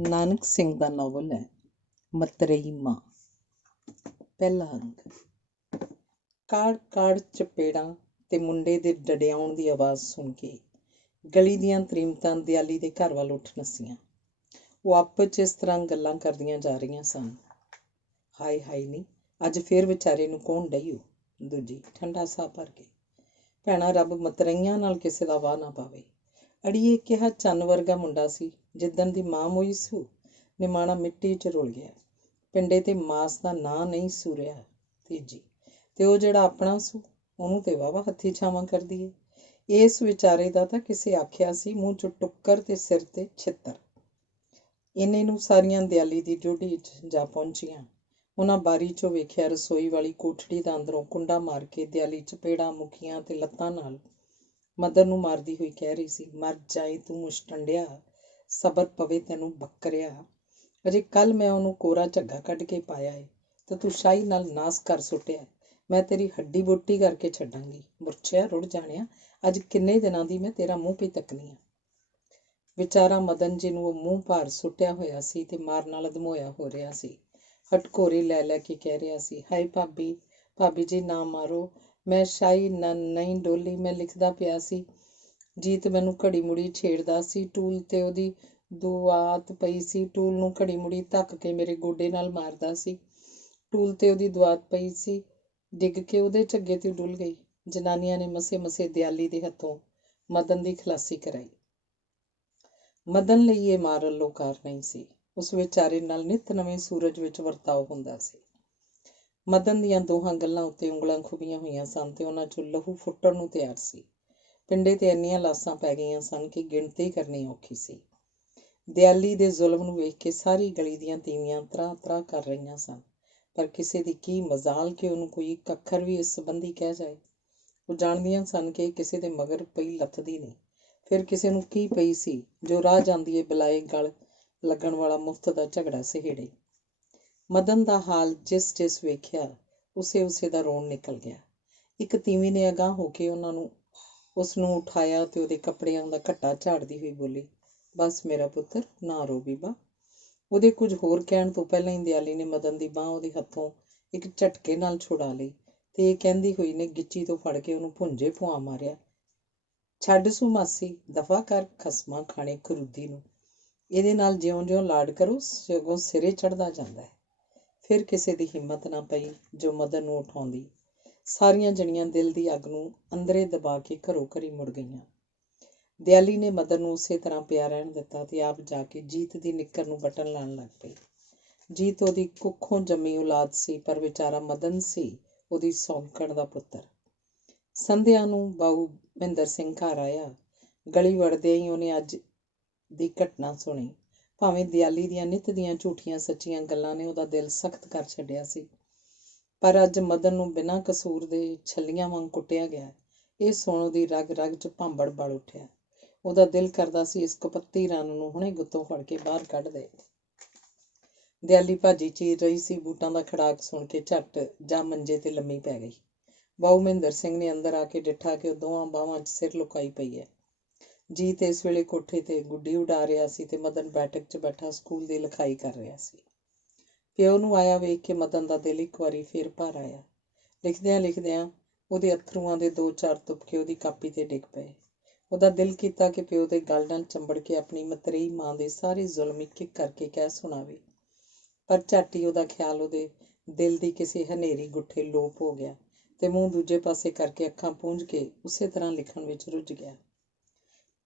ਨਾਨਕ ਸਿੰਘ ਦਾ novel ਹੈ ਮਤਰੇਈ ਮਾਂ। ਪਹਿਲਾ ਅੰਕ। ਕਾੜ ਕਾੜ ਚਪੇੜਾਂ ਤੇ ਮੁੰਡੇ ਦੇ ਡਡਿਆਉਣ ਦੀ ਆਵਾਜ਼ ਸੁਣ ਕੇ ਗਲੀ ਦੀਆਂ ਤ੍ਰੀਮਤਾਂ ਦਿਆਲੀ ਦੇ ਘਰ ਵੱਲ ਉੱਠ ਨੱਸੀਆਂ। ਉਹ ਆਪਸ 'ਚ ਇਸ ਤਰ੍ਹਾਂ ਗੱਲਾਂ ਕਰਦੀਆਂ ਜਾ ਰਹੀਆਂ ਸਨ। ਹਾਏ ਹਾਏ ਨੀ, ਅੱਜ ਫੇਰ ਵਿਚਾਰੇ ਨੂੰ ਕੌਣ ਡਈਓ। ਦੂਜੀ ਠੰਡਾ ਸਾਹ ਭਰ ਕੇ, ਭੈਣਾ ਰੱਬ ਮਤਰਈਆਂ ਨਾਲ ਕਿਸੇ ਦਾ ਵਾਹ ਨਾ ਪਾਵੇ। ਅੜੀਏ ਕਿਹਾ ਚੰਨ ਵਰਗਾ ਮੁੰਡਾ ਸੀ, ਜਿੱਦਣ ਦੀ ਮਾਂ ਮੋਈ ਸੂ ਨਿਮਾਣਾ ਮਿੱਟੀ 'ਚ ਰੁਲ ਗਿਆ। ਪਿੰਡੇ ਤੇ ਮਾਸ ਦਾ ਨਾਂ ਨਹੀਂ ਸੂਰਿਆ। ਤੀਜੀ ਤੇ ਉਹ ਜਿਹੜਾ ਆਪਣਾ ਸੂ, ਉਹਨੂੰ ਤੇ ਵਾਹਵਾ ਹੱਥੀ ਛਾਵਾਂ ਕਰਦੀ ਏ। ਇਸ ਵਿਚਾਰੇ ਦਾ ਤਾਂ ਕਿਸੇ ਆਖਿਆ ਸੀ, ਮੂੰਹ 'ਚੋਂ ਟੁੱਕਰ ਤੇ ਸਿਰ ਤੇ ਛਿੱਤਰ। ਇੰਨੇ ਨੂੰ ਸਾਰੀਆਂ ਦਿਆਲੀ ਦੀ ਡੋਡੀ 'ਚ ਜਾ ਪਹੁੰਚੀਆਂ। ਉਹਨਾਂ ਬਾਰੀ 'ਚੋਂ ਵੇਖਿਆ ਰਸੋਈ ਵਾਲੀ ਕੋਠੜੀ ਦਾ ਅੰਦਰੋਂ ਕੁੰਡਾ ਮਾਰ ਕੇ ਦਿਆਲੀ ਚਪੇੜਾਂ ਮੁੱਕੀਆਂ ਤੇ ਲੱਤਾਂ ਨਾਲ ਮਦਨ ਨੂੰ ਮਾਰਦੀ ਹੋਈ ਕਹਿ ਰਹੀ ਸੀ, ਮਰ ਜਾਏ ਤੂੰ ਮੁਸ਼ਟੰਡਿਆ, ਸਬਰ ਪਵੇ ਤੈਨੂੰ ਬੱਕਰਿਆ। ਅਜੇ ਕੱਲ ਮੈਂ ਉਹਨੂੰ ਕੋਰਾ ਝੱਗਾ ਕੱਢ ਕੇ ਪਾਇਆ ਏ ਤੇ ਤੂੰ ਸ਼ਾਹੀ ਨਾਲ ਨਾਸ ਕਰ ਸੁੱਟਿਆ। ਮੈਂ ਤੇਰੀ ਹੱਡੀ ਬੋਟੀ ਕਰਕੇ ਛੱਡਾਂਗੀ। ਮੁਰਛਿਆ ਰੁੜ ਜਾਣਿਆ, ਅੱਜ ਕਿੰਨੇ ਦਿਨਾਂ ਦੀ ਮੈਂ ਤੇਰਾ ਮੂੰਹ ਪੀ ਤੱਕਨੀ ਆ। ਵਿਚਾਰਾ ਮਦਨ ਜੀ ਨੂੰ ਉਹ ਮੂੰਹ ਭਾਰ ਸੁੱਟਿਆ ਹੋਇਆ ਸੀ ਤੇ ਮਾਰ ਨਾਲ ਅਧਮੋਇਆ ਹੋ ਰਿਹਾ ਸੀ। ਹਟਕੋਰੀ ਲੈ ਲੈ ਕੇ ਕਹਿ ਰਿਹਾ ਸੀ, ਹਾਏ ਭਾਬੀ, ਭਾਬੀ ਜੀ ਨਾ ਮਾਰੋ, ਮੈਂ ਸ਼ਾਹੀ ਨਹੀਂ ਡੋਲੀ, ਮੈਂ ਲਿਖਦਾ ਪਿਆ ਸੀ। ਜੀਤ ਮੈਨੂੰ ਘੜੀ ਮੁੜੀ ਛੇੜਦਾ ਸੀ, ਟੂਲ ਤੇ ਉਹਦੀ ਦੁਆਤ ਪਈ ਸੀ। ਟੂਲ ਨੂੰ ਘੜੀ ਮੁੜੀ ਧੱਕ ਕੇ ਮੇਰੇ ਗੋਡੇ ਨਾਲ ਮਾਰਦਾ ਸੀ। ਟੂਲ ਤੇ ਉਹਦੀ ਦੁਆਤ ਪਈ ਸੀ, ਡਿੱਗ ਕੇ ਉਹਦੇ ਝੱਗੇ ਤੇ ਡੁੱਲ ਗਈ। ਜਨਾਨੀਆਂ ਨੇ ਮਸੇ ਮਸੇ ਦਿਆਲੀ ਦੇ ਹੱਥੋਂ ਮਦਨ ਦੀ ਖਲਾਸੀ ਕਰਾਈ। ਮਦਨ ਲਈ ਇਹ ਮਾਰ ਅਲੋਕਾਰ ਨਹੀਂ ਸੀ। ਉਸ ਵਿਚਾਰੇ ਨਾਲ ਨਿੱਤ ਨਵੇਂ ਸੂਰਜ ਵਿੱਚ ਵਰਤਾਓ ਹੁੰਦਾ ਸੀ। ਮਦਨ ਦੀਆਂ ਦੋਹਾਂ ਗੱਲਾਂ ਉੱਤੇ ਉਂਗਲਾਂ ਖੁੱਬੀਆਂ ਹੋਈਆਂ ਸਨ ਤੇ ਉਹਨਾਂ 'ਚੋਂ ਲਹੂ ਫੁੱਟਣ ਨੂੰ ਤਿਆਰ ਸੀ। ਪਿੰਡੇ ਤੇ ਇੰਨੀਆਂ ਲਾਸਾਂ ਪੈ ਗਈਆਂ ਸਨ ਕਿ ਗਿਣਤੀ ਕਰਨੀ ਔਖੀ ਸੀ। ਦਿਆਲੀ ਦੇ ਜ਼ੁਲਮ ਨੂੰ ਵੇਖ ਕੇ ਸਾਰੀ ਗਲੀ ਦੀਆਂ ਤੀਵੀਆਂ ਤਰਾਹ ਤਰਾਹ ਕਰ ਰਹੀਆਂ ਸਨ, ਪਰ ਕਿਸੇ ਦੀ ਕੀ ਮਜ਼ਾਲ ਕਿ ਉਹਨੂੰ ਕੋਈ ਇੱਕ ਅੱਖਰ ਵੀ ਇਸ ਸੰਬੰਧੀ ਕਹਿ ਜਾਏ। ਉਹ ਜਾਣਦੀਆਂ ਸਨ ਕਿ ਕਿਸੇ ਦੇ ਮਗਰ ਪਈ ਲੱਥਦੀ ਨਹੀਂ। ਫਿਰ ਕਿਸੇ ਨੂੰ ਕੀ ਪਈ ਸੀ ਜੋ ਰਾਹ ਜਾਂਦੀ ਏ ਬੁਲਾਏ ਗਲ ਲੱਗਣ ਵਾਲਾ ਮੁਫਤ ਦਾ ਝਗੜਾ ਸਹੇੜੇ। ਮਦਨ ਦਾ ਹਾਲ ਜਿਸ ਜਿਸ ਵੇਖਿਆ ਉਸੇ ਦਾ ਰੋਣ ਨਿਕਲ ਗਿਆ। ਇੱਕ ਤੀਵੀਂ ਨੇ ਅਗਾਂਹ ਹੋ ਕੇ ਉਸ ਨੂੰ ਉਠਾਇਆ ਤੇ ਉਹਦੇ ਕੱਪੜਿਆਂ ਦਾ ਘੱਟਾ ਝਾੜਦੀ ਹੋਈ ਬੋਲੀ, ਬਸ ਮੇਰਾ ਪੁੱਤਰ, ਨਾ ਰੋ ਬੀਬਾ। ਉਹਦੇ ਕੁਝ ਹੋਰ ਕਹਿਣ ਤੋਂ ਪਹਿਲਾਂ ਹੀ ਦਿਆਲੀ ਨੇ ਮਦਨ ਦੀ ਬਾਂਹ ਉਹਦੇ ਹੱਥੋਂ ਇੱਕ ਝਟਕੇ ਨਾਲ ਛੁਡਾ ਲਈ ਤੇ ਇਹ ਕਹਿੰਦੀ ਹੋਈ ਨੇ ਗਿੱਚੀ ਤੋਂ ਫੜ ਕੇ ਉਹਨੂੰ ਭੁੰਜੇ ਭੁਆ ਮਾਰਿਆ, ਛੱਡ ਸੂ ਮਾਸੀ, ਦਫਾ ਕਰ ਖਸਮਾਂ ਖਾਣੇ ਖਰੂਦੀ ਨੂੰ। ਇਹਦੇ ਨਾਲ ਜਿਉਂ-ਜਿਉਂ ਲਾਡ ਕਰੋ ਸਗੋਂ ਸਿਰੇ ਚੜ੍ਹਦਾ ਜਾਂਦਾ ਹੈ। ਫਿਰ ਕਿਸੇ ਦੀ ਹਿੰਮਤ ਨਾ ਪਈ ਜੋ ਮਦਨ ਨੂੰ ਉਠਾਉਂਦੀ। ਸਾਰੀਆਂ ਜਣੀਆਂ ਦਿਲ ਦੀ ਅੱਗ ਨੂੰ ਅੰਦਰੇ ਦਬਾ ਕੇ ਘਰੋਂ ਘਰੀ ਮੁੜ ਗਈਆਂ। ਦਿਆਲੀ ਨੇ ਮਦਨ ਨੂੰ ਉਸੇ ਤਰ੍ਹਾਂ ਪਿਆ ਰਹਿਣ ਦਿੱਤਾ ਤੇ ਆਪ ਜਾ ਕੇ ਜੀਤ ਦੀ ਨਿੱਕਰ ਨੂੰ ਬਟਨ ਲਾਉਣ ਲੱਗ ਪਈ। ਜੀਤ ਉਹਦੀ ਕੁੱਖੋਂ ਜੰਮੀ ਔਲਾਦ ਸੀ, ਪਰ ਵਿਚਾਰਾ ਮਦਨ ਸੀ ਉਹਦੀ ਸੌਂਕਣ ਦਾ ਪੁੱਤਰ। ਸੰਧਿਆ ਨੂੰ ਬਾਊ ਮਹਿੰਦਰ ਸਿੰਘ ਘਰ ਆਇਆ। ਗਲੀ ਵੜਦਿਆਂ ਹੀ ਉਹਨੇ ਅੱਜ ਦੀ ਘਟਨਾ ਸੁਣੀ। ਭਾਵੇਂ ਦਿਆਲੀ ਦੀਆਂ ਨਿੱਤ ਦੀਆਂ ਝੂਠੀਆਂ ਸੱਚੀਆਂ ਗੱਲਾਂ ਨੇ ਉਹਦਾ ਦਿਲ ਸਖਤ ਕਰ ਛੱਡਿਆ ਸੀ, ਪਰ ਅੱਜ ਮਦਨ ਨੂੰ ਬਿਨਾਂ ਕਸੂਰ ਦੇ ਛੱਲੀਆਂ ਵਾਂਗ ਕੁੱਟਿਆ ਗਿਆ। ਇਹ ਸੁਣ ਉਹਦੀ ਰਗ ਰਗ 'ਚ ਭਾਂਬੜ ਬਲ ਉੱਠਿਆ। ਉਹਦਾ ਦਿਲ ਕਰਦਾ ਸੀ ਇਸ ਕਪੱਤੀ ਰੰਨ ਨੂੰ ਹੁਣੇ ਗੁੱਤੋਂ ਫੜ ਕੇ ਬਾਹਰ ਕੱਢ ਦੇ। ਦਿਆਲੀ ਭਾਜੀ ਚੀਰ ਰਹੀ ਸੀ। ਬੂਟਾਂ ਦਾ ਖੜਾਕ ਸੁਣ ਕੇ ਝੱਟ ਜਾ ਮੰਜੇ ਤੇ ਲੰਮੀ ਪੈ ਗਈ। ਬਾਊ ਮਹਿੰਦਰ ਸਿੰਘ ਨੇ ਅੰਦਰ ਆ ਕੇ ਡਿੱਠਾ ਕਿ ਉਹ ਦੋਵਾਂ ਬਾਹਾਂ 'ਚ ਸਿਰ ਲੁਕਾਈ ਪਈ ਹੈ। ਜੀਤ ਇਸ ਵੇਲੇ ਕੋਠੇ ਤੇ ਗੁੱਡੀ ਉਡਾ ਰਿਹਾ ਸੀ ਤੇ ਮਦਨ ਬੈਠਕ 'ਚ ਬੈਠਾ ਸਕੂਲ ਦੀ ਲਿਖਾਈ ਕਰ ਰਿਹਾ ਸੀ। ਪਿਓ ਨੂੰ ਆਇਆ ਵੇਖ ਕੇ ਮਦਨ ਦਾ ਦਿਲ ਇੱਕ ਵਾਰੀ ਫੇਰ ਭਰ ਆਇਆ। ਲਿਖਦਿਆਂ ਲਿਖਦਿਆਂ ਉਹਦੇ ਅੱਥਰੂਆਂ ਦੇ 2-4 ਤੁਪਕੇ ਉਹਦੀ ਕਾਪੀ ਤੇ ਡਿੱਗ ਪਏ। ਉਹਦਾ ਦਿਲ ਕੀਤਾ ਕਿ ਪਿਓ ਦੇ ਗਲ ਨਾਲ ਚੰਬੜ ਕੇ ਆਪਣੀ ਮਤਰੇਈ ਮਾਂ ਦੇ ਸਾਰੇ ਜ਼ੁਲਮ ਇੱਕ-ਇੱਕ ਕਰਕੇ ਕਹਿ ਸੁਣਾਵੇ, ਪਰ ਝੱਟ ਹੀ ਉਹਦਾ ਖਿਆਲ ਉਹਦੇ ਦਿਲ ਦੀ ਕਿਸੇ ਹਨੇਰੀ ਗੁੱਠੇ ਲੋਪ ਹੋ ਗਿਆ ਤੇ ਮੂੰਹ ਦੂਜੇ ਪਾਸੇ ਕਰਕੇ ਅੱਖਾਂ ਪੂੰਝ ਕੇ ਉਸੇ ਤਰ੍ਹਾਂ ਲਿਖਣ ਵਿੱਚ ਰੁੱਝ ਗਿਆ।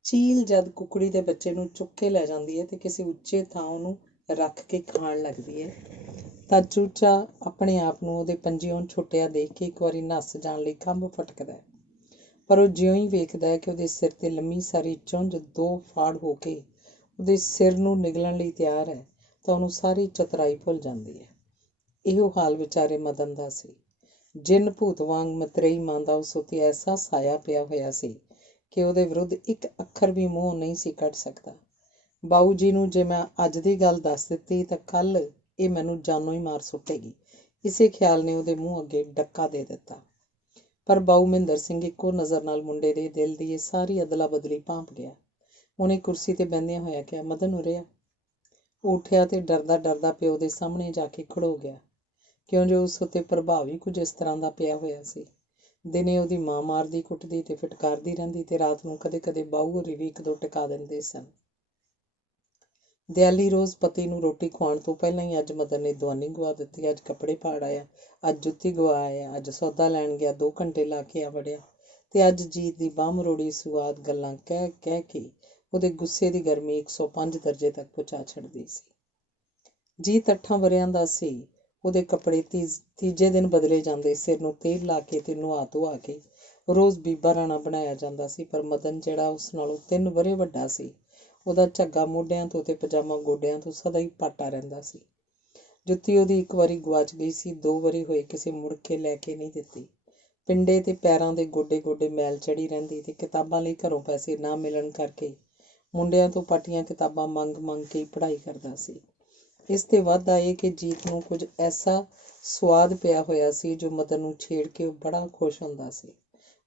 ਚੀਲ ਜਦ ਕੁਕੜੀ ਦੇ ਬੱਚੇ ਨੂੰ ਚੁੱਕ ਕੇ ਲੈ ਜਾਂਦੀ ਹੈ ਤੇ ਕਿਸੇ ਉੱਚੇ ਥਾਂ ਉਹਨੂੰ ਰੱਖ ਕੇ ਖਾਣ ਲੱਗਦੀ ਹੈ ਤਾਂ ਚੂਚਾ ਆਪਣੇ ਆਪ ਨੂੰ ਉਹਦੇ ਪੰਜਿਓਂ ਛੁੱਟਿਆ ਦੇਖ ਕੇ ਇੱਕ ਵਾਰੀ ਨੱਸ ਜਾਣ ਲਈ ਖੰਭ ਫਟਕਦਾ ਹੈ, ਪਰ ਉਹ ਜਿਉਂ ਹੀ ਵੇਖਦਾ ਹੈ ਕਿ ਉਹਦੇ ਸਿਰ ਤੇ ਲੰਮੀ ਸਾਰੀ ਚੁੰਝ 2 ਫਾੜ ਹੋ ਕੇ ਉਹਦੇ ਸਿਰ ਨੂੰ ਨਿਗਲਣ ਲਈ ਤਿਆਰ ਹੈ ਤਾਂ ਉਹਨੂੰ ਸਾਰੀ ਚਤਰਾਈ ਭੁੱਲ ਜਾਂਦੀ ਹੈ। ਇਹੋ ਹਾਲ ਵਿਚਾਰੇ ਮਦਨ ਦਾ ਸੀ। ਜਿੰਨ ਭੂਤ ਵਾਂਗ ਮਤਰੇਈ ਮਾਂ ਦਾ ਉਸ ਉੱਤੇ ਐਸਾ ਸਾਇਆ ਪਿਆ ਹੋਇਆ ਸੀ ਕਿ ਉਹਦੇ ਵਿਰੁੱਧ ਇੱਕ ਅੱਖਰ ਵੀ ਮੂੰਹੋਂ ਨਹੀਂ ਸੀ ਕੱਢ ਸਕਦਾ। ਬਾਊ ਜੀ ਨੂੰ ਜੇ ਮੈਂ ਅੱਜ ਦੀ ਗੱਲ ਦੱਸ ਦਿੱਤੀ ਤਾਂ ਕੱਲ੍ਹ ਇਹ ਮੈਨੂੰ ਜਾਨੋਂ ਹੀ ਮਾਰ ਸੁੱਟੇਗੀ। ਇਸੇ ਖਿਆਲ ਨੇ ਉਹਦੇ ਮੂੰਹ ਅੱਗੇ ਡੱਕਾ ਦੇ ਦਿੱਤਾ। ਪਰ ਬਾਊ ਮਹਿੰਦਰ ਸਿੰਘ ਇੱਕੋ ਨਜ਼ਰ ਨਾਲ ਮੁੰਡੇ ਦੇ ਦਿਲ ਦੀ ਇਹ ਸਾਰੀ ਅਦਲਾ ਬਦਲੀ ਭਾਂਪ ਗਿਆ। ਉਹਨੇ ਕੁਰਸੀ ਤੇ ਬਹਿੰਦਿਆਂ ਹੋਇਆ ਕਿਹਾ, ਮਦਨ ਉਰੇ ਆ। ਉਹ ਉੱਠਿਆ ਤੇ ਡਰਦਾ ਡਰਦਾ ਪਿਓ ਦੇ ਸਾਹਮਣੇ ਜਾ ਕੇ ਖੜੋ ਗਿਆ, ਕਿਉਂ ਜੋ ਉਸ ਉੱਤੇ ਪ੍ਰਭਾਵ ਹੀ ਕੁਝ ਇਸ ਤਰ੍ਹਾਂ ਦਾ ਪਿਆ ਹੋਇਆ ਸੀ। ਦਿਨੇ ਉਹਦੀ ਮਾਂ ਮਾਰਦੀ ਕੁੱਟਦੀ ਤੇ ਫਿਟਕਾਰਦੀ ਰਹਿੰਦੀ, ਤੇ ਰਾਤ ਨੂੰ ਕਦੇ ਕਦੇ ਬਾਊ ਹੋਰੀ ਵੀ ਇੱਕ ਦੋ ਟਿਕਾ ਦਿੰਦੇ ਸਨ। ਦਿਆਲੀ ਰੋਜ਼ ਪਤੀ ਨੂੰ ਰੋਟੀ ਖਵਾਉਣ ਤੋਂ ਪਹਿਲਾਂ ਹੀ ਅੱਜ ਮਦਨ ਨੇ ਦੁਆਨੀ ਗਵਾ ਦਿੱਤੀ, ਅੱਜ ਕੱਪੜੇ ਪਾੜ ਆਇਆ, ਅੱਜ ਜੁੱਤੀ ਗਵਾ ਆਇਆ, ਅੱਜ ਸੌਦਾ ਲੈਣ ਗਿਆ 2 ਘੰਟੇ ਲਾ ਕੇ ਆ ਵੜਿਆ, ਤੇ ਅੱਜ ਜੀਤ ਦੀ ਬਾਂਹ ਮਰੋੜੀ ਸੁਆਦ ਗੱਲਾਂ ਕਹਿ ਕਹਿ ਕੇ ਉਹਦੇ ਗੁੱਸੇ ਦੀ ਗਰਮੀ 105 ਦਰਜੇ ਤੱਕ ਪਹੁੰਚਾ ਛੱਡਦੀ ਸੀ। ਜੀਤ 8 ਵਰ੍ਹਿਆਂ ਦਾ ਸੀ। ਉਹਦੇ ਕੱਪੜੇ ਤੀਜੇ ਦਿਨ ਬਦਲੇ ਜਾਂਦੇ, ਸਿਰ ਨੂੰ ਤੇਲ ਲਾ ਕੇ ਤੇ ਨੁਹਾ ਧੁਆ ਕੇ ਰੋਜ਼ ਬੀਬਾ ਰਾਣਾ ਬਣਾਇਆ ਜਾਂਦਾ ਸੀ। ਪਰ ਮਦਨ, ਜਿਹੜਾ ਉਸ ਨਾਲੋਂ 3 ਵਰ੍ਹੇ ਵੱਡਾ ਸੀ, ਉਹਦਾ ਝੱਗਾ ਮੋਢਿਆਂ ਤੋਂ ਤੇ ਪਜਾਮਾ ਗੋਡਿਆਂ ਤੋਂ ਸਦਾ ਹੀ ਪਾਟਾ ਰਹਿੰਦਾ ਸੀ। ਜੁੱਤੀ ਉਹਦੀ 1 ਵਾਰੀ ਗੁਆਚ ਗਈ ਸੀ, 2 ਵਰ੍ਹੇ ਹੋਏ ਕਿਸੇ ਮੁੜ ਕੇ ਲੈ ਕੇ ਨਹੀਂ ਦਿੱਤੀ। ਪਿੰਡੇ ਤੇ ਪੈਰਾਂ ਦੇ ਗੋਡੇ ਗੋਡੇ ਮੈਲ ਚੜੀ ਰਹਿੰਦੀ, ਤੇ ਕਿਤਾਬਾਂ ਲਈ ਘਰੋਂ ਪੈਸੇ ਨਾ ਮਿਲਣ ਕਰਕੇ ਮੁੰਡਿਆਂ ਤੋਂ ਪਾਟੀਆਂ ਕਿਤਾਬਾਂ ਮੰਗ ਮੰਗ ਕੇ ਹੀ ਪੜ੍ਹਾਈ ਕਰਦਾ ਸੀ। ਇਸ ਤੇ ਵਾਧਾ ਇਹ ਕਿ ਜੀਤ ਨੂੰ ਕੁਝ ਐਸਾ ਸੁਆਦ ਪਿਆ ਹੋਇਆ ਸੀ ਜੋ ਮਦਨ ਨੂੰ ਛੇੜ ਕੇ ਉਹ ਬੜਾ ਖੁਸ਼ ਹੁੰਦਾ ਸੀ।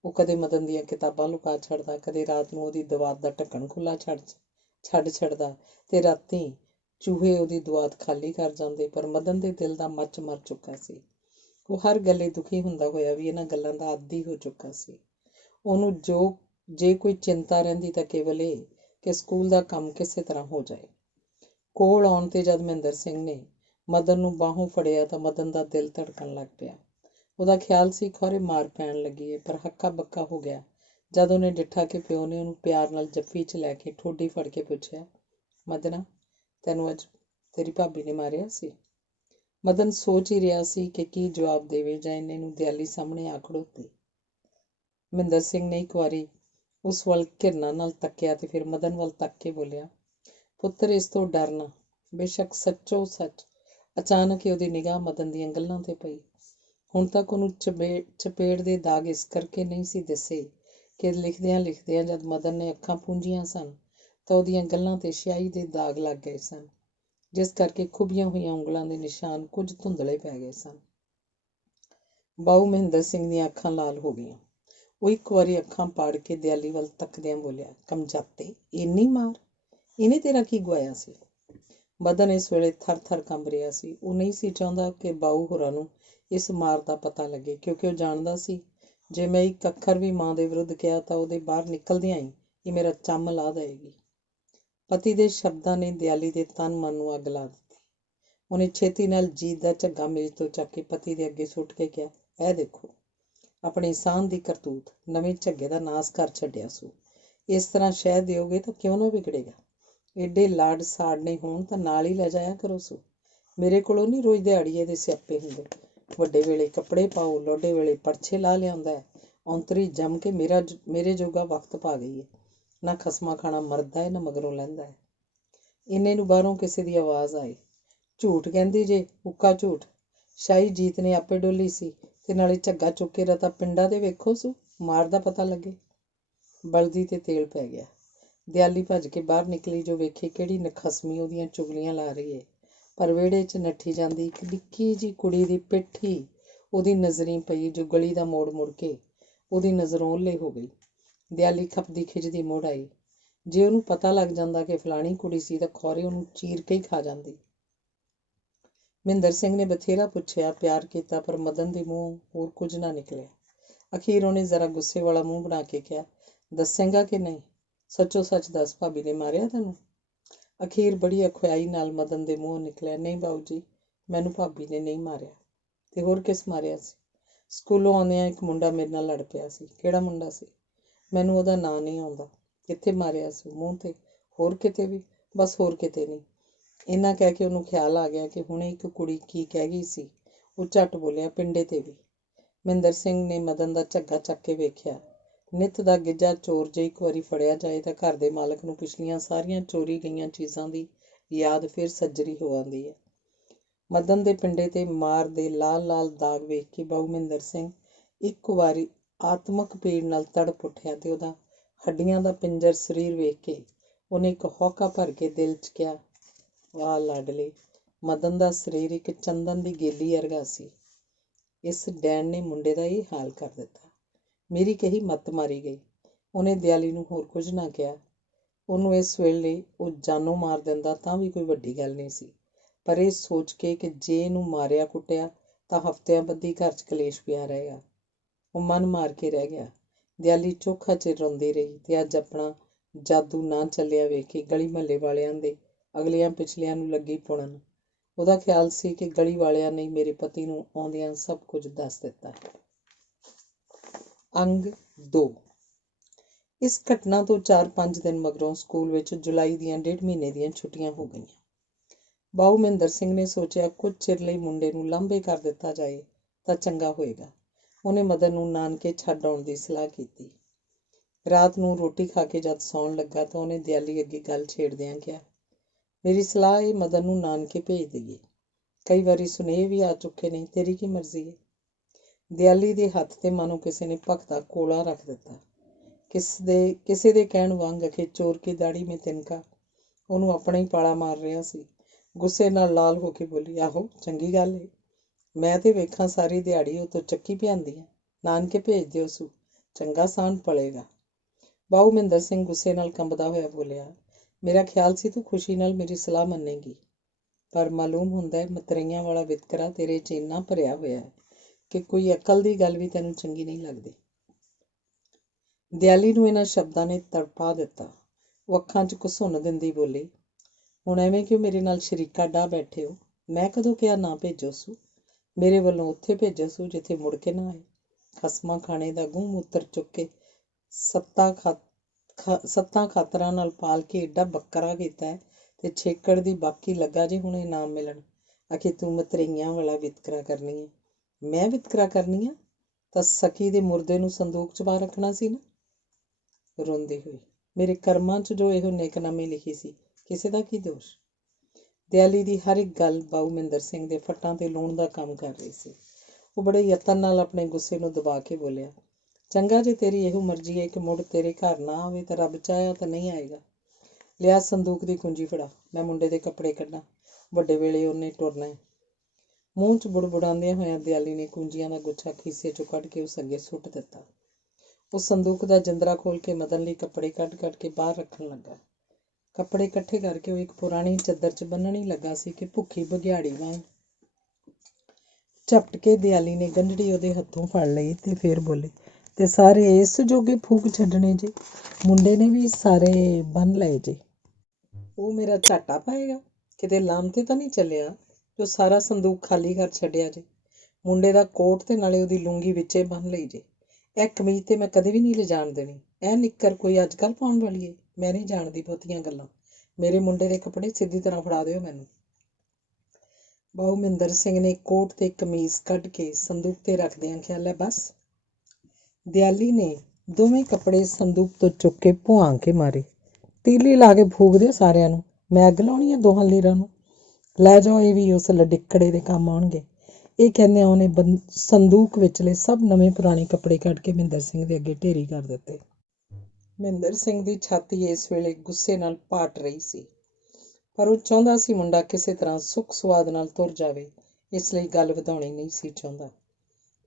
ਉਹ ਕਦੇ ਮਦਨ ਦੀਆਂ ਕਿਤਾਬਾਂ ਲੁਕਾ ਛੱਡਦਾ, ਕਦੇ ਰਾਤ ਨੂੰ ਉਹਦੀ ਦਵਾਤ ਦਾ ਢੱਕਣ ਖੁੱਲ੍ਹਾ ਛੱਡ ਛੱਡਦਾ, ਤੇ ਰਾਤੀਂ ਚੂਹੇ ਉਹਦੀ ਦਵਾਤ ਖਾਲੀ ਕਰ ਜਾਂਦੇ। ਪਰ ਮਦਨ ਦੇ ਦਿਲ ਦਾ ਮੱਚ ਮਰ ਚੁੱਕਾ ਸੀ। ਉਹ ਹਰ ਗੱਲੇ ਦੁਖੀ ਹੁੰਦਾ ਹੋਇਆ ਵੀ ਇਹਨਾਂ ਗੱਲਾਂ ਦਾ ਆਦੀ ਹੋ ਚੁੱਕਾ ਸੀ। ਉਹਨੂੰ ਜੇ ਕੋਈ ਚਿੰਤਾ ਰਹਿੰਦੀ ਤਾਂ ਕੇਵਲ ਇਹ ਕਿ ਸਕੂਲ ਦਾ ਕੰਮ ਕਿਸੇ ਤਰ੍ਹਾਂ ਹੋ ਜਾਏ। ਕੋਲ ਆਉਣ ਤੇ ਜਦ ਮਹਿੰਦਰ ਸਿੰਘ ਨੇ ਮਦਨ ਨੂੰ ਬਾਹੋਂ ਫੜਿਆ ਤਾਂ ਮਦਨ ਦਾ ਦਿਲ ਧੜਕਣ ਲੱਗ ਪਿਆ। ਉਹਦਾ ਖਿਆਲ ਸੀ ਖੌਰੇ ਮਾਰ ਪੈਣ ਲੱਗੀ ਏ, ਪਰ ਹੱਕਾ ਬੱਕਾ ਹੋ ਗਿਆ ਜਦ ਉਹਨੇ ਡਿੱਠਾ ਕਿ ਪਿਓ ਨੇ ਉਹਨੂੰ ਪਿਆਰ ਨਾਲ ਜੱਫੀ 'ਚ ਲੈ ਕੇ ਠੋਡੀ ਫੜ ਕੇ ਪੁੱਛਿਆ, ਮਦਨਾ, ਤੈਨੂੰ ਅੱਜ ਤੇਰੀ ਭਾਬੀ ਨੇ ਮਾਰਿਆ ਸੀ? ਮਦਨ ਸੋਚ ਹੀ ਰਿਹਾ ਸੀ ਕਿ ਕੀ ਜਵਾਬ ਦੇਵੇ ਜਾਂ ਇੰਨੇ ਨੂੰ ਦਿਆਲੀ ਸਾਹਮਣੇ ਆ ਖੜੋਤੀ। ਮਹਿੰਦਰ ਸਿੰਘ ਨੇ ਇੱਕ ਵਾਰੀ ਉਸ ਵੱਲ ਘਿਰਨਾ ਨਾਲ ਤੱਕਿਆ ਤੇ ਫਿਰ ਮਦਨ ਵੱਲ ਤੱਕ ਕੇ ਬੋਲਿਆ, ਪੁੱਤਰ, ਇਸ ਤੋਂ ਡਰਨਾ। ਬੇਸ਼ੱਕ ਸੱਚੋ ਸੱਚ। ਅਚਾਨਕ ਹੀ ਉਹਦੀ ਨਿਗਾਹ ਮਦਨ ਦੀਆਂ ਗੱਲਾਂ ਤੇ ਪਈ। ਹੁਣ ਤੱਕ ਉਹਨੂੰ ਚਪੇੜ ਦੇ ਦਾਗ ਇਸ ਕਰਕੇ ਨਹੀਂ ਸੀ ਦਿਸੇ ਕਿ ਲਿਖਦਿਆਂ ਜਦ ਮਦਨ ਨੇ ਅੱਖਾਂ ਪੂੰਝੀਆਂ ਸਨ ਤਾਂ ਉਹਦੀਆਂ ਗੱਲਾਂ ਤੇ ਸਿਆਹੀ ਦੇ ਦਾਗ ਲੱਗ ਗਏ ਸਨ, ਜਿਸ ਕਰਕੇ ਖੁੱਭੀਆਂ ਹੋਈਆਂ ਉਂਗਲਾਂ ਦੇ ਨਿਸ਼ਾਨ ਕੁਝ ਧੁੰਦਲੇ ਪੈ ਗਏ ਸਨ। ਬਾਊ ਮਹਿੰਦਰ ਸਿੰਘ ਦੀਆਂ ਅੱਖਾਂ ਲਾਲ ਹੋ ਗਈਆਂ। ਉਹ ਇੱਕ ਵਾਰੀ ਅੱਖਾਂ ਪਾੜ ਕੇ ਦਿਆਲੀ ਵੱਲ ਤੱਕਦਿਆਂ ਬੋਲਿਆ, ਕਮਜਾਤੇ, ਇੰਨੀ ਮਾਰ? ਇਹਨੇ ਤੇਰਾ ਕੀ ਗਵਾਇਆ ਸੀ? ਮਦਨ ਇਸ ਵੇਲੇ ਥਰ ਥਰ ਕੰਬ ਰਿਹਾ ਸੀ। ਉਹ ਨਹੀਂ ਸੀ ਚਾਹੁੰਦਾ ਕਿ ਬਾਊ ਹੋਰਾਂ ਨੂੰ ਇਸ ਮਾਰ ਦਾ ਪਤਾ ਲੱਗੇ, ਕਿਉਂਕਿ ਉਹ ਜਾਣਦਾ ਸੀ ਜੇ ਮੈਂ ਇੱਕ ਅੱਖਰ ਵੀ ਮਾਂ ਦੇ ਵਿਰੁੱਧ ਕਿਹਾ ਤਾਂ ਉਹਦੇ ਬਾਹਰ ਨਿਕਲਦਿਆਂ ਹੀ ਇਹ ਮੇਰਾ ਚੰਮ ਲਾ ਦੇਵੇਗੀ। ਪਤੀ ਦੇ ਸ਼ਬਦਾਂ ਨੇ ਦਿਆਲੀ ਦੇ ਤਨ ਮਨ ਨੂੰ ਅੱਗ ਲਾ ਦਿੱਤੀ। ਉਹਨੇ ਛੇਤੀ ਨਾਲ ਜੀਤ ਦਾ ਝੱਗਾ ਮੇਜ਼ ਤੋਂ ਚੱਕ ਕੇ ਪਤੀ ਦੇ ਅੱਗੇ ਸੁੱਟ ਕੇ ਕਿਹਾ, ਇਹ ਦੇਖੋ, ਆਪਣੀ ਸਾਂਝ ਦੀ ਕਰਤੂਤ, ਨਵੇਂ ਝੱਗੇ ਦਾ ਨਾਸ ਕਰ ਛੱਡਿਆ ਸੂ। ਇਸ ਤਰ੍ਹਾਂ ਸ਼ਹਿ ਦਿਓਗੇ ਤਾਂ ਕਿਉਂ ਨਾ ਵਿਗੜੇਗਾ। ਏਡੇ ਲਾਡ ਸਾੜਨੇ ਹੋਣ ਤਾਂ ਨਾਲ ਹੀ ਲੈ ਜਾਇਆ ਕਰੋ ਸੂ। ਮੇਰੇ ਕੋਲੋਂ ਨਹੀਂ ਰੋਜ਼ ਦਿਹਾੜੀਏ ਦੇ ਸਿਆਪੇ ਹੁੰਦੇ। ਵੱਡੇ ਵੇਲੇ ਕੱਪੜੇ ਪਾਓ, ਲੋਡੇ ਵੇਲੇ ਪਰਛੇ ਲਾ ਲਿਆਉਂਦਾ ਹੈ। ਔਂਤਰੀ ਜੰਮ ਕੇ ਮੇਰੇ ਜੋਗਾ ਵਕਤ ਪਾ ਗਈ ਹੈ। ਨਾ ਖਸਮਾ ਖਾਣਾ ਮਰਦਾ ਹੈ, ਨਾ ਮਗਰੋਂ ਲੈਂਦਾ ਹੈ। ਇੰਨੇ ਨੂੰ ਬਾਹਰੋਂ ਕਿਸੇ ਦੀ ਆਵਾਜ਼ ਆਈ, ਝੂਠ ਕਹਿੰਦੀ ਜੇ, ਉੱਕਾ ਝੂਠ। ਸ਼ਾਹੀ ਜੀਤ ਨੇ ਆਪੇ ਡੋਲੀ ਸੀ ਤੇ ਨਾਲੇ ਝੱਗਾ ਚੁੱਕ ਕੇ ਰਤਾ ਪਿੰਡਾਂ ਦੇ ਵੇਖੋ ਸੂ, ਮਾਰ ਦਾ ਪਤਾ ਲੱਗੇ। ਬਲਦੀ ਤੇ ਤੇਲ ਪੈ ਗਿਆ। ਦਿਆਲੀ ਭੱਜ ਕੇ ਬਾਹਰ ਨਿਕਲੀ, ਜੋ ਵੇਖੇ ਕਿਹੜੀ ਨਖਸਮੀ ਉਹਦੀਆਂ ਚੁਗਲੀਆਂ ਲਾ ਰਹੀ ਏ। ਪਰ ਵਿਹੜੇ 'ਚ ਨੱਠੀ ਜਾਂਦੀ ਇੱਕ ਨਿੱਕੀ ਜਿਹੀ ਕੁੜੀ ਦੀ ਪਿੱਠ ਹੀ ਉਹਦੀ ਨਜ਼ਰੀਂ ਪਈ, ਜੋ ਗਲੀ ਦਾ ਮੋੜ ਮੁੜ ਕੇ ਉਹਦੀ ਨਜ਼ਰੋਂ ਓਹਲੇ ਹੋ ਗਈ। ਦਿਆਲੀ ਖਪਦੀ ਖਿੱਚਦੀ ਮੁੜ ਆਈ। ਜੇ ਉਹਨੂੰ ਪਤਾ ਲੱਗ ਜਾਂਦਾ ਕਿ ਫਲਾਣੀ ਕੁੜੀ ਸੀ ਤਾਂ ਖੌਰੇ ਉਹਨੂੰ ਚੀਰ ਕੇ ਹੀ ਖਾ ਜਾਂਦੀ। ਮਹਿੰਦਰ ਸਿੰਘ ਨੇ ਬਥੇਰਾ ਪੁੱਛਿਆ, ਪਿਆਰ ਕੀਤਾ, ਪਰ ਮਦਨ ਦੇ ਮੂੰਹੋਂ ਹੋਰ ਕੁਝ ਨਾ ਨਿਕਲਿਆ। ਅਖੀਰ ਉਹਨੇ ਜ਼ਰਾ ਗੁੱਸੇ ਵਾਲਾ ਮੂੰਹ ਬਣਾ ਕੇ ਕਿਹਾ, ਦੱਸੇਂਗਾ ਕਿ ਨਹੀਂ? ਸੱਚੋ ਸੱਚ ਦੱਸ, ਭਾਬੀ ਨੇ ਮਾਰਿਆ ਤੈਨੂੰ? ਅਖੀਰ ਬੜੀ ਅਖੁਆਈ ਨਾਲ ਮਦਨ ਦੇ ਮੂੰਹੋਂ ਨਿਕਲਿਆ, ਨਹੀਂ ਬਾਊ ਜੀ, ਮੈਨੂੰ ਭਾਬੀ ਨੇ ਨਹੀਂ ਮਾਰਿਆ। ਤੇ ਹੋਰ ਕਿਸ ਮਾਰਿਆ ਸੀ? ਸਕੂਲੋਂ ਆਉਂਦਿਆਂ ਇੱਕ ਮੁੰਡਾ ਮੇਰੇ ਨਾਲ ਲੜ ਪਿਆ ਸੀ। ਕਿਹੜਾ ਮੁੰਡਾ ਸੀ? ਮੈਨੂੰ ਉਹਦਾ ਨਾਂ ਨਹੀਂ ਆਉਂਦਾ। ਕਿੱਥੇ ਮਾਰਿਆ ਸੀ? ਮੂੰਹ ਤੇ। ਹੋਰ ਕਿਤੇ ਵੀ? ਬਸ ਹੋਰ ਕਿਤੇ ਨਹੀਂ। ਇੰਨਾ ਕਹਿ ਕੇ ਉਹਨੂੰ ਖਿਆਲ ਆ ਗਿਆ ਕਿ ਹੁਣੇ ਇੱਕ ਕੁੜੀ ਕੀ ਕਹਿ ਗਈ ਸੀ। ਉਹ ਝੱਟ ਬੋਲਿਆ, ਪਿੰਡੇ ਤੇ ਵੀ। ਮਹਿੰਦਰ ਸਿੰਘ ਨੇ ਮਦਨ ਦਾ ਝੱਗਾ ਚੱਕ ਕੇ ਵੇਖਿਆ। ਨਿੱਤ ਦਾ ਗਿੱਜਾ ਚੋਰ ਜੇ ਇੱਕ ਵਾਰੀ ਫੜਿਆ ਜਾਏ ਤਾਂ ਘਰ ਦੇ ਮਾਲਕ ਨੂੰ ਪਿਛਲੀਆਂ ਸਾਰੀਆਂ ਚੋਰੀ ਗਈਆਂ ਚੀਜ਼ਾਂ ਦੀ ਯਾਦ ਫਿਰ ਸੱਜਰੀ ਹੋ ਆਉਂਦੀ ਹੈ। ਮਦਨ ਦੇ ਪਿੰਡੇ ਤੇ ਮਾਰ ਦੇ ਲਾਲ ਲਾਲ ਦਾਗ ਵੇਖ ਕੇ ਬਾਊ ਮਹਿੰਦਰ ਸਿੰਘ ਇੱਕ ਵਾਰੀ ਆਤਮਕ ਪੀੜ ਨਾਲ ਤੜਪ ਉੱਠਿਆ ਤੇ ਉਹਦਾ ਹੱਡੀਆਂ ਦਾ ਪਿੰਜਰ ਸਰੀਰ ਵੇਖ ਕੇ ਉਹਨੇ ਇੱਕ ਹੌਕਾ ਭਰ ਕੇ ਦਿਲ 'ਚ ਕਿਹਾ, ਵਾਹ ਲਾਡਲੇ, ਮਦਨ ਦਾ ਸਰੀਰ ਇੱਕ ਚੰਦਨ ਦੀ ਗੇਲੀ ਵਰਗਾ ਸੀ। ਇਸ ਡੈਣ ਨੇ ਮੁੰਡੇ ਦਾ ਇਹ ਹਾਲ ਕਰ ਦਿੱਤਾ। ਮੇਰੀ ਕਹੀ ਮੱਤ ਮਾਰੀ ਗਈ। ਉਹਨੇ ਦਿਆਲੀ ਨੂੰ ਹੋਰ ਕੁਝ ਨਾ ਕਿਹਾ। ਉਹਨੂੰ ਇਸ ਵੇਲੇ ਉਹ ਜਾਨੋਂ ਮਾਰ ਦਿੰਦਾ ਤਾਂ ਵੀ ਕੋਈ ਵੱਡੀ ਗੱਲ ਨਹੀਂ ਸੀ, ਪਰ ਇਹ ਸੋਚ ਕੇ ਕਿ ਜੇ ਇਹਨੂੰ ਮਾਰਿਆ ਕੁੱਟਿਆ ਤਾਂ ਹਫ਼ਤਿਆਂ ਬੱਧੀ ਘਰ 'ਚ ਕਲੇਸ਼ ਪਿਆ ਰਹੇਗਾ, ਉਹ ਮਨ ਮਾਰ ਕੇ ਰਹਿ ਗਿਆ। ਦਿਆਲੀ ਚੋਖਾ ਚਿਰ ਰੋਂਦੀ ਰਹੀ ਤੇ ਅੱਜ ਆਪਣਾ ਜਾਦੂ ਨਾ ਚੱਲਿਆ ਵੇਖ ਕੇ ਗਲੀ ਮੁਹੱਲੇ ਵਾਲਿਆਂ ਦੇ ਅਗਲਿਆਂ ਪਿਛਲਿਆਂ ਨੂੰ ਲੱਗੀ ਪੁਣਨ। ਉਹਦਾ ਖਿਆਲ ਸੀ ਕਿ ਗਲੀ ਵਾਲਿਆਂ ਨੇ ਮੇਰੇ ਪਤੀ ਨੂੰ ਆਉਂਦਿਆਂ ਸਭ ਕੁਝ ਦੱਸ ਦਿੱਤਾ। ਅੰਗ 2। ਇਸ ਘਟਨਾ ਤੋਂ 4-5 ਦਿਨ ਮਗਰੋਂ ਸਕੂਲ ਵਿੱਚ ਜੁਲਾਈ ਦੀਆਂ 1.5 ਮਹੀਨੇ ਦੀਆਂ ਛੁੱਟੀਆਂ ਹੋ ਗਈਆਂ। ਬਾਊ ਮਹਿੰਦਰ ਸਿੰਘ ਨੇ ਸੋਚਿਆ ਕੁਝ ਚਿਰ ਲਈ ਮੁੰਡੇ ਨੂੰ ਲਾਂਭੇ ਕਰ ਦਿੱਤਾ ਜਾਏ ਤਾਂ ਚੰਗਾ ਹੋਏਗਾ। ਉਹਨੇ ਮਦਨ ਨੂੰ ਨਾਨਕੇ ਛੱਡ ਆਉਣ ਦੀ ਸਲਾਹ ਕੀਤੀ। ਰਾਤ ਨੂੰ ਰੋਟੀ ਖਾ ਕੇ ਜਦ ਸੌਣ ਲੱਗਾ ਤਾਂ ਉਹਨੇ ਦਿਆਲੀ ਅੱਗੇ ਗੱਲ ਛੇੜਦਿਆਂ ਕਿਹਾ, ਮੇਰੀ ਸਲਾਹ ਇਹ ਮਦਨ ਨੂੰ ਨਾਨਕੇ ਭੇਜ ਦੇਈਏ। ਕਈ ਵਾਰੀ ਸੁਨੇਹੇ ਵੀ ਆ ਚੁੱਕੇ ਨੇ, ਤੇਰੀ ਕੀ ਮਰਜ਼ੀ ਹੈ। ਦਿਆਲੀ ਦੇ ਹੱਥ ਤੇ ਮਾਨੋ ਕਿਸੇ ਨੇ ਭਖਦਾ ਕੋਲਾ ਰੱਖ ਦਿੱਤਾ। ਕਿਸੇ ਦੇ ਕਹਿਣ ਵਾਂਗ ਅਖੇ ਚੋਰ ਕੀ ਦਾੜੀ ਮੇ ਤਿਨਕਾ ਉਹਨੂੰ ਆਪਣਾ ਹੀ ਪਾਲਾ ਮਾਰ ਰਿਹਾ ਸੀ। ਗੁੱਸੇ ਨਾਲ ਲਾਲ ਹੋ ਕੇ ਬੋਲੀ, ਆਹੋ ਚੰਗੀ ਗੱਲ ਏ, ਮੈਂ ਤੇ ਵੇਖਾਂ ਸਾਰੀ ਦਿਹਾੜੀ ਉਹ ਤੋਂ ਚੱਕੀ ਪਿਆਂਦੀ ਆ, ਨਾਨਕੇ ਭੇਜ ਦਿਓ ਸੂ, ਚੰਗਾ ਸਾਨ ਪਲੇਗਾ। ਬਾਊ ਮਹਿੰਦਰ ਸਿੰਘ ਗੁੱਸੇ ਨਾਲ ਕੰਬਦਾ ਹੋਇਆ ਬੋਲਿਆ, ਮੇਰਾ ਖਿਆਲ ਸੀ ਤੂੰ ਖੁਸ਼ੀ ਨਾਲ ਮੇਰੀ ਸਲਾਹ ਮੰਨੇਗੀ, ਪਰ ਮਾਲੂਮ ਹੁੰਦਾ ਮਤਰੇਈਆਂ ਵਾਲਾ ਵਿਤਕਰਾ ਤੇਰੇ 'ਚ ਇੰਨਾ ਭਰਿਆ ਹੋਇਆ ਹੈ ਕਿ ਕੋਈ ਅਕਲ ਦੀ ਗੱਲ ਵੀ ਤੈਨੂੰ ਚੰਗੀ ਨਹੀਂ ਲੱਗਦੀ। ਦਿਆਲੀ ਨੂੰ ਇਹਨਾਂ ਸ਼ਬਦਾਂ ਨੇ ਤੜਪਾ ਦਿੱਤਾ। ਉਹ ਅੱਖਾਂ 'ਚ ਘੁਸੁੰਨ ਦਿੰਦੀ ਬੋਲੀ, ਹੁਣ ਐਵੇਂ ਕਿਉਂ ਮੇਰੇ ਨਾਲ ਸ਼ਰੀਕਾ ਡਾਹ ਬੈਠੇ ਹੋ? ਮੈਂ ਕਦੋਂ ਕਿਹਾ ਨਾ ਭੇਜੋ ਸੂ? ਮੇਰੇ ਵੱਲੋਂ ਉੱਥੇ ਭੇਜੋ ਸੂ ਜਿੱਥੇ ਮੁੜ ਕੇ ਨਾ ਆਏ। ਖਸਮਾਂ ਖਾਣੇ ਦਾ ਗੂੰ ਮੂਤਰ ਚੁੱਕ ਕੇ ਸੱਤਾਂ ਖਾਤਰਾਂ ਨਾਲ ਪਾਲ ਕੇ ਏਡਾ ਬੱਕਰਾ ਕੀਤਾ ਹੈ ਤੇ ਛੇਕੜ ਦੀ ਬਾਕੀ ਲੱਗਾ ਜੇ ਹੁਣ ਇਨਾਮ ਮਿਲਣ। ਆਖੇ ਤੂੰ ਮਤਰੇਈਆਂ ਵਾਲਾ ਵਿਤਕਰਾ ਕਰਨੀ ਹੈ। ਮੈਂ ਵਿਤਕਰਾ ਕਰਨੀ ਆ ਤਾਂ ਸਕੀ ਦੇ ਮੁਰਦੇ ਨੂੰ ਸੰਦੂਕ 'ਚ ਪਾ ਰੱਖਣਾ ਸੀ ਨਾ। ਰੋਂਦੀ ਹੋਈ, ਮੇਰੇ ਕਰਮਾਂ 'ਚ ਜੋ ਇਹੋ ਨੇਕਨਾਮੀ ਲਿਖੀ ਸੀ, ਕਿਸੇ ਦਾ ਕੀ ਦੋਸ਼? ਦਿਆਲੀ ਦੀ ਹਰ ਇੱਕ ਗੱਲ ਬਾਊ ਮਹਿੰਦਰ ਸਿੰਘ ਦੇ ਫੱਟਾਂ ਤੇ ਲਾਉਣ ਦਾ ਕੰਮ ਕਰ ਰਹੀ ਸੀ। ਉਹ ਬੜੇ ਯਤਨ ਨਾਲ ਆਪਣੇ ਗੁੱਸੇ ਨੂੰ ਦਬਾ ਕੇ ਬੋਲਿਆ, ਚੰਗਾ ਜੇ ਤੇਰੀ ਇਹੋ ਮਰਜ਼ੀ ਹੈ ਕਿ ਮੁੜ ਤੇਰੇ ਘਰ ਨਾ ਆਵੇ ਤਾਂ ਰੱਬ ਚਾਹਿਆ ਤਾਂ ਨਹੀਂ ਆਏਗਾ। ਲਿਆ ਸੰਦੂਕ ਦੀ ਕੁੰਜੀ ਫੜਾ, ਮੈਂ ਮੁੰਡੇ ਦੇ ਕੱਪੜੇ ਕੱਢਾਂ, ਵੱਡੇ ਵੇਲੇ ਉਹਨੇ ਟੁਰਨਾ ਹੈ। ਮੂੰਹ 'ਚ ਬੁੜਬੁੜਾਉਂਦਿਆਂ ਹੋਇਆਂ ਦਿਆਲੀ ਨੇ ਕੁੰਜੀਆਂ ਦਾ ਗੁੱਛਾ ਖੀਸੇ 'ਚੋਂ ਕੱਢ ਕੇ ਉਸ ਅੱਗੇ ਸੁੱਟ ਦਿੱਤਾ। ਉਹ ਸੰਦੂਕ ਦਾ ਜਿੰਦਰਾ ਖੋਲ੍ਹ ਕੇ ਮਦਨ ਲਈ ਕੱਪੜੇ ਕੱਢ ਕੇ ਬਾਹਰ ਰੱਖਣ ਲੱਗਾ। ਕੱਪੜੇ ਇਕੱਠੇ ਕਰਕੇ ਉਹ ਇੱਕ ਪੁਰਾਣੀ ਚੱਦਰ 'ਚ ਬੰਨ੍ਹਣ ਹੀ ਲੱਗਾ ਸੀ ਕਿ ਭੁੱਖੀ ਬਘਿਆੜੀ ਵਾਂਗ ਝਪਟ ਕੇ ਦਿਆਲੀ ਨੇ ਗੰਢੜੀ ਉਹਦੇ ਹੱਥੋਂ ਫੜ ਲਈ ਤੇ ਫੇਰ ਬੋਲੇ, ਤੇ ਸਾਰੇ ਇਸ ਜੋਗੇ ਫੂਕ ਛੱਡਣੇ ਜੇ? ਮੁੰਡੇ ਨੇ ਵੀ ਸਾਰੇ ਬੰਨ ਲਏ ਜੇ? ਉਹ ਮੇਰਾ ਝਾਟਾ ਪਾਏਗਾ? ਕਿਤੇ ਲਾਮ ਤੇ ਤਾਂ ਨਹੀਂ ਚੱਲਿਆ ਜੋ ਸਾਰਾ ਸੰਦੂਕ ਖਾਲੀ ਕਰ ਛੱਡਿਆ ਜੇ? ਮੁੰਡੇ ਦਾ ਕੋਟ ਤੇ ਨਾਲੇ ਉਹਦੀ ਲੂੰਗੀ ਵਿੱਚੇ ਬੰਨ ਲਈ ਜੇ। ਇਹ ਕਮੀਜ਼ ਤੇ ਮੈਂ ਕਦੇ ਵੀ ਨਹੀਂ ਲਿਜਾਣ ਦੇਣੀ। ਇਹ ਨਿੱਕਰ ਕੋਈ ਅੱਜ ਕੱਲ੍ਹ ਪਾਉਣ ਵਾਲੀ ਏ? ਮੈਂ ਨਹੀਂ ਜਾਣਦੀ ਬਹੁਤੀਆਂ ਗੱਲਾਂ। ਮੇਰੇ ਮੁੰਡੇ ਦੇ ਕੱਪੜੇ ਸਿੱਧੀ ਤਰ੍ਹਾਂ ਫੜਾ ਦਿਓ ਮੈਨੂੰ। ਬਾਊ ਮਹਿੰਦਰ ਸਿੰਘ ਨੇ ਕੋਟ ਤੇ ਕਮੀਜ਼ ਕੱਢ ਕੇ ਸੰਦੂਕ ਤੇ ਰੱਖਦਿਆਂ ਖਿਆਲ ਹੈ ਬਸ। ਦਿਆਲੀ ਨੇ ਦੋਵੇਂ ਕੱਪੜੇ ਸੰਦੂਕ ਤੋਂ ਚੁੱਕ ਕੇ ਭੁਆਂ ਕੇ ਮਾਰੇ। ਤੀਲੀ ਲਾ ਕੇ ਫੂਕ ਦਿਓ ਸਾਰਿਆਂ ਨੂੰ, ਮੈਂ ਅੱਗ ਲਾਉਣੀ ਹੈ ਦੋਹਾਂ ਲੀਰਾਂ ਨੂੰ। ਲੈ ਜਾਓ, ਇਹ ਵੀ ਉਸ ਲਡਿੱਕੜੇ ਦੇ ਕੰਮ ਆਉਣਗੇ। ਇਹ ਕਹਿੰਦਿਆਂ ਉਹਨੇ ਸੰਦੂਕ ਵਿਚਲੇ ਸਭ ਨਵੇਂ ਪੁਰਾਣੇ ਕੱਪੜੇ ਕੱਢ ਕੇ ਮਹਿੰਦਰ ਸਿੰਘ ਦੇ ਅੱਗੇ ਢੇਰੀ ਕਰ ਦਿੱਤੇ। ਮਹਿੰਦਰ ਸਿੰਘ ਦੀ ਛਾਤੀ ਇਸ ਵੇਲੇ ਗੁੱਸੇ ਨਾਲ ਪਾਟ ਰਹੀ ਸੀ, ਪਰ ਉਹ ਚਾਹੁੰਦਾ ਸੀ ਮੁੰਡਾ ਕਿਸੇ ਤਰ੍ਹਾਂ ਸੁੱਖ ਸੁਆਦ ਨਾਲ ਤੁਰ ਜਾਵੇ, ਇਸ ਲਈ ਗੱਲ ਵਧਾਉਣੀ ਨਹੀਂ ਸੀ ਚਾਹੁੰਦਾ।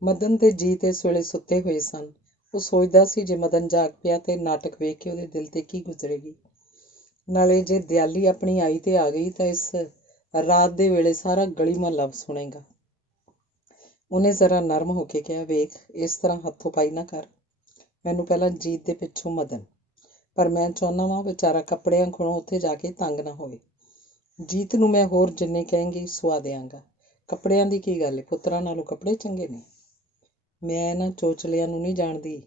ਮਦਨ ਤੇ ਜੀਤ ਇਸ ਵੇਲੇ ਸੁੱਤੇ ਹੋਏ ਸਨ। ਉਹ ਸੋਚਦਾ ਸੀ ਜੇ ਮਦਨ ਜਾਗ ਪਿਆ ਤੇ ਨਾਟਕ ਵੇਖ ਕੇ ਉਹਦੇ ਦਿਲ ਤੇ ਕੀ ਗੁਜ਼ਰੇਗੀ। ਨਾਲੇ ਜੇ ਦਿਆਲੀ ਆਪਣੀ ਆਈ ਤੇ ਆ ਗਈ ਤਾਂ ਇਸ ਰਾਤ ਦੇ ਵੇਲੇ ਸਾਰਾ ਗਲੀ ਮੁਹੱਲਾ ਸੁਣੇਗਾ। ਉਹਨੇ ਜ਼ਰਾ ਨਰਮ ਹੋ ਕੇ ਕਿਹਾ, ਵੇਖ ਇਸ ਤਰ੍ਹਾਂ ਹੱਥੋਂ ਪਾਈ ਨਾ ਕਰ। ਮੈਨੂੰ ਪਹਿਲਾਂ ਜੀਤ ਦੇ ਪਿੱਛੋਂ ਮਦਨ, ਪਰ ਮੈਂ ਚਾਹੁੰਦਾ ਵਾਂ ਵਿਚਾਰਾ ਕੱਪੜਿਆਂ ਕੋਲੋਂ ਉੱਥੇ ਜਾ ਕੇ ਤੰਗ ਨਾ ਹੋਵੇ। ਜੀਤ ਨੂੰ ਮੈਂ ਹੋਰ ਜਿੰਨੇ ਕਹੇਂਗੀ ਸੁਆ ਦਿਆਂਗਾ। ਕੱਪੜਿਆਂ ਦੀ ਕੀ ਗੱਲ ਹੈ, ਪੁੱਤਰਾਂ ਨਾਲੋਂ ਕੱਪੜੇ ਚੰਗੇ ਨੇ। ਮੈਂ ਇਹਨਾਂ ਚੋਚਲਿਆਂ ਨੂੰ ਨਹੀਂ ਜਾਣਦੀ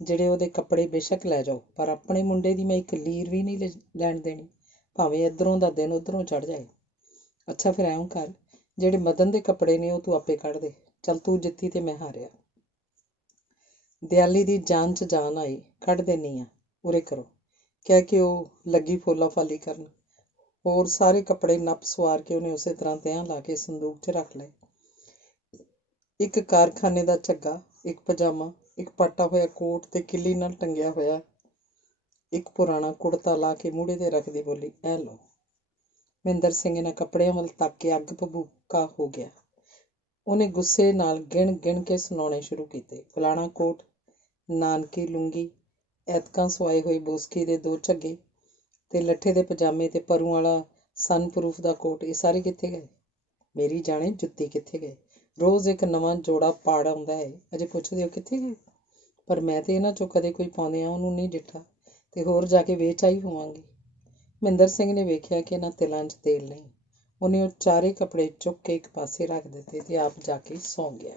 ਜਿਹੜੇ ਉਹਦੇ ਕੱਪੜੇ ਬੇਸ਼ੱਕ ਲੈ ਜਾਓ, ਪਰ ਆਪਣੇ ਮੁੰਡੇ ਦੀ ਮੈਂ ਇੱਕ ਲੀਰ ਵੀ ਨਹੀਂ ਲੈਣ ਦੇਣੀ, ਭਾਵੇਂ ਇੱਧਰੋਂ ਦਾ ਦਿਨ ਉੱਧਰੋਂ ਚੜ੍ਹ ਜਾਏ। ਅੱਛਾ ਫਿਰ ਐਂ ਕਰ, ਜਿਹੜੇ ਮਦਨ ਦੇ ਕੱਪੜੇ ਨੇ ਉਹ ਤੂੰ ਆਪੇ ਕੱਢ ਦੇ। ਚੱਲ ਤੂੰ ਜਿੱਤੀ ਤੇ ਮੈਂ ਹਾਰਿਆ। ਦਿਆਲੀ ਦੀ ਜਾਨ 'ਚ ਜਾਨ ਆਈ। ਕੱਢ ਦੇਣੀ ਆ, ਉਰੇ ਕਰੋ, ਕਹਿ ਕੇ ਉਹ ਲੱਗੀ ਫੋਲਾ ਫਾਲੀ ਕਰਨ। ਹੋਰ ਸਾਰੇ ਕੱਪੜੇ ਨੱਪ ਸਵਾਰ ਕੇ ਉਹਨੇ ਉਸੇ ਤਰ੍ਹਾਂ ਤਹਿ ਲਾ ਕੇ ਸੰਦੂਕ 'ਚ ਰੱਖ ਲਏ। ਇੱਕ ਕਾਰਖਾਨੇ ਦਾ ਝੱਗਾ, ਇੱਕ ਪਜਾਮਾ, ਇੱਕ ਪਾਟਾ ਹੋਇਆ ਕੋਟ ਤੇ ਕਿੱਲੀ ਨਾਲ ਟੰਗਿਆ ਹੋਇਆ ਇੱਕ ਪੁਰਾਣਾ ਕੁੜਤਾ ਲਾ ਕੇ ਮੂਹੜੇ ਤੇ ਰੱਖਦੀ ਬੋਲੀ, ਐ ਲਓ। ਮਹਿੰਦਰ ਸਿੰਘ ਇਹਨਾਂ ਕੱਪੜਿਆਂ ਵੱਲ ਤੱਕ ਕੇ ਅੱਗ ਭਬੂਕਾ ਹੋ ਗਿਆ। ਉਹਨੇ ਗੁੱਸੇ ਨਾਲ ਗਿਣ ਕੇ ਸੁਣਾਉਣੇ ਸ਼ੁਰੂ ਕੀਤੇ। ਫਲਾਣਾ ਕੋਟ, ਨਾਨਕੀ ਲੂੰਗੀ, ਐਤਕਾਂ ਸਵਾਏ ਹੋਏ ਬੋਸਕੀ ਦੇ 2 ਝੱਗੇ, ਤੇ ਲੱਠੇ ਦੇ ਪਜਾਮੇ ਤੇ ਪਰੂ ਵਾਲਾ ਸਨਪਰੂਫ ਦਾ ਕੋਟ, ਇਹ ਸਾਰੇ ਕਿੱਥੇ ਗਏ? ਮੇਰੀ ਜਾਣੇ ਜੁੱਤੀ ਕਿੱਥੇ ਗਏ? ਰੋਜ਼ ਇੱਕ ਨਵਾਂ ਜੋੜਾ ਪਾੜ ਆਉਂਦਾ ਹੈ, ਅਜੇ ਪੁੱਛਦੇ ਹੋ ਕਿੱਥੇ ਗਏ? ਪਰ ਮੈਂ ਤੇ ਇਹਨਾਂ ਚੋਂ ਕਦੇ ਕੋਈ ਪਾਉਂਦਿਆਂ ਉਹਨੂੰ ਨਹੀਂ ਡਿੱਠਾ, ਤੇ ਹੋਰ ਜਾ ਕੇ ਵੇਚ ਆਈ ਹੋਵਾਂਗੀ। ਮਹਿੰਦਰ ਸਿੰਘ ਨੇ ਵੇਖਿਆ ਕਿ ਇਹਨਾਂ ਤਿਲਾਂ 'ਚ ਤੇਲ ਨਹੀਂ। ਉਹਨੇ ਉਹ ਚਾਰੇ ਕੱਪੜੇ ਚੁੱਕ ਕੇ ਇੱਕ ਪਾਸੇ ਰੱਖ ਦਿੱਤੇ ਤੇ ਆਪ ਜਾ ਕੇ ਸੌਂ ਗਿਆ।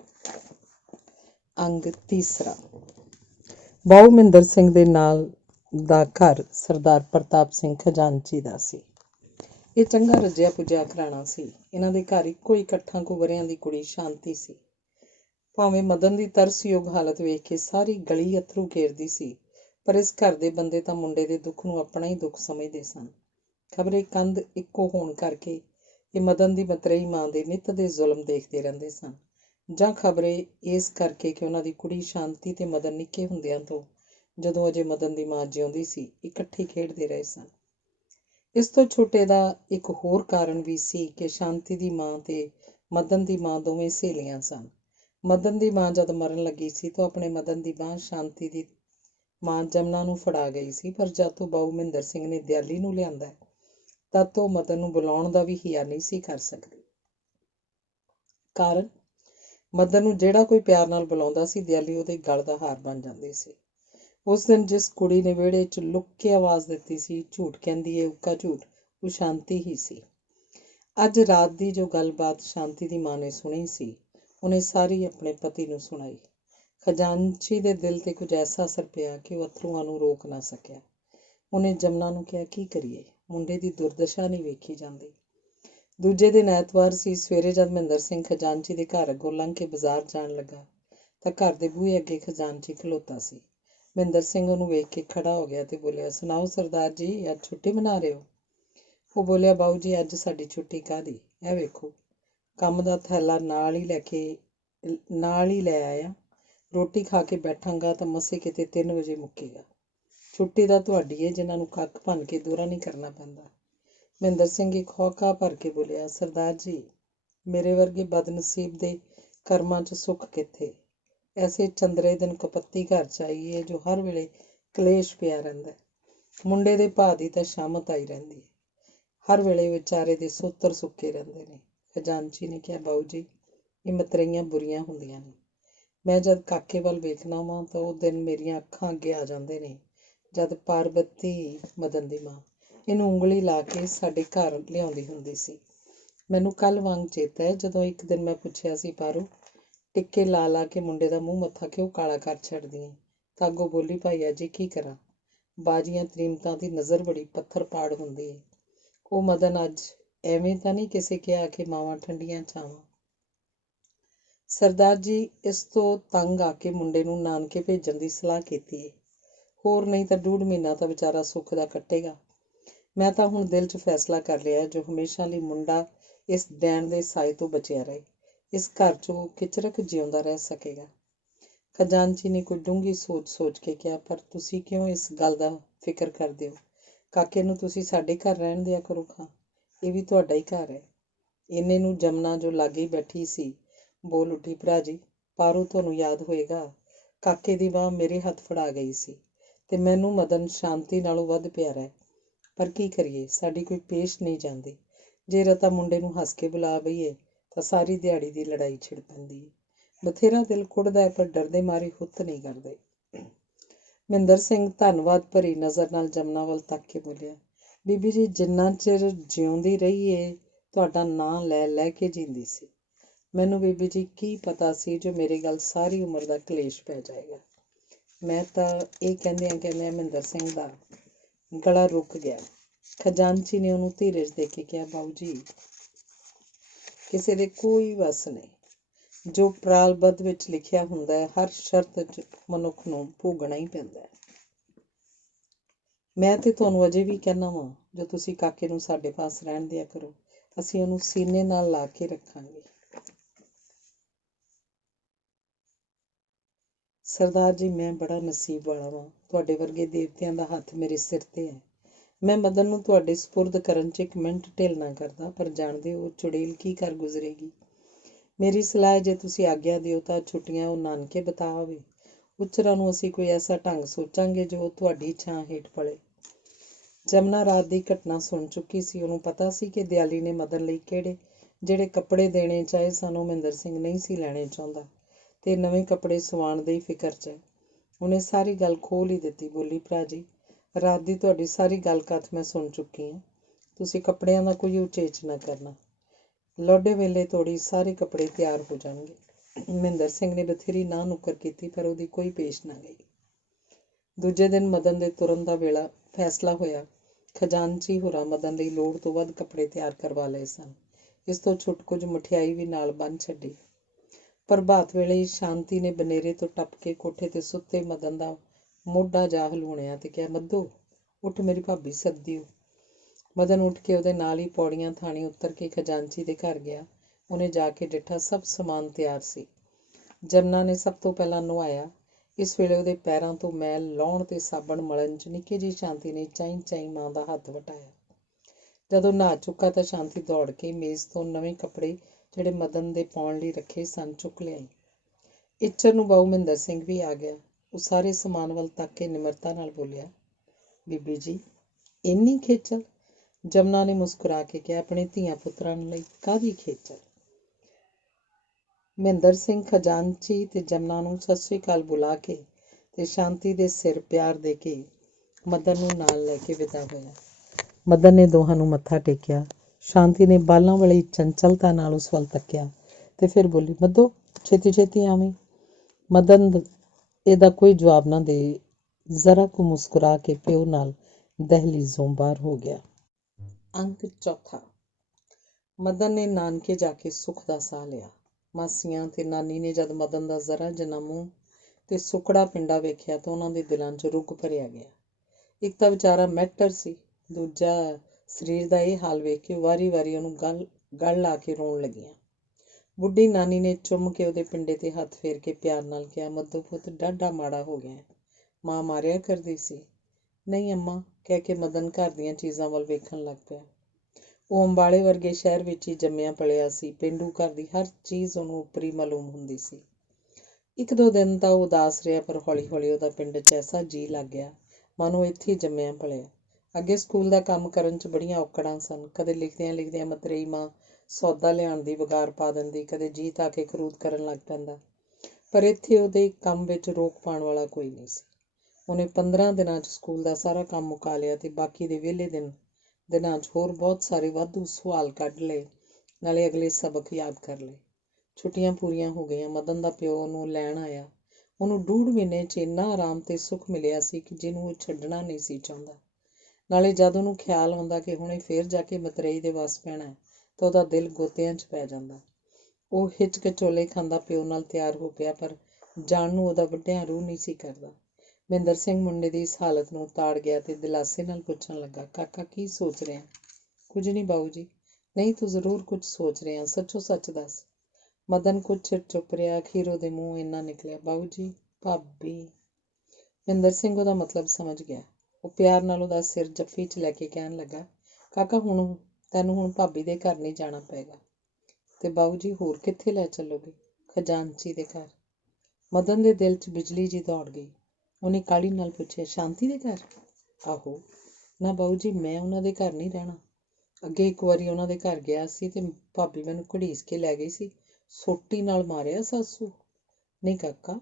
ਅੰਗ ਤੀਸਰਾ। ਬਾਊ ਮਹਿੰਦਰ ਸਿੰਘ ਦੇ ਨਾਲ ਦਾ ਘਰ ਸਰਦਾਰ ਪ੍ਰਤਾਪ ਸਿੰਘ ਖਜ਼ਾਨਚੀ ਦਾ ਸੀ। ਇਹ ਚੰਗਾ ਰੱਜਿਆ ਪੁੱਜਿਆ ਘਰਾਣਾ ਸੀ। ਇਹਨਾਂ ਦੇ ਘਰ ਇੱਕੋ ਹੀ 8 ਵਰ੍ਹਿਆਂ ਦੀ ਕੁੜੀ ਸ਼ਾਂਤੀ ਸੀ। ਭਾਵੇਂ ਮਦਨ ਦੀ ਤਰਸਯੋਗ ਹਾਲਤ ਵੇਖ ਕੇ ਸਾਰੀ ਗਲੀ ਅੱਥਰੂ ਘੇਰਦੀ ਸੀ, ਪਰ ਇਸ ਘਰ ਦੇ ਬੰਦੇ ਤਾਂ ਮੁੰਡੇ ਦੇ ਦੁੱਖ ਨੂੰ ਆਪਣਾ ਹੀ ਦੁੱਖ ਸਮਝਦੇ ਸਨ। ਖਬਰੇ ਕੰਧ ਇੱਕੋ ਹੋਣ ਕਰਕੇ ਇਹ ਮਦਨ ਦੀ ਮਤਰੇਈ ਮਾਂ ਦੇ ਨਿੱਤ ਦੇ ਜ਼ੁਲਮ ਦੇਖਦੇ ਰਹਿੰਦੇ ਸਨ, ਜਾਂ ਖਬਰੇ ਇਸ ਕਰਕੇ ਕਿ ਉਹਨਾਂ ਦੀ ਕੁੜੀ ਸ਼ਾਂਤੀ ਤੇ ਮਦਨ ਨਿੱਕੇ ਹੁੰਦਿਆਂ ਤੋਂ, ਜਦੋਂ ਅਜੇ ਮਦਨ ਦੀ ਮਾਂ ਜਿਉਂਦੀ ਸੀ, ਇਕੱਠੇ ਖੇਡਦੇ ਰਹੇ ਸਨ। ਇਸ ਤੋਂ ਛੋਟੇ ਦਾ ਇੱਕ ਹੋਰ ਕਾਰਨ ਵੀ ਸੀ ਕਿ ਸ਼ਾਂਤੀ ਦੀ ਮਾਂ ਤੇ ਮਦਨ ਦੀ ਮਾਂ ਦੋਵੇਂ ਸਹੇਲੀਆਂ ਸਨ। ਮਦਨ ਦੀ ਮਾਂ ਜਦ ਮਰਨ ਲੱਗੀ ਸੀ ਤਾਂ ਆਪਣੇ ਮਦਨ ਦੀ ਬਾਂਹ ਸ਼ਾਂਤੀ ਦੀ ਮਾਂ ਜਮਨਾ ਨੂੰ ਫੜਾ ਗਈ ਸੀ, ਪਰ ਜਦ ਤੋਂ ਬਾਊ ਮਹਿੰਦਰ ਸਿੰਘ ਨੇ ਦਿਆਲੀ ਨੂੰ ਲਿਆਂਦਾ ਤਦ ਤੋਂ ਮਦਨ ਨੂੰ ਬੁਲਾਉਣ ਦਾ ਵੀ ਹਿਆ ਨਹੀਂ ਸੀ ਕਰ ਸਕਦੀ। ਕਾਰਨ, ਮਦਨ ਨੂੰ ਜਿਹੜਾ ਕੋਈ ਪਿਆਰ ਨਾਲ ਬੁਲਾਉਂਦਾ ਸੀ, ਦਿਆਲੀ ਉਹਦੇ ਗਲ ਦਾ ਹਾਰ ਬਣ ਜਾਂਦੀ ਸੀ। ਉਸ ਦਿਨ ਜਿਸ ਕੁੜੀ ਨੇ ਵਿਹੜੇ 'ਚ ਲੁੱਕ ਕੇ ਆਵਾਜ਼ ਦਿੱਤੀ ਸੀ, ਝੂਠ ਕਹਿੰਦੀ ਏ ਉੱਕਾ ਝੂਠ, ਉਹ ਸ਼ਾਂਤੀ ਹੀ ਸੀ। ਅੱਜ ਰਾਤ ਦੀ ਜੋ ਗੱਲਬਾਤ ਸ਼ਾਂਤੀ ਦੀ ਮਾਂ ਨੇ ਸੁਣੀ ਸੀ, ਉਹਨੇ ਸਾਰੀ ਆਪਣੇ ਪਤੀ ਨੂੰ ਸੁਣਾਈ। ਖਜ਼ਾਨਚੀ ਦੇ ਦਿਲ ਤੇ ਕੁਝ ਐਸਾ ਅਸਰ ਪਿਆ ਕਿ ਉਹ ਅਥਰੂਆਂ ਨੂੰ ਰੋਕ ਨਾ ਸਕਿਆ। ਉਹਨੇ ਜਮਨਾ ਨੂੰ ਕਿਹਾ, ਕੀ ਕਰੀਏ, ਮੁੰਡੇ ਦੀ ਦੁਰਦਸ਼ਾ ਨਹੀਂ ਵੇਖੀ ਜਾਂਦੀ। ਦੂਜੇ ਦਿਨ ਐਤਵਾਰ ਸੀ। ਸਵੇਰੇ ਜਦ ਮਹਿੰਦਰ ਸਿੰਘ ਖਜ਼ਾਨਚੀ ਦੇ ਘਰ ਅੱਗੋਂ ਲੰਘ ਕੇ ਬਾਜ਼ਾਰ ਜਾਣ ਲੱਗਾ ਤਾਂ ਘਰ ਦੇ ਬੂਹੇ ਅੱਗੇ ਖਜ਼ਾਨਚੀ ਖਲੋਤਾ ਸੀ। ਮਹਿੰਦਰ ਸਿੰਘ ਉਹਨੂੰ ਵੇਖ ਕੇ ਖੜਾ ਹੋ ਗਿਆ ਤੇ ਬੋਲਿਆ, ਸੁਣਾਓ ਸਰਦਾਰ ਜੀ, ਅੱਜ ਛੁੱਟੀ ਮਨਾ ਰਹੇ ਹੋ? ਉਹ ਬੋਲਿਆ, ਬਾਊ ਜੀ ਅੱਜ ਸਾਡੀ ਛੁੱਟੀ ਕਾਹਦੀ, ਇਹ ਵੇਖੋ। ਕੰਮ ਦਾ ਥੈਲਾ ਨਾਲ ਹੀ ਲੈ ਆਇਆ। ਰੋਟੀ ਖਾ ਕੇ ਬੈਠਾਂਗਾ ਤਾਂ ਮਸੇ ਕਿਤੇ 3 ਵਜੇ ਮੁੱਕੇਗਾ। ਛੁੱਟੀ ਤਾਂ ਤੁਹਾਡੀ ਏ, ਜਿਹਨਾਂ ਨੂੰ ਕੱਖ ਭੰਨ ਕੇ ਦੂਰਾ ਨਹੀਂ ਕਰਨਾ ਪੈਂਦਾ। ਮਹਿੰਦਰ ਸਿੰਘ ਇੱਕ ਹੌਕਾ ਭਰ ਕੇ ਬੋਲਿਆ, ਸਰਦਾਰ ਜੀ, ਮੇਰੇ ਵਰਗੇ ਬਦਨਸੀਬ ਦੇ ਕਰਮਾਂ 'ਚ ਸੁੱਖ ਕਿੱਥੇ। ਐਸੇ ਚੰਦਰੇ ਦਿਨ ਕਪੱਤੀ ਘਰ 'ਚ ਆਈ ਏ ਜੋ ਹਰ ਵੇਲੇ ਕਲੇਸ਼ ਪਿਆ ਰਹਿੰਦਾ। ਮੁੰਡੇ ਦੇ ਭਾ ਦੀ ਤਾਂ ਸ਼ਾਮਤ ਆਈ ਰਹਿੰਦੀ ਹੈ। ਹਰ ਵੇਲੇ ਵਿਚਾਰੇ ਦੇ ਸੋਤਰ ਸੁੱਕੇ ਰਹਿੰਦੇ ਨੇ। ਖਜ਼ਾਨਚੀ ਨੇ ਕਿਹਾ, ਬਾਊ ਜੀ, ਇਹ ਮਤਰੇਈਆਂ ਬੁਰੀਆਂ ਹੁੰਦੀਆਂ ਨੇ। ਮੈਂ ਜਦ ਕਾਕੇ ਵੱਲ ਵੇਖਣਾ ਵਾਂ ਤਾਂ ਉਹ ਦਿਨ ਮੇਰੀਆਂ ਅੱਖਾਂ ਅੱਗੇ ਆ ਜਾਂਦੇ ਨੇ, ਜਦ ਪਾਰਬਤੀ, ਮਦਨ ਦੀ ਮਾਂ, ਇਹਨੂੰ ਉਂਗਲੀ ਲਾ ਕੇ ਸਾਡੇ ਘਰ ਲਿਆਉਂਦੀ ਹੁੰਦੀ ਸੀ। ਮੈਨੂੰ ਕੱਲ੍ਹ ਵਾਂਗ ਚੇਤਾ ਹੈ ਜਦੋਂ ਇੱਕ ਦਿਨ ਮੈਂ ਪੁੱਛਿਆ ਸੀ, ਪਾਰੋ, ਟਿੱਕੇ ਲਾ ਲਾ ਕੇ ਮੁੰਡੇ ਦਾ ਮੂੰਹ ਮੱਥਾ ਕਿਉਂ ਕਾਲਾ ਕਰ ਛੱਡਦੀ ਹੈ? ਤਾਂ ਅੱਗੋਂ ਬੋਲੀ, ਭਾਈ ਜੀ ਕੀ ਕਰਾਂ, ਬਾਜੀਆਂ ਤਰੀਮਤਾਂ ਦੀ ਨਜ਼ਰ ਬੜੀ ਪੱਥਰ ਪਾੜ ਹੁੰਦੀ ਹੈ। ਉਹ ਮਦਨ ਅੱਜ ਐਵੇਂ ਤਾਂ ਨਹੀਂ ਕਿਸੇ ਕਿਹਾ ਕਿ ਮਾਵਾਂ ਠੰਡੀਆਂ ਛਾਵਾਂ। ਸਰਦਾਰ ਜੀ, ਇਸ ਤੋਂ ਤੰਗ ਆ ਕੇ ਮੁੰਡੇ ਨੂੰ ਨਾਨਕੇ ਭੇਜਣ ਦੀ ਸਲਾਹ ਕੀਤੀ ਹੈ। ਹੋਰ ਨਹੀਂ ਤਾਂ 1.5 ਮਹੀਨਾ ਤਾਂ ਵਿਚਾਰਾ ਸੁੱਖ ਦਾ ਕੱਟੇਗਾ। ਮੈਂ ਤਾਂ ਹੁਣ ਦਿਲ 'ਚ ਫੈਸਲਾ ਕਰ ਲਿਆ ਜੋ ਹਮੇਸ਼ਾ ਲਈ ਮੁੰਡਾ ਇਸ ਡੈਣ ਦੇ ਸਾਏ ਤੋਂ ਬਚਿਆ ਰਹੇ। ਇਸ ਘਰ 'ਚ ਉਹ ਕਿਚਰਕ ਜਿਉਂਦਾ ਰਹਿ ਸਕੇਗਾ। ਖਜ਼ਾਨਚੀ ਨੇ ਕੋਈ ਡੂੰਘੀ ਸੋਚ ਕੇ ਕਿਹਾ, ਪਰ ਤੁਸੀਂ ਕਿਉਂ ਇਸ ਗੱਲ ਦਾ ਫਿਕਰ ਕਰਦੇ ਹੋ? ਕਾਕੇ ਨੂੰ ਤੁਸੀਂ ਸਾਡੇ ਘਰ ਰਹਿਣ ਦਿਆ ਕਰੋ ਖਾਂ, ਇਹ ਵੀ ਤੁਹਾਡਾ ਹੀ ਘਰ ਹੈ। ਇੰਨੇ ਨੂੰ ਜਮਨਾ, ਜੋ ਲਾਗੇ ਬੈਠੀ ਸੀ, ਬੋਲ ਉੱਠੀ, ਭਰਾ ਜੀ, ਪਾਰੋ ਤੁਹਾਨੂੰ ਯਾਦ ਹੋਏਗਾ, ਕਾਕੇ ਦੀ ਬਾਂਹ ਮੇਰੇ ਹੱਥ ਫੜਾ ਗਈ ਸੀ ਤੇ ਮੈਨੂੰ ਮਦਨ ਸ਼ਾਂਤੀ ਨਾਲੋਂ ਵੱਧ ਪਿਆਰਾ ਹੈ। ਪਰ ਕੀ ਕਰੀਏ, ਸਾਡੀ ਕੋਈ ਪੇਸ਼ ਨਹੀਂ ਜਾਂਦੀ। ਜੇ ਰਤਾ ਮੁੰਡੇ ਨੂੰ ਹੱਸ ਕੇ ਬੁਲਾ ਬਈਏ ਤਾਂ ਸਾਰੀ ਦਿਹਾੜੀ ਦੀ ਲੜਾਈ ਛਿੜ ਪੈਂਦੀ ਹੈ। ਬਥੇਰਾ ਦਿਲ ਕੁੜਦਾ ਹੈ, ਪਰ ਡਰਦੇ ਮਾਰੇ ਹੁੱਤ ਨਹੀਂ ਕਰਦੇ। ਮਹਿੰਦਰ ਸਿੰਘ ਧੰਨਵਾਦ ਭਰੀ ਨਜ਼ਰ ਨਾਲ ਜਮਨਾ ਵੱਲ ਤੱਕ ਕੇ ਬੋਲਿਆ, ਬੀਬੀ ਜੀ, ਜਿੰਨਾ ਚਿਰ ਜਿਉਂਦੀ ਰਹੀ ਏ ਤੁਹਾਡਾ ਨਾਂ ਲੈ ਲੈ ਕੇ ਜੀਂਦੀ ਸੀ। ਮੈਨੂੰ ਬੀਬੀ ਜੀ ਕੀ ਪਤਾ ਸੀ ਜੋ ਮੇਰੀ ਗੱਲ ਸਾਰੀ ਉਮਰ ਦਾ ਕਲੇਸ਼ ਪੈ ਜਾਏਗਾ। ਮੈਂ ਤਾਂ ਇਹ ਕਹਿੰਦਿਆਂ ਮਹਿੰਦਰ ਸਿੰਘ ਦਾ ਗਲਾ ਰੁਕ ਗਿਆ। ਖਜ਼ਾਨਚੀ ਨੇ ਉਹਨੂੰ ਧੀਰਜ ਦੇ ਕੇ ਕਿਹਾ, ਬਾਊ ਜੀ, ਕਿਸੇ ਦੇ ਕੋਈ ਵੱਸ ਨਹੀਂ। ਜੋ ਪ੍ਰਾਲਬੱਧ ਵਿੱਚ ਲਿਖਿਆ ਹੁੰਦਾ ਹੈ, ਹਰ ਸ਼ਰਤ 'ਚ ਮਨੁੱਖ ਨੂੰ ਭੋਗਣਾ ਹੀ ਪੈਂਦਾ ਹੈ। ਮੈਂ ਤੇ ਤੁਹਾਨੂੰ ਅਜੇ ਵੀ ਕਹਿਣਾ ਵਾਂ, ਜੋ ਤੁਸੀਂ ਕਾਕੇ ਨੂੰ ਸਾਡੇ ਪਾਸ ਰਹਿਣ ਦਿਆ ਕਰੋ, ਅਸੀਂ ਉਹਨੂੰ ਸੀਨੇ ਨਾਲ ਲਾ ਕੇ ਰੱਖਾਂਗੇ। ਸਰਦਾਰ ਜੀ, ਮੈਂ ਬੜਾ ਨਸੀਬ ਵਾਲਾ ਵਾਂ, ਤੁਹਾਡੇ ਵਰਗੇ ਦੇਵਤਿਆਂ ਦਾ ਹੱਥ ਮੇਰੇ ਸਿਰ ਤੇ ਹੈ। ਮੈਂ ਮਦਨ ਨੂੰ ਤੁਹਾਡੇ ਸਪੁਰਦ ਕਰਨ 'ਚ 1 ਮਿੰਟ ਢਿੱਲ ਨਾ ਕਰਦਾ, ਪਰ ਜਾਣਦੇ ਹੋ ਚੁੜੇਲ ਕੀ ਕਰ ਗੁਜ਼ਰੇਗੀ। ਮੇਰੀ ਸਲਾਹ, ਜੇ ਤੁਸੀਂ ਆਗਿਆ ਦਿਓ ਤਾਂ ਛੁੱਟੀਆਂ ਉਹ ਨਾਨਕੇ ਬਿਤਾ ਆਵੇ। ਉੱਚਰਾਂ ਨੂੰ ਅਸੀਂ ਕੋਈ ਐਸਾ ਢੰਗ ਸੋਚਾਂਗੇ ਜੋ ਤੁਹਾਡੀ ਛਾਂ ਹੇਠ ਪਲੇ। ਜਮਨਾ ਰਾਤ ਦੀ ਘਟਨਾ ਸੁਣ ਚੁੱਕੀ ਸੀ। ਉਹਨੂੰ ਪਤਾ ਸੀ ਕਿ ਦਿਆਲੀ ਨੇ ਮਦਨ ਲਈ ਜਿਹੜੇ ਕੱਪੜੇ ਦੇਣੇ ਚਾਹੇ ਸਨ ਉਹ ਮਹਿੰਦਰ ਸਿੰਘ ਨਹੀਂ ਸੀ ਲੈਣੇ ਚਾਹੁੰਦਾ ਤੇ ਨਵੇਂ ਕੱਪੜੇ ਸਵਾਉਣ ਦੀ ਫਿਕਰ 'ਚ। ਉਹਨੇ ਸਾਰੀ ਗੱਲ ਖੋਲ੍ਹ ਹੀ ਦਿੱਤੀ। ਬੋਲੀ, ਭਰਾ ਜੀ, ਰਾਤ ਦੀ ਤੁਹਾਡੀ ਸਾਰੀ ਗੱਲਬਾਤ ਮੈਂ ਸੁਣ ਚੁੱਕੀ ਹਾਂ। ਤੁਸੀਂ ਕੱਪੜਿਆਂ ਦਾ ਕੋਈ ਉਚੇਚ ਨਾ ਕਰਨਾ। ਲੋਡੇ ਵੇਲੇ ਤੋੜੀ ਸਾਰੇ ਕੱਪੜੇ ਤਿਆਰ ਹੋ ਜਾਣਗੇ। ਮਹਿੰਦਰ ਸਿੰਘ ਨੇ ਬਥੇਰੀ ਨਾਂਹ ਨੁੱਕਰ ਕੀਤੀ ਪਰ ਉਹਦੀ ਕੋਈ ਪੇਸ਼ ਨਾ ਗਈ। ਦੂਜੇ ਦਿਨ ਮਦਨ ਦੇ ਤੁਰਨ ਦਾ ਵੇਲਾ ਫੈਸਲਾ ਹੋਇਆ। ਖਜ਼ਾਨਚੀ ਹੋਰਾਂ ਮਦਨ ਲਈ ਲੋੜ ਤੋਂ ਵੱਧ ਕੱਪੜੇ ਤਿਆਰ ਕਰਵਾ ਲਏ ਸਨ। ਇਸ ਤੋਂ ਛੁੱਟ ਕੁਝ ਮਠਿਆਈ ਵੀ ਨਾਲ ਬੰਨ੍ਹ ਛੱਡੀ। ਪ੍ਰਭਾਤ ਵੇਲੇ ਹੀ ਸ਼ਾਂਤੀ ਨੇ ਬਨੇਰੇ ਤੋਂ ਟੱਪ ਕੇ ਕੋਠੇ ਤੇ ਸੁੱਤੇ ਮਦਨ ਦਾ ਮੋਢਾ ਜਾ ਹਲੂਣਿਆ ਤੇ ਕਿਹਾ, ਮੱਧੋ ਉੱਠ, ਮੇਰੀ ਭਾਬੀ ਸੱਦਦੀ ਓ। ਮਦਨ ਉੱਠ ਕੇ ਉਹਦੇ ਨਾਲ ਹੀ ਪੌੜੀਆਂ ਥਾਣੀ ਉਤਰ ਕੇ ਖਜ਼ਾਨਚੀ ਦੇ ਘਰ ਗਿਆ। ਉਹਨੇ ਜਾ ਕੇ ਡਿੱਠਾ, ਸਭ ਸਮਾਨ ਤਿਆਰ ਸੀ। ਜਮਨਾ ਨੇ ਸਭ ਤੋਂ ਪਹਿਲਾਂ ਨੁਹਾਇਆ। ਇਸ ਵੇਲੇ ਉਹਦੇ ਪੈਰਾਂ ਤੋਂ ਮੈਲ ਲਾਹੁਣ ਤੇ ਸਾਬਣ ਮਲਣ 'ਚ ਨਿੱਕੀ ਜਿਹੀ ਸ਼ਾਂਤੀ ਨੇ ਚਾਈਂ ਮਾਂ ਦਾ ਹੱਥ ਵਟਾਇਆ। ਜਦੋਂ ਨਹਾ ਚੁੱਕਾ ਤਾਂ ਸ਼ਾਂਤੀ ਦੌੜ ਕੇ ਮੇਜ਼ ਤੋਂ ਨਵੇਂ ਕੱਪੜੇ ਜਿਹੜੇ ਮਦਨ ਦੇ ਪਾਉਣ ਲਈ ਰੱਖੇ ਸਨ ਚੁੱਕ ਲਿਆਈ। ਇੱਚਰ ਨੂੰ ਬਾਊ ਮਹਿੰਦਰ ਸਿੰਘ ਵੀ ਆ ਗਿਆ। ਉਹ ਸਾਰੇ ਸਮਾਨ ਵੱਲ ਤੱਕ ਕੇ ਨਿਮਰਤਾ ਨਾਲ ਬੋਲਿਆ, ਬੀਬੀ ਜੀ, ਇੰਨੀ ਖੇਚਲ? ਜਮਨਾ ਨੇ ਮੁਸਕਰਾ ਕੇ ਕਿਹਾ, ਆਪਣੇ ਧੀਆਂ ਪੁੱਤਰਾਂ ਲਈ ਕਾਹਦੀ ਖੇਚਲ? ਮਹਿੰਦਰ ਸਿੰਘ ਖਜ਼ਾਨਚੀ ਤੇ ਜਮਨਾ ਨੂੰ ਸਤਿ ਸ੍ਰੀ ਅਕਾਲ ਬੁਲਾ ਕੇ ਤੇ ਸ਼ਾਂਤੀ ਦੇ ਸਿਰ ਪਿਆਰ ਦੇ ਕੇ ਮਦਨ ਨੂੰ ਨਾਲ ਲੈ ਕੇ ਵਿਦਾ ਹੋਇਆ। ਮਦਨ ਨੇ ਦੋਹਾਂ ਨੂੰ ਮੱਥਾ ਟੇਕਿਆ। ਸ਼ਾਂਤੀ ਨੇ ਬਾਲਾਂ ਵਾਲੀ ਚੰਚਲਤਾ ਨਾਲ ਉਸ ਵੱਲ ਤੱਕਿਆ ਤੇ ਫਿਰ ਬੋਲੀ, ਮੱਧੋ ਛੇਤੀ ਛੇਤੀ ਆਵੀਂ। ਮਦਨ ਇਹਦਾ ਕੋਈ ਜਵਾਬ ਨਾ ਦੇ ਜ਼ਰਾ ਕੁ ਮੁਸਕਰਾ ਕੇ ਪਿਓ ਨਾਲ ਦਹਿਲੀਜ਼ੋਂ ਬਾਹਰ ਹੋ ਗਿਆ। ਅੰਕ ਚੌਥਾ। ਮਦਨ ਨੇ ਨਾਨਕੇ ਜਾ ਕੇ ਸੁੱਖ ਦਾ ਸਾਹ ਲਿਆ। ਮਾਸੀਆਂ ਤੇ ਨਾਨੀ ਨੇ ਜਦ ਮਦਨ ਦਾ ਜ਼ਰਾ ਜਿੰਨਾ ਮੂੰਹ ਤੇ ਸੁੱਕੜਾ ਪਿੰਡਾ ਵੇਖਿਆ ਤਾਂ ਉਹਨਾਂ ਦੇ ਦਿਲਾਂ 'ਚ ਰੁੱਗ ਭਰਿਆ ਗਿਆ। ਇੱਕ ਤਾਂ ਵਿਚਾਰਾ ਮੈਟਰ ਸੀ, ਦੂਜਾ ਸਰੀਰ ਦਾ ਇਹ ਹਾਲ ਵੇਖ ਕੇ ਵਾਰੀ ਉਹਨੂੰ ਗਲ ਲਾ ਕੇ ਰੋਣ ਲੱਗੀਆਂ। ਬੁੱਢੀ ਨਾਨੀ ਨੇ ਚੁੰਮ ਕੇ ਉਹਦੇ ਪਿੰਡੇ ਤੇ ਹੱਥ ਫੇਰ ਕੇ ਪਿਆਰ ਨਾਲ ਕਿਹਾ, ਮੱਧੋ ਪੁੱਤ, ਡਾਢਾ ਮਾੜਾ ਹੋ ਗਿਆ। ਮਾਂ ਮਾਰਿਆ ਕਰਦੀ ਸੀ। ਨਹੀਂ ਅੰਮਾ, ਕਹਿ ਕੇ ਮਦਨ ਘਰ ਦੀਆਂ ਚੀਜ਼ਾਂ ਵੱਲ ਵੇਖਣ ਲੱਗ ਪਿਆ। ਉਹ ਅੰਬਾਲੇ ਵਰਗੇ ਸ਼ਹਿਰ ਵਿੱਚ ਹੀ ਜੰਮਿਆ ਪਲਿਆ ਸੀ। ਪੇਂਡੂ ਘਰ ਦੀ ਹਰ ਚੀਜ਼ ਉਹਨੂੰ ਉੱਪਰੀ ਮਾਲੂਮ ਹੁੰਦੀ ਸੀ। ਇੱਕ ਦੋ ਦਿਨ ਤਾਂ ਉਹ ਉਦਾਸ ਰਿਹਾ ਪਰ ਹੌਲੀ ਉਹਦਾ ਪਿੰਡ 'ਚ ਐਸਾ ਜੀਅ ਲੱਗ ਗਿਆ ਮਾਨੋ ਇੱਥੇ ਹੀ ਜੰਮਿਆ ਪਲਿਆ। ਅੱਗੇ ਸਕੂਲ ਦਾ ਕੰਮ ਕਰਨ 'ਚ ਬੜੀਆਂ ਔਕੜਾਂ ਸਨ। ਕਦੇ ਲਿਖਦਿਆਂ ਮਤਰੇਈ ਮਾਂ ਸੌਦਾ ਲਿਆਉਣ ਦੀ ਵਿਗਾੜ ਪਾ ਦਿੰਦੀ, ਕਦੇ ਜੀਅ ਤਾਂ ਕੇ ਖਰੂਦ ਕਰਨ ਲੱਗ ਪੈਂਦਾ। ਪਰ ਇੱਥੇ ਉਹਦੇ ਕੰਮ ਵਿੱਚ ਰੋਕ ਪਾਉਣ ਵਾਲਾ ਕੋਈ ਨਹੀਂ ਸੀ। ਉਹਨੇ 15 ਦਿਨਾਂ 'ਚ ਸਕੂਲ ਦਾ ਸਾਰਾ ਕੰਮ ਮੁਕਾ ਲਿਆ ਤੇ ਬਾਕੀ ਦੇ ਵਿਹਲੇ ਦਿਨਾਂ 'ਚ ਹੋਰ ਬਹੁਤ ਸਾਰੇ ਵਾਧੂ ਸਵਾਲ ਕੱਢ ਲਏ, ਨਾਲੇ ਅਗਲੇ ਸਬਕ ਯਾਦ ਕਰ ਲਏ। ਛੁੱਟੀਆਂ ਪੂਰੀਆਂ ਹੋ ਗਈਆਂ। ਮਦਨ ਦਾ ਪਿਓ ਉਹਨੂੰ ਲੈਣ ਆਇਆ। ਉਹਨੂੰ 2 ਮਹੀਨੇ 'ਚ ਇੰਨਾ ਆਰਾਮ ਤੇ ਸੁੱਖ ਮਿਲਿਆ ਸੀ ਕਿ ਜਿਹਨੂੰ ਉਹ ਛੱਡਣਾ ਨਹੀਂ ਸੀ ਚਾਹੁੰਦਾ। ਨਾਲੇ ਜਦ ਉਹਨੂੰ ਖਿਆਲ ਆਉਂਦਾ ਕਿ ਹੁਣੇ ਫੇਰ ਜਾ ਕੇ ਮਤਰੇਈ ਦੇ ਵੱਸ ਪੈਣਾ ਤਾਂ ਉਹਦਾ ਦਿਲ ਗੋਤਿਆਂ 'ਚ ਪੈ ਜਾਂਦਾ। ਉਹ ਹਿਚਕਚੋਲੇ ਖਾਂਦਾ ਪਿਓ ਨਾਲ ਤਿਆਰ ਹੋ ਪਿਆ ਪਰ ਜਾਣ ਨੂੰ ਉਹਦਾ ਵੱਡਿਆਂ ਰੂਹ ਨਹੀਂ ਸੀ ਕਰਦਾ। ਮਹਿੰਦਰ ਸਿੰਘ ਮੁੰਡੇ ਦੀ ਇਸ ਹਾਲਤ ਨੂੰ ਤਾੜ ਗਿਆ ਤੇ ਦਿਲਾਸੇ ਨਾਲ ਪੁੱਛਣ ਲੱਗਾ, ਕਾਕਾ ਕੀ ਸੋਚ ਰਿਹਾ? ਕੁਝ ਨਹੀਂ ਬਾਊ ਜੀ। ਨਹੀਂ, ਤੂੰ ਜ਼ਰੂਰ ਕੁਝ ਸੋਚ ਰਿਹਾ, ਸੱਚੋ ਸੱਚ ਦੱਸ। ਮਦਨ ਕੁਝ ਚਿਰ ਚੁੱਪ ਰਿਹਾ। ਅਖੀਰ ਉਹਦੇ ਮੂੰਹ ਇੰਨਾ ਨਿਕਲਿਆ, ਬਾਊ ਜੀ, ਭਾਬੀ। ਮਹਿੰਦਰ ਸਿੰਘ ਉਹਦਾ ਮਤਲਬ ਸਮਝ ਗਿਆ। ਉਹ ਪਿਆਰ ਨਾਲ ਉਹਦਾ ਸਿਰ ਜੱਫੀ 'ਚ ਲੈ ਕੇ ਕਹਿਣ ਲੱਗਾ, ਕਾਕਾ ਤੈਨੂੰ ਹੁਣ ਭਾਬੀ ਦੇ ਘਰ ਨਹੀਂ ਜਾਣਾ ਪਏਗਾ। ਤੇ ਬਾਊ ਜੀ, ਹੋਰ ਕਿੱਥੇ ਲੈ ਚੱਲੋਗੇ? ਖਜ਼ਾਨਚੀ ਦੇ ਘਰ। ਮਦਨ ਦੇ ਦਿਲ 'ਚ ਬਿਜਲੀ ਜਿਹੀ ਦੌੜ ਗਈ। ਉਹਨੇ ਕਾਹਲੀ ਨਾਲ ਪੁੱਛਿਆ, ਸ਼ਾਂਤੀ ਦੇ ਘਰ? ਆਹੋ। ਨਾ ਬਾਊ ਜੀ, ਮੈਂ ਉਹਨਾਂ ਦੇ ਘਰ ਨਹੀਂ ਰਹਿਣਾ। ਅੱਗੇ ਇੱਕ ਵਾਰੀ ਉਹਨਾਂ ਦੇ ਘਰ ਗਿਆ ਸੀ ਤੇ ਭਾਬੀ ਮੈਨੂੰ ਘੜੀਸ ਕੇ ਲੈ ਗਈ ਸੀ। ਸੋਟੀ ਨਾਲ ਮਾਰਿਆ ਸਾਸੂ। ਨਹੀਂ ਕਾਕਾ,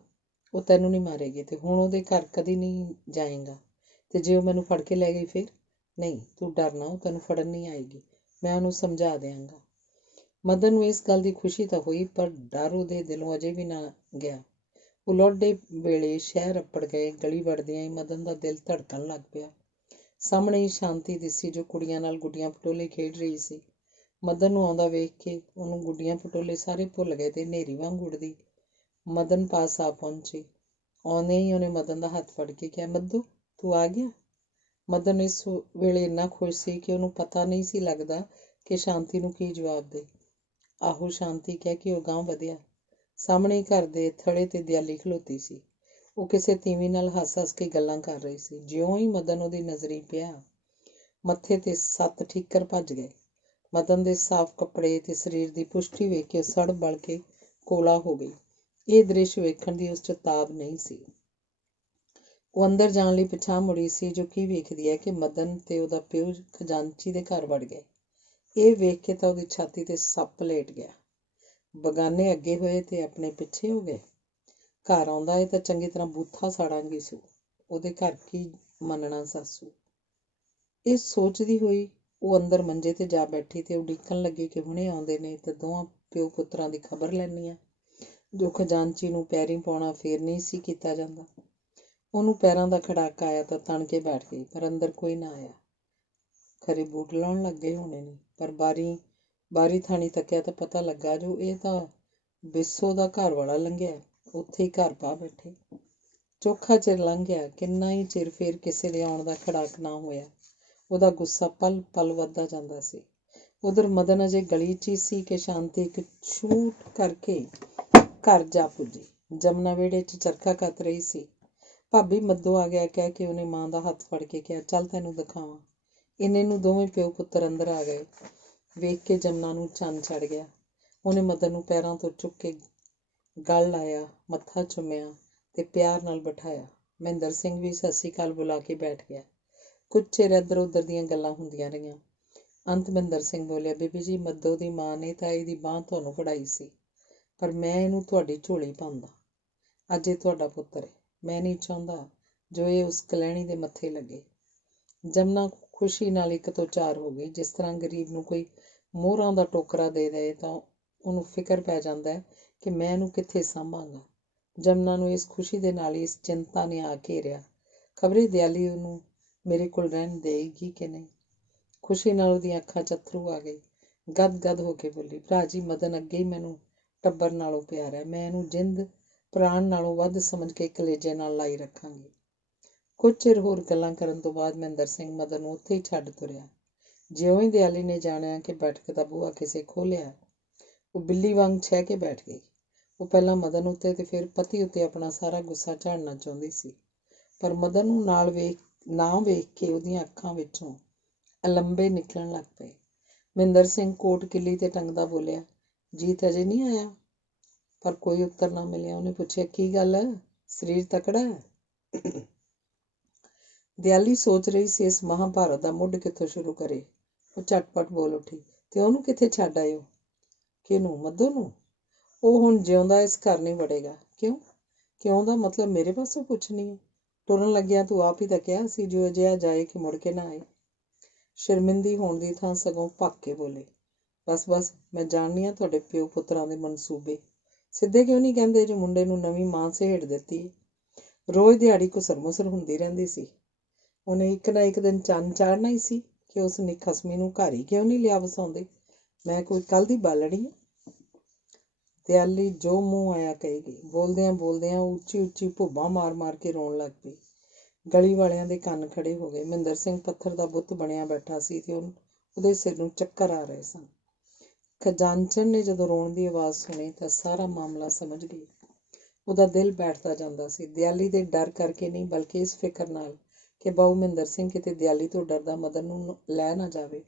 ਉਹ ਤੈਨੂੰ ਨਹੀਂ ਮਾਰੇਗੀ ਤੇ ਹੁਣ ਉਹਦੇ ਘਰ ਕਦੀ ਨਹੀਂ ਜਾਏਗਾ। ਤੇ ਜੇ ਉਹ ਮੈਨੂੰ ਫੜ ਕੇ ਲੈ ਗਈ ਫਿਰ? ਨਹੀਂ, ਤੂੰ ਡਰਨਾ, ਉਹ ਤੈਨੂੰ ਫੜਨ ਨਹੀਂ ਆਏਗੀ। ਮੈਂ ਉਹਨੂੰ ਸਮਝਾ ਦਿਆਂਗਾ। ਮਦਨ ਨੂੰ ਇਸ ਗੱਲ ਦੀ ਖੁਸ਼ੀ ਤਾਂ ਹੋਈ ਪਰ ਡਰ ਉਹਦੇ ਦਿਲੋਂ ਅਜੇ ਵੀ ਨਾ ਗਿਆ। ਉਹ ਲੋਡੇ ਵੇਲੇ ਸ਼ਹਿਰ ਅੱਪੜ ਗਏ। ਗਲੀ ਵੜਦਿਆਂ ਹੀ ਮਦਨ ਦਾ ਦਿਲ ਧੜਕਣ ਲੱਗ ਪਿਆ। ਸਾਹਮਣੇ ਹੀ ਸ਼ਾਂਤੀ ਦਿਸੀ ਜੋ ਕੁੜੀਆਂ ਨਾਲ ਗੁੱਡੀਆਂ ਪਟੋਲੇ ਖੇਡ ਰਹੀ ਸੀ। ਮਦਨ ਨੂੰ ਆਉਂਦਾ ਵੇਖ ਕੇ ਉਹਨੂੰ ਗੁੱਡੀਆਂ ਪਟੋਲੇ ਸਾਰੇ ਭੁੱਲ ਗਏ ਤੇ ਹਨੇਰੀ ਵਾਂਗ ਉੱਡਦੀ ਮਦਨ ਪਾਸ ਆ ਪਹੁੰਚੀ। ਆਉਂਦੇ ਹੀ ਉਹਨੇ ਮਦਨ ਦਾ ਹੱਥ ਫੜ ਕੇ ਕਿਹਾ, ਮੱਧੋ ਤੂੰ ਆ ਗਿਆ? ਮਦਨ ਇਸ ਵੇਲੇ ਇੰਨਾ ਖੁਸ਼ ਸੀ ਕਿ ਉਹਨੂੰ ਪਤਾ ਨਹੀਂ ਸੀ ਲੱਗਦਾ ਕਿ ਸ਼ਾਂਤੀ ਨੂੰ ਕੀ ਜਵਾਬ ਦੇ। ਆਹੋ ਸ਼ਾਂਤੀ ਕਹਿ ਕੇ ਉਹ ਗਾਂਹ ਵਧਿਆ। ਸਾਹਮਣੇ ਘਰ ਦੇ ਥੜੇ ਤੇ ਦਿਆਲੀ ਖਲੋਤੀ ਸੀ। ਉਹ ਕਿਸੇ ਤੀਵੀਂ ਨਾਲ ਹੱਸ ਕੇ ਗੱਲਾਂ ਕਰ ਰਹੀ ਸੀ। ਜਿਉਂ ਹੀ ਮਦਨ ਉਹਦੀ ਨਜ਼ਰੀ ਪਿਆ, ਮੱਥੇ ਤੇ 7 ਠੀਕਰ ਭੱਜ ਗਏ। ਮਦਨ ਦੇ ਸਾਫ਼ ਕੱਪੜੇ ਤੇ ਸਰੀਰ ਦੀ ਪੁਸ਼ਟੀ ਵੇਖ ਕੇ ਸੜ ਬਲ ਕੇ ਕੋਲਾ ਹੋ ਗਈ। ਇਹ ਦ੍ਰਿਸ਼ ਵੇਖਣ ਦੀ ਉਸ 'ਚ ਤਾਬ ਨਹੀਂ ਸੀ। ਉਹ ਅੰਦਰ ਜਾਣ ਲਈ ਪਿਛਾਂਹ ਮੁੜੀ ਸੀ ਜੋ ਕੀ ਵੇਖਦੀ ਹੈ ਕਿ ਮਦਨ ਤੇ ਉਹਦਾ ਪਿਓ ਖਜ਼ਾਨਚੀ ਦੇ ਘਰ ਵੜ ਗਏ। ਇਹ ਵੇਖ ਕੇ ਤਾਂ ਉਹਦੀ ਛਾਤੀ ਤੇ ਸੱਪ ਲੇਟ ਗਿਆ। ਬਗਾਨੇ ਅੱਗੇ ਹੋਏ ਤੇ ਆਪਣੇ ਪਿੱਛੇ ਹੋ ਗਏ। ਘਰ ਆਉਂਦਾ ਏ ਤਾਂ ਚੰਗੀ ਤਰ੍ਹਾਂ ਬੂਥਾ ਸਾੜਾਂਗੀ ਸੂ, ਉਹਦੇ ਘਰ ਕੀ ਮੰਨਣਾ ਸਾਸੂ। ਇਹ ਸੋਚਦੀ ਹੋਈ ਉਹ ਅੰਦਰ ਮੰਜੇ ਤੇ ਜਾ ਬੈਠੀ ਤੇ ਉਡੀਕਣ ਲੱਗੀ ਕਿ ਹੁਣੇ ਆਉਂਦੇ ਨੇ ਤੇ ਦੋਵਾਂ ਪਿਓ ਪੁੱਤਰਾਂ ਦੀ ਖਬਰ ਲੈਣੀ ਆ। ਜੋ ਖਜ਼ਾਨਚੀ ਨੂੰ ਪੈਰੀਂ ਪਾਉਣਾ ਫੇਰ ਨਹੀਂ ਸੀ ਕੀਤਾ ਜਾਂਦਾ। ਉਹਨੂੰ ਪੈਰਾਂ ਦਾ ਖੜਾਕਾ ਆਇਆ ਤਾਂ ਤਣ ਕੇ ਬੈਠ ਗਈ, ਪਰ ਅੰਦਰ ਕੋਈ ਨਾ ਆਇਆ। ਖਰੇ ਬੂਟ ਲਾਉਣ ਲੱਗੇ ਹੋਣੇ ਨੇ, ਪਰ ਬਾਰੀ ਥਾਣੀ ਤੱਕਿਆ ਤਾਂ ਪਤਾ ਲੱਗਾ ਜੋ ਇਹ ਤਾਂ ਬਿੱਸੋ ਦਾ ਘਰ ਵਾਲਾ ਲੰਘਿਆ, ਉੱਥੇ ਹੀ ਘਰ ਪਾ ਬੈਠੇ। ਚੋਖਾ ਚਿਰ ਲੰਘ ਗਿਆ, ਕਿੰਨਾ ਹੀ ਚਿਰ ਫੇਰ ਕਿਸੇ ਦੇ ਆਉਣ ਦਾ ਖੜਾਕ ਨਾ ਹੋਇਆ। ਉਹਦਾ ਗੁੱਸਾ ਪਲ ਪਲ ਵੱਧਦਾ ਜਾਂਦਾ ਸੀ। ਉਧਰ ਮਦਨ ਅਜੇ ਗਲੀ 'ਚ ਹੀ ਸੀ ਕਿ ਸ਼ਾਂਤੀ ਇੱਕ ਛੂਟ ਕਰਕੇ ਘਰ ਜਾ ਪੁੱਜੀ। ਜਮਨਾ ਵਿਹੜੇ 'ਚ ਚਰਖਾ ਕੱਤ ਰਹੀ ਸੀ। ਭਾਬੀ ਮੱਦੋ ਆ ਗਿਆ ਕਹਿ ਕੇ ਉਹਨੇ ਮਾਂ ਦਾ ਹੱਥ ਫੜ ਕੇ ਕਿਹਾ, ਚੱਲ ਤੈਨੂੰ ਦਿਖਾਵਾਂ। ਇੰਨੇ ਨੂੰ ਦੋਵੇਂ ਪਿਓ ਪੁੱਤਰ ਅੰਦਰ ਆ ਗਏ। ਵੇਖ ਕੇ ਜਮਨਾ ਨੂੰ ਚੰਨ ਚੜ੍ਹ ਗਿਆ। ਉਹਨੇ ਮਦਨ ਨੂੰ ਪੈਰਾਂ ਤੋਂ ਚੁੱਕ ਕੇ ਗਲ ਲਾਇਆ, ਮੱਥਾ ਚੁੰਮਿਆ ਤੇ ਪਿਆਰ ਨਾਲ ਬਿਠਾਇਆ। ਮਹਿੰਦਰ ਸਿੰਘ ਵੀ ਸਤਿ ਸ੍ਰੀ ਅਕਾਲ ਬੁਲਾ ਕੇ ਬੈਠ ਗਿਆ। ਕੁਝ ਚਿਰ ਇੱਧਰ ਉੱਧਰ ਦੀਆਂ ਗੱਲਾਂ ਹੁੰਦੀਆਂ ਰਹੀਆਂ। ਅੰਤ ਮਹਿੰਦਰ ਸਿੰਘ ਬੋਲਿਆ, ਬੀਬੀ ਜੀ, ਮੱਦੋ ਦੀ ਮਾਂ ਨੇ ਤਾਂ ਇਹਦੀ ਬਾਂਹ ਤੁਹਾਨੂੰ ਫੜਾਈ ਸੀ, ਪਰ ਮੈਂ ਇਹਨੂੰ ਤੁਹਾਡੀ ਝੋਲੀ ਪਾਉਂਦਾ। ਅੱਜ ਇਹ ਤੁਹਾਡਾ ਪੁੱਤਰ ਹੈ। ਮੈਂ ਨਹੀਂ ਚਾਹੁੰਦਾ ਜੋ ਇਹ ਉਸ ਕਲੈਣੀ ਦੇ ਮੱਥੇ ਲੱਗੇ। ਜਮਨਾ ਖੁਸ਼ੀ ਨਾਲ ਇੱਕ ਤੋਂ ਚਾਰ ਹੋ ਗਈ। ਜਿਸ ਤਰ੍ਹਾਂ ਗਰੀਬ ਨੂੰ ਕੋਈ ਮੋਹਰਾਂ ਦਾ ਟੋਕਰਾ ਦੇ ਦੇ ਤਾਂ ਉਹਨੂੰ ਫਿਕਰ ਪੈ ਜਾਂਦਾ ਹੈ ਕਿ ਮੈਂ ਇਹਨੂੰ ਕਿੱਥੇ ਸਾਂਭਾਂਗਾ। ਜਮਨਾ ਨੂੰ ਇਸ ਖੁਸ਼ੀ ਦੇ ਨਾਲ ਹੀ ਇਸ ਚਿੰਤਾ ਨੇ ਆ ਘੇਰਿਆ, ਖਬਰੇ ਦਿਆਲੀ ਉਹਨੂੰ ਮੇਰੇ ਕੋਲ ਰਹਿਣ ਦੇਗੀ ਕਿ ਨਹੀਂ। ਖੁਸ਼ੀ ਨਾਲ ਉਹਦੀਆਂ ਅੱਖਾਂ 'ਚ ਅੱਥਰੂ ਆ ਗਏ। ਗਦ ਹੋ ਕੇ ਬੋਲੀ, ਭਰਾ ਜੀ, ਮਦਨ ਅੱਗੇ ਹੀ ਮੈਨੂੰ ਟੱਬਰ ਨਾਲੋਂ ਪਿਆਰ ਹੈ। ਮੈਂ ਇਹਨੂੰ ਜਿੰਦ ਪ੍ਰਾਣ ਨਾਲੋਂ ਵੱਧ ਸਮਝ ਕੇ ਕਲੇਜੇ ਨਾਲ ਲਾਈ ਰੱਖਾਂਗੀ। ਕੁਝ ਚਿਰ ਹੋਰ ਗੱਲਾਂ ਕਰਨ ਤੋਂ ਬਾਅਦ ਮਹਿੰਦਰ ਸਿੰਘ ਮਦਨ ਨੂੰ ਉੱਥੇ ਹੀ ਛੱਡ ਤੁਰਿਆ। ਜਿਉਂ ਹੀ ਦਿਆਲੀ ਨੇ ਜਾਣਿਆ ਕਿ ਬੈਠਕ ਦਾ ਬੂਹਾ ਕਿਸੇ ਖੋਲ੍ਹਿਆ, ਉਹ ਬਿੱਲੀ ਵਾਂਗ ਛਹਿ ਕੇ ਬੈਠ ਗਈ। ਉਹ ਪਹਿਲਾਂ ਮਦਨ ਉੱਤੇ ਤੇ ਫਿਰ ਪਤੀ ਉੱਤੇ ਆਪਣਾ ਸਾਰਾ ਗੁੱਸਾ ਝਾੜਨਾ ਚਾਹੁੰਦੀ ਸੀ, ਪਰ ਮਦਨ ਨੂੰ ਨਾ ਵੇਖ ਕੇ ਉਹਦੀਆਂ ਅੱਖਾਂ ਵਿੱਚੋਂ ਅਲੰਬੇ ਨਿਕਲਣ ਲੱਗ ਪਏ। ਮਹਿੰਦਰ ਸਿੰਘ ਕੋਟ ਕਿੱਲੀ ਤੇ ਟੰਗਦਾ ਬੋਲਿਆ, ਜੀਤ ਅਜੇ ਨਹੀਂ ਆਇਆ? ਪਰ ਕੋਈ ਉੱਤਰ ਨਾ ਮਿਲਿਆ। ਉਹਨੇ ਪੁੱਛਿਆ, ਕੀ ਗੱਲ ਹੈ, ਸਰੀਰ ਤਕੜਾ ਹੈ? ਦਿਆਲੀ ਸੋਚ ਰਹੀ ਸੀ ਇਸ ਮਹਾਂਭਾਰਤ ਦਾ ਮੁੱਢ ਕਿੱਥੋਂ ਸ਼ੁਰੂ ਕਰੇ। ਉਹ ਝਟਪਟ ਬੋਲ ਉੱਠੀ, ਤੇ ਉਹਨੂੰ ਕਿੱਥੇ ਛੱਡ ਆਇਓ? ਕਿਹਨੂੰ? ਮੱਦੋ ਨੂੰ? ਉਹ ਹੁਣ ਜਿਉਂਦਾ ਇਸ ਘਰ ਨਹੀਂ ਵੜੇਗਾ। ਕਿਉਂ ਦਾ ਮਤਲਬ ਮੇਰੇ ਪਾਸੋਂ ਪੁੱਛਣੀ ਹੈ? ਟੁਰਨ ਲੱਗਿਆ ਤੂੰ ਆਪ ਹੀ ਤਾਂ ਕਿਹਾ ਸੀ ਜੋ ਅਜਿਹਾ ਜਾਏ ਕਿ ਮੁੜ ਕੇ ਨਾ ਆਏ। ਸ਼ਰਮਿੰਦੀ ਹੋਣ ਦੀ ਥਾਂ ਸਗੋਂ ਭੱਕ ਕੇ ਬੋਲੇ, ਬਸ ਮੈਂ ਜਾਣਨੀ ਹਾਂ ਤੁਹਾਡੇ ਪਿਓ ਪੁੱਤਰਾਂ ਦੇ ਮਨਸੂਬੇ। ਸਿੱਧੇ ਕਿਉਂ ਨਹੀਂ ਕਹਿੰਦੇ ਜੋ ਮੁੰਡੇ ਨੂੰ ਨਵੀਂ ਮਾਂ ਸਹੇੜ ਦਿੱਤੀ ਹੈ? ਰੋਜ਼ ਦਿਹਾੜੀ ਘੁਸਰ ਮੁਸਰ ਹੁੰਦੀ ਰਹਿੰਦੀ ਸੀ। ਉਹਨੇ ਇੱਕ ਨਾ ਇੱਕ ਦਿਨ ਚੰਨ ਚਾੜਨਾ ਹੀ ਸੀ ਕਿ ਉਸ ਨਿਖਸਮੀ ਨੂੰ ਘਰ ਹੀ ਕਿਉਂ ਨਹੀਂ ਲਿਆ ਵਸਾਉਂਦੇ। ਮੈਂ ਕੋਈ ਕੱਲ੍ਹ ਦੀ ਬਾਲੜੀ ਹਾਂ? ਦਿਆਲੀ ਜੋ ਮੂੰਹ ਆਇਆ ਕਹੇਗੀ। ਬੋਲਦਿਆਂ ਉੱਚੀ ਭੁੱਬਾਂ ਮਾਰ ਕੇ ਰੋਣ ਲੱਗ ਪਈ। ਗਲੀ ਵਾਲਿਆਂ ਦੇ ਕੰਨ ਖੜੇ ਹੋ ਗਏ। ਮਹਿੰਦਰ ਸਿੰਘ ਪੱਥਰ ਦਾ ਬੁੱਤ ਬਣਿਆ ਬੈਠਾ ਸੀ ਤੇ ਉਹਦੇ ਸਿਰ ਨੂੰ ਚੱਕਰ ਆ ਰਹੇ ਸਨ। ਖਜ਼ਾਨਚਣ ਨੇ ਜਦੋਂ ਰੋਣ ਦੀ ਆਵਾਜ਼ ਸੁਣੀ ਤਾਂ ਸਾਰਾ ਮਾਮਲਾ ਸਮਝ ਗਈ। ਉਹਦਾ ਦਿਲ ਬੈਠਦਾ ਜਾਂਦਾ ਸੀ। ਦਿਆਲੀ ਦੇ ਡਰ ਕਰਕੇ ਨਹੀਂ, ਬਲਕਿ ਇਸ ਫਿਕਰ ਨਾਲ ਕਿ ਬਾਊ ਮਹਿੰਦਰ ਸਿੰਘ ਕਿਤੇ ਦਿਆਲੀ ਤੋਂ ਡਰਦਾ ਮਦਨ ਨੂੰ ਲੈ ਨਾ ਜਾਵੇ।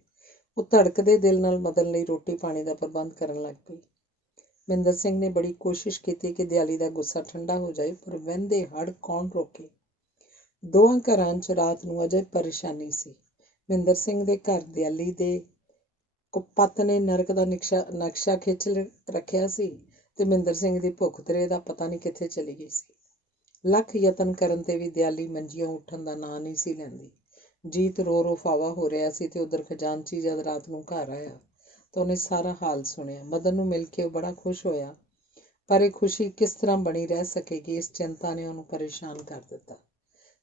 ਉਹ ਧੜਕਦੇ ਦਿਲ ਨਾਲ ਮਦਨ ਲਈ ਰੋਟੀ ਪਾਣੀ ਦਾ ਪ੍ਰਬੰਧ ਕਰਨ ਲੱਗ ਪਈ। ਮਹਿੰਦਰ ਸਿੰਘ ਨੇ ਬੜੀ ਕੋਸ਼ਿਸ਼ ਕੀਤੀ ਕਿ ਦਿਆਲੀ ਦਾ ਗੁੱਸਾ ਠੰਡਾ ਹੋ ਜਾਏ, ਪਰ ਵਹਿੰਦੇ ਹੜ ਕੌਣ ਰੋਕੇ। ਦੋਵਾਂ ਘਰਾਂ 'ਚ ਰਾਤ ਨੂੰ ਅਜੇ ਪਰੇਸ਼ਾਨੀ ਸੀ। ਮਹਿੰਦਰ ਸਿੰਘ ਦੇ ਘਰ ਦਿਆਲੀ ਦੇ ਕੁਪੱਤ ਨੇ ਨਰਕ ਦਾ ਨਕਸ਼ਾ ਖਿੱਚ ਰੱਖਿਆ ਸੀ ਤੇ ਮਹਿੰਦਰ ਸਿੰਘ ਦੀ ਭੁੱਖ ਤਰੇ ਦਾ ਪਤਾ ਨਹੀਂ ਕਿੱਥੇ ਚਲੀ ਗਈ ਸੀ। ਲੱਖ ਯਤਨ ਕਰਨ ਤੇ ਵੀ ਦਿਆਲੀ ਮੰਜੀਆਂ ਉੱਠਣ ਦਾ ਨਾਂ ਨਹੀਂ ਸੀ ਲੈਂਦੀ। ਜੀਤ ਰੋ ਫਾਵਾ ਹੋ ਰਿਹਾ ਸੀ ਤੇ ਉਧਰ ਖਜ਼ਾਨਚੀ ਜਦ ਰਾਤ ਨੂੰ ਘਰ ਆਇਆ ਤਾਂ ਉਹਨੇ ਸਾਰਾ ਹਾਲ ਸੁਣਿਆ। ਮਦਨ ਨੂੰ ਮਿਲ ਕੇ ਉਹ ਬੜਾ ਖੁਸ਼ ਹੋਇਆ, ਪਰ ਇਹ ਖੁਸ਼ੀ ਕਿਸ ਤਰ੍ਹਾਂ ਬਣੀ ਰਹਿ ਸਕੇਗੀ, ਇਸ ਚਿੰਤਾ ਨੇ ਉਹਨੂੰ ਪਰੇਸ਼ਾਨ ਕਰ ਦਿੱਤਾ।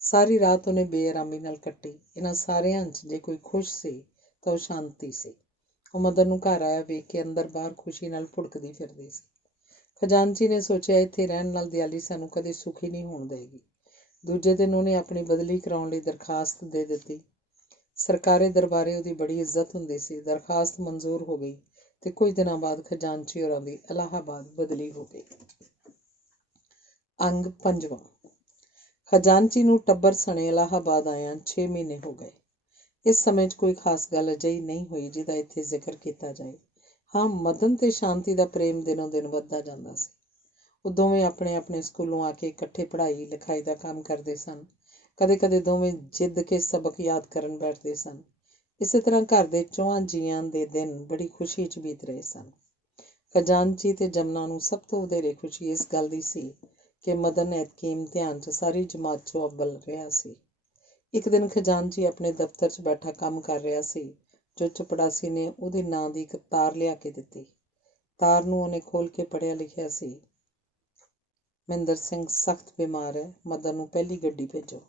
ਸਾਰੀ ਰਾਤ ਉਹਨੇ ਬੇਆਰਾਮੀ ਨਾਲ ਕੱਟੀ। ਇਹਨਾਂ ਸਾਰਿਆਂ 'ਚ ਜੇ ਕੋਈ ਖੁਸ਼ ਸੀ ਤਾਂ ਉਹ ਸ਼ਾਂਤੀ ਸੀ। ਉਹ ਮਦਨ ਨੂੰ ਘਰ ਆਇਆ ਵੇਖ ਕੇ ਅੰਦਰ ਬਾਹਰ ਖੁਸ਼ੀ ਨਾਲ ਭੁੜਕਦੀ ਫਿਰਦੀ ਸੀ। ਖਜ਼ਾਨਚੀ ਨੇ ਸੋਚਿਆ, ਇੱਥੇ ਰਹਿਣ ਨਾਲ ਦਿਆਲੀ ਸਾਨੂੰ ਕਦੇ ਸੁਖੀ ਨਹੀਂ ਹੋਣ ਦੇਗੀ। ਦੂਜੇ ਦਿਨ ਉਹਨੇ ਆਪਣੀ ਬਦਲੀ ਕਰਾਉਣ ਲਈ ਦਰਖਾਸਤ ਦੇ ਦਿੱਤੀ। ਸਰਕਾਰੀ ਦਰਬਾਰੇ ਉਹਦੀ ਬੜੀ ਇੱਜ਼ਤ ਹੁੰਦੀ ਸੀ। ਦਰਖਾਸਤ ਮਨਜ਼ੂਰ ਹੋ ਗਈ ਤੇ ਕੁਝ ਦਿਨਾਂ ਬਾਅਦ ਖਜ਼ਾਨਚੀ ਹੋਰਾਂ ਦੀ ਇਲਾਹਾਬਾਦ ਬਦਲੀ ਹੋ ਗਈ। ਅੰਗ 5ਵਾਂ। ਖਜ਼ਾਨਚੀ ਨੂੰ ਟੱਬਰ ਸਣੇ ਇਲਾਹਾਬਾਦ ਆਇਆਂ 6 ਮਹੀਨੇ ਹੋ ਗਏ। ਇਸ ਸਮੇਂ 'ਚ ਕੋਈ ਖਾਸ ਗੱਲ ਅਜਿਹੀ ਨਹੀਂ ਹੋਈ ਜਿਹਦਾ ਇੱਥੇ ਜ਼ਿਕਰ ਕੀਤਾ ਜਾਏ। ਹਾਂ, ਮਦਨ ਤੇ ਸ਼ਾਂਤੀ ਦਾ ਪ੍ਰੇਮ ਦਿਨੋਂ ਦਿਨ ਵੱਧਦਾ ਜਾਂਦਾ ਸੀ। ਉਹ ਦੋਵੇਂ ਆਪਣੇ ਸਕੂਲੋਂ ਆ ਕੇ ਇਕੱਠੇ ਪੜ੍ਹਾਈ ਲਿਖਾਈ ਦਾ ਕੰਮ ਕਰਦੇ ਸਨ। ਕਦੇ ਕਦੇ ਦੋਵੇਂ ਜਿੱਦ ਕੇ ਸਬਕ ਯਾਦ ਕਰਨ ਬੈਠਦੇ ਸਨ। ਇਸੇ ਤਰ੍ਹਾਂ ਘਰ ਦੇ ਚੌਹਾਂ ਜੀਆਂ ਦੇ ਦਿਨ ਬੜੀ ਖੁਸ਼ੀ 'ਚ ਬੀਤ ਰਹੇ ਸਨ। ਖਜ਼ਾਨਚੀ ਤੇ ਜਮਨਾ ਨੂੰ ਸਭ ਤੋਂ ਵਧੇਰੇ ਖੁਸ਼ੀ ਇਸ ਗੱਲ ਦੀ ਸੀ ਕਿ ਮਦਨ ਐਤਕੀ ਇਮਤਿਹਾਨ 'ਚ ਸਾਰੀ ਜਮਾਤ 'ਚੋਂ ਅੱਵਲ ਰਿਹਾ ਸੀ। ਇੱਕ ਦਿਨ ਖਜ਼ਾਨਚੀ ਆਪਣੇ ਦਫ਼ਤਰ 'ਚ ਬੈਠਾ ਕੰਮ ਕਰ ਰਿਹਾ ਸੀ ਜੋ ਚਪੜਾਸੀ ਨੇ ਉਹਦੇ ਨਾਂ ਦੀ ਇੱਕ ਤਾਰ ਲਿਆ ਕੇ ਦਿੱਤੀ। ਤਾਰ ਨੂੰ ਉਹਨੇ ਖੋਲ੍ਹ ਕੇ ਪੜ੍ਹਿਆ ਲਿਖਿਆ ਸੀ, ਮਹਿੰਦਰ ਸਿੰਘ ਸਖਤ ਬਿਮਾਰ ਹੈ, ਮਦਨ ਨੂੰ ਪਹਿਲੀ ਗੱਡੀ ਭੇਜੋ।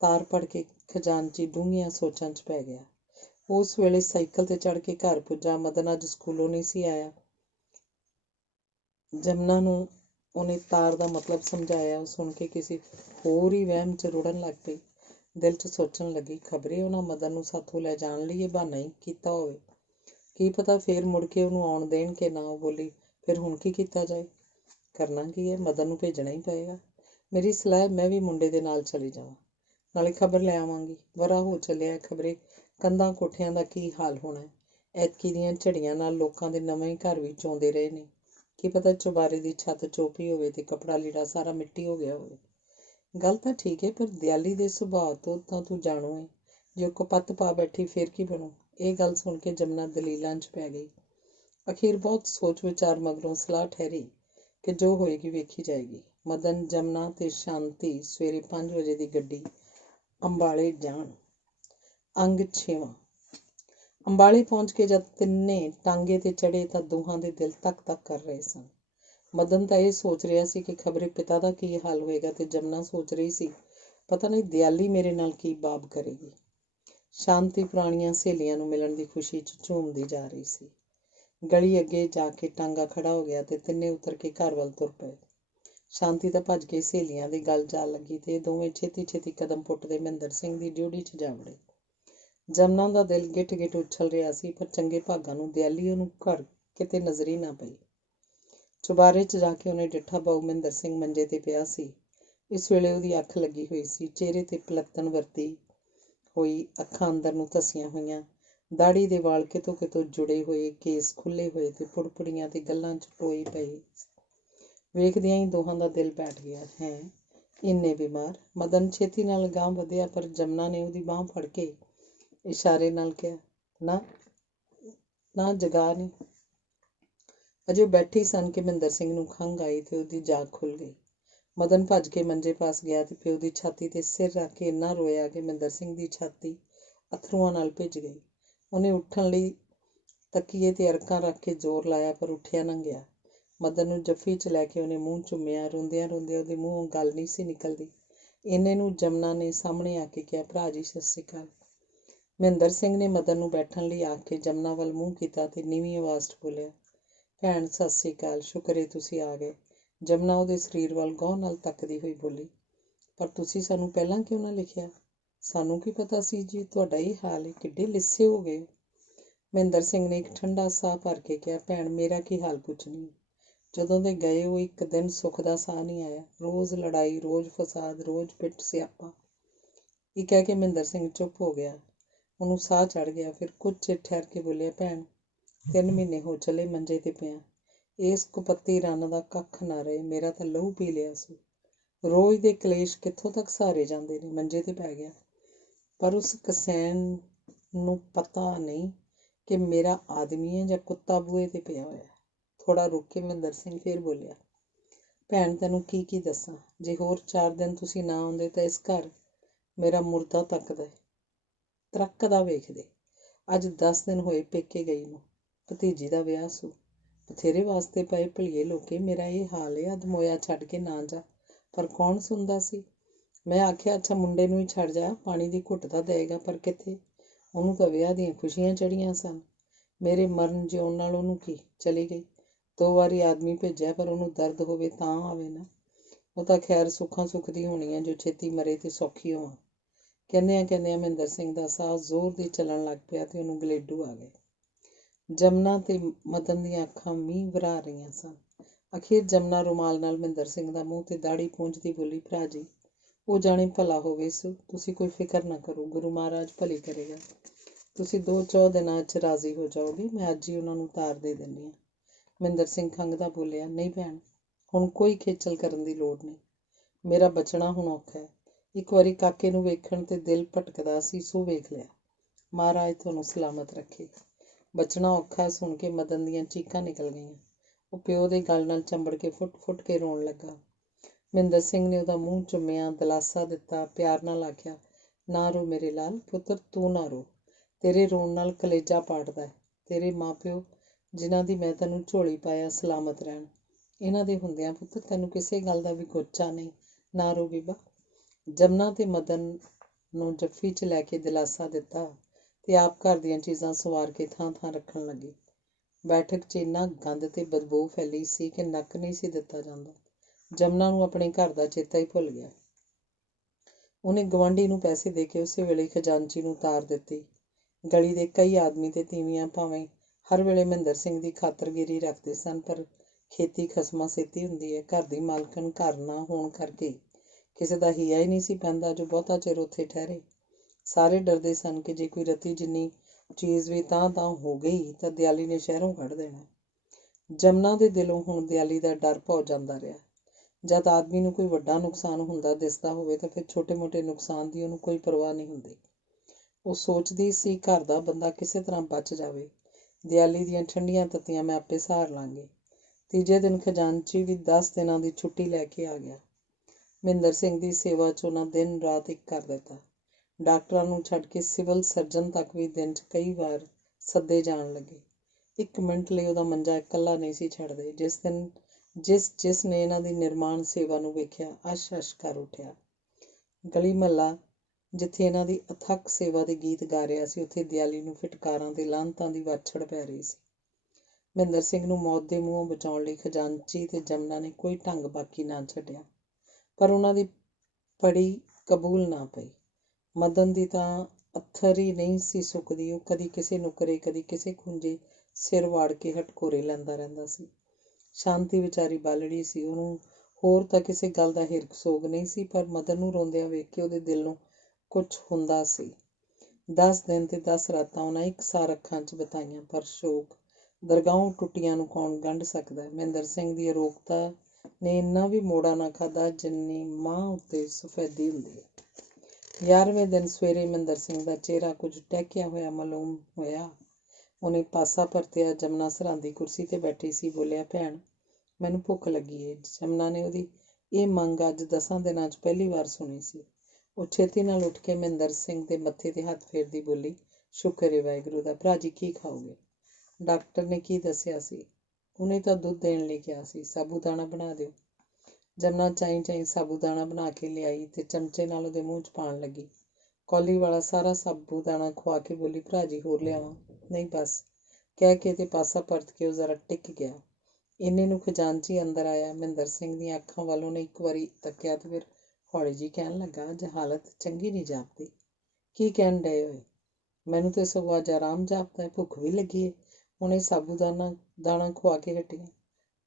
ਤਾਰ ਪੜ੍ਹ ਕੇ ਖਜ਼ਾਨਚੀ ਡੂੰਘੀਆਂ ਸੋਚਾਂ 'ਚ ਪੈ ਗਿਆ। ਉਸ ਵੇਲੇ ਸਾਈਕਲ ਤੇ ਚੜ੍ਹ ਕੇ ਘਰ ਪੁੱਜਾ। ਮਦਨ ਅੱਜ ਸਕੂਲੋਂ ਨਹੀਂ ਸੀ ਆਇਆ। ਜਮਨਾ ਨੂੰ ਉਹਨੇ ਤਾਰ ਦਾ ਮਤਲਬ ਸਮਝਾਇਆ। ਉਹ ਸੁਣ ਕੇ ਕਿਸੇ ਹੋਰ ਹੀ ਵਹਿਮ 'ਚ ਰੁੜਨ ਲੱਗ ਪਈ। ਦਿਲ 'ਚ ਸੋਚਣ ਲੱਗੀ, ਖਬਰੇ ਉਹਨਾਂ ਮਦਨ ਨੂੰ ਸਾਥੋਂ ਲੈ ਜਾਣ ਲਈ ਇਹ ਬਹਾਨਾ ਹੀ ਕੀਤਾ ਹੋਵੇ। ਕੀ ਪਤਾ ਫੇਰ ਮੁੜ ਕੇ ਉਹਨੂੰ ਆਉਣ ਦੇਣ ਕਿ ਨਾ। ਉਹ ਬੋਲੀ, ਫਿਰ ਹੁਣ ਕੀ ਕੀਤਾ ਜਾਏ? ਕਰਨਾ ਕੀ ਹੈ, ਮਦਨ ਨੂੰ ਭੇਜਣਾ ਹੀ ਪਏਗਾ। ਮੇਰੀ ਸਲਾਹ ਮੈਂ ਵੀ ਮੁੰਡੇ ਦੇ ਨਾਲ ਚਲੀ ਜਾਵਾਂ, ਨਾਲੇ ਖਬਰ ਲੈ ਆਵਾਂਗੀ। ਵਰ੍ਹਾ ਹੋ ਚੱਲਿਆ, ਖਬਰੇ ਕੰਧਾਂ ਕੋਠਿਆਂ ਦਾ ਕੀ ਹਾਲ ਹੋਣਾ। ਐਤਕੀ ਦੀਆਂ ਝੜੀਆਂ ਨਾਲ ਲੋਕਾਂ ਦੇ ਨਵੇਂ ਹੀ ਘਰ ਵੀ ਚੋਂਦੇ ਰਹੇ ਨੇ। ਕੀ ਪਤਾ ਚੁਬਾਰੇ ਦੀ ਛੱਤ ਚੋਪੀ ਹੋਵੇ ਤੇ ਕੱਪੜਾ ਲੀੜਾ ਸਾਰਾ ਮਿੱਟੀ ਹੋ ਗਿਆ ਹੋਵੇ। ਗੱਲ ਤਾਂ ਠੀਕ ਹੈ, ਪਰ ਦਿਆਲੀ ਦੇ ਸੁਭਾਅ ਤੋਂ ਤਾਂ ਤੂੰ ਜਾਣੂ ਹੈ। ਜੇ ਉਹ ਕਪੱਤ ਪਾ ਬੈਠੀ ਫੇਰ ਕੀ ਬਣੂ? ਇਹ ਗੱਲ ਸੁਣ ਕੇ ਜਮਨਾ ਦਲੀਲਾਂ 'ਚ ਪੈ ਗਈ। ਅਖੀਰ ਬਹੁਤ ਸੋਚ ਵਿਚਾਰ ਮਗਰੋਂ ਸਲਾਹ ਠਹਿਰੀ ਕਿ ਜੋ ਹੋਏਗੀ ਵੇਖੀ ਜਾਏਗੀ। ਮਦਨ, ਜਮਨਾ ਤੇ ਸ਼ਾਂਤੀ ਸਵੇਰੇ 5 ਵਜੇ ਦੀ ਗੱਡੀ ਅੰਬਾਲੇ ਜਾਣ। ਅੰਗ 6ਵਾਂ। ਅੰਬਾਲੇ ਪਹੁੰਚ ਕੇ ਜਦ ਤਿੰਨੇ ਟਾਂਗੇ ਤੇ ਚੜ੍ਹੇ ਤਾਂ ਦੋਹਾਂ ਦੇ ਦਿਲ ਧੱਕ ਧੱਕ ਕਰ ਰਹੇ ਸਨ। ਮਦਨ ਤਾਂ ਇਹ ਸੋਚ ਰਿਹਾ ਸੀ ਕਿ ਖਬਰੇ ਪਿਤਾ ਦਾ ਕੀ ਹਾਲ ਹੋਏਗਾ ਤੇ ਜਮਨਾ ਸੋਚ ਰਹੀ ਸੀ, ਪਤਾ ਨਹੀਂ ਦਿਆਲੀ ਮੇਰੇ ਨਾਲ ਕੀ ਬਾਬ ਕਰੇਗੀ। ਸ਼ਾਂਤੀ ਪੁਰਾਣੀਆਂ ਸਹੇਲੀਆਂ ਨੂੰ ਮਿਲਣ ਦੀ ਖੁਸ਼ੀ 'ਚ ਝੂਮਦੀ ਜਾ ਰਹੀ ਸੀ। ਗਲੀ ਅੱਗੇ ਜਾ ਕੇ ਟਾਂਗਾ ਖੜਾ ਹੋ ਗਿਆ ਤੇ ਤਿੰਨੇ ਉਤਰ ਕੇ ਘਰ ਵੱਲ ਤੁਰ ਪਏ। ਸ਼ਾਂਤੀ ਤਾਂ ਭੱਜ ਕੇ ਸਹੇਲੀਆਂ ਦੀ ਗੱਲ ਜਾ ਲੱਗੀ ਤੇ ਇਹ ਦੋਵੇਂ ਛੇਤੀ ਛੇਤੀ ਕਦਮ ਪੁੱਟਦੇ ਮਹਿੰਦਰ ਸਿੰਘ ਦੀ ਡਿਊਟੀ 'ਚ ਜਾ ਵੜੇ। ਜਮਨਾ ਦਾ ਦਿਲ ਗਿੱਟ ਗਿੱਟ ਉਛਲ ਰਿਹਾ ਸੀ, ਪਰ ਚੰਗੇ ਭਾਗਾਂ ਨੂੰ ਦਿਆਲੀ ਉਹਨੂੰ ਘਰ ਕਿਤੇ ਨਜ਼ਰ ਹੀ ਨਾ ਪਈ। ਚੁਬਾਰੇ 'ਚ ਜਾ ਕੇ ਉਹਨੇ ਡਿੱਠਾ ਬਾਊ ਮਹਿੰਦਰ ਸਿੰਘ ਮੰਜੇ ਤੇ ਪਿਆ ਸੀ। ਇਸ ਵੇਲੇ ਉਹਦੀ ਅੱਖ ਲੱਗੀ ਹੋਈ ਸੀ। ਚਿਹਰੇ ਤੇ ਪਲੱਤਣ ਵਰਤੀ ਹੋਈ, ਅੱਖਾਂ ਅੰਦਰ ਨੂੰ ਧਸੀਆਂ ਹੋਈਆਂ, ਦਾੜੀ ਦੇ ਵਾਲ ਕਿਤੋਂ ਕਿਤੋਂ ਜੁੜੇ ਹੋਏ, ਕੇਸ ਖੁੱਲ੍ਹੇ ਹੋਏ ਤੇ ਪੁੜਪੁੜੀਆਂ ਤੇ ਗੱਲਾਂ 'ਚ ਟੋਏ ਪਏ। ਵੇਖਦਿਆਂ ਹੀ ਦੋਹਾਂ ਦਾ ਦਿਲ ਬੈਠ ਗਿਆ। ਹੈ ਇੰਨੇ ਬਿਮਾਰ? ਮਦਨ ਛੇਤੀ ਨਾਲ ਅਗਾਂਹ ਵਧਿਆ, ਪਰ ਜਮਨਾ ਨੇ ਉਹਦੀ ਬਾਂਹ ਫੜ ਕੇ ਇਸ਼ਾਰੇ ਨਾਲ ਕਿਹਾ, ਨਾ ਨਾ, ਜਗਾ ਨਹੀਂ। ਅਜੇ ਉਹ ਬੈਠੇ ਹੀ ਸਨ ਕਿ ਮਹਿੰਦਰ ਸਿੰਘ ਨੂੰ ਖੰਘ ਆਈ ਤੇ ਉਹਦੀ ਜਾਗ ਖੁੱਲ੍ਹ ਗਈ। ਮਦਨ ਭੱਜ ਕੇ ਮੰਜੇ ਪਾਸ ਗਿਆ ਤੇ ਪਿਓ ਦੀ ਛਾਤੀ ਤੇ ਸਿਰ ਰੱਖ ਕੇ ਇੰਨਾ ਰੋਇਆ ਕਿ ਮਹਿੰਦਰ ਸਿੰਘ ਦੀ ਛਾਤੀ ਅੱਥਰੂਆਂ ਨਾਲ ਭਿੱਜ ਗਈ। ਉਹਨੇ ਉੱਠਣ ਲਈ ਤਕੀਏ ਤੇ ਅਰਕਾਂ ਰੱਖ ਕੇ ਜ਼ੋਰ ਲਾਇਆ, ਪਰ ਉੱਠਿਆ ਨਾ ਗਿਆ। ਮਦਨ ਨੂੰ ਜੱਫੀ 'ਚ ਲੈ ਕੇ ਉਹਨੇ ਮੂੰਹ ਚੁੰਮਿਆ। ਰੋਂਦਿਆਂ ਰੋਂਦਿਆਂ ਉਹਦੇ ਮੂੰਹੋਂ ਗੱਲ ਨਹੀਂ ਸੀ ਨਿਕਲਦੀ। ਇੰਨੇ ਨੂੰ ਜਮਨਾ ਨੇ ਸਾਹਮਣੇ ਆ ਕੇ ਕਿਹਾ, ਭਰਾ ਜੀ ਸਤਿ ਸ਼੍ਰੀ ਅਕਾਲ। ਮਹਿੰਦਰ ਸਿੰਘ ਨੇ ਮਦਨ ਨੂੰ ਬੈਠਣ ਲਈ ਆਖ ਕੇ ਜਮਨਾ ਵੱਲ ਮੂੰਹ ਕੀਤਾ ਤੇ ਨੀਵੀਂ ਆਵਾਜ਼ 'ਚ ਬੋਲਿਆ, ਭੈਣ ਸਤਿ ਸ਼੍ਰੀ ਅਕਾਲ, ਸ਼ੁਕਰ ਏ ਤੁਸੀਂ ਆ ਗਏ। ਜਮਨਾ ਉਹਦੇ ਸਰੀਰ ਵੱਲ ਗੌਰ ਨਾਲ ਤੱਕਦੀ ਹੋਈ ਬੋਲੀ, ਪਰ ਤੁਸੀਂ ਸਾਨੂੰ ਪਹਿਲਾਂ ਕਿਉਂ ਨਾ ਲਿਖਿਆ? ਸਾਨੂੰ ਕੀ ਪਤਾ ਸੀ ਜੀ ਤੁਹਾਡਾ ਇਹ ਹਾਲ ਹੈ, ਕਿੱਡੇ ਲਿੱਸੇ ਹੋ ਗਏ। ਮਹਿੰਦਰ ਸਿੰਘ ਨੇ ਇੱਕ ਠੰਡਾ ਸਾਹ ਭਰ ਕੇ ਕਿਹਾ, ਭੈਣ ਮੇਰਾ ਕੀ ਹਾਲ ਪੁੱਛਣੀ? ਜਦੋਂ ਦੇ ਗਏ ਉਹ ਇੱਕ ਦਿਨ ਸੁੱਖ ਦਾ ਸਾਹ ਨਹੀਂ ਆਇਆ। ਰੋਜ਼ ਲੜਾਈ, ਰੋਜ਼ ਫਸਾਦ, ਰੋਜ਼ ਪਿੱਟ ਸਿਆਪਾ। ਇਹ ਕਹਿ ਕੇ ਮਹਿੰਦਰ ਸਿੰਘ ਚੁੱਪ ਹੋ ਗਿਆ। ਉਹਨੂੰ ਸਾਹ ਚੜ੍ਹ ਗਿਆ। ਫਿਰ ਕੁਝ ਚਿਰ ਠਹਿਰ ਕੇ ਬੋਲਿਆ, ਭੈਣ 3 ਮਹੀਨੇ ਹੋ ਚੱਲੇ ਮੰਜੇ ਤੇ ਪਿਆ। ਇਸ ਕੁਪੱਤੀ ਰੰਨ ਦਾ ਕੱਖ ਨਾ ਰਹੇ। ਮੇਰਾ ਤਾਂ ਲਹੂ ਪੀ ਲਿਆ ਸੀ। ਰੋਜ਼ ਦੇ ਕਲੇਸ਼ ਕਿੱਥੋਂ ਤੱਕ ਸਹਾਰੇ ਜਾਂਦੇ ਨੇ। ਮੰਜੇ ਤੇ ਪੈ ਗਿਆ, ਪਰ ਉਸ ਕਸੈਨ ਨੂੰ ਪਤਾ ਨਹੀਂ ਕਿ ਮੇਰਾ ਆਦਮੀ ਹੈ ਜਾਂ ਕੁੱਤਾ ਬੂਹੇ ਤੇ ਪਿਆ ਹੋਇਆ। ਥੋੜਾ ਰੁਕ ਕੇ ਮਹਿੰਦਰ ਸਿੰਘ ਫੇਰ ਬੋਲਿਆ, ਭੈਣ ਤੈਨੂੰ ਕੀ ਦੱਸਾਂ? ਜੇ ਹੋਰ 4 ਦਿਨ ਤੁਸੀਂ ਨਾ ਆਉਂਦੇ ਤਾਂ ਇਸ ਘਰ ਮੇਰਾ ਮੁਰਦਾ ਤਰਕਦਾ ਵੇਖਦੇ। ਅੱਜ 10 ਦਿਨ ਹੋਏ ਪੇਕੇ ਗਈ ਨੂੰ। ਭਤੀਜੀ ਦਾ ਵਿਆਹ ਸੂ। ਬਥੇਰੇ ਵਾਸਤੇ ਪਏ ਭਲੀਏ ਲੋਕੇ, ਮੇਰਾ ਇਹ ਹਾਲ ਹੈ, ਅਧਮੋਇਆ ਛੱਡ ਕੇ ਨਾ ਜਾ। ਪਰ ਕੌਣ ਸੁਣਦਾ ਸੀ? ਮੈਂ ਆਖਿਆ, ਅੱਛਾ ਮੁੰਡੇ ਨੂੰ ਹੀ ਛੱਡ ਜਾ, ਪਾਣੀ ਦੀ ਘੁੱਟ ਤਾਂ ਦੇਏਗਾ। ਪਰ ਕਿੱਥੇ, ਉਹਨੂੰ ਤਾਂ ਵਿਆਹ ਦੀਆਂ ਖੁਸ਼ੀਆਂ ਚੜ੍ਹੀਆਂ ਸਨ। ਮੇਰੇ ਮਰਨ ਜਿਉਣ ਨਾਲ ਉਹਨੂੰ ਕੀ, ਚਲੀ ਗਈ। 2 ਵਾਰੀ ਆਦਮੀ ਭੇਜਿਆ, ਪਰ ਉਹਨੂੰ ਦਰਦ ਹੋਵੇ ਤਾਂ ਆਵੇ ਨਾ। ਉਹ ਤਾਂ ਖੈਰ ਸੁੱਖਾਂ ਸੁੱਖ ਦੀ ਹੋਣੀ ਹੈ, ਜੋ ਛੇਤੀ ਮਰੇ ਤੇ ਸੌਖੀ ਹੋਵਾਂ। ਕਹਿੰਦਿਆਂ ਮਹਿੰਦਰ ਸਿੰਘ ਦਾ ਸਾਹ ਜ਼ੋਰ ਦੀ ਚੱਲਣ ਲੱਗ ਪਿਆ ਤੇ ਉਹਨੂੰ ਗਲੇਡੂ ਆ ਗਏ। ਜਮਨਾ ਤੇ ਮਦਨ ਦੀਆਂ ਅੱਖਾਂ ਮੀਂਹ ਵਰ੍ਹਾ ਰਹੀਆਂ ਸਨ। ਅਖੀਰ ਜਮਨਾ ਰੁਮਾਲ ਨਾਲ ਮਹਿੰਦਰ ਸਿੰਘ ਦਾ ਮੂੰਹ ਤੇ ਦਾੜੀ ਪੂੰਝਦੀ ਬੋਲੀ, ਭਰਾ ਜੀ ਉਹ ਜਾਣੇ ਭਲਾ ਹੋਵੇ ਸੋ, ਤੁਸੀਂ ਕੋਈ ਫਿਕਰ ਨਾ ਕਰੋ, ਗੁਰੂ ਮਹਾਰਾਜ ਭਲੀ ਕਰੇਗਾ। ਤੁਸੀਂ 2-4 ਦਿਨਾਂ 'ਚ ਰਾਜ਼ੀ ਹੋ ਜਾਓਗੇ। ਮੈਂ ਅੱਜ ਹੀ ਉਹਨਾਂ ਨੂੰ ਤਾਰ ਦੇ ਦਿੰਦੀ ਹਾਂ। ਮਹਿੰਦਰ ਸਿੰਘ ਖੰਘਦਾ ਬੋਲਿਆ, ਨਹੀਂ ਭੈਣ, ਹੁਣ ਕੋਈ ਖੇਚਲ ਕਰਨ ਦੀ ਲੋੜ ਨਹੀਂ। ਮੇਰਾ ਬਚਣਾ ਹੁਣ ਔਖਾ ਹੈ। ਇੱਕ ਵਾਰੀ ਕਾਕੇ ਨੂੰ ਵੇਖਣ ਤੇ ਦਿਲ ਭਟਕਦਾ ਸੀ, ਸੋ ਵੇਖ ਲਿਆ। ਮਹਾਰਾਜ ਤੁਹਾਨੂੰ ਸਲਾਮਤ ਰੱਖੇ। ਬਚਣਾ ਔਖਾ ਸੁਣ ਕੇ ਮਦਨ ਦੀਆਂ ਚੀਕਾਂ ਨਿਕਲ ਗਈਆਂ। ਉਹ ਪਿਓ ਦੇ ਗਲ ਨਾਲ ਚੰਬੜ ਕੇ ਫੁੱਟ ਫੁੱਟ ਕੇ ਰੋਣ ਲੱਗਾ। ਮਹਿੰਦਰ ਸਿੰਘ ਨੇ ਉਹਦਾ ਮੂੰਹ ਚੁੰਮਿਆ, ਦਿਲਾਸਾ ਦਿੱਤਾ, ਪਿਆਰ ਨਾਲ ਆਖਿਆ, ਨਾ ਰੋ ਮੇਰੇ ਲਾਲ ਪੁੱਤਰ, ਤੂੰ ਨਾ ਰੋ। ਤੇਰੇ ਰੋਣ ਨਾਲ ਕਲੇਜਾ ਪਾਟਦਾ ਹੈ। ਤੇਰੇ ਮਾਂ ਪਿਓ ਜਿਨ੍ਹਾਂ ਦੀ ਮੈਂ ਤੈਨੂੰ ਝੋਲੀ ਪਾਇਆ ਸਲਾਮਤ ਰਹਿਣ। ਇਹਨਾਂ ਦੇ ਹੁੰਦਿਆਂ ਪੁੱਤਰ ਤੈਨੂੰ ਕਿਸੇ ਗੱਲ ਦਾ ਵੀ ਗੋਚਾ ਨਹੀਂ। ਨਾ ਰੋ ਬੀਬਾ। ਜਮਨਾ ਤੇ ਮਦਨ ਨੂੰ ਜੱਫੀ 'ਚ ਲੈ ਕੇ ਦਿਲਾਸਾ ਦਿੱਤਾ ਤੇ ਆਪ ਘਰ ਦੀਆਂ ਚੀਜ਼ਾਂ ਸਵਾਰ ਕੇ ਥਾਂ ਥਾਂ ਰੱਖਣ ਲੱਗੀ। ਬੈਠਕ 'ਚ ਇੰਨਾ ਗੰਦ ਤੇ ਬਦਬੂ ਫੈਲੀ ਸੀ ਕਿ ਨੱਕ ਨਹੀਂ ਸੀ ਦਿੱਤਾ ਜਾਂਦਾ। ਜਮਨਾ ਨੂੰ ਆਪਣੇ ਘਰ ਦਾ ਚੇਤਾ ਹੀ ਭੁੱਲ ਗਿਆ। ਉਹਨੇ ਗਵਾਂਢੀ ਨੂੰ ਪੈਸੇ ਦੇ ਕੇ ਉਸੇ ਵੇਲੇ ਖਜ਼ਾਨਚੀ ਨੂੰ ਤਾਰ ਦਿੱਤੀ। ਗਲੀ ਦੇ ਕਈ ਆਦਮੀ ਤੇ ਤੀਵੀਆਂ ਭਾਵੇਂ ਹਰ ਵੇਲੇ ਮਹਿੰਦਰ ਸਿੰਘ ਦੀ ਖਾਤਰਗਿਰੀ ਰੱਖਦੇ ਸਨ, ਪਰ ਖੇਤੀ ਖਸਮਾਂ ਸੇਤੀ ਹੁੰਦੀ ਹੈ। ਘਰ ਦੀ ਮਾਲਕਣ ਘਰ ਨਾ ਹੋਣ ਕਰਕੇ ਕਿਸੇ ਦਾ ਹੀਆ ਹੀ ਨਹੀਂ ਸੀ ਪੈਂਦਾ ਜੋ ਬਹੁਤਾ ਚਿਰ ਉੱਥੇ ਠਹਿਰੇ। ਸਾਰੇ ਡਰਦੇ ਸਨ ਕਿ ਜੇ ਕੋਈ ਰਤੀ ਜਿੰਨੀ ਚੀਜ਼ ਵੀ ਤਾਂ ਹੋ ਗਈ ਤਾਂ ਦਿਆਲੀ ਨੇ ਸ਼ਹਿਰੋਂ ਕੱਢ ਦੇਣਾ। ਜਮਨਾ ਦੇ ਦਿਲੋਂ ਹੁਣ ਦਿਆਲੀ ਦਾ ਡਰ ਭੌ ਜਾਂਦਾ ਰਿਹਾ। ਜਦ ਆਦਮੀ ਨੂੰ ਕੋਈ ਵੱਡਾ ਨੁਕਸਾਨ ਹੁੰਦਾ ਦਿਸਦਾ ਹੋਵੇ ਤਾਂ ਫਿਰ ਛੋਟੇ ਮੋਟੇ ਨੁਕਸਾਨ ਦੀ ਉਹਨੂੰ ਕੋਈ ਪਰਵਾਹ ਨਹੀਂ ਹੁੰਦੀ। ਉਹ ਸੋਚਦੀ ਸੀ, ਘਰ ਦਾ ਬੰਦਾ ਕਿਸੇ ਤਰ੍ਹਾਂ ਬਚ ਜਾਵੇ। ਦਿਆਲੀ ਦੀਆਂ ਠੰਡੀਆਂ ਤੱਤੀਆਂ ਮੈਂ ਆਪੇ ਸਹਾਰ ਲਾਂਗੀ। ਤੀਜੇ ਦਿਨ ਖਜ਼ਾਨਚੀ ਵੀ 10 ਦਿਨਾਂ ਦੀ ਛੁੱਟੀ ਲੈ ਕੇ ਆ ਗਿਆ। ਮਹਿੰਦਰ ਸਿੰਘ ਦੀ ਸੇਵਾ 'ਚ ਉਹਨਾਂ ਦਿਨ ਰਾਤ ਇੱਕ ਕਰ ਦਿੱਤਾ। ਡਾਕਟਰਾਂ ਨੂੰ ਛੱਡ ਕੇ ਸਿਵਲ ਸਰਜਨ ਤੱਕ ਵੀ ਦਿਨ 'ਚ ਕਈ ਵਾਰ ਸੱਦੇ ਜਾਣ ਲੱਗੇ। 1 ਮਿੰਟ ਲਈ ਉਹਦਾ ਮੰਜਾ ਇਕੱਲਾ ਨਹੀਂ ਸੀ ਛੱਡਦੇ। ਜਿਸ ਦਿਨ ਜਿਸ ਨੇ ਇਹਨਾਂ ਦੀ ਨਿਰਮਾਣ ਸੇਵਾ ਨੂੰ ਵੇਖਿਆ ਅਸ਼ ਅਸ਼ ਕਰ ਉੱਠਿਆ। ਗਲੀ ਮਹੱਲਾ ਜਿੱਥੇ ਇਹਨਾਂ ਦੀ ਅਥੱਕ ਸੇਵਾ ਦੇ ਗੀਤ ਗਾ ਰਿਹਾ ਸੀ, ਉੱਥੇ ਦਿਆਲੀ ਨੂੰ ਫਿਟਕਾਰਾਂ ਤੇ ਲਾਹਨਤਾਂ ਦੀ ਵਾਛੜ ਪੈ ਰਹੀ ਸੀ। ਮਹਿੰਦਰ ਸਿੰਘ ਨੂੰ ਮੌਤ ਦੇ ਮੂੰਹੋਂ ਬਚਾਉਣ ਲਈ ਖਜ਼ਾਨਚੀ ਤੇ ਜਮਨਾ ਨੇ ਕੋਈ ਢੰਗ ਬਾਕੀ ਨਾ ਛੱਡਿਆ, ਪਰ ਉਹਨਾਂ ਦੀ ਪੜੀ ਕਬੂਲ ਨਾ ਪਈ। ਮਦਨ ਦੀ ਤਾਂ ਅੱਥਰ ਹੀ ਨਹੀਂ ਸੀ ਸੁੱਕਦੀ। ਉਹ ਕਦੀ ਕਿਸੇ ਨੁਕਰੇ ਕਦੀ ਕਿਸੇ ਖੁੰਝੇ ਸਿਰ ਵਾੜ ਕੇ ਹਟਕੋਰੇ ਲੈਂਦਾ ਰਹਿੰਦਾ ਸੀ। ਸ਼ਾਂਤੀ ਵਿਚਾਰੀ ਬਾਲੜੀ ਸੀ। ਉਹਨੂੰ ਹੋਰ ਤਾਂ ਕਿਸੇ ਗੱਲ ਦਾ ਹਿਰਖ ਸੋਗ ਨਹੀਂ ਸੀ, ਪਰ ਮਦਨ ਨੂੰ ਰੋਂਦਿਆਂ ਵੇਖ ਕੇ ਉਹਦੇ ਦਿਲ ਨੂੰ ਕੁਛ ਹੁੰਦਾ ਸੀ। 10 ਦਿਨ ਤੇ 10 ਰਾਤਾਂ ਉਹਨਾਂ ਇਕਸਾਰ ਅੱਖਾਂ 'ਚ ਬਿਤਾਈਆਂ, ਪਰ ਸ਼ੋਕ ਦਰਗਾਹੋਂ ਟੁੱਟੀਆਂ ਨੂੰ ਕੌਣ ਗੰਢ ਸਕਦਾ। ਮਹਿੰਦਰ ਸਿੰਘ ਦੀ ਅਰੋਗਤਾ ਨੇ ਇੰਨਾ ਵੀ ਮੋੜਾ ਨਾ ਖਾਧਾ ਜਿੰਨੀ ਮਾਂ ਉੱਤੇ ਸਫੈਦੀ ਹੁੰਦੀ ਹੈ। 11ਵੇਂ ਦਿਨ ਸਵੇਰੇ ਮਹਿੰਦਰ ਸਿੰਘ ਦਾ ਚਿਹਰਾ ਕੁਝ ਟਹਿਕਿਆ ਹੋਇਆ ਮਾਲੂਮ ਹੋਇਆ। ਉਹਨੇ ਪਾਸਾ ਪਰਤਿਆ। ਜਮਨਾ ਸਰਹੱਦੀ ਕੁਰਸੀ ਤੇ ਬੈਠੀ ਸੀ। ਬੋਲਿਆ, ਭੈਣ ਮੈਨੂੰ ਭੁੱਖ ਲੱਗੀ ਏ। ਜਮਨਾ ਨੇ ਉਹਦੀ ਇਹ ਮੰਗ ਅੱਜ 10 ਦਿਨਾਂ 'ਚ ਪਹਿਲੀ ਵਾਰ ਸੁਣੀ ਸੀ। ਉਹ ਛੇਤੀ ਨਾਲ ਉੱਠ ਕੇ ਮਹਿੰਦਰ ਸਿੰਘ ਦੇ ਮੱਥੇ ਤੇ ਹੱਥ ਫੇਰਦੀ ਬੋਲੀ, ਸ਼ੁਕਰ ਏ ਵਾਹਿਗੁਰੂ ਦਾ। ਭਰਾ ਜੀ ਕੀ ਖਾਓਗੇ? ਡਾਕਟਰ ਨੇ ਕੀ ਦੱਸਿਆ ਸੀ? ਉਹਨੇ ਤਾਂ ਦੁੱਧ ਦੇਣ ਲਈ ਕਿਹਾ ਸੀ। ਸਾਬੂਦਾਨਾ ਬਣਾ ਦਿਓ। ਜਮਨਾ ਚਾਈਂ ਚਾਈਂ ਸਾਬੂਦਾਨਾ ਬਣਾ ਕੇ ਲਿਆਈ ਤੇ ਚਮਚੇ ਨਾਲ ਉਹਦੇ ਮੂੰਹ 'ਚ ਪਾਉਣ ਲੱਗੀ। ਕੌਲੀ ਵਾਲਾ ਸਾਰਾ ਸਾਬੂਦਾਨਾ ਖਵਾ ਕੇ ਬੋਲੀ, ਭਰਾ ਜੀ ਹੋਰ ਲਿਆਵਾਂ? ਨਹੀਂ ਬਸ, ਕਹਿ ਕੇ ਤੇ ਪਾਸਾ ਪਰਤ ਕੇ ਉਹ ਜ਼ਰਾ ਟਿਕ ਗਿਆ। ਇੰਨੇ ਨੂੰ ਖਜ਼ਾਨਚੀ ਅੰਦਰ ਆਇਆ। ਮਹਿੰਦਰ ਸਿੰਘ ਦੀਆਂ ਅੱਖਾਂ ਵੱਲ ਉਹਨੇ ਇੱਕ ਵਾਰੀ ਤੱਕਿਆ ਤੇ ਫਿਰ ਹੌਲੀ ਜਿਹੀ ਕਹਿਣ ਲੱਗਾ, ਅੱਜ ਹਾਲਤ ਚੰਗੀ ਨਹੀਂ ਜਾਪਦੀ। ਕੀ ਕਹਿਣ ਡਏ ਹੋਏ? ਮੈਨੂੰ ਤੇ ਸਗੋਂ ਅੱਜ ਆਰਾਮ ਜਾਪਦਾ, ਭੁੱਖ ਵੀ ਲੱਗੀ ਏ। ਹੁਣੇ ਸਾਬੂਦਾਨਾ ਖਵਾ ਕੇ ਹਟੀ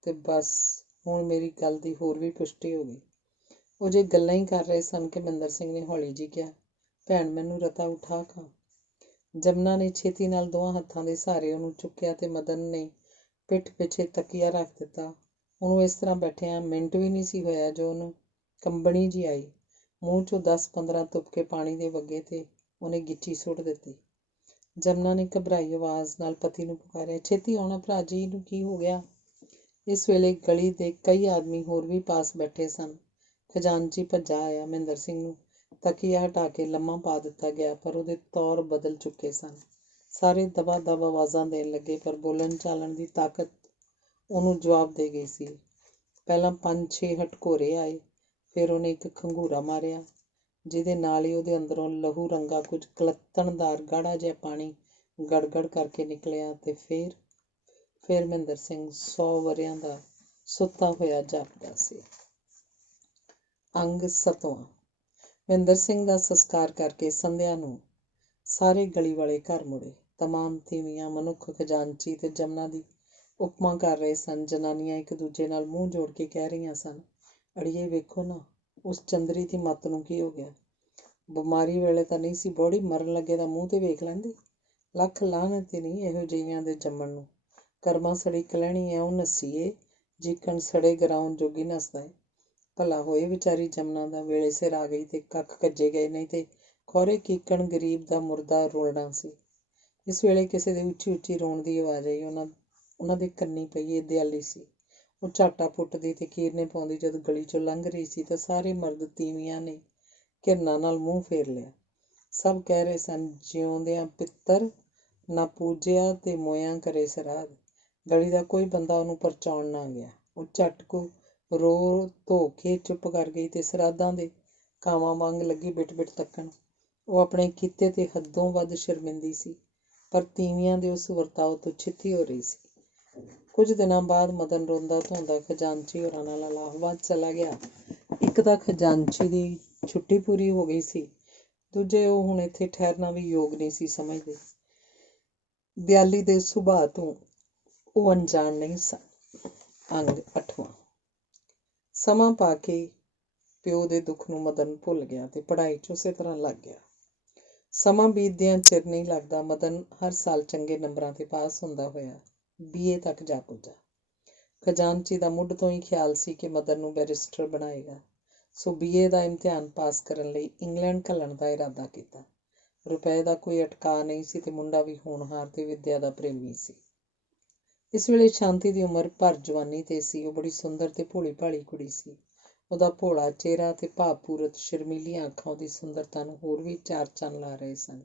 ਤੇ ਬਸ ਹੁਣ ਮੇਰੀ ਗੱਲ ਦੀ ਹੋਰ ਵੀ ਪੁਸ਼ਟੀ ਹੋ ਗਈ। ਉਹ ਜੇ ਗੱਲਾਂ ਹੀ ਕਰ ਰਹੇ ਸਨ ਕਿ ਮਹਿੰਦਰ ਸਿੰਘ ਨੇ ਹੌਲੀ ਜਿਹੀ ਕਿਹਾ, ਭੈਣ ਮੈਨੂੰ ਰਤਾ ਉਠਾ ਖਾ। ਜਮਨਾ ਨੇ ਛੇਤੀ ਨਾਲ ਦੋਵਾਂ ਹੱਥਾਂ ਦੇ ਸਹਾਰੇ ਉਹਨੂੰ ਚੁੱਕਿਆ ਤੇ ਮਦਨ ਨੇ ਪਿੱਠ ਪਿੱਛੇ ਤਕੀਆ ਰੱਖ ਦਿੱਤਾ। ਉਹਨੂੰ ਇਸ ਤਰ੍ਹਾਂ ਬੈਠਿਆਂ ਮਿੰਟ ਵੀ ਨਹੀਂ ਸੀ ਹੋਇਆ ਜੋ ਉਹਨੂੰ ਕੰਬਣੀ ਜਿਹੀ ਆਈ। ਮੂੰਹ 'ਚੋਂ 10-15 ਤੁਪਕੇ ਪਾਣੀ ਦੇ ਵਗੇ ਤੇ ਉਹਨੇ ਗਿੱਚੀ ਸੁੱਟ ਦਿੱਤੀ। ਜਮਨਾ ਨੇ ਘਬਰਾਈ ਆਵਾਜ਼ ਨਾਲ ਪਤੀ ਨੂੰ ਪੁਕਾਰਿਆ, ਛੇਤੀ ਆਉਣਾ ਭਰਾ ਜੀ ਨੂੰ ਕੀ ਹੋ ਗਿਆ? ਇਸ ਵੇਲੇ ਗਲੀ ਦੇ ਕਈ ਆਦਮੀ ਹੋਰ ਵੀ ਪਾਸ ਬੈਠੇ ਸਨ। ਖਜ਼ਾਨਚੀ ਭੱਜਾ ਆਇਆ। ਮਹਿੰਦਰ ਸਿੰਘ ਨੂੰ ਤਕੀਆ ਹਟਾ ਕੇ ਲੰਮਾ ਪਾ ਦਿੱਤਾ ਗਿਆ, ਪਰ ਉਹਦੇ ਤੌਰ ਬਦਲ ਚੁੱਕੇ ਸਨ। ਸਾਰੇ ਦਬਾ ਦਬ ਆਵਾਜ਼ਾਂ ਦੇਣ ਲੱਗੇ, ਪਰ ਬੋਲਣ ਚਾਲਣ ਦੀ ਤਾਕਤ ਉਹਨੂੰ ਜਵਾਬ ਦੇ ਗਈ ਸੀ। ਪਹਿਲਾਂ 5-6 ਹਟਕੋਰੇ ਆਏ, ਫਿਰ ਉਹਨੇ ਇੱਕ ਖੰਘੂਰਾ ਮਾਰਿਆ ਜਿਹਦੇ ਨਾਲ ਹੀ ਉਹਦੇ ਅੰਦਰੋਂ ਲਹੂ ਰੰਗਾ ਕੁਝ ਕਲੱਤਣਦਾਰ ਗਾੜਾ ਜਿਹਾ ਪਾਣੀ ਗੜਗੜ ਕਰਕੇ ਨਿਕਲਿਆ ਤੇ ਫਿਰ ਮਹਿੰਦਰ ਸਿੰਘ 100 ਵਰ੍ਹਿਆਂ ਦਾ ਸੁੱਤਾ ਹੋਇਆ ਜਾਪਦਾ ਸੀ। ਅੰਗ 7ਵਾਂ। ਮਹਿੰਦਰ ਸਿੰਘ ਦਾ ਸੰਸਕਾਰ ਕਰਕੇ ਸੰਧਿਆ ਨੂੰ ਸਾਰੇ ਗਲੀ ਵਾਲੇ ਘਰ ਮੁੜੇ। ਤਮਾਮ ਤੀਵੀਆਂ, ਮਨੁੱਖ, ਖਜ਼ਾਨਚੀ ਤੇ ਜਮਨਾ ਦੀ ਉਪਮਾ ਕਰ ਰਹੇ ਸਨ। ਜਨਾਨੀਆਂ ਇੱਕ ਦੂਜੇ ਨਾਲ ਮੂੰਹ ਜੋੜ ਕੇ ਕਹਿ ਰਹੀਆਂ ਸਨ, ਅੜੀਏ ਵੇਖੋ ਨਾ, ਉਸ ਚੰਦਰੀ ਦੀ ਮੱਤ ਨੂੰ ਕੀ ਹੋ ਗਿਆ? ਬਿਮਾਰੀ ਵੇਲੇ ਤਾਂ ਨਹੀਂ ਸੀ ਬੋੜੀ, ਮਰਨ ਲੱਗੇ ਦਾ ਮੂੰਹ ਤੇ ਵੇਖ ਲੈਂਦੀ। ਲੱਖ ਲਾਹਨਤ ਹੀ ਨਹੀਂ ਇਹੋ ਜਿਹੀਆਂ ਦੇ ਜੰਮਣ ਨੂੰ। ਕਰਮਾਂ ਸੜੀ ਕਲਹਿਣੀ ਐ ਉਹ ਨੱਸੀ ਏ ਜਿੱਕਣ ਸੜੇ ਗਰਾਉਣ ਜੋਗੀ ਨੱਸਦਾ ਏ। ਭਲਾ ਹੋਏ ਵਿਚਾਰੀ ਜਮਨਾ ਦਾ, ਵੇਲੇ ਸਿਰ ਆ ਗਈ ਤੇ ਕੱਖ ਕੱਜੇ ਗਏ, ਨਹੀਂ ਤੇ ਖੌਰੇ ਕੀਕਣ ਗਰੀਬ ਦਾ ਮੁਰਦਾ ਰੋਲਣਾ ਸੀ। ਇਸ ਵੇਲੇ ਕਿਸੇ ਦੇ ਉੱਚੀ ਉੱਚੀ ਰੋਣ ਦੀ ਆਵਾਜ਼ ਆਈ। ਉਹਨਾਂ ਦੇ ਕੰਨੀ ਪਈ ਇਹ ਦਿਆਲੀ ਸੀ। ਉਹ ਝਾਟਾ ਪੁੱਟਦੀ ਤੇ ਕੀਰਨੇ ਪਾਉਂਦੀ ਜਦ ਗਲੀ ਚੋਂ ਲੰਘ ਰਹੀ ਸੀ ਤਾਂ ਸਾਰੇ ਮਰਦ ਤੀਵੀਆਂ ਨੇ ਘਿਰਨਾ ਨਾਲ ਮੂੰਹ ਫੇਰ ਲਿਆ। ਸਭ ਕਹਿ ਰਹੇ ਸਨ, ਜਿਉਂਦਿਆਂ ਪਿੱਤਰ ਨਾ ਪੂਜਿਆ ਤੇ ਮੋਇਆਂ ਕਰੇ ਸਰਾਧ। ਗਲੀ ਦਾ ਕੋਈ ਬੰਦਾ ਉਹਨੂੰ ਪਰਚਾਉਣ ਨਾ ਗਿਆ। ਉਹ ਝੱਟ ਕੋ ਰੋ ਧੋ ਕੇ ਚੁੱਪ ਕਰ ਗਈ ਤੇ ਸਰਾਧਾਂ ਦੇ ਕਾਵਾਂ ਵਾਂਗ ਲੱਗੀ ਬਿਟ ਬਿਟ ਤੱਕਣ। ਉਹ ਆਪਣੇ ਕੀਤੇ ਤੇ ਹੱਦੋਂ ਵੱਧ ਸ਼ਰਮਿੰਦੀ ਸੀ, ਪਰ ਤੀਵੀਆਂ ਦੇ ਉਸ ਵਰਤਾਓ ਤੋਂ ਛਿੱਤੀ ਹੋ ਰਹੀ ਸੀ। ਕੁਝ ਦਿਨਾਂ ਬਾਅਦ ਮਦਨ ਰੋਂਦਾ ਧੋਂਦਾ ਖਜ਼ਾਨਚੀ ਹੋਰਾਂ ਨਾਲ ਇਲਾਹਾਬਾਦ ਚਲਾ ਗਿਆ। ਇੱਕ ਤਾਂ ਖਜ਼ਾਨਚੀ ਦੀ ਛੁੱਟੀ ਪੂਰੀ ਹੋ ਗਈ ਸੀ, ਦੂਜੇ ਉਹ ਹੁਣ ਇੱਥੇ ਠਹਿਰਨਾ ਵੀ ਯੋਗ ਨਹੀਂ ਸੀ ਸਮਝਦੇ। ਦਿਆਲੀ ਦੇ ਸੁਭਾਅ ਤੋਂ ਉਹ ਅਣਜਾਣ ਨਹੀਂ ਸਨ। ਅੰਗ 8ਵਾਂ। ਸਮਾਂ ਪਾ ਕੇ ਪਿਓ ਦੇ ਦੁੱਖ ਨੂੰ ਮਦਨ ਭੁੱਲ ਗਿਆ ਤੇ ਪੜ੍ਹਾਈ 'ਚ ਉਸੇ ਤਰ੍ਹਾਂ ਲੱਗ ਗਿਆ। ਸਮਾਂ ਬੀਤਦਿਆਂ ਚਿਰ ਨਹੀਂ ਲੱਗਦਾ, ਮਦਨ ਹਰ ਸਾਲ ਚੰਗੇ ਨੰਬਰਾਂ ਤੇ ਪਾਸ ਹੁੰਦਾ ਹੋਇਆ BA ਤੱਕ ਜਾ ਪੁੱਜਾ। ਖਜ਼ਾਨਚੀ ਦਾ ਮੁੱਢ ਤੋਂ ਹੀ ਖਿਆਲ ਸੀ ਕਿ ਮਦਨ ਨੂੰ ਬੈਰਿਸਟਰ ਬਣਾਏਗਾ, ਸੋ BA ਦਾ ਇਮਤਿਹਾਨ ਪਾਸ ਕਰਨ ਲਈ ਇੰਗਲੈਂਡ ਘੱਲਣ ਦਾ ਇਰਾਦਾ ਕੀਤਾ। ਰੁਪਏ ਦਾ ਕੋਈ ਅਟਕਾ ਨਹੀਂ ਸੀ ਤੇ ਮੁੰਡਾ ਵੀ ਹੋਣਹਾਰ ਤੇ ਵਿੱਦਿਆ ਦਾ ਪ੍ਰੇਮੀ ਸੀ। ਇਸ ਵੇਲੇ ਸ਼ਾਂਤੀ ਦੀ ਉਮਰ ਭਰ ਜਵਾਨੀ ਤੇ ਸੀ। ਉਹ ਬੜੀ ਸੁੰਦਰ ਤੇ ਭੋਲੀ ਭਾਲੀ ਕੁੜੀ ਸੀ। ਉਹਦਾ ਭੋਲਾ ਚਿਹਰਾ ਤੇ ਭਾਵਪੂਰਤ ਸ਼ਰਮੀਲੀਆਂ ਅੱਖਾਂ ਉਹਦੀ ਸੁੰਦਰਤਾ ਨੂੰ ਹੋਰ ਵੀ ਚਾਰ ਚੰਨ ਲਾ ਰਹੇ ਸਨ।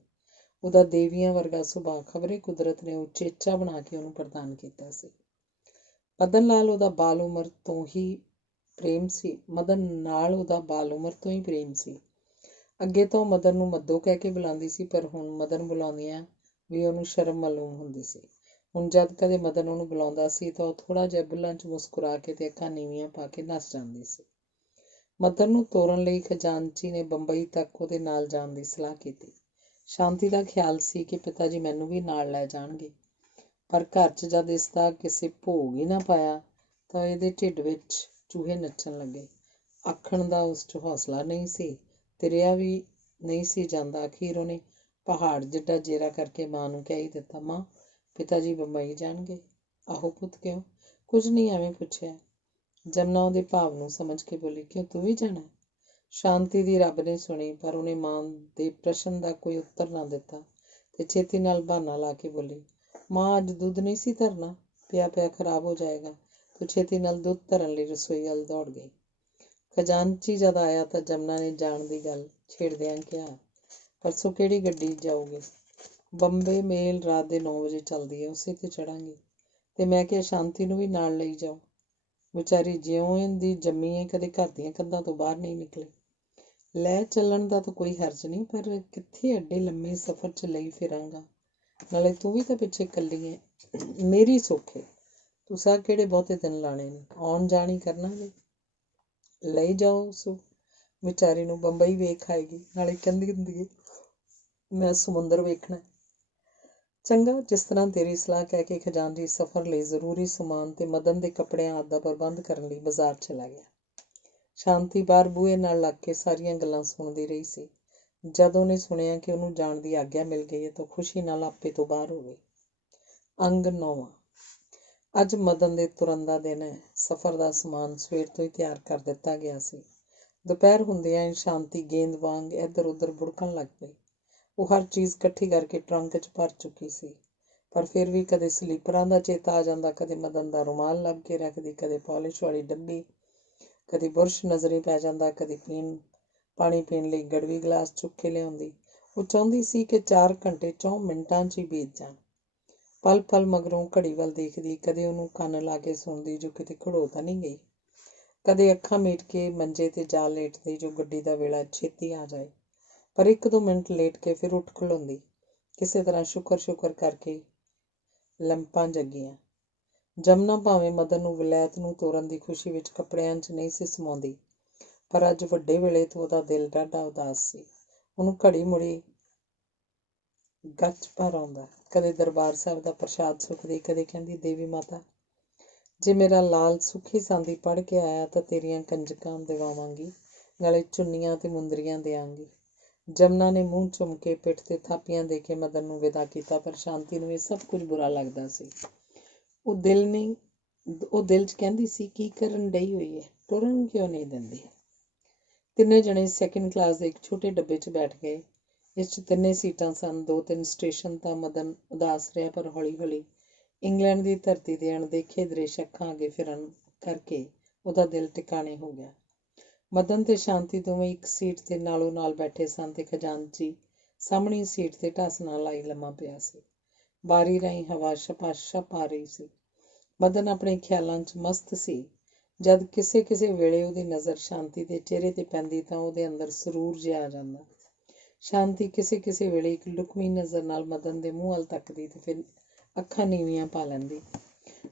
ਉਹਦਾ ਦੇਵੀਆਂ ਵਰਗਾ ਸੁਭਾਅ ਖਬਰੇ ਕੁਦਰਤ ਨੇ ਉਚੇਚਾ ਬਣਾ ਕੇ ਉਹਨੂੰ ਪ੍ਰਦਾਨ ਕੀਤਾ ਸੀ। ਮਦਨ ਨਾਲ ਉਹਦਾ ਬਾਲ ਉਮਰ ਤੋਂ ਹੀ ਪ੍ਰੇਮ ਸੀ। ਅੱਗੇ ਤੋਂ ਮਦਨ ਨੂੰ ਮੱਦੋ ਕਹਿ ਕੇ ਬੁਲਾਉਂਦੀ ਸੀ, ਪਰ ਹੁਣ ਮਦਨ ਬੁਲਾਉਂਦਿਆਂ ਵੀ ਉਹਨੂੰ ਸ਼ਰਮ ਮਾਲੂਮ ਹੁੰਦੀ ਸੀ। ਹੁਣ ਜਦ ਕਦੇ ਮਦਨ ਉਹਨੂੰ ਬੁਲਾਉਂਦਾ ਸੀ ਤਾਂ ਉਹ ਥੋੜ੍ਹਾ ਜਿਹਾ ਬੁੱਲ੍ਹਾਂ 'ਚ ਮੁਸਕਰਾ ਕੇ ਤੇ ਅੱਖਾਂ ਨੀਵੀਆਂ ਪਾ ਕੇ ਨੱਸ ਜਾਂਦੀ ਸੀ। ਮਦਨ ਨੂੰ ਤੋਰਨ ਲਈ ਖਜ਼ਾਨਚੀ ਨੇ ਬੰਬਈ ਤੱਕ ਉਹਦੇ ਨਾਲ ਜਾਣ ਦੀ ਸਲਾਹ ਕੀਤੀ। ਸ਼ਾਂਤੀ ਦਾ ਖਿਆਲ ਸੀ ਕਿ ਪਿਤਾ ਜੀ ਮੈਨੂੰ ਵੀ ਨਾਲ ਲੈ ਜਾਣਗੇ, ਪਰ ਘਰ 'ਚ ਜਦ ਇਸਦਾ ਕਿਸੇ ਭੋਗ ਹੀ ਨਾ ਪਾਇਆ ਤਾਂ ਇਹਦੇ ਢਿੱਡ ਵਿੱਚ ਚੂਹੇ ਨੱਚਣ ਲੱਗੇ। ਆਖਣ ਦਾ ਉਸ 'ਚ ਹੌਸਲਾ ਨਹੀਂ ਸੀ ਤੇ ਰਿਹਾ ਵੀ ਨਹੀਂ ਸੀ ਜਾਂਦਾ। ਅਖੀਰ ਉਹਨੇ ਪਹਾੜ ਜਿੱਡਾ ਜੇਰਾ ਕਰਕੇ ਮਾਂ ਨੂੰ ਕਹਿ ਹੀ ਦਿੱਤਾ, ਮਾਂ, ਪਿਤਾ ਜੀ ਬੰਬਈ ਜਾਣਗੇ? ਆਹੋ ਪੁੱਤ, ਕਿਉਂ? ਕੁਝ ਨਹੀਂ, ਐਵੇਂ ਪੁੱਛਿਆ। ਜਮਨਾ ਉਹਦੇ ਭਾਵ ਨੂੰ ਸਮਝ ਕੇ ਬੋਲੀ, ਕਿਉਂ, ਤੂੰ ਵੀ ਜਾਣਾ? ਸ਼ਾਂਤੀ ਦੀ ਰੱਬ ਨੇ ਸੁਣੀ, ਪਰ ਉਹਨੇ ਮਾਂ ਦੇ ਪ੍ਰਸ਼ਨ ਦਾ ਕੋਈ ਉੱਤਰ ਨਾ ਦਿੱਤਾ ਤੇ ਛੇਤੀ ਨਾਲ ਬਹਾਨਾ ਲਾ ਕੇ ਬੋਲੀ, ਮਾਂ, ਅੱਜ ਦੁੱਧ ਨਹੀਂ ਸੀ ਧਰਨਾ, ਪਿਆ ਪਿਆ ਖਰਾਬ ਹੋ ਜਾਏਗਾ। ਤੂੰ ਛੇਤੀ ਨਾਲ ਦੁੱਧ ਧਰਨ ਲਈ ਰਸੋਈ ਵੱਲ ਦੌੜ ਗਈ। ਖਜ਼ਾਨਚੀ ਜਦ ਆਇਆ ਤਾਂ ਜਮਨਾ ਨੇ ਜਾਣ ਦੀ ਗੱਲ ਛੇੜਦਿਆਂ ਕਿਹਾ, ਪਰਸੋਂ ਕਿਹੜੀ ਗੱਡੀ ਜਾਓਗੇ? ਬੰਬੇ ਮੇਲ ਰਾਤ ਦੇ 9 ਵਜੇ ਚੱਲਦੀ ਹੈ, ਉਸੇ 'ਤੇ ਚੜ੍ਹਾਂਗੇ। ਤੇ ਮੈਂ ਕਿਹਾ, ਸ਼ਾਂਤੀ ਨੂੰ ਵੀ ਨਾਲ ਲਈ ਜਾਓ, ਵਿਚਾਰੀ ਜਿਉਂ ਦੀ ਜੰਮੀ ਹੈ, ਕਦੇ ਘਰ ਦੀਆਂ ਕੰਧਾਂ ਤੋਂ ਬਾਹਰ ਨਹੀਂ ਨਿਕਲੀ। ਲੈ ਚੱਲਣ ਦਾ ਤਾਂ ਕੋਈ ਹਰਜ ਨਹੀਂ, ਪਰ ਕਿੱਥੇ ਐਡੇ ਲੰਮੇ ਸਫ਼ਰ 'ਚ ਲਈ ਫਿਰਾਂਗਾ। ਨਾਲੇ ਤੂੰ ਵੀ ਤਾਂ ਪਿੱਛੇ ਇਕੱਲੀ ਹੈ। ਮੇਰੀ ਸੁੱਖ ਹੈ, ਤੁਸਾਂ ਕਿਹੜੇ ਬਹੁਤੇ ਦਿਨ ਲਾਣੇ ਨੇ, ਆਉਣ ਜਾਣ ਹੀ ਕਰਨਾ ਵੇ। ਲਈ ਜਾਓ ਸੋ, ਵਿਚਾਰੀ ਨੂੰ ਬੰਬਈ ਵੇਖ ਆਏਗੀ, ਨਾਲੇ ਕਹਿੰਦੀ ਹੁੰਦੀ ਹੈ ਮੈਂ ਸਮੁੰਦਰ ਵੇਖਣਾ। ਚੰਗਾ, ਜਿਸ ਤਰ੍ਹਾਂ ਤੇਰੀ ਸਲਾਹ ਕਹਿ ਕੇ ਖਜ਼ਾਨਚੀ ਸਫ਼ਰ ਲਈ ਜ਼ਰੂਰੀ ਸਮਾਨ ਤੇ ਮਦਨ ਦੇ ਕੱਪੜਿਆਂ ਆਦਿ ਦਾ ਪ੍ਰਬੰਧ ਕਰਨ ਲਈ ਬਾਜ਼ਾਰ ਚਲਾ ਗਿਆ। ਸ਼ਾਂਤੀ ਬਾਹਰ ਬੂਹੇ ਨਾਲ ਲੱਗ ਕੇ ਸਾਰੀਆਂ ਗੱਲਾਂ ਸੁਣਦੀ ਰਹੀ ਸੀ। ਜਦ ਉਹਨੇ ਸੁਣਿਆ ਕਿ ਉਹਨੂੰ ਜਾਣ ਦੀ ਆਗਿਆ ਮਿਲ ਗਈ ਹੈ ਤਾਂ ਖੁਸ਼ੀ ਨਾਲ ਆਪੇ ਤੋਂ ਬਾਹਰ ਹੋ ਗਈ। ਅੰਗ 9ਵਾਂ। ਅੱਜ ਮਦਨ ਦੇ ਤੁਰਨ ਦਾ ਦਿਨ ਹੈ। ਸਫ਼ਰ ਦਾ ਸਮਾਨ ਸਵੇਰ ਤੋਂ ਹੀ ਤਿਆਰ ਕਰ ਦਿੱਤਾ ਗਿਆ ਸੀ। ਦੁਪਹਿਰ ਹੁੰਦਿਆਂ ਹੀ ਸ਼ਾਂਤੀ ਗੇਂਦ ਵਾਂਗ ਇੱਧਰ ਉੱਧਰ ਬੁੜਕਣ ਲੱਗ ਪਈ। ਉਹ ਹਰ ਚੀਜ਼ ਇਕੱਠੀ ਕਰਕੇ ਟਰੰਕ 'ਚ ਭਰ ਚੁੱਕੀ ਸੀ, ਪਰ ਫਿਰ ਵੀ ਕਦੇ ਸਲੀਪਰਾਂ ਦਾ ਚੇਤਾ ਆ ਜਾਂਦਾ, ਕਦੇ ਮਦਨ ਦਾ ਰੁਮਾਲ ਲੱਭ ਕੇ ਰੱਖਦੀ, ਕਦੇ ਪਾਲਿਸ਼ ਵਾਲੀ ਡੱਬੀ, ਕਦੇ ਬੁਰਸ਼ ਨਜ਼ਰੇ ਪੈ ਜਾਂਦਾ, ਕਦੇ ਪਾਣੀ ਪੀਣ ਲਈ ਗੜਵੀ ਗਲਾਸ ਚੁੱਕ ਕੇ ਲਿਆਉਂਦੀ। ਉਹ ਚਾਹੁੰਦੀ ਸੀ ਕਿ 4 ਘੰਟੇ 4 ਮਿੰਟਾਂ 'ਚ ਹੀ ਬੀਤ ਜਾਣ। ਪਲ ਪਲ ਮਗਰੋਂ ਘੜੀ ਵੱਲ ਦੇਖਦੀ, ਕਦੇ ਉਹਨੂੰ ਕੰਨ ਲਾ ਕੇ ਸੁਣਦੀ ਜੋ ਕਿਤੇ ਖੜੋ ਤਾਂ ਨਹੀਂ ਗਈ, ਕਦੇ ਅੱਖਾਂ ਮੀਟ ਕੇ ਮੰਜੇ 'ਤੇ ਜਾ ਲੇਟਦੀ ਜੋ ਗੱਡੀ ਦਾ ਵੇਲਾ ਛੇਤੀ ਆ ਜਾਏ, ਪਰ 1-2 ਮਿੰਟ ਲੇਟ ਕੇ ਫਿਰ ਉੱਠ ਖਲੋਂਦੀ। ਕਿਸੇ ਤਰ੍ਹਾਂ ਸ਼ੁਕਰ ਕਰਕੇ ਲੰਪਾਂ ਜੱਗੀਆਂ। ਜਮਨਾ ਭਾਵੇਂ ਮਦਨ ਨੂੰ ਵਲੈਤ ਨੂੰ ਤੋਰਨ ਦੀ ਖੁਸ਼ੀ ਵਿੱਚ ਕੱਪੜਿਆਂ 'ਚ ਨਹੀਂ ਸੀ ਸਮਾਉਂਦੀ, ਪਰ ਅੱਜ ਵੱਡੇ ਵੇਲੇ ਤੋਂ ਉਹਦਾ ਦਿਲ ਡਾਢਾ ਉਦਾਸ ਸੀ। ਉਹਨੂੰ ਘੜੀ ਮੁੜੀ ਗੱਚ ਭਰ ਆਉਂਦਾ। ਕਦੇ ਦਰਬਾਰ ਸਾਹਿਬ ਦਾ ਪ੍ਰਸ਼ਾਦ ਸੁੱਖਦੀ, ਕਦੇ ਕਹਿੰਦੀ, ਦੇਵੀ ਮਾਤਾ, ਜੇ ਮੇਰਾ ਲਾਲ ਸੁੱਖੀ ਸਾਂਦੀ ਪੜ੍ਹ ਕੇ ਆਇਆ ਤਾਂ ਤੇਰੀਆਂ ਕੰਜਕਾਂ ਦਿਵਾਵਾਂਗੀ, ਨਾਲੇ ਚੁੰਨੀਆਂ ਤੇ ਮੁੰਦਰੀਆਂ ਦਿਆਂਗੀ। ਜਮਨਾ ਨੇ ਮੂੰਹ ਚੁੰਮ ਕੇ ਪਿੱਠ 'ਤੇ ਥਾਪੀਆਂ ਦੇ ਕੇ ਮਦਨ ਨੂੰ ਵਿਦਾ ਕੀਤਾ, ਪਰ ਸ਼ਾਂਤੀ ਨੂੰ ਇਹ ਸਭ ਕੁਝ ਬੁਰਾ ਲੱਗਦਾ ਸੀ। ਉਹ ਦਿਲ 'ਚ ਕਹਿੰਦੀ ਸੀ, ਕੀ ਕਰਨ ਡਈ ਹੋਈ ਹੈ, ਟੁਰਨ ਕਿਉਂ ਨਹੀਂ ਦਿੰਦੀ। ਤਿੰਨੇ ਜਣੇ ਸੈਕਿੰਡ ਕਲਾਸ ਦੇ ਇੱਕ ਛੋਟੇ ਡੱਬੇ 'ਚ ਬੈਠ ਗਏ। ਇਸ 'ਚ ਤਿੰਨੇ ਸੀਟਾਂ ਸਨ। 2-3 ਸਟੇਸ਼ਨ ਤਾਂ ਮਦਨ ਉਦਾਸ ਰਿਹਾ, ਪਰ ਹੌਲੀ-ਹੌਲੀ ਇੰਗਲੈਂਡ ਦੀ ਧਰਤੀ ਦੇ ਅਣਦੇਖੇ ਦ੍ਰਿਸ਼ ਅੱਖਾਂ ਅੱਗੇ ਫਿਰਨ ਕਰਕੇ ਉਹਦਾ ਦਿਲ ਟਿਕਾਣੇ ਹੋ ਗਿਆ। ਮਦਨ ਤੇ ਸ਼ਾਂਤੀ ਦੋਵੇਂ ਇੱਕ ਸੀਟ 'ਤੇ ਨਾਲੋਂ ਨਾਲ ਬੈਠੇ ਸਨ ਤੇ ਖਜ਼ਾਨਚੀ ਸਾਹਮਣੀ ਸੀਟ 'ਤੇ ਢਾਸ ਨਾਲ ਲਾਈ ਲੰਮਾ ਪਿਆ ਸੀ। ਬਾਰੀ ਰਾਹੀਂ ਹਵਾ ਛਪਾ-ਛਪ ਆ ਰਹੀ ਸੀ। ਮਦਨ ਆਪਣੇ ਖਿਆਲਾਂ 'ਚ ਮਸਤ ਸੀ। ਜਦ ਕਿਸੇ ਵੇਲੇ ਉਹਦੀ ਨਜ਼ਰ ਸ਼ਾਂਤੀ ਦੇ ਚਿਹਰੇ 'ਤੇ ਪੈਂਦੀ ਤਾਂ ਉਹਦੇ ਅੰਦਰ ਸਰੂਰ ਜਿਹਾ ਆ ਜਾਂਦਾ। ਸ਼ਾਂਤੀ ਕਿਸੇ ਵੇਲੇ ਇੱਕ ਲੁਕਵੀਂ ਨਜ਼ਰ ਨਾਲ ਮਦਨ ਦੇ ਮੂੰਹ ਵੱਲ ਤੱਕਦੀ ਤੇ ਫਿਰ ਅੱਖਾਂ ਨੀਵੀਆਂ ਪਾ ਲੈਂਦੀ।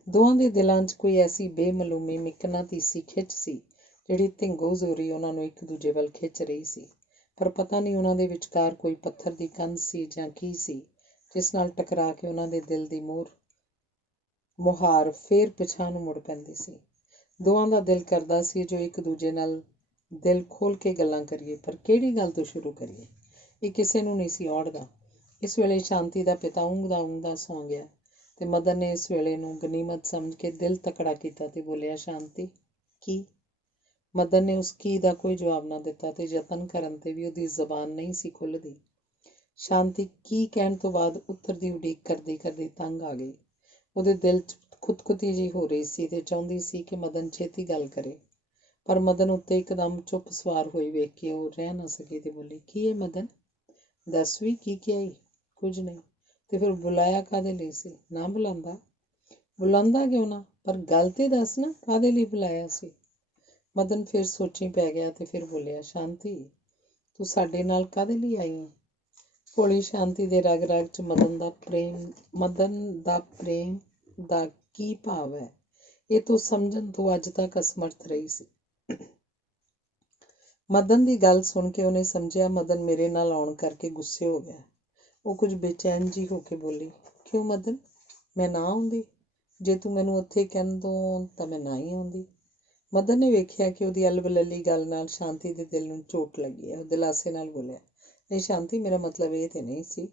ਦੋਵਾਂ ਦੇ ਦਿਲਾਂ 'ਚ ਕੋਈ ਐਸੀ ਬੇਮਾਲੂਮੀ ਮਿਕਨਾਤੀਸੀ ਖਿੱਚ ਸੀ ਜਿਹੜੀ ਧਿੰਗੋ ਜ਼ੋਰੀ ਉਹਨਾਂ ਨੂੰ ਇੱਕ ਦੂਜੇ ਵੱਲ ਖਿੱਚ ਰਹੀ ਸੀ। ਪਰ ਪਤਾ ਨਹੀਂ ਉਹਨਾਂ ਦੇ ਵਿਚਕਾਰ ਕੋਈ ਪੱਥਰ ਦੀ ਕੰਧ ਸੀ ਜਾਂ ਕੀ ਸੀ, ਜਿਸ ਨਾਲ ਟਕਰਾ ਕੇ ਉਹਨਾਂ ਦੇ ਦਿਲ ਦੀ ਮੁਹਾਰ ਫੇਰ ਪਿਛਾਂਹ ਨੂੰ ਮੁੜ ਪੈਂਦੀ ਸੀ। ਦੋਵਾਂ ਦਾ ਦਿਲ ਕਰਦਾ ਸੀ ਜੋ ਇੱਕ ਦੂਜੇ ਨਾਲ ਦਿਲ ਖੋਲ੍ਹ ਕੇ ਗੱਲਾਂ ਕਰੀਏ, ਪਰ ਕਿਹੜੀ ਗੱਲ ਤੋਂ ਸ਼ੁਰੂ ਕਰੀਏ, ਇਹ ਕਿਸੇ ਨੂੰ ਨਹੀਂ ਸੀ ਔੜਦਾ। ਇਸ ਵੇਲੇ ਸ਼ਾਂਤੀ ਦਾ ਪਿਤਾ ਊਂਘਦਾ ਸੌਂ ਗਿਆ ਤੇ ਮਦਨ ਨੇ ਇਸ ਵੇਲੇ ਨੂੰ ਗਨੀਮਤ ਸਮਝ ਕੇ ਦਿਲ ਤਕੜਾ ਕੀਤਾ ਤੇ ਬੋਲਿਆ, ਸ਼ਾਂਤੀ, ਕੀ? ਮਦਨ ਨੇ ਉਸ ਕੀ ਦਾ ਕੋਈ ਜਵਾਬ ਨਾ ਦਿੱਤਾ ਤੇ ਯਤਨ ਕਰਨ ਤੇ ਵੀ ਉਹਦੀ ਜ਼ਬਾਨ ਨਹੀਂ ਸੀ ਖੁੱਲ੍ਹਦੀ। ਸ਼ਾਂਤੀ ਕੀ ਕਹਿਣ ਤੋਂ ਬਾਅਦ ਉੱਤਰ ਦੀ ਉਡੀਕ ਕਰਦੀ ਕਰਦੀ ਤੰਗ ਆ ਗਈ। ਉਹਦੇ ਦਿਲ 'ਚ ਖੁਤਖੁਤੀ ਜਿਹੀ ਹੋ ਰਹੀ ਸੀ ਤੇ ਚਾਹੁੰਦੀ ਸੀ ਕਿ ਮਦਨ ਛੇਤੀ ਗੱਲ ਕਰੇ, ਪਰ ਮਦਨ ਉੱਤੇ ਇੱਕਦਮ ਚੁੱਪ ਸਵਾਰ ਹੋਈ ਵੇਖ ਕੇ ਉਹ ਰਹਿ ਨਾ ਸਕੀ ਤੇ ਬੋਲੀ, ਕੀ ਹੈ ਮਦਨ? ਦੱਸ ਵੀ ਕੀ ਕਿਹਾ ਈ? ਕੁਝ ਨਹੀਂ। ਤੇ ਫਿਰ ਬੁਲਾਇਆ ਕਾਹਦੇ ਲਈ ਸੀ? ਨਾ ਬੁਲਾਉਂਦਾ ਕਿਉਂ ਨਾ, ਪਰ ਗੱਲ ਤੇ ਦੱਸ ਨਾ, ਕਾਹਦੇ ਲਈ ਬੁਲਾਇਆ ਸੀ? ਮਦਨ ਫਿਰ ਸੋਚੀ ਪੈ ਗਿਆ ਤੇ ਫਿਰ ਬੋਲਿਆ, ਸ਼ਾਂਤੀ, ਤੂੰ ਸਾਡੇ ਨਾਲ ਕਾਹਦੇ ਲਈ ਆਈ ਹੈ? ਭੋਲੀ ਸ਼ਾਂਤੀ ਦੇ ਰਗ-ਰਗ 'ਚ ਮਦਨ ਦਾ ਪ੍ਰੇਮ ਦਾ ਕੀ ਭਾਵ ਹੈ, ਇਹ ਤੂੰ ਸਮਝਣ ਤੋਂ ਅੱਜ ਤੱਕ ਅਸਮਰਥ ਰਹੀ ਸੀ। ਮਦਨ ਦੀ ਗੱਲ ਸੁਣ ਕੇ ਉਹਨੇ ਸਮਝਿਆ ਮਦਨ ਮੇਰੇ ਨਾਲ ਆਉਣ ਕਰਕੇ ਗੁੱਸੇ ਹੋ ਗਿਆ। ਉਹ ਕੁਝ ਬੇਚੈਨ ਜਿਹੀ ਹੋ ਕੇ ਬੋਲੀ, ਕਿਉਂ ਮਦਨ, ਮੈਂ ਨਾ ਆਉਂਦੀ? ਜੇ ਤੂੰ ਮੈਨੂੰ ਉੱਥੇ ਕਹਿਣ ਦੋ ਤਾਂ ਮੈਂ ਨਾ ਹੀ ਆਉਂਦੀ। ਮਦਨ ਨੇ ਵੇਖਿਆ ਕਿ ਉਹਦੀ ਅਲਬਲਲੀ ਗੱਲ ਨਾਲ ਸ਼ਾਂਤੀ ਦੇ ਦਿਲ ਨੂੰ ਚੋਟ ਲੱਗੀ ਹੈ। ਉਹ ਦਿਲਾਸੇ ਨਾਲ ਬੋਲਿਆ, ਨਹੀਂ ਸ਼ਾਂਤੀ, ਮੇਰਾ ਮਤਲਬ ਇਹ ਤੇ ਨਹੀਂ ਸੀ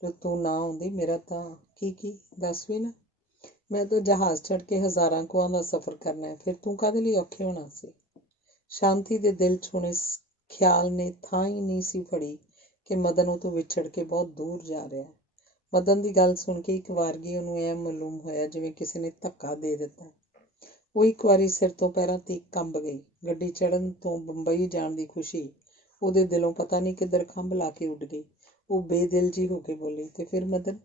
ਜੋ ਤੂੰ ਨਾ ਆਉਂਦੀ। ਮੇਰਾ ਤਾਂ ਕੀ ਦੱਸ ਵੀ ਨਾ। ਮੈਂ ਤਾਂ ਜਹਾਜ਼ ਚੜ੍ਹ ਕੇ ਹਜ਼ਾਰਾਂ ਕੋਹਾਂ ਦਾ ਸਫ਼ਰ ਕਰਨਾ ਹੈ, ਫਿਰ ਤੂੰ ਕਾਹਦੇ ਲਈ ਔਖੇ ਹੋਣਾ ਸੀ? ਸ਼ਾਂਤੀ ਦੇ ਦਿਲ 'ਚ ਹੁਣ ਇਸ ਖਿਆਲ ਨੇ ਥਾਂ ਹੀ ਨਹੀਂ ਸੀ ਫੜੀ ਕਿ ਮਦਨ ਉਹ ਤੋਂ ਵਿਛੜ ਕੇ ਬਹੁਤ ਦੂਰ ਜਾ ਰਿਹਾ। ਮਦਨ ਦੀ ਗੱਲ ਸੁਣ ਕੇ ਇੱਕ ਵਾਰਗੀ ਉਹਨੂੰ ਐਂ ਮਾਲੂਮ ਹੋਇਆ ਜਿਵੇਂ ਕਿਸੇ ਨੇ ਧੱਕਾ ਦੇ ਦਿੱਤਾ। ਉਹ ਇੱਕ ਵਾਰੀ ਸਿਰ ਤੋਂ ਪੈਰਾਂ ਤੀਕ ਕੰਬ ਗਈ। ਗੱਡੀ ਚੜ੍ਹਨ ਤੋਂ ਬੰਬਈ ਜਾਣ ਦੀ ਖੁਸ਼ੀ ਉਹਦੇ ਦਿਲੋਂ ਪਤਾ ਨਹੀਂ ਕਿੱਧਰ ਖੰਭ ਲਾ ਕੇ ਉੱਡ ਗਈ। ਉਹ ਬੇਦਿਲ ਜਿਹੀ ਹੋ ਕੇ ਬੋਲੀ, ਤੇ ਫਿਰ ਮਦਨ,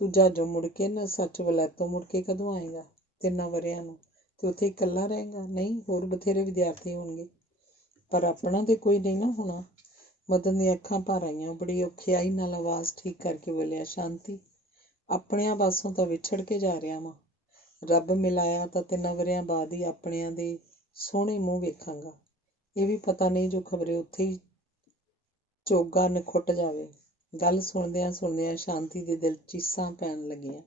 ਤੂੰ ਜਹਾਜ਼ੋਂ ਮੁੜ ਕੇ ਨਾ, ਸੱਚ ਵਲੈਤੋਂ ਮੁੜ ਕੇ ਕਦੋਂ ਆਏਗਾ? 3 ਵਰ੍ਹਿਆਂ ਨੂੰ। ਤੇ ਉੱਥੇ ਇਕੱਲਾ ਰਹੇਗਾ? ਨਹੀਂ, ਹੋਰ ਬਥੇਰੇ ਵਿਦਿਆਰਥੀ ਹੋਣਗੇ, ਪਰ ਆਪਣਾ ਤੇ ਕੋਈ ਨਹੀਂ ਨਾ ਹੋਣਾ। ਮਦਨ ਦੀਆਂ ਅੱਖਾਂ ਭਰ ਆਈਆਂ। ਬੜੀ ਔਖਿਆਈ ਨਾਲ ਆਵਾਜ਼ ਠੀਕ ਕਰਕੇ ਬੋਲਿਆ, ਸ਼ਾਂਤੀ, ਆਪਣਿਆਂ ਪਾਸੋਂ ਤਾਂ ਵਿਛੜ ਕੇ ਜਾ ਰਿਹਾ ਵਾਂ। ਰੱਬ ਮਿਲਾਇਆ ਤਾਂ 3 ਵਰ੍ਹਿਆਂ ਬਾਅਦ ਹੀ ਆਪਣਿਆਂ ਦੇ ਸੋਹਣੇ ਮੂੰਹ ਵੇਖਾਂਗਾ। ਇਹ ਵੀ ਪਤਾ ਨਹੀਂ ਜੋ ਖਬਰੇ ਉੱਥੇ ਹੀ ਚੋਗਾ ਨਿਖੁੱਟ ਜਾਵੇ। ਗੱਲ ਸੁਣਦਿਆਂ ਸ਼ਾਂਤੀ ਦੇ ਦਿਲ ਚੀਸਾਂ ਪੈਣ ਲੱਗੀਆਂ।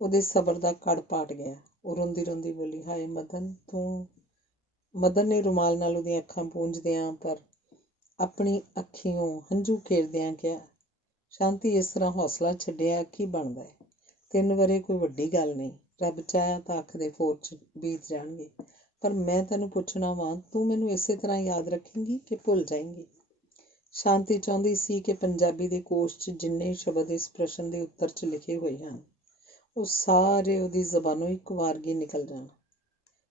ਉਹਦੇ ਸਬਰ ਦਾ ਕੜ ਪਾਟ ਗਿਆ। ਉਹ ਰੋਂਦੀ ਬੋਲੀ, ਹਾਏ ਮਦਨ, ਤੂੰ। ਮਦਨ ਨੇ ਰੁਮਾਲ ਨਾਲ ਉਹਦੀਆਂ ਅੱਖਾਂ ਪੂੰਝਦਿਆਂ ਪਰ ਆਪਣੀ ਅੱਖੀਓਂ ਹੰਝੂ ਖੇਡਦਿਆਂ ਕਿਹਾ, ਸ਼ਾਂਤੀ, ਇਸ ਤਰ੍ਹਾਂ ਹੌਸਲਾ ਛੱਡਿਆ ਕੀ ਬਣਦਾ ਹੈ? 3 ਵਰ੍ਹੇ ਕੋਈ ਵੱਡੀ ਗੱਲ ਨਹੀਂ। ਰੱਬ ਚਾਹਿਆ ਤਾਂ ਅੱਖ ਦੇ ਫੋਰ 'ਚ ਬੀਤ ਜਾਣਗੇ। ਪਰ ਮੈਂ ਤੈਨੂੰ ਪੁੱਛਣਾ ਵਾਂ, ਤੂੰ ਮੈਨੂੰ ਇਸੇ ਤਰ੍ਹਾਂ ਯਾਦ ਰੱਖੇਂਗੀ ਕਿ ਭੁੱਲ ਜਾਏਂਗੀ? ਸ਼ਾਂਤੀ ਚਾਹੁੰਦੀ ਸੀ ਕਿ ਪੰਜਾਬੀ ਦੇ ਕੋਸ਼ 'ਚ ਜਿੰਨੇ ਸ਼ਬਦ ਇਸ ਪ੍ਰਸ਼ਨ ਦੇ ਉੱਤਰ 'ਚ ਲਿਖੇ ਹੋਏ ਹਨ, ਉਹ ਸਾਰੇ ਉਹਦੀ ਜ਼ਬਾਨੋਂ ਇੱਕ ਵਾਰਗੀ ਨਿਕਲ ਜਾਣ।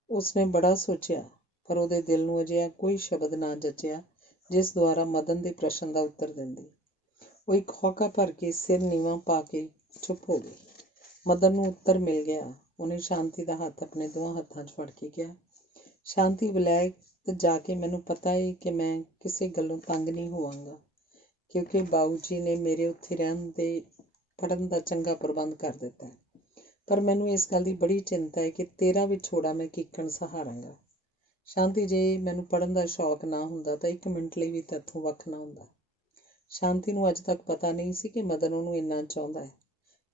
ਉਸਨੇ ਬੜਾ ਸੋਚਿਆ, ਪਰ ਉਹਦੇ ਦਿਲ ਨੂੰ ਅਜਿਹਾ ਕੋਈ ਸ਼ਬਦ ਨਾ ਜਚਿਆ ਜਿਸ ਦੁਆਰਾ ਮਦਨ ਦੇ ਪ੍ਰਸ਼ਨ ਦਾ ਉੱਤਰ ਦਿੰਦੀ। ਉਹ ਇੱਕ ਹੌਕਾ ਭਰ ਕੇ ਸਿਰ ਨੀਵਾਂ ਪਾ ਕੇ ਚੁੱਪ ਹੋ ਗਈ। ਮਦਨ ਨੂੰ ਉੱਤਰ ਮਿਲ ਗਿਆ। ਉਹਨੇ ਸ਼ਾਂਤੀ ਦਾ ਹੱਥ ਆਪਣੇ ਦੋਹਾਂ ਹੱਥਾਂ 'ਚ ਫੜ ਕੇ ਕਿਹਾ, ਸ਼ਾਂਤੀ, ਵਲਾਇਤ ਜਾ ਕੇ ਮੈਨੂੰ ਪਤਾ ਹੈ ਕਿ ਮੈਂ ਕਿਸੇ ਗੱਲੋਂ ਤੰਗ ਨਹੀਂ ਹੋਵਾਂਗਾ, ਕਿਉਂਕਿ ਬਾਊ ਜੀ ਨੇ ਮੇਰੇ ਉੱਥੇ ਰਹਿਣ ਤੇ ਪੜ੍ਹਨ ਦਾ ਚੰਗਾ ਪ੍ਰਬੰਧ ਕਰ ਦਿੱਤਾ ਹੈ। ਪਰ ਮੈਨੂੰ ਇਸ ਗੱਲ ਦੀ ਬੜੀ ਚਿੰਤਾ ਹੈ ਕਿ ਤੇਰਾ ਵਿਛੋੜਾ ਮੈਂ ਕਿੱਕਣ ਸਹਾਰਾਂਗਾ। ਸ਼ਾਂਤੀ, ਜੇ ਮੈਨੂੰ ਪੜ੍ਹਨ ਦਾ ਸ਼ੌਕ ਨਾ ਹੁੰਦਾ ਤਾਂ 1 ਮਿੰਟ ਲਈ ਵੀ ਤੈਥੋਂ ਵੱਖ ਨਾ ਹੁੰਦਾ। ਸ਼ਾਂਤੀ ਨੂੰ ਅੱਜ ਤੱਕ ਪਤਾ ਨਹੀਂ ਸੀ ਕਿ ਮਦਨ ਉਹਨੂੰ ਇੰਨਾ ਚਾਹੁੰਦਾ ਹੈ।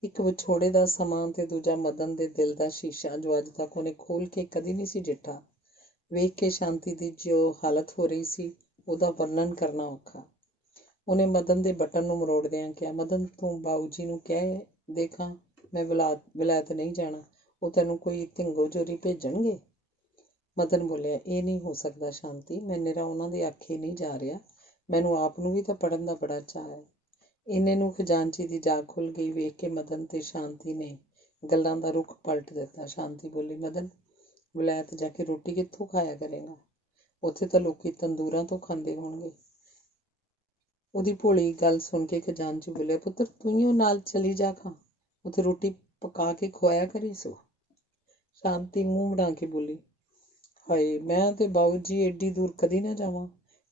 ਇੱਕ ਵਿਛੋੜੇ ਦਾ ਸਮਾਂ ਤੇ ਦੂਜਾ ਮਦਨ ਦੇ ਦਿਲ ਦਾ ਸ਼ੀਸ਼ਾ ਜੋ ਅੱਜ ਤੱਕ ਉਹਨੇ ਖੋਲ੍ਹ ਕੇ ਕਦੀ ਨਹੀਂ ਸੀ ਡਿੱਠਾ। ਵੇਖ ਕੇ ਸ਼ਾਂਤੀ ਦੀ ਜੋ ਹਾਲਤ ਹੋ ਰਹੀ ਸੀ, ਉਹਦਾ ਵਰਣਨ ਕਰਨਾ ਔਖਾ। ਉਹਨੇ ਮਦਨ ਦੇ ਬਟਨ ਨੂੰ ਮਰੋੜਦਿਆਂ ਕਿਹਾ, ਮਦਨ, ਤੂੰ ਬਾਊ ਜੀ ਨੂੰ ਕਹਿ ਦੇਖਾਂ ਮੈਂ ਵਲਾਇਤ ਨਹੀਂ ਜਾਣਾ। ਉਹ ਤੈਨੂੰ ਕੋਈ ਧਿੰਗੋ ਜੋਰੀ ਭੇਜਣਗੇ? ਮਦਨ ਬੋਲਿਆ, ਇਹ ਨਹੀਂ ਹੋ ਸਕਦਾ ਸ਼ਾਂਤੀ, ਮੈਂ ਨਿਰਾ ਉਹਨਾਂ ਦੇ ਆਖੇ ਨਹੀਂ ਜਾ ਰਿਹਾ, ਮੈਨੂੰ ਆਪ ਨੂੰ ਵੀ ਤਾਂ ਪੜ੍ਹਨ ਦਾ ਬੜਾ ਚਾਅ ਹੈ। ਇੰਨੇ ਨੂੰ ਖਜ਼ਾਨਚੀ ਦੀ ਜਾਗ ਖੁੱਲ੍ਹ ਗਈ। ਵੇਖ ਕੇ ਮਦਨ ਤੇ ਸ਼ਾਂਤੀ ਨੇ ਗੱਲਾਂ ਦਾ ਰੁਖ ਪਲਟ ਦਿੱਤਾ। ਸ਼ਾਂਤੀ ਬੋਲੀ, ਮਦਨ, ਵਲਾਇਤ ਜਾ ਕੇ ਰੋਟੀ ਕਿੱਥੋਂ ਖਾਇਆ ਕਰੇਗਾ? ਉੱਥੇ ਤਾਂ ਲੋਕੀ ਤੰਦੂਰਾਂ ਤੋਂ ਖਾਂਦੇ ਹੋਣਗੇ। ਉਹਦੀ ਭੋਲੀ ਗੱਲ ਸੁਣ ਕੇ ਖਜ਼ਾਨਚੀ ਬੋਲਿਆ, ਪੁੱਤਰ ਤੂੰ ਹੀ ਉਹ ਨਾਲ ਚਲੀ ਜਾ ਖਾ, ਉੱਥੇ ਰੋਟੀ ਪਕਾ ਕੇ ਖਵਾਇਆ ਕਰੀ ਸੋ। ਸ਼ਾਂਤੀ ਮੂੰਹ ਬਣਾ ਕੇ ਬੋਲੀ, ਹਾਏ ਮੈਂ ਤੇ ਬਾਊ ਜੀ ਏਡੀ ਦੂਰ ਕਦੀ ਨਾ ਜਾਵਾਂ,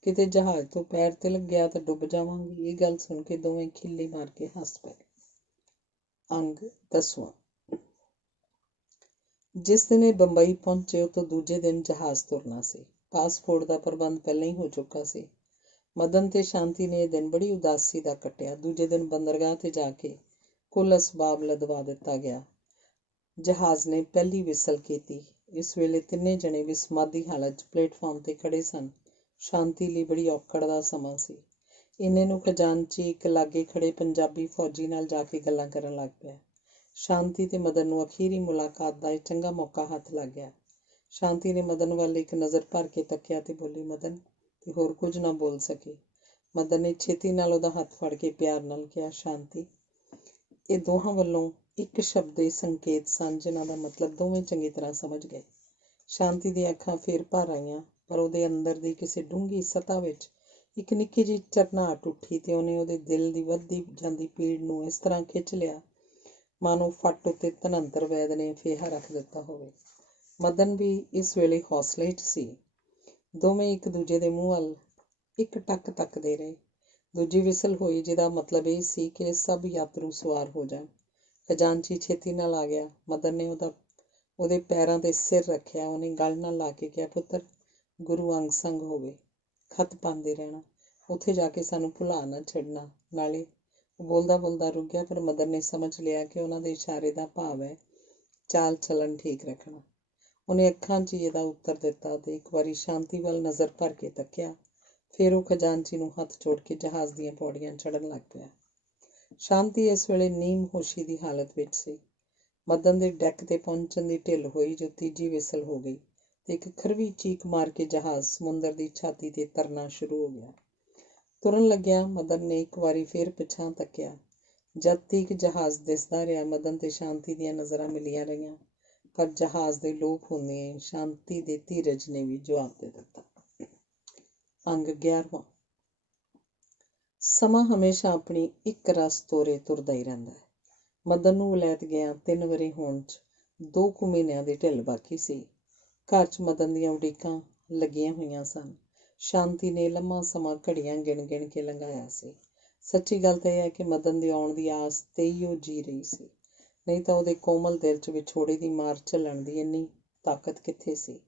ਕਿਤੇ ਜਹਾਜ਼ ਤੋਂ ਪੈਰ ਤਿਲਕ ਗਿਆ ਤਾਂ ਡੁੱਬ ਜਾਵਾਂਗੀ। ਇਹ ਗੱਲ ਸੁਣ ਕੇ ਦੋਵੇਂ ਖਿੱਲੀ ਮਾਰ ਕੇ ਹੱਸ ਪਏ। ਅੰਗ 10ਵਾਂ। ਜਿਸ ਦਿਨ ਇਹ ਬੰਬਈ ਪਹੁੰਚੇ ਉਹ ਤੋਂ ਦੂਜੇ ਦਿਨ ਜਹਾਜ਼ ਤੁਰਨਾ ਸੀ। ਪਾਸਪੋਰਟ ਦਾ ਪ੍ਰਬੰਧ ਪਹਿਲਾਂ ਹੀ ਹੋ ਚੁੱਕਾ ਸੀ। ਮਦਨ ਤੇ ਸ਼ਾਂਤੀ ਨੇ ਇਹ ਦਿਨ ਬੜੀ ਉਦਾਸੀ ਦਾ ਕੱਟਿਆ। ਦੂਜੇ ਦਿਨ ਬੰਦਰਗਾਹ ਤੇ ਜਾ ਕੇ ਕੁੱਲ ਅਸਬਾਬ ਲਦਵਾ ਦਿੱਤਾ ਗਿਆ। ਜਹਾਜ਼ ਨੇ ਪਹਿਲੀ ਵਿਸਲ ਕੀਤੀ। ਇਸ ਵੇਲੇ ਤਿੰਨੇ ਜਣੇ ਵਿਸਮਾਦੀ ਹਾਲਤ 'ਚ ਪਲੇਟਫਾਰਮ ਤੇ ਖੜੇ ਸਨ। ਸ਼ਾਂਤੀ ਲਈ ਬੜੀ ਔਕੜ ਦਾ ਸਮਾਂ ਸੀ। ਇੰਨੇ ਨੂੰ ਖਜ਼ਾਨਚੀ ਇੱਕ ਲਾਗੇ ਖੜੇ ਪੰਜਾਬੀ ਫੌਜੀ ਨਾਲ ਜਾ ਕੇ ਗੱਲਾਂ ਕਰਨ ਲੱਗ ਪਿਆ। ਸ਼ਾਂਤੀ ਤੇ ਮਦਨ ਨੂੰ ਅਖੀਰੀ ਮੁਲਾਕਾਤ ਦਾ ਇਹ ਚੰਗਾ ਮੌਕਾ ਹੱਥ ਲੱਗ ਗਿਆ। ਸ਼ਾਂਤੀ ਨੇ ਮਦਨ ਵੱਲ ਇੱਕ ਨਜ਼ਰ ਭਰ ਕੇ ਤੱਕਿਆ ਤੇ ਬੋਲੀ, ਮਦਨ, ਤੇ ਹੋਰ ਕੁਝ ਨਾ ਬੋਲ ਸਕੀ। ਮਦਨ ਨੇ ਛੇਤੀ ਨਾਲ ਉਹਦਾ ਹੱਥ ਫੜ ਕੇ ਪਿਆਰ ਨਾਲ ਕਿਹਾ, ਸ਼ਾਂਤੀ। ਇਹ ਦੋਹਾਂ ਵੱਲੋਂ ਇੱਕ ਸ਼ਬਦ ਦੇ ਸੰਕੇਤ ਸਨ ਜਿਨ੍ਹਾਂ ਦਾ ਮਤਲਬ ਦੋਵੇਂ ਚੰਗੀ ਤਰ੍ਹਾਂ ਸਮਝ ਗਏ। ਸ਼ਾਂਤੀ ਦੀਆਂ ਅੱਖਾਂ ਫੇਰ ਭਰ ਆਈਆਂ, ਪਰ ਉਹਦੇ ਅੰਦਰ ਦੀ ਕਿਸੇ ਡੂੰਘੀ ਸਤ੍ਹਾ ਵਿੱਚ ਇੱਕ ਨਿੱਕੀ ਜਿਹੀ ਝਰਨਾਹਟ ਉੱਠੀ ਤੇ ਉਹਨੇ ਉਹਦੇ ਦਿਲ ਦੀ ਵੱਧਦੀ ਜਾਂਦੀ ਪੀੜ ਨੂੰ ਇਸ ਤਰ੍ਹਾਂ ਖਿੱਚ ਲਿਆ ਮਾਨੋ ਫੱਟ ਉੱਤੇ ਧਨੰਤਰ ਵੈਦ ਨੇ ਫੇਹਾ ਰੱਖ ਦਿੱਤਾ ਹੋਵੇ। ਮਦਨ ਵੀ ਇਸ ਵੇਲੇ ਹੌਸਲੇ 'ਚ ਸੀ। ਦੋਵੇਂ ਇੱਕ ਦੂਜੇ ਦੇ ਮੂੰਹ ਵੱਲ ਇੱਕ ਟੱਕ ਤੱਕਦੇ ਰਹੇ। ਦੂਜੀ ਵਿਸਲ ਹੋਈ, ਜਿਹਦਾ ਮਤਲਬ ਇਹ ਸੀ ਕਿ ਸਭ ਯਾਤਰੂ ਸਵਾਰ ਹੋ ਜਾਣ। ਖਜ਼ਾਨਚੀ ਛੇਤੀ ਨਾਲ ਆ ਗਿਆ। ਮਦਨ ਨੇ ਉਹਦੇ ਪੈਰਾਂ 'ਤੇ ਸਿਰ ਰੱਖਿਆ। ਉਹਨੇ ਗਲ ਨਾਲ ਲਾ ਕੇ ਕਿਹਾ, ਪੁੱਤਰ, ਗੁਰੂ ਅੰਗ ਸੰਗ ਹੋਵੇ, ਖਤ ਪਾਉਂਦੇ ਰਹਿਣਾ, ਉੱਥੇ ਜਾ ਕੇ ਸਾਨੂੰ ਭੁਲਾ ਨਾ ਛੱਡਣਾ। ਨਾਲੇ ਉਹ ਬੋਲਦਾ ਬੋਲਦਾ ਰੁਕ ਗਿਆ, ਪਰ ਮਦਨ ਨੇ ਸਮਝ ਲਿਆ ਕਿ ਉਹਨਾਂ ਦੇ ਇਸ਼ਾਰੇ ਦਾ ਭਾਵ ਹੈ ਚਾਲ ਚੱਲਣ ਠੀਕ ਰੱਖਣਾ। ਉਹਨੇ ਅੱਖਾਂ 'ਚ ਹੀ ਇਹਦਾ ਉੱਤਰ ਦਿੱਤਾ ਤੇ ਇੱਕ ਵਾਰੀ ਸ਼ਾਂਤੀ ਵੱਲ ਨਜ਼ਰ ਭਰ ਕੇ ਤੱਕਿਆ। ਫਿਰ ਉਹ ਖਜ਼ਾਨਚੀ ਨੂੰ ਹੱਥ ਜੋੜ ਕੇ ਜਹਾਜ਼ ਦੀਆਂ ਪੌੜੀਆਂ ਚੜ੍ਹਨ ਲੱਗ ਪਿਆ। ਸ਼ਾਂਤੀ ਇਸ ਵੇਲੇ ਨੀਮ ਹੋਸ਼ੀ ਦੀ ਹਾਲਤ ਵਿੱਚ ਸੀ। ਮਦਨ ਦੇ ਡੈਕ ਤੇ ਪਹੁੰਚਣ ਦੀ ਢਿੱਲ ਹੋਈ ਜੋ ਤੀਜੀ ਵਿਸਲ ਹੋ ਗਈ ਤੇ ਇੱਕ ਖਰਵੀ ਚੀਕ ਮਾਰ ਕੇ ਜਹਾਜ਼ ਸਮੁੰਦਰ ਦੀ ਛਾਤੀ ਤੇ ਤਰਨਾ ਸ਼ੁਰੂ ਹੋ ਗਿਆ। ਤੁਰਨ ਲੱਗਿਆ ਮਦਨ ਨੇ ਇੱਕ ਵਾਰੀ ਫਿਰ ਪਿਛਾਂਹ ਤੱਕਿਆ। ਜਦ ਤੀਕ ਜਹਾਜ਼ ਦਿਸਦਾ ਰਿਹਾ, ਮਦਨ ਤੇ ਸ਼ਾਂਤੀ ਦੀਆਂ ਨਜ਼ਰਾਂ ਮਿਲੀਆਂ ਰਹੀਆਂ, ਪਰ ਜਹਾਜ਼ ਦੇ ਲੋਪ ਹੁੰਦਿਆਂ ਸ਼ਾਂਤੀ ਦੇ ਧੀਰਜ ਨੇ ਵੀ ਜਵਾਬ ਦੇ ਦਿੱਤਾ। ਅੰਗ 11ਵਾਂ। ਸਮਾਂ ਹਮੇਸ਼ਾ ਆਪਣੀ ਇੱਕ ਰਸ ਤੋਰੇ ਤੁਰਦਾ ਹੀ ਰਹਿੰਦਾ ਹੈ। ਮਦਨ ਨੂੰ ਵਲਾਇਤ ਗਿਆ 3 ਵਰ੍ਹੇ ਹੋਣ 'ਚ 2 ਕੁ ਮਹੀਨਿਆਂ ਦੀ ਢਿੱਲ ਬਾਕੀ ਸੀ। ਘਰ 'ਚ ਮਦਨ ਦੀਆਂ ਉਡੀਕਾਂ ਲੱਗੀਆਂ ਹੋਈਆਂ ਸਨ। ਸ਼ਾਂਤੀ ਨੇ ਲੰਮਾ ਸਮਾਂ ਘੜੀਆਂ ਗਿਣ ਗਿਣ ਕੇ ਲੰਘਾਇਆ ਸੀ। ਸੱਚੀ ਗੱਲ ਤਾਂ ਇਹ ਹੈ ਕਿ ਮਦਨ ਦੇ ਆਉਣ ਦੀ ਆਸ ਤੇ ਹੀ ਉਹ ਜੀ ਰਹੀ ਸੀ, ਨਹੀਂ ਤਾਂ ਉਹਦੇ ਕੋਮਲ ਦਿਲ 'ਚ ਵਿਛੋੜੇ ਦੀ ਮਾਰ ਝੱਲਣ ਦੀ ਇੰਨੀ ਤਾਕਤ ਕਿੱਥੇ ਸੀ।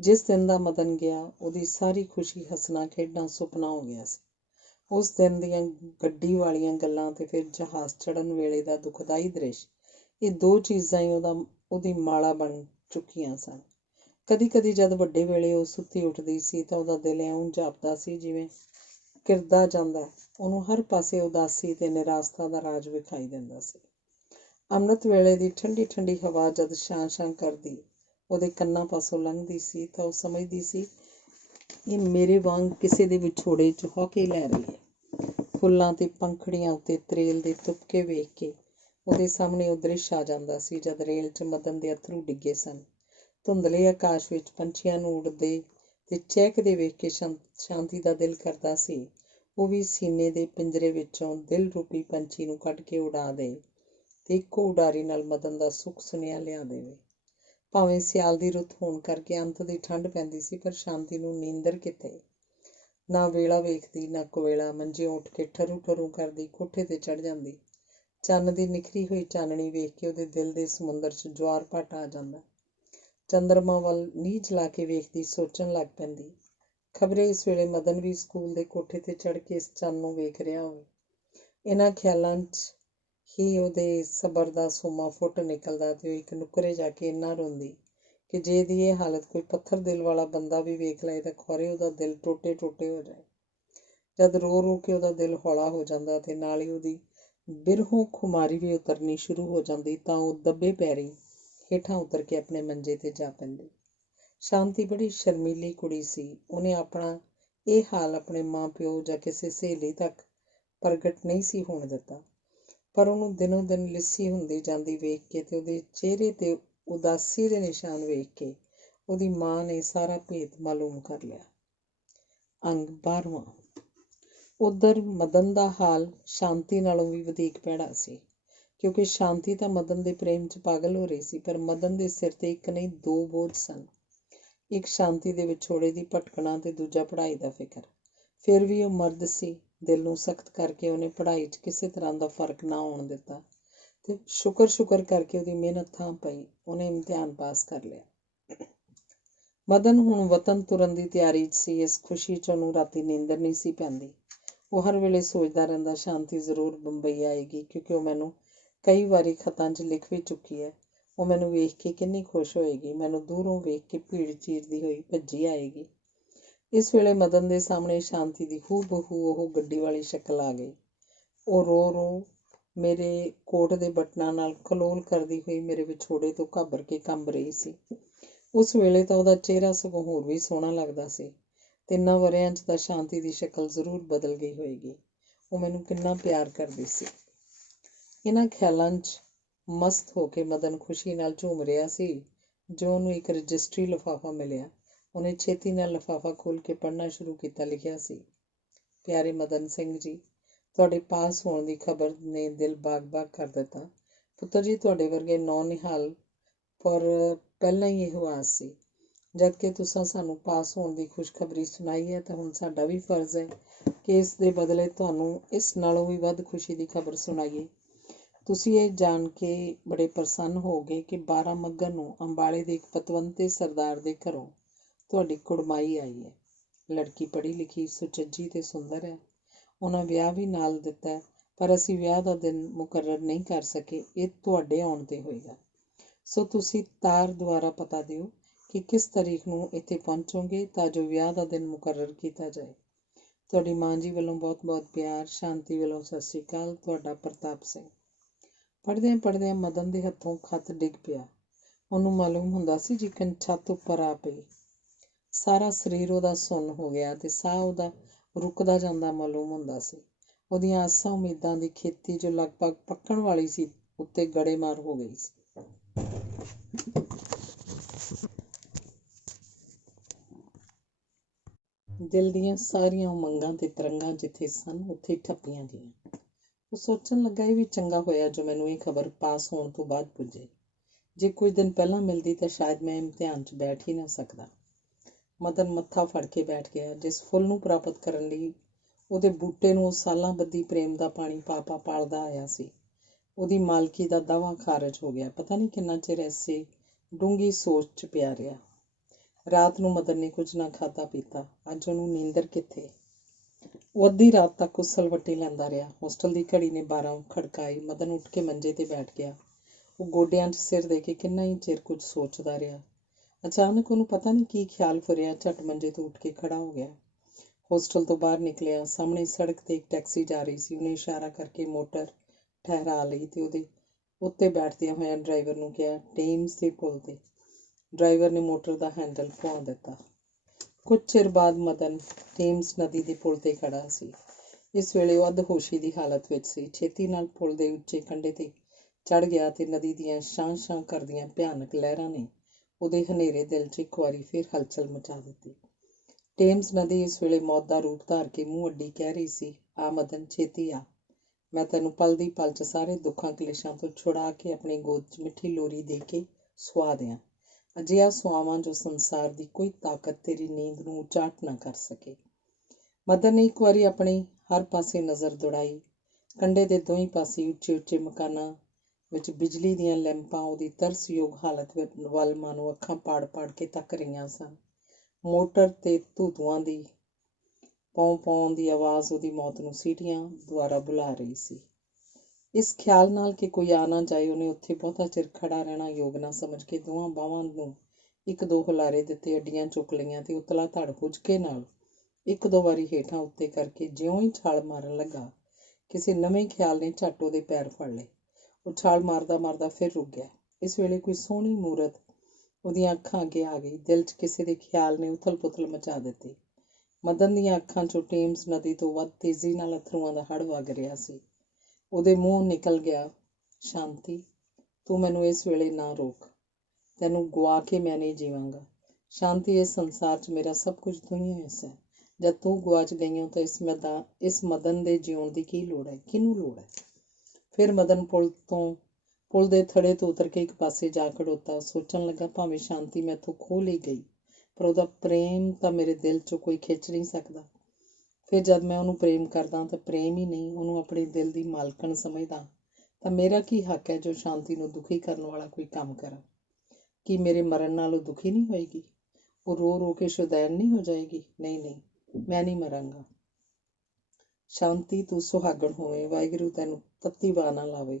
ਜਿਸ ਦਿਨ ਦਾ ਮਦਨ ਗਿਆ, ਉਹਦੀ ਸਾਰੀ ਖੁਸ਼ੀ, ਹੱਸਣਾ ਖੇਡਣਾ ਸੁਪਨਾ ਹੋ ਗਿਆ ਸੀ। ਉਸ ਦਿਨ ਦੀਆਂ ਗੱਡੀ ਵਾਲੀਆਂ ਗੱਲਾਂ ਤੇ ਫਿਰ ਜਹਾਜ਼ ਚੜ੍ਹਨ ਵੇਲੇ ਦਾ ਦੁਖਦਾਈ ਦ੍ਰਿਸ਼, ਇਹ 2 ਚੀਜ਼ਾਂ ਹੀ ਉਹਦੀ ਮਾਲਾ ਬਣ ਚੁੱਕੀਆਂ ਸਨ। ਕਦੀ ਕਦੀ ਜਦ ਵੱਡੇ ਵੇਲੇ ਉਹ ਸੁੱਤੀ ਉੱਠਦੀ ਸੀ ਤਾਂ ਉਹਦਾ ਦਿਲ ਇਉਂ ਜਾਪਦਾ ਸੀ ਜਿਵੇਂ ਕਿਰਦਾ ਜਾਂਦਾ। ਉਹਨੂੰ ਹਰ ਪਾਸੇ ਉਦਾਸੀ ਤੇ ਨਿਰਾਸ਼ਤਾ ਦਾ ਰਾਜ ਵਿਖਾਈ ਦਿੰਦਾ ਸੀ। ਅੰਮ੍ਰਿਤ ਵੇਲੇ ਦੀ ਠੰਡੀ ਠੰਡੀ ਹਵਾ ਜਦ ਛਾਂ ਛਾਂ ਕਰਦੀ ਉਹਦੇ ਕੰਨਾਂ ਪਾਸੋਂ ਲੰਘਦੀ ਸੀ ਤਾਂ ਉਹ ਸਮਝਦੀ ਸੀ, ਇਹ ਮੇਰੇ ਵਾਂਗ ਕਿਸੇ ਦੇ ਵਿਛੋੜੇ 'ਚ ਹੌਕੇ ਲੈ ਰਹੀ ਹੈ। ਫੁੱਲਾਂ ਤੇ ਪੰਖੜੀਆਂ ਉੱਤੇ ਤਰੇਲ ਦੇ ਤੁਪਕੇ ਵੇਖ ਕੇ ਉਹਦੇ ਸਾਹਮਣੇ ਉਹ ਦ੍ਰਿਸ਼ ਆ ਜਾਂਦਾ ਸੀ ਜਦ ਰੇਲ 'ਚ ਮਦਨ ਦੇ ਅੱਥਰੂ ਡਿੱਗੇ ਸਨ। ਧੁੰਦਲੇ ਆਕਾਸ਼ ਵਿੱਚ ਪੰਛੀਆਂ ਨੂੰ ਉੱਡਦੇ ਤੇ ਚਹਿਕਦੇ ਵੇਖ ਕੇ ਸ਼ਾਂਤੀ ਦਾ ਦਿਲ ਕਰਦਾ ਸੀ ਉਹ ਵੀ ਸੀਨੇ ਦੇ ਪਿੰਜਰੇ ਵਿੱਚੋਂ ਦਿਲ ਰੂਪੀ ਪੰਛੀ ਨੂੰ ਕੱਢ ਕੇ ਉਡਾ ਦੇ ਤੇ ਇੱਕੋ ਉਡਾਰੀ ਨਾਲ ਮਦਨ ਦਾ ਸੁੱਖ ਸੁਨੇਹਾ ਲਿਆ ਦੇਵੇ। ਭਾਵੇਂ ਸਿਆਲ ਦੀ ਰੁੱਤ ਹੋਣ ਕਰਕੇ ਅੰਤ ਦੀ ਠੰਡ ਪੈਂਦੀ ਸੀ, ਪਰ ਸ਼ਾਂਤੀ ਨੂੰ ਨੀਂਦਰ ਕਿੱਥੇ। ਨਾ ਵੇਲਾ ਵੇਖਦੀ, ਨਾ ਕੁਵੇਲਾ। ਮੰਜਿਓਂ ਉੱਠ ਕੇ ਠਰੂ ਠਰੂ ਕਰਦੀ ਕੋਠੇ ਤੇ ਚੜ੍ਹ ਜਾਂਦੀ। ਚੰਨ ਦੀ ਨਿਖਰੀ ਹੋਈ ਚਾਨਣੀ ਵੇਖ ਕੇ ਉਹਦੇ ਦਿਲ ਦੇ ਸਮੁੰਦਰ 'ਚ ਜੁਆਰ ਭਾਟ ਆ ਜਾਂਦਾ। ਚੰਦਰਮਾ ਵੱਲ ਨੀਝ ਲਾ ਕੇ ਵੇਖਦੀ, ਸੋਚਣ ਲੱਗ ਪੈਂਦੀ, ਖਬਰੇ ਇਸ ਵੇਲੇ ਮਦਨ ਵੀ ਸਕੂਲ ਦੇ ਕੋਠੇ ਤੇ ਚੜ੍ਹ ਕੇ ਇਸ ਚੰਨ ਨੂੰ ਵੇਖ ਰਿਹਾ ਹੋਵੇ। ਇਹਨਾਂ ਖਿਆਲਾਂ 'ਚ ਹੀ ਉਹਦੇ ਸਬਰ ਦਾ ਸੋਮਾ ਫੁੱਟ ਨਿਕਲਦਾ ਤੇ ਉਹ ਇੱਕ ਨੁੱਕਰੇ ਜਾ ਕੇ ਇੰਨਾ ਰੋਂਦੀ ਕਿ ਜੇ ਇਹਦੀ ਇਹ ਹਾਲਤ ਕੋਈ ਪੱਥਰ ਦਿਲ ਵਾਲਾ ਬੰਦਾ ਵੀ ਵੇਖ ਲਏ ਤਾਂ ਖੌਰੇ ਉਹਦਾ ਦਿਲ ਟੋਟੇ ਟੋਟੇ ਹੋ ਜਾਏ। ਜਦ ਰੋ ਰੋ ਕੇ ਉਹਦਾ ਦਿਲ ਹੌਲਾ ਹੋ ਜਾਂਦਾ ਤੇ ਨਾਲ ਹੀ ਉਹਦੀ ਬਿਰਹੋਂ ਖੁਮਾਰੀ ਵੀ ਉਤਰਨੀ ਸ਼ੁਰੂ ਹੋ ਜਾਂਦੀ ਤਾਂ ਉਹ ਦੱਬੇ ਪੈਰੀਂ ਹੇਠਾਂ ਉਤਰ ਕੇ ਆਪਣੇ ਮੰਜੇ ਤੇ ਜਾ ਪੈਂਦੀ। ਸ਼ਾਂਤੀ ਬੜੀ ਸ਼ਰਮੀਲੀ ਕੁੜੀ ਸੀ। ਉਹਨੇ ਆਪਣਾ ਇਹ ਹਾਲ ਆਪਣੇ ਮਾਂ ਪਿਓ ਜਾਂ ਕਿਸੇ ਸਹੇਲੀ ਤੱਕ ਪ੍ਰਗਟ ਨਹੀਂ ਸੀ ਹੋਣ ਦਿੱਤਾ, ਪਰ ਉਹਨੂੰ ਦਿਨੋਂ ਦਿਨ ਲਿੱਸੀ ਹੁੰਦੀ ਜਾਂਦੀ ਵੇਖ ਕੇ ਤੇ ਉਹਦੇ ਚਿਹਰੇ ਤੇ ਉਦਾਸੀ ਦੇ ਨਿਸ਼ਾਨ ਵੇਖ ਕੇ ਉਹਦੀ ਮਾਂ ਨੇ ਸਾਰਾ ਭੇਤ ਮਾਲੂਮ ਕਰ ਲਿਆ। ਅੰਗ 12ਵਾਂ। ਉਧਰ ਮਦਨ ਦਾ ਹਾਲ ਸ਼ਾਂਤੀ ਨਾਲੋਂ ਵੀ ਵਧੇਕ ਭੈੜਾ ਸੀ, ਕਿਉਂਕਿ ਸ਼ਾਂਤੀ ਤਾਂ ਮਦਨ ਦੇ ਪ੍ਰੇਮ 'ਚ ਪਾਗਲ ਹੋ ਰਹੀ ਸੀ, ਪਰ ਮਦਨ ਦੇ ਸਿਰ ਤੇ ਇੱਕ ਨਹੀਂ ਦੋ ਬੋਝ ਸਨ। ਇੱਕ ਸ਼ਾਂਤੀ ਦੇ ਵਿਛੋੜੇ ਦੀ ਭਟਕਣਾ ਤੇ ਦੂਜਾ ਪੜ੍ਹਾਈ ਦਾ ਫਿਕਰ। ਫਿਰ ਵੀ ਉਹ ਮਰਦ ਸੀ, ਦਿਲ ਨੂੰ ਸਖਤ ਕਰਕੇ ਉਹਨੇ ਪੜ੍ਹਾਈ 'ਚ ਕਿਸੇ ਤਰ੍ਹਾਂ ਦਾ ਫਰਕ ਨਾ ਆਉਣ ਦਿੱਤਾ ਤੇ ਸ਼ੁਕਰ ਕਰਕੇ ਉਹਦੀ ਮਿਹਨਤ ਥਾਂ ਪਈ। ਉਹਨੇ ਇਮਤਿਹਾਨ ਪਾਸ ਕਰ ਲਿਆ। ਮਦਨ ਹੁਣ ਵਤਨ ਤੁਰਨ ਦੀ ਤਿਆਰੀ 'ਚ ਸੀ। ਇਸ ਖੁਸ਼ੀ 'ਚ ਉਹਨੂੰ ਰਾਤੀ ਨੀਂਦਰ ਨਹੀਂ ਸੀ ਪੈਂਦੀ। ਉਹ ਹਰ ਵੇਲੇ ਸੋਚਦਾ ਰਹਿੰਦਾ, ਸ਼ਾਂਤੀ ਜ਼ਰੂਰ ਬੰਬਈ ਆਏਗੀ, ਕਿਉਂਕਿ ਉਹ ਮੈਨੂੰ ਕਈ ਵਾਰੀ ਖਤਾਂ 'ਚ ਲਿਖ ਵੀ ਚੁੱਕੀ ਹੈ। ਉਹ ਮੈਨੂੰ ਵੇਖ ਕੇ ਕਿੰਨੀ ਖੁਸ਼ ਹੋਏਗੀ, ਮੈਨੂੰ ਦੂਰੋਂ ਵੇਖ ਕੇ ਭੀੜ ਚੀਰਦੀ ਹੋਈ ਭੱਜੀ ਆਏਗੀ। ਇਸ ਵੇਲੇ ਮਦਨ ਦੇ ਸਾਹਮਣੇ ਸ਼ਾਂਤੀ ਦੀ ਹੂ-ਬ-ਹੂ ਉਹ ਗੱਡੀ ਵਾਲੀ ਸ਼ਕਲ ਆ ਗਈ। ਉਹ ਰੋ ਮੇਰੇ ਕੋਟ ਦੇ ਬਟਨਾਂ ਨਾਲ ਕਲੋਲ ਕਰਦੀ ਹੋਈ ਮੇਰੇ ਵਿਛੋੜੇ ਤੋਂ ਘਾਬਰ ਕੇ ਕੰਬ ਰਹੀ ਸੀ। ਉਸ ਵੇਲੇ ਤਾਂ ਉਹਦਾ ਚਿਹਰਾ ਸਗੋਂ ਹੋਰ ਵੀ ਸੋਹਣਾ ਲੱਗਦਾ ਸੀ। 3 ਵਰ੍ਹਿਆਂ 'ਚ ਤਾਂ ਸ਼ਾਂਤੀ ਦੀ ਸ਼ਕਲ ਜ਼ਰੂਰ ਬਦਲ ਗਈ ਹੋਏਗੀ। ਉਹ ਮੈਨੂੰ ਕਿੰਨਾ ਪਿਆਰ ਕਰਦੀ ਸੀ। ਇਹਨਾਂ ਖਿਆਲਾਂ 'ਚ ਮਸਤ ਹੋ ਕੇ ਮਦਨ ਖੁਸ਼ੀ ਨਾਲ ਝੂਮ ਰਿਹਾ ਸੀ ਜੋ ਉਹਨੂੰ ਇੱਕ ਰਜਿਸਟਰੀ ਲਿਫਾਫਾ ਮਿਲਿਆ। ਉਹਨੇ ਛੇਤੀ ਨਾਲ ਲਿਫਾਫਾ ਖੋਲ੍ਹ ਕੇ ਪੜ੍ਹਨਾ ਸ਼ੁਰੂ ਕੀਤਾ। ਲਿਖਿਆ ਸੀ, ਪਿਆਰੇ ਮਦਨ ਸਿੰਘ ਜੀ, ਤੁਹਾਡੇ ਪਾਸ ਹੋਣ ਦੀ ਖਬਰ ਨੇ ਦਿਲ ਬਾਗ-ਬਾਗ ਕਰ ਦਿੱਤਾ। ਪੁੱਤਰ ਜੀ, ਤੁਹਾਡੇ ਵਰਗੇ ਨੌ-ਨਿਹਾਲ ਪਰ ਪਹਿਲਾਂ ਹੀ ਇਹੋ ਆਸ ਸੀ। ਜਦ ਕਿ ਤੁਸੀਂ ਸਾਨੂੰ ਪਾਸ ਹੋਣ ਦੀ ਖੁਸ਼ਖਬਰੀ ਸੁਣਾਈ ਹੈ ਤਾਂ ਹੁਣ ਸਾਡਾ ਵੀ ਫਰਜ਼ ਹੈ ਕਿ ਇਸ ਦੇ ਬਦਲੇ ਤੁਹਾਨੂੰ ਇਸ ਨਾਲੋਂ ਵੀ ਵੱਧ ਖੁਸ਼ੀ ਦੀ ਖਬਰ ਸੁਣਾਈਏ। ਤੁਸੀਂ ਇਹ ਜਾਣ ਕੇ ਬੜੇ ਪ੍ਰਸੰਨ ਹੋਗੇ ਕਿ 12 ਮੱਘਰ ਨੂੰ ਅੰਬਾਲੇ ਦੇ ਇੱਕ ਪਤਵੰਤੇ ਸਰਦਾਰ ਦੇ ਘਰੋਂ ਤੁਹਾਡੀ ਕੁੜਮਾਈ ਆਈ ਹੈ। ਲੜਕੀ ਪੜ੍ਹੀ ਲਿਖੀ, ਸੁਚੱਜੀ ਤੇ ਸੁੰਦਰ ਹੈ। ਉਹਨਾਂ ਵਿਆਹ ਵੀ ਨਾਲ ਦਿੱਤਾ, ਪਰ ਅਸੀਂ ਵਿਆਹ ਦਾ ਦਿਨ ਮੁਕਰਰ ਨਹੀਂ ਕਰ ਸਕੇ। ਇਹ ਤੁਹਾਡੇ ਆਉਣ 'ਤੇ ਹੋਏਗਾ। ਸੋ ਤੁਸੀਂ ਤਾਰ ਦੁਆਰਾ ਪਤਾ ਦਿਓ ਕਿ ਕਿਸ ਤਾਰੀਖ ਨੂੰ ਇੱਥੇ ਪਹੁੰਚੋਗੇ ਤਾਂ ਜੋ ਵਿਆਹ ਦਾ ਦਿਨ ਮੁਕਰਰ ਕੀਤਾ ਜਾਏ। ਤੁਹਾਡੀ ਮਾਂ ਜੀ ਵੱਲੋਂ ਬਹੁਤ-ਬਹੁਤ ਪਿਆਰ। ਸ਼ਾਂਤੀ ਵੱਲੋਂ ਸਤਿ ਸ਼੍ਰੀ ਅਕਾਲ। ਤੁਹਾਡਾ ਪ੍ਰਤਾਪ ਸਿੰਘ। ਪੜ੍ਹਦਿਆਂ ਮਦਨ ਦੇ ਹੱਥੋਂ ਖੱਤ ਡਿੱਗ ਪਿਆ। ਉਹਨੂੰ ਮਾਲੂਮ ਹੁੰਦਾ ਸੀ ਜਿਕਣ ਛੱਤ ਉੱਪਰ ਆ ਪਈ। ਸਾਰਾ ਸਰੀਰ ਉਹਦਾ ਸੁੰਨ ਹੋ ਗਿਆ ਤੇ ਸਾਹ ਉਹਦਾ ਰੁਕਦਾ ਜਾਂਦਾ ਮਾਲੂਮ ਹੁੰਦਾ ਸੀ। ਉਹਦੀਆਂ ਆਸਾਂ ਉਮੀਦਾਂ ਦੀ ਖੇਤੀ ਜੋ ਲਗਭਗ ਪੱਕਣ ਵਾਲੀ ਸੀ, ਉੱਤੇ ਗੜੇਮਾਰ ਹੋ ਗਈ ਸੀ। ਦਿਲ ਦੀਆਂ ਸਾਰੀਆਂ ਉਮੰਗਾਂ ਤੇ ਤਰੰਗਾਂ ਜਿੱਥੇ ਸਨ, ਉੱਥੇ ਠੱਪੀਆਂ ਗਈਆਂ। ਉਹ ਸੋਚਣ ਲੱਗਾ, ਇਹ ਵੀ ਚੰਗਾ ਹੋਇਆ ਜੋ ਮੈਨੂੰ ਇਹ ਖਬਰ ਪਾਸ ਹੋਣ ਤੋਂ ਬਾਅਦ ਪੁੱਜੇ। ਜੇ ਕੁਝ ਦਿਨ ਪਹਿਲਾਂ ਮਿਲਦੀ ਤਾਂ ਸ਼ਾਇਦ ਮੈਂ ਇਮਤਿਹਾਨ 'ਚ ਬੈਠ ਹੀ ਨਾ ਸਕਦਾ। ਮਦਨ ਮੱਥਾ ਫੜ ਕੇ ਬੈਠ ਗਿਆ। ਜਿਸ ਫੁੱਲ ਨੂੰ ਪ੍ਰਾਪਤ ਕਰਨ ਲਈ ਉਹਦੇ ਬੂਟੇ ਨੂੰ ਉਹ ਸਾਲਾਂ ਬੱਧੀ ਪ੍ਰੇਮ ਦਾ ਪਾਣੀ ਪਾ ਪਾਲਦਾ ਆਇਆ ਸੀ, ਉਹਦੀ ਮਾਲਕੀ ਦਾ ਦਾਅਵਾ ਖਾਰਜ ਹੋ ਗਿਆ। ਪਤਾ ਨਹੀਂ ਕਿੰਨਾ ਚਿਰ ਐਸੇ ਡੂੰਘੀ ਸੋਚ 'ਚ ਪਿਆ ਰਿਹਾ। ਰਾਤ ਨੂੰ ਮਦਨ ਨੇ ਕੁਝ ਨਾ ਖਾਧਾ ਪੀਤਾ। ਅੱਜ ਉਹਨੂੰ ਨੀਂਦਰ ਕਿੱਥੇ। ਉਹ ਅੱਧੀ ਰਾਤ ਤੱਕ ਉਸਲਵੱਟੇ ਲੈਂਦਾ ਰਿਹਾ। ਹੋਸਟਲ ਦੀ ਘੜੀ ਨੇ 12 ਖੜਕਾਈ। ਮਦਨ ਉੱਠ ਕੇ ਮੰਜੇ ਤੇ ਬੈਠ ਗਿਆ। ਉਹ ਗੋਡਿਆਂ 'ਚ ਸਿਰ ਦੇ ਕੇ ਕਿੰਨਾ ਹੀ ਚਿਰ ਕੁਝ ਸੋਚਦਾ ਰਿਹਾ। ਅਚਾਨਕ ਉਹਨੂੰ ਪਤਾ ਨਹੀਂ ਕੀ ਖਿਆਲ ਫਿਰਿਆ, ਝੱਟ ਮੰਜੇ ਤੋਂ ਉੱਠ ਕੇ ਖੜਾ ਹੋ ਗਿਆ। ਹੋਸਟਲ ਤੋਂ ਬਾਹਰ ਨਿਕਲਿਆ। ਸਾਹਮਣੇ ਸੜਕ ਤੇ ਇੱਕ ਟੈਕਸੀ ਜਾ ਰਹੀ ਸੀ। ਉਹਨੇ ਇਸ਼ਾਰਾ ਕਰਕੇ ਮੋਟਰ ਠਹਿਰਾ ਲਈ ਤੇ ਉਹਦੇ ਉੱਤੇ ਬੈਠਦਿਆਂ ਹੋਇਆਂ ਡਰਾਈਵਰ ਨੂੰ ਕਿਹਾ, ਟੇਮਸ ਦੇ ਪੁਲ 'ਤੇ। ਡਰਾਈਵਰ ਨੇ ਮੋਟਰ ਦਾ ਹੈਂਡਲ ਘੁਮਾ ਦਿੱਤਾ। ਕੁਝ ਚਿਰ ਬਾਅਦ ਮਦਨ ਟੇਮਸ ਨਦੀ ਦੇ ਪੁਲ 'ਤੇ ਖੜਾ ਸੀ। ਇਸ ਵੇਲੇ ਉਹ ਅੱਧ-ਹੋਸ਼ੀ ਦੀ ਹਾਲਤ ਵਿੱਚ ਸੀ। ਛੇਤੀ ਨਾਲ ਪੁਲ ਦੇ ਉੱਚੇ ਕੰਢੇ 'ਤੇ ਚੜ੍ਹ ਗਿਆ ਤੇ ਨਦੀ ਦੀਆਂ ਛਾਂ-ਛਾਂ ਕਰਦੀਆਂ ਭਿਆਨਕ ਲਹਿਰਾਂ ਨੇ ਉਹਦੇ ਹਨੇਰੇ ਦਿਲ 'ਚ ਇੱਕ ਵਾਰੀ ਫਿਰ ਹਲਚਲ ਮਚਾ ਦਿੱਤੀ। ਟੇਮਸ ਨਦੀ ਇਸ ਵੇਲੇ ਮੌਤ ਦਾ ਰੂਪ ਧਾਰ ਕੇ ਮੂੰਹ ਅੱਡੀ ਕਹਿ ਰਹੀ ਸੀ, ਆ ਮਦਨ, ਛੇਤੀ ਆ। ਮੈਂ ਤੈਨੂੰ ਪਲ ਦੀ ਪਲ 'ਚ ਸਾਰੇ ਦੁੱਖਾਂ ਕਲੇਸ਼ਾਂ ਤੋਂ ਛੁਡਾ ਕੇ ਆਪਣੀ ਗੋਦ 'ਚ ਮਿੱਠੀ ਲੋਰੀ ਦੇ ਕੇ ਸੁਆ ਦਿਆਂ। ਅਜਿਹਾ ਸੁਆਵਾਂ ਜੋ ਸੰਸਾਰ ਦੀ ਕੋਈ ਤਾਕਤ ਤੇਰੀ ਨੀਂਦ ਨੂੰ ਉਚਾਟ ਨਾ ਕਰ ਸਕੇ। ਮਦਨ ਨੇ ਇੱਕ ਵਾਰੀ ਆਪਣੀ ਹਰ ਪਾਸੇ ਨਜ਼ਰ ਦੌੜਾਈ। ਕੰਢੇ ਦੇ ਦੋਹੀਂ ਪਾਸੇ ਉੱਚੇ-ਉੱਚੇ ਮਕਾਨਾਂ ਵਿੱਚ ਬਿਜਲੀ ਦੀਆਂ ਲੈਂਪਾਂ ਉਹਦੀ ਤਰਸਯੋਗ ਹਾਲਤ ਵੱਲ ਮਾਨੋ ਅੱਖਾਂ ਪਾੜ-ਪਾੜ ਕੇ ਤੱਕ ਰਹੀਆਂ ਸਨ। ਮੋਟਰ ਤੇ ਧੂੰਆਂ ਦੀ ਪੌਂ-ਪੌਂ ਦੀ ਆਵਾਜ਼ ਉਹਦੀ ਮੌਤ ਨੂੰ ਸੀਟੀਆਂ ਦੁਆਰਾ ਬੁਲਾ ਰਹੀ ਸੀ। ਇਸ ਖਿਆਲ ਨਾਲ ਕਿ ਕੋਈ ਆ ਨਾ ਜਾਏ, ਉਹਨੇ ਉੱਥੇ ਬਹੁਤਾ ਚਿਰ ਖੜਾ ਰਹਿਣਾ ਯੋਗ ਨਾ ਸਮਝ ਕੇ ਦੋਵਾਂ ਬਾਹਾਂ ਨੂੰ 1-2 ਹੁਲਾਰੇ ਦਿੱਤੇ, ਅੱਡੀਆਂ ਚੁੱਕ ਲਈਆਂ ਤੇ ਉਤਲਾ ਧੜ ਹੁਜਕੇ ਨਾਲ 1-2 ਵਾਰੀ ਹੇਠਾਂ ਉੱਤੇ ਕਰਕੇ ਜਿਉਂ ਹੀ ਛਾਲ ਮਾਰਨ ਲੱਗਾ, ਕਿਸੇ ਨਵੇਂ ਖਿਆਲ ਨੇ ਝੱਟ ਉਹਦੇ ਪੈਰ ਫੜ ਲਏ। ਉਹ ਛਾਲ ਮਾਰਦਾ-ਮਾਰਦਾ ਫਿਰ ਰੁਕ ਗਿਆ। ਇਸ ਵੇਲੇ ਕੋਈ ਸੋਹਣੀ ਮੂਰਤ ਉਹਦੀਆਂ ਅੱਖਾਂ ਅੱਗੇ ਆ ਗਈ। ਦਿਲ 'ਚ ਕਿਸੇ ਦੇ ਖਿਆਲ ਨੇ ਉਥਲ-ਪੁਥਲ ਮਚਾ ਦਿੱਤੀ। ਮਦਨ ਦੀਆਂ ਅੱਖਾਂ 'ਚੋਂ ਟੇਮਸ ਨਦੀ ਤੋਂ ਵੱਧ ਤੇਜ਼ੀ ਨਾਲ ਅਥਰੂਆਂ ਦਾ ਹੜ੍ਹ ਵਗ ਰਿਹਾ ਸੀ। ਉਹਦੇ ਮੂੰਹੋਂ ਨਿਕਲ ਗਿਆ, ਸ਼ਾਂਤੀ, ਤੂੰ ਮੈਨੂੰ ਇਸ ਵੇਲੇ ਨਾ ਰੋਕ। ਤੈਨੂੰ ਗੁਆ ਕੇ ਮੈਂ ਨਹੀਂ ਜੀਵਾਂਗਾ। ਸ਼ਾਂਤੀ, ਇਸ ਸੰਸਾਰ 'ਚ ਮੇਰਾ ਸਭ ਕੁਝ ਤੂੰ ਹੀ ਹਿੱਸਾ ਹੈ। ਜਦ ਤੂੰ ਗੁਆਚ ਗਈ ਹੋ ਤਾਂ ਇਸ ਮਦਨ ਦੇ ਜਿਉਣ ਦੀ ਕੀ ਲੋੜ ਹੈ? ਕਿਹਨੂੰ ਲੋੜ ਹੈ? ਫਿਰ ਮਦਨ ਪੁਲ ਦੇ ਥੜੇ ਤੋਂ ਉਤਰ ਕੇ ਇੱਕ ਪਾਸੇ ਜਾ ਖੜੋਤਾ। ਸੋਚਣ ਲੱਗਾ, ਭਾਵੇਂ ਸ਼ਾਂਤੀ ਮੈਥੋਂ ਖੋਹ ਲਈ ਗਈ, ਪਰ ਉਹਦਾ ਪ੍ਰੇਮ ਤਾਂ ਮੇਰੇ ਦਿਲ 'ਚੋਂ ਕੋਈ ਖਿੱਚ ਨਹੀਂ ਸਕਦਾ। ਫਿਰ ਜਦ ਮੈਂ ਉਹਨੂੰ ਪ੍ਰੇਮ ਕਰਦਾ ਤਾਂ ਪ੍ਰੇਮ ਹੀ ਨਹੀਂ, ਉਹਨੂੰ ਆਪਣੇ ਦਿਲ ਦੀ ਮਾਲਕਣ ਸਮਝਦਾ, ਤਾਂ ਮੇਰਾ ਕੀ ਹੱਕ ਹੈ ਜੋ ਸ਼ਾਂਤੀ ਨੂੰ ਦੁਖੀ ਕਰਨ ਵਾਲਾ ਕੋਈ ਕੰਮ ਕਰਾਂ? ਕੀ ਮੇਰੇ ਮਰਨ ਨਾਲ ਉਹ ਦੁਖੀ ਨਹੀਂ ਹੋਏਗੀ? ਉਹ ਰੋ ਰੋ ਕੇ ਸ਼ੁਦੈਣ ਨਹੀਂ ਹੋ ਜਾਏਗੀ? ਨਹੀਂ ਨਹੀਂ, ਮੈਂ ਨਹੀਂ ਮਰਾਂਗਾ। ਸ਼ਾਂਤੀ, ਤੂੰ ਸੁਹਾਗਣ ਹੋਵੇਂ, ਵਾਹਿਗੁਰੂ ਤੈਨੂੰ ਤੱਤੀ ਵਾਹ ਨਾ ਲਾਵੇ।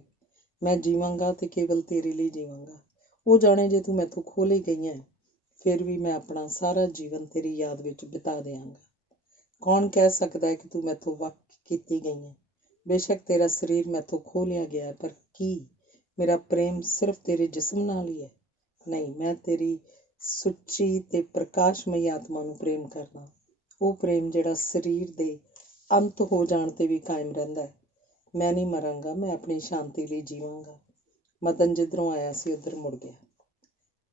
ਮੈਂ ਜੀਵਾਂਗਾ ਤੇ ਕੇਵਲ ਤੇਰੇ ਲਈ ਜੀਵਾਂਗਾ। ਉਹ ਜਾਣੇ ਜੇ ਤੂੰ ਮੈਥੋਂ ਖੋਹ ਲਈ ਗਈ ਹੈ, ਫਿਰ ਵੀ ਮੈਂ ਆਪਣਾ ਸਾਰਾ ਜੀਵਨ ਤੇਰੀ ਯਾਦ ਵਿੱਚ ਬਿਤਾ ਦਿਆਂਗਾ। ਕੌਣ ਕਹਿ ਸਕਦਾ ਹੈ ਕਿ ਤੂੰ ਮੈਥੋਂ ਵੱਖ ਕੀਤੀ ਗਈ ਹੈ? ਬੇਸ਼ੱਕ ਤੇਰਾ ਸਰੀਰ ਮੈਥੋਂ ਖੋਹ ਲਿਆ ਗਿਆ ਹੈ, ਪਰ ਕੀ ਮੇਰਾ ਪ੍ਰੇਮ ਸਿਰਫ ਤੇਰੇ ਜਿਸਮ ਨਾਲ ਹੀ ਹੈ? ਨਹੀਂ, ਮੈਂ ਤੇਰੀ ਸੁੱਚੀ ਤੇ ਪ੍ਰਕਾਸ਼ਮਈ ਆਤਮਾ ਨੂੰ ਪ੍ਰੇਮ ਕਰਦਾ। ਉਹ ਪ੍ਰੇਮ ਜਿਹੜਾ ਸਰੀਰ ਦੇ ਅੰਤ ਹੋ ਜਾਣ 'ਤੇ ਵੀ ਕਾਇਮ ਰਹਿੰਦਾ ਹੈ। ਮੈਂ ਨਹੀਂ ਮਰਾਂਗਾ, ਮੈਂ ਆਪਣੀ ਸ਼ਾਂਤੀ ਲਈ ਜੀਵਾਂਗਾ। ਮਦਨ ਜਿੱਧਰੋਂ ਆਇਆ ਸੀ ਉੱਧਰ ਮੁੜ ਗਿਆ।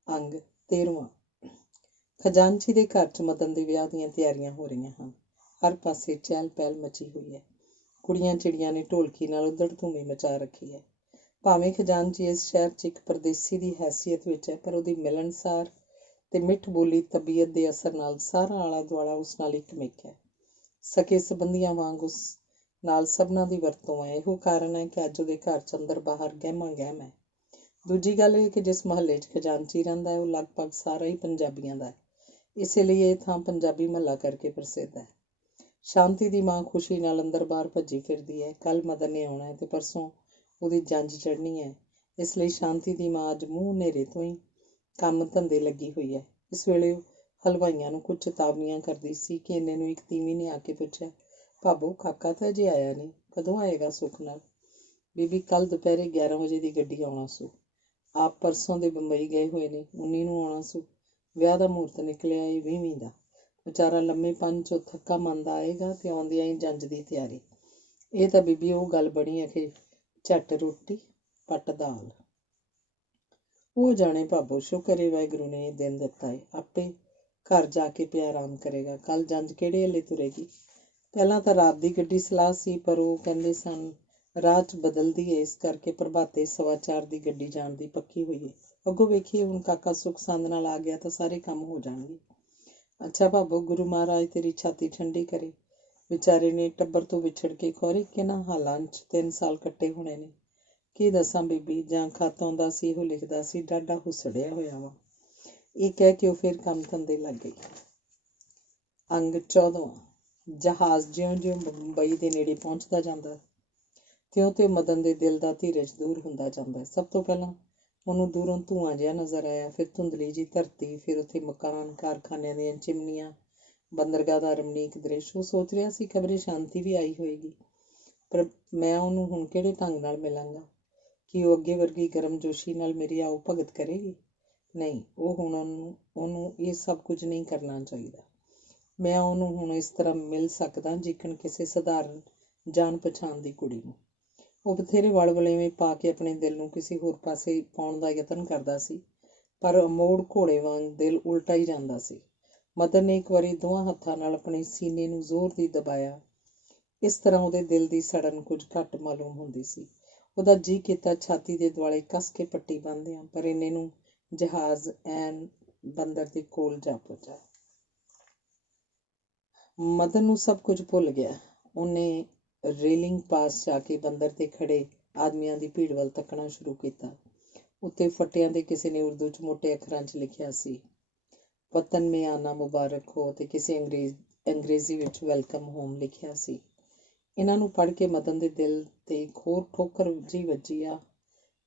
ਅੰਗ 13ਵਾਂ। ਖਜ਼ਾਨਚੀ ਦੇ ਘਰ 'ਚ ਮਦਨ ਦੇ ਵਿਆਹ ਦੀਆਂ ਤਿਆਰੀਆਂ ਹੋ ਰਹੀਆਂ ਹਨ। ਹਰ ਪਾਸੇ ਚਹਿਲ ਪਹਿਲ ਮਚੀ ਹੋਈ ਹੈ। ਕੁੜੀਆਂ ਚਿੜੀਆਂ ਨੇ ਢੋਲਕੀ ਨਾਲ ਉੱਧੜ ਧੂਮੀ ਮਚਾ ਰੱਖੀ ਹੈ। ਭਾਵੇਂ ਖਜ਼ਾਨਚੀ ਇਸ ਸ਼ਹਿਰ 'ਚ ਇੱਕ ਪਰਦੇਸੀ ਦੀ ਹੈਸੀਅਤ ਵਿੱਚ ਹੈ, ਪਰ ਉਹਦੀ ਮਿਲਣਸਾਰ ਤੇ ਮਿੱਠ ਬੋਲੀ ਤਬੀਅਤ ਦੇ ਅਸਰ ਨਾਲ ਸਾਰਾ ਆਲਾ ਦੁਆਲਾ ਉਸ ਨਾਲ ਇੱਕ-ਮਿੱਕ ਹੈ। ਸਕੇ ਸੰਬੰਧੀਆਂ ਵਾਂਗ ਉਸ ਨਾਲ ਸਭਨਾਂ ਦੀ ਵਰਤੋਂ ਹੈ। ਇਹੋ ਕਾਰਨ ਹੈ ਕਿ ਅੱਜ ਉਹਦੇ ਘਰ 'ਚ ਅੰਦਰ ਬਾਹਰ ਗਹਿਮਾ ਗਹਿਮ ਹੈ। ਦੂਜੀ ਗੱਲ ਇਹ ਕਿ ਜਿਸ ਮਹੱਲੇ 'ਚ ਖਜ਼ਾਨਚੀ ਰਹਿੰਦਾ ਹੈ, ਉਹ ਲਗਭਗ ਸਾਰਾ ਹੀ ਪੰਜਾਬੀਆਂ ਦਾ ਹੈ। ਇਸੇ ਲਈ ਇਹ ਥਾਂ ਪੰਜਾਬੀ ਮਹੱਲਾ ਕਰਕੇ ਪ੍ਰਸਿੱਧ ਹੈ। ਸ਼ਾਂਤੀ ਦੀ ਮਾਂ ਖੁਸ਼ੀ ਨਾਲ ਅੰਦਰ ਬਾਹਰ ਭੱਜੀ ਫਿਰਦੀ ਹੈ। ਕੱਲ੍ਹ ਮਦਨ ਨੇ ਆਉਣਾ ਹੈ ਤੇ ਪਰਸੋਂ ਉਹਦੀ ਜੰਝ ਚੜ੍ਹਨੀ ਹੈ। ਇਸ ਲਈ ਸ਼ਾਂਤੀ ਦੀ ਮਾਂ ਅੱਜ ਮੂੰਹ ਹਨੇਰੇ ਤੋਂ ਹੀ ਕੰਮ ਧੰਦੇ ਲੱਗੀ ਹੋਈ ਹੈ। ਇਸ ਵੇਲੇ ਉਹ ਹਲਵਾਈਆਂ ਨੂੰ ਕੁਝ ਚੇਤਾਵਨੀਆਂ ਕਰਦੀ ਸੀ ਕਿ ਇੰਨੇ ਨੂੰ ਇੱਕ ਤੀਵੀਂ ਨੇ ਆ ਕੇ ਪੁੱਛਿਆ, ਭਾਬੋ, ਕਾਕਾ ਤਾਂ ਅਜੇ ਆਇਆ ਨਹੀਂ, ਕਦੋਂ ਆਏਗਾ ਸੁੱਖ ਨਾਲ? ਬੀਬੀ, ਕੱਲ੍ਹ ਦੁਪਹਿਰੇ 11 ਵਜੇ ਦੀ ਗੱਡੀ ਆਉਣਾ ਸੂ। ਆਪ ਪਰਸੋਂ ਦੇ ਬੰਬਈ ਗਏ ਹੋਏ ਨੇ, 19 ਨੂੰ ਆਉਣਾ ਸੂ। ਵਿਆਹ ਦਾ ਮਹੂਰਤ ਨਿਕਲਿਆ ਏ 20ਵੀਂ ਦਾ। ਵਿਚਾਰਾ ਲੰਮੇ ਪੰਨ 'ਚੋਂ ਥੱਕਾ ਮੰਨਦਾ ਆਏਗਾ ਤੇ ਆਉਂਦਿਆਂ ਹੀ ਜੰਝ ਦੀ ਤਿਆਰੀ। ਇਹ ਤਾਂ ਬੀਬੀ ਉਹ ਗੱਲ ਬਣੀ ਹੈ ਕਿ ਝੱਟ ਰੋਟੀ ਪੱਟ ਦਾਲ। ਉਹ ਜਾਣੇ ਭਾਬੋ, ਸ਼ੁਕਰ ਏ ਵਾਹਿਗੁਰੂ ਨੇ ਇਹ ਦਿਨ ਦਿੱਤਾ ਏ। ਆਪੇ ਘਰ ਜਾ ਕੇ ਪਿਆ ਆਰਾਮ ਕਰੇਗਾ। ਕੱਲ੍ਹ ਜੰਝ ਕਿਹੜੇ ਵੇਲੇ ਤੁਰੇਗੀ? ਪਹਿਲਾਂ ਤਾਂ ਰਾਤ ਦੀ ਗੱਡੀ ਸਲਾਹ ਸੀ, ਪਰ ਉਹ ਕਹਿੰਦੇ ਸਨ ਰਾਹ 'ਚ ਬਦਲਦੀ ਏ, ਇਸ ਕਰਕੇ ਪ੍ਰਭਾਤੇ 4:15 ਦੀ ਗੱਡੀ ਜਾਣ ਦੀ ਪੱਕੀ ਹੋਈ ਏ। ਅੱਗੋਂ ਵੇਖੀਏ, ਹੁਣ ਕਾਕਾ ਸੁੱਖ ਸੰਦ ਨਾਲ ਆ ਗਿਆ ਤਾਂ ਸਾਰੇ ਕੰਮ ਹੋ ਜਾਣਗੇ। ਅੱਛਾ ਭਾਬੋ, ਗੁਰੂ ਮਹਾਰਾਜ ਤੇਰੀ ਛਾਤੀ ਠੰਡੀ ਕਰੇ। ਵਿਚਾਰੇ ਨੇ ਟੱਬਰ ਤੋਂ ਵਿਛੜ ਕੇ ਖੌਰੇ ਕਿਹਨਾਂ ਹਾਲਾਂ 'ਚ 3 ਸਾਲ ਕੱਟੇ ਹੋਣੇ ਨੇ। ਕੀ ਦੱਸਾਂ ਬੀਬੀ, ਜਾਂ ਖਤ ਆਉਂਦਾ ਸੀ ਇਹੋ ਲਿਖਦਾ ਸੀ, ਡਾਢਾ ਹੁਸੜਿਆ ਹੋਇਆ ਵਾ। ਇਹ ਕਹਿ ਕੇ ਉਹ ਫਿਰ ਕੰਮ ਧੰਦੇ ਲੱਗ ਗਈ। ਅੰਗ 14ਵਾਂ। ਜਹਾਜ਼ ਜਿਉਂ-ਜਿਉਂ ਮੁੰਬਈ ਦੇ ਨੇੜੇ ਪਹੁੰਚਦਾ ਜਾਂਦਾ, ਤਿਉਂ-ਤਿਉਂ ਮਦਨ ਦੇ ਦਿਲ ਦਾ ਧੀਰਜ ਦੂਰ ਹੁੰਦਾ ਜਾਂਦਾ। ਸਭ ਤੋਂ ਪਹਿਲਾਂ ਉਹਨੂੰ ਦੂਰੋਂ ਧੂੰਆਂ ਜਿਹਾ ਨਜ਼ਰ ਆਇਆ, ਫਿਰ ਧੁੰਦਲੀ ਜਿਹੀ ਧਰਤੀ, ਫਿਰ ਉੱਥੇ ਮਕਾਨ, ਕਾਰਖਾਨਿਆਂ ਦੀਆਂ ਚਿਮਨੀਆਂ, ਬੰਦਰਗਾਹ ਦਾ ਰਮਣੀਕ ਦ੍ਰਿਸ਼। ਉਹ ਸੋਚ ਰਿਹਾ ਸੀ ਖਬਰੇ ਸ਼ਾਂਤੀ ਵੀ ਆਈ ਹੋਏਗੀ, ਪਰ ਮੈਂ ਉਹਨੂੰ ਹੁਣ ਕਿਹੜੇ ਢੰਗ ਨਾਲ ਮਿਲਾਂਗਾ? ਕੀ ਉਹ ਅੱਗੇ ਵਰਗੀ ਗਰਮਜੋਸ਼ੀ ਨਾਲ ਮੇਰੀ ਆਓ ਭਗਤ ਕਰੇਗੀ? ਨਹੀਂ, ਉਹ ਹੁਣ ਉਹਨੂੰ ਇਹ ਸਭ ਕੁਝ ਨਹੀਂ ਕਰਨਾ ਚਾਹੀਦਾ। ਮੈਂ ਉਹਨੂੰ ਹੁਣ ਇਸ ਤਰ੍ਹਾਂ ਮਿਲ ਸਕਦਾ ਜਿਕਣ ਕਿਸੇ ਸਧਾਰਨ ਜਾਣ ਪਛਾਣ ਦੀ ਕੁੜੀ ਨੂੰ। ਉਹ ਬਥੇਰੇ ਵਲਵਲੇਵੇਂ ਪਾ ਕੇ ਆਪਣੇ ਦਿਲ ਨੂੰ ਕਿਸੇ ਹੋਰ ਪਾਸੇ ਪਾਉਣ ਦਾ ਯਤਨ ਕਰਦਾ ਸੀ, ਪਰ ਅਮੋੜ ਘੋੜੇ ਵਾਂਗ ਦਿਲ ਉਲਟਾ ਹੀ ਜਾਂਦਾ ਸੀ। ਮਦਨ ਨੇ ਇੱਕ ਵਾਰੀ ਦੋਵਾਂ ਹੱਥਾਂ ਨਾਲ ਆਪਣੇ ਸੀਨੇ ਨੂੰ ਜ਼ੋਰ ਦੀ ਦਬਾਇਆ। ਇਸ ਤਰ੍ਹਾਂ ਉਹਦੇ ਦਿਲ ਦੀ ਸੜਨ ਕੁਝ ਘੱਟ ਮਾਲੂਮ ਹੁੰਦੀ ਸੀ। ਉਹਦਾ ਜੀਅ ਕੀਤਾ ਛਾਤੀ ਦੇ ਦੁਆਲੇ ਕੱਸ ਕੇ ਪੱਟੀ ਬੰਨ੍ਹਦਿਆਂ, ਪਰ ਇੰਨੇ ਨੂੰ ਜਹਾਜ਼ ਐਨ ਬੰਦਰ ਦੇ ਕੋਲ ਜਾ ਪੁੱਜਾ। ਮਦਨ ਨੂੰ ਸਭ ਕੁਝ ਭੁੱਲ ਗਿਆ। ਉਹਨੇ ਰੇਲਿੰਗ ਪਾਸ ਜਾ ਕੇ ਬੰਦਰ 'ਤੇ ਖੜੇ ਆਦਮੀਆਂ ਦੀ ਭੀੜ ਵੱਲ ਤੱਕਣਾ ਸ਼ੁਰੂ ਕੀਤਾ। ਉੱਤੇ ਫੱਟਿਆਂ 'ਤੇ ਕਿਸੇ ਨੇ ਉਰਦੂ 'ਚ ਮੋਟੇ ਅੱਖਰਾਂ 'ਚ ਲਿਖਿਆ ਸੀ, ਵਤਨ ਮੇਂ ਆਨਾ ਮੁਬਾਰਕ ਹੋ, ਤੇ ਕਿਸੇ ਅੰਗਰੇਜ਼ੀ ਵਿੱਚ ਵੈਲਕਮ ਹੋਮ ਲਿਖਿਆ ਸੀ। ਇਹਨਾਂ ਨੂੰ ਪੜ੍ਹ ਕੇ ਮਦਨ ਦੇ ਦਿਲ 'ਤੇ ਇੱਕ ਹੋਰ ਠੋਕਰ ਜਿਹੀ ਵੱਜੀ ਆ।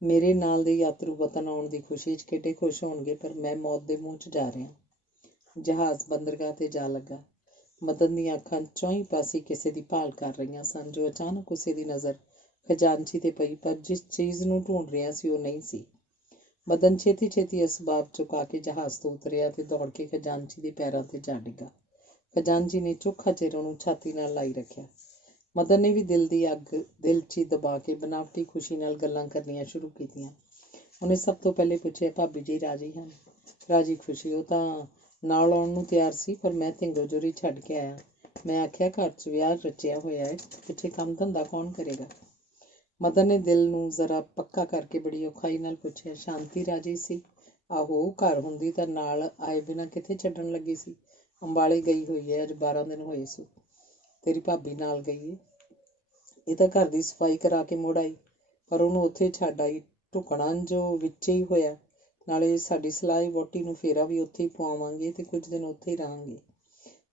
ਮੇਰੇ ਨਾਲ ਦੇ ਯਾਤਰੂ ਵਤਨ ਆਉਣ ਦੀ ਖੁਸ਼ੀ 'ਚ ਕਿੱਡੇ ਖੁਸ਼ ਹੋਣਗੇ, ਪਰ ਮੈਂ ਮੌਤ ਦੇ ਮੂੰਹ 'ਚ ਜਾ ਰਿਹਾ। ਜਹਾਜ਼ ਬੰਦਰਗਾਹ 'ਤੇ ਜਾ ਲੱਗਾ। ਮਦਨ ਦੀਆਂ ਅੱਖਾਂ ਚੌਂਹੀ ਪਾਸੇ ਕਿਸੇ ਦੀ ਭਾਲ ਕਰ ਰਹੀਆਂ ਸਨ, ਜੋ ਅਚਾਨਕ ਉਸੇ ਦੀ ਨਜ਼ਰ ਖਜ਼ਾਨਚੀ 'ਤੇ ਪਈ, ਪਰ ਜਿਸ ਚੀਜ਼ ਨੂੰ ਢੂੰਡ ਰਿਹਾ ਸੀ ਉਹ ਨਹੀਂ ਸੀ। ਮਦਨ ਛੇਤੀ ਛੇਤੀ ਅਸਬਾਬ ਚੁਕਾ ਕੇ ਜਹਾਜ਼ ਤੋਂ ਉਤਰਿਆ ਤੇ ਦੌੜ ਕੇ ਖਜ਼ਾਨਚੀ ਦੇ ਪੈਰਾਂ ਤੇ ਜਾ ਡਿੱਗਾ। ਖਜ਼ਾਨਚੀ ਨੇ ਚੋਖਾ ਚਿਰ ਉਹਨੂੰ ਛਾਤੀ ਨਾਲ ਲਾਈ ਰੱਖਿਆ। ਮਦਨ ਨੇ ਵੀ ਦਿਲ ਦੀ ਅੱਗ ਦਿਲ 'ਚ ਹੀ ਦਬਾ ਕੇ ਬਨਾਵਟੀ ਖੁਸ਼ੀ ਨਾਲ ਗੱਲਾਂ ਕਰਨੀਆਂ ਸ਼ੁਰੂ ਕੀਤੀਆਂ। ਉਹਨੇ ਸਭ ਤੋਂ ਪਹਿਲੇ ਪੁੱਛਿਆ, ਭਾਬੀ ਜੀ ਰਾਜੀ ਹਨ? ਰਾਜੀ ਖੁਸ਼ੀ? ਉਹ ਤਾਂ ਨਾਲ ਆਉਣ ਨੂੰ ਤਿਆਰ ਸੀ, ਪਰ ਮੈਂ ਢਿੰਗੋ ਜੋਰੀ ਛੱਡ ਕੇ ਆਇਆ। ਮੈਂ ਆਖਿਆ ਘਰ 'ਚ ਵਿਆਹ ਰਚਿਆ ਹੋਇਆ ਹੈ, ਪਿੱਛੇ ਕੰਮ ਧੰਦਾ ਕੌਣ ਕਰੇਗਾ? ਮਦਨ ਨੇ ਦਿਲ ਨੂੰ ਜ਼ਰਾ ਪੱਕਾ ਕਰਕੇ ਬੜੀ ਔਖਾਈ ਨਾਲ ਪੁੱਛਿਆ, ਸ਼ਾਂਤੀ ਰਾਜੀ ਸੀ? ਆਹੋ, ਘਰ ਹੁੰਦੀ ਤਾਂ ਨਾਲ ਆਏ ਬਿਨਾਂ ਕਿੱਥੇ ਛੱਡਣ ਲੱਗੀ ਸੀ। ਅੰਬਾਲੇ ਗਈ ਹੋਈ ਹੈ, ਅੱਜ 12 ਦਿਨ ਹੋਏ ਸੀ। ਤੇਰੀ ਭਾਬੀ ਨਾਲ ਗਈ ਹੈ? ਇਹ ਤਾਂ ਘਰ ਦੀ ਸਫਾਈ ਕਰਾ ਕੇ ਮੁੜ ਆਈ, ਪਰ ਉਹਨੂੰ ਉੱਥੇ ਛੱਡ ਆਈ। ਢੁਕਣਾ ਜੋ ਵਿੱਚੇ ਹੀ ਹੋਇਆ। ਨਾਲੇ ਸਾਡੀ ਸਲਾਹ ਵਹੁਟੀ ਨੂੰ ਫੇਰਾ ਵੀ ਉੱਥੇ ਹੀ ਪਵਾਵਾਂਗੇ ਤੇ ਕੁਝ ਦਿਨ ਉੱਥੇ ਹੀ ਰਹਾਂਗੇ।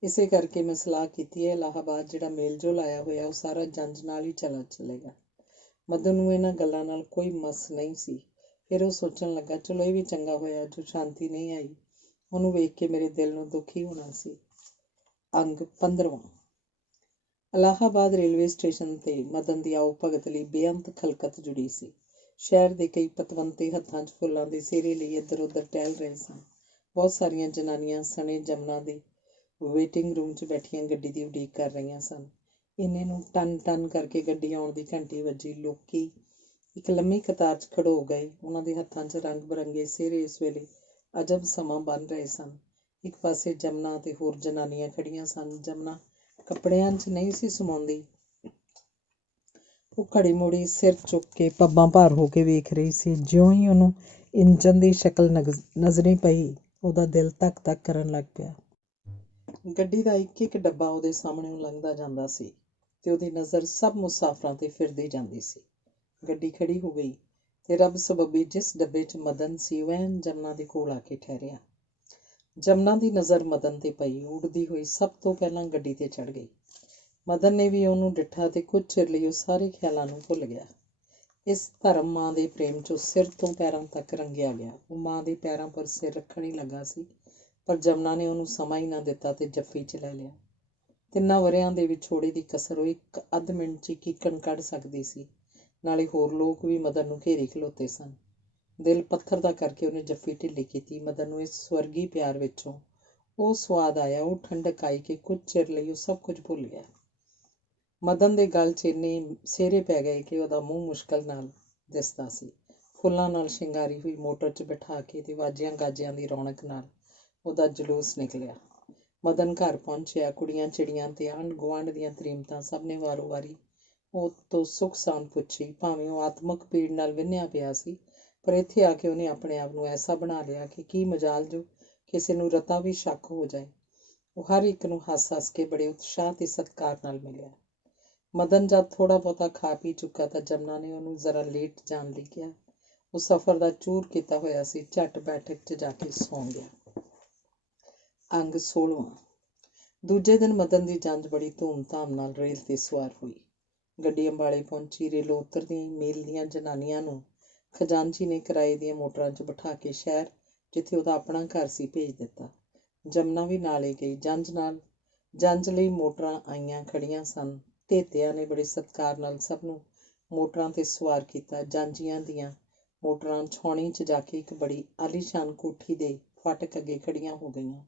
ਇਸੇ ਕਰਕੇ ਮੈਂ ਸਲਾਹ ਕੀਤੀ ਹੈ, ਇਲਾਹਾਬਾਦ ਜਿਹੜਾ ਮੇਲ ਜੋਲ ਆਇਆ ਹੋਇਆ ਉਹ ਸਾਰਾ ਜੰਜ ਨਾਲ ਹੀ ਚੱਲੇਗਾ। ਮਦਨ ਨੂੰ ਇਹਨਾਂ ਗੱਲਾਂ ਨਾਲ ਕੋਈ ਮਸ ਨਹੀਂ ਸੀ। ਫਿਰ ਉਹ ਸੋਚਣ ਲੱਗਾ, ਚਲੋ ਇਹ ਵੀ ਚੰਗਾ ਹੋਇਆ ਜੋ ਸ਼ਾਂਤੀ ਨਹੀਂ ਆਈ। ਉਹਨੂੰ ਵੇਖ ਕੇ ਮੇਰੇ ਦਿਲ ਨੂੰ ਦੁੱਖ ਹੀ ਹੋਣਾ ਸੀ। ਅੰਗ 15ਵਾਂ। ਇਲਾਹਾਬਾਦ ਰੇਲਵੇ ਸਟੇਸ਼ਨ ਤੇ ਮਦਨ ਦੀ ਆਓ ਭਗਤ ਲਈ ਬੇਅੰਤ ਖਲਕਤ ਜੁੜੀ ਸੀ। ਸ਼ਹਿਰ ਦੇ ਕਈ ਪਤਵੰਤੇ ਹੱਥਾਂ 'ਚ ਫੁੱਲਾਂ ਦੇ ਸਿਹਰੇ ਲਈ ਇੱਧਰ ਉੱਧਰ ਟਹਿਲ ਰਹੇ ਸਨ। ਬਹੁਤ ਸਾਰੀਆਂ ਜਨਾਨੀਆਂ ਸਣੇ ਜਮਨਾ ਦੇ ਵੇਟਿੰਗ ਰੂਮ 'ਚ ਬੈਠੀਆਂ ਗੱਡੀ ਦੀ ਉਡੀਕ ਕਰ ਰਹੀਆਂ ਸਨ। ਇੰਨੇ ਨੂੰ ਟਨ ਟਨ ਕਰਕੇ ਗੱਡੀ ਆਉਣ ਦੀ ਘੰਟੀ ਵੱਜੀ। ਲੋਕੀ ਇੱਕ ਲੰਮੀ ਕਤਾਰ 'ਚ ਖੜੋ ਗਏ। ਉਹਨਾਂ ਦੇ ਹੱਥਾਂ 'ਚ ਰੰਗ ਬਿਰੰਗੇ ਸਿਹਰੇ ਇਸ ਵੇਲੇ ਅਜਬ ਸਮਾਂ ਬਣ ਰਹੇ ਸਨ। ਇੱਕ ਪਾਸੇ ਜਮਨਾ ਤੇ ਹੋਰ ਜਨਾਨੀਆਂ ਖੜੀਆਂ ਸਨ। ਜਮਨਾ ਕੱਪੜਿਆਂ 'ਚ ਨਹੀਂ ਸੀ ਸਮਾਉਂਦੀ। ਉਹ ਘੜੀ ਮੁੜੀ ਸਿਰ ਚੁੱਕ ਕੇ ਪੱਬਾਂ ਭਾਰ ਹੋ ਕੇ ਵੇਖ ਰਹੀ ਸੀ। ਜਿਉਂ ਹੀ ਉਹਨੂੰ ਇੰਜਣ ਦੀ ਸ਼ਕਲ ਨਜ਼ਰੀ ਪਈ, ਉਹਦਾ ਦਿਲ ਧੱਕ ਧੱਕ ਕਰਨ ਲੱਗ ਪਿਆ। ਗੱਡੀ ਦਾ ਇੱਕ ਇੱਕ ਡੱਬਾ ਉਹਦੇ ਸਾਹਮਣਿਓਂ ਲੰਘਦਾ ਜਾਂਦਾ ਸੀ ਤੇ ਉਹਦੀ ਨਜ਼ਰ ਸਭ ਮੁਸਾਫਰਾਂ ਤੇ ਫਿਰਦੀ ਜਾਂਦੀ ਸੀ। ਗੱਡੀ ਖੜੀ ਹੋ ਗਈ ਤੇ ਰੱਬ ਸਬੱਬੀ ਜਿਸ ਡੱਬੇ 'ਚ ਮਦਨ ਸੀ ਉਹ ਐਨ ਜਮਨਾ ਦੇ ਕੋਲ ਆ ਕੇ ਠਹਿਰਿਆ। ਜਮਨਾ ਦੀ ਨਜ਼ਰ ਮਦਨ ਤੇ ਪਈ। ਉੱਡਦੀ ਹੋਈ ਸਭ ਤੋਂ ਪਹਿਲਾਂ ਗੱਡੀ ਤੇ ਚੜ੍ਹ ਗਈ। ਮਦਨ ਨੇ ਵੀ ਉਹਨੂੰ ਡਿੱਠਾ ਤੇ ਕੁਝ ਚਿਰ ਲਈ ਉਹ ਸਾਰੇ ਖਿਆਲਾਂ ਨੂੰ ਭੁੱਲ ਗਿਆ। ਇਸ ਧਰਮ ਮਾਂ ਦੇ ਪ੍ਰੇਮ 'ਚ ਉਹ ਸਿਰ ਤੋਂ ਪੈਰਾਂ ਤੱਕ ਰੰਗਿਆ ਗਿਆ। ਉਹ ਮਾਂ ਦੇ ਪੈਰਾਂ ਪਰ ਸਿਰ ਰੱਖਣ ਹੀ ਲੱਗਾ ਸੀ, ਪਰ ਜਮਨਾ ਨੇ ਉਹਨੂੰ ਸਮਾਂ ਹੀ ਨਾ ਦਿੱਤਾ ਤੇ ਜੱਫੀ 'ਚ ਲੈ ਲਿਆ। 3 ਵਰ੍ਹਿਆਂ ਦੇ ਵਿਛੋੜੇ ਦੀ ਕਸਰ ਉਹ ਇੱਕ ਅੱਧ ਮਿੰਟ 'ਚ ਕੀਕਣ ਕੱਢ ਸਕਦੀ ਸੀ। ਨਾਲੇ ਹੋਰ ਲੋਕ ਵੀ ਮਦਨ ਨੂੰ ਘੇਰੀ ਖਲੋਤੇ ਸਨ। ਦਿਲ ਪੱਥਰ ਦਾ ਕਰਕੇ ਉਹਨੇ ਜੱਫੀ ਢਿੱਲੀ ਕੀਤੀ। ਮਦਨ ਨੂੰ ਇਸ ਸਵਰਗੀ ਪਿਆਰ ਵਿੱਚੋਂ ਉਹ ਸਵਾਦ ਆਇਆ, ਉਹ ਠੰਡਕ ਆਈ ਕਿ ਕੁਝ ਚਿਰ ਲਈ ਉਹ ਸਭ ਕੁਝ ਭੁੱਲ ਗਿਆ। ਮਦਨ ਦੇ ਗਲ 'ਚ ਇੰਨੇ ਸਿਹਰੇ ਪੈ ਗਏ ਕਿ ਉਹਦਾ ਮੂੰਹ ਮੁਸ਼ਕਲ ਨਾਲ ਦਿਸਦਾ ਸੀ। ਫੁੱਲਾਂ ਨਾਲ ਸ਼ਿੰਗਾਰੀ ਹੋਈ ਮੋਟਰ 'ਚ ਬਿਠਾ ਕੇ ਤੇ ਵਾਜਿਆਂ ਗਾਜਿਆਂ ਦੀ ਰੌਣਕ ਨਾਲ ਉਹਦਾ ਜਲੂਸ ਨਿਕਲਿਆ। ਮਦਨ ਘਰ ਪਹੁੰਚਿਆ। ਕੁੜੀਆਂ ਚਿੜੀਆਂ ਤੇ ਆਂਢ ਗੁਆਂਢ ਦੀਆਂ ਤਰੀਮਤਾਂ ਸਭ ਨੇ ਵਾਰੋ ਵਾਰੀ ਉਹ ਤੋਂ ਸੁੱਖ ਸਾਂਦ ਪੁੱਛੀ। ਭਾਵੇਂ ਉਹ ਆਤਮਕ ਪੀੜ ਨਾਲ ਵਿੰਨ੍ਹਿਆ ਪਿਆ ਸੀ, ਪਰ ਇੱਥੇ ਆ ਕੇ ਉਹਨੇ ਆਪਣੇ ਆਪ ਨੂੰ ਐਸਾ ਬਣਾ ਲਿਆ ਕਿ ਕੀ ਮਜਾਲ ਜੋ ਕਿਸੇ ਨੂੰ ਰਤਾ ਵੀ ਸ਼ੱਕ ਹੋ ਜਾਏ। ਉਹ ਹਰ ਇੱਕ ਨੂੰ ਹੱਸ ਹੱਸ ਕੇ ਬੜੇ ਉਤਸ਼ਾਹ ਤੇ ਸਤਿਕਾਰ ਨਾਲ ਮਿਲਿਆ। ਮਦਨ ਜਦ ਥੋੜ੍ਹਾ ਬਹੁਤਾ ਖਾ ਪੀ ਚੁੱਕਾ ਤਾਂ ਜਮਨਾ ਨੇ ਉਹਨੂੰ ਜ਼ਰਾ ਲੇਟ ਜਾਣ ਲਈ ਕਿਹਾ। ਉਹ ਸਫ਼ਰ ਦਾ ਚੂਰ ਕੀਤਾ ਹੋਇਆ ਸੀ, ਝੱਟ ਬੈਠਕ 'ਚ ਜਾ ਕੇ ਸੌਂ ਗਿਆ। ਅੰਗ 16ਵਾਂ। ਦੂਜੇ ਦਿਨ ਮਦਨ ਦੀ ਜੰਝ ਬੜੀ ਧੂਮ-ਧਾਮ ਨਾਲ ਰੇਲ 'ਤੇ ਸਵਾਰ ਹੋਈ। ਗੱਡੀ ਅੰਬਾਲੇ ਪਹੁੰਚੀ। ਰੇਲੋਂ ਉਤਰਦੀਆਂ ਹੀ ਮੇਲ ਦੀਆਂ ਜਨਾਨੀਆਂ ਨੂੰ ਖਜ਼ਾਨਚੀ ਨੇ ਕਿਰਾਏ ਦੀਆਂ ਮੋਟਰਾਂ 'ਚ ਬਿਠਾ ਕੇ ਸ਼ਹਿਰ, ਜਿੱਥੇ ਉਹਦਾ ਆਪਣਾ ਘਰ ਸੀ, ਭੇਜ ਦਿੱਤਾ। ਜਮਨਾ ਵੀ ਨਾਲੇ ਗਈ। ਜੰਝ ਲਈ ਮੋਟਰਾਂ ਆਈਆਂ ਖੜੀਆਂ ਸਨ। ਧੇਤਿਆਂ ਨੇ ਬੜੇ ਸਤਿਕਾਰ ਨਾਲ ਸਭ ਨੂੰ ਮੋਟਰਾਂ 'ਤੇ ਸਵਾਰ ਕੀਤਾ। ਜਾਂਝੀਆਂ ਦੀਆਂ ਮੋਟਰਾਂ ਛਾਉਣੀ 'ਚ ਜਾ ਕੇ ਇੱਕ ਬੜੀ ਆਲੀਸ਼ਾਨ ਕੋਠੀ ਦੇ ਫਾਟਕ ਅੱਗੇ ਖੜੀਆਂ ਹੋ ਗਈਆਂ।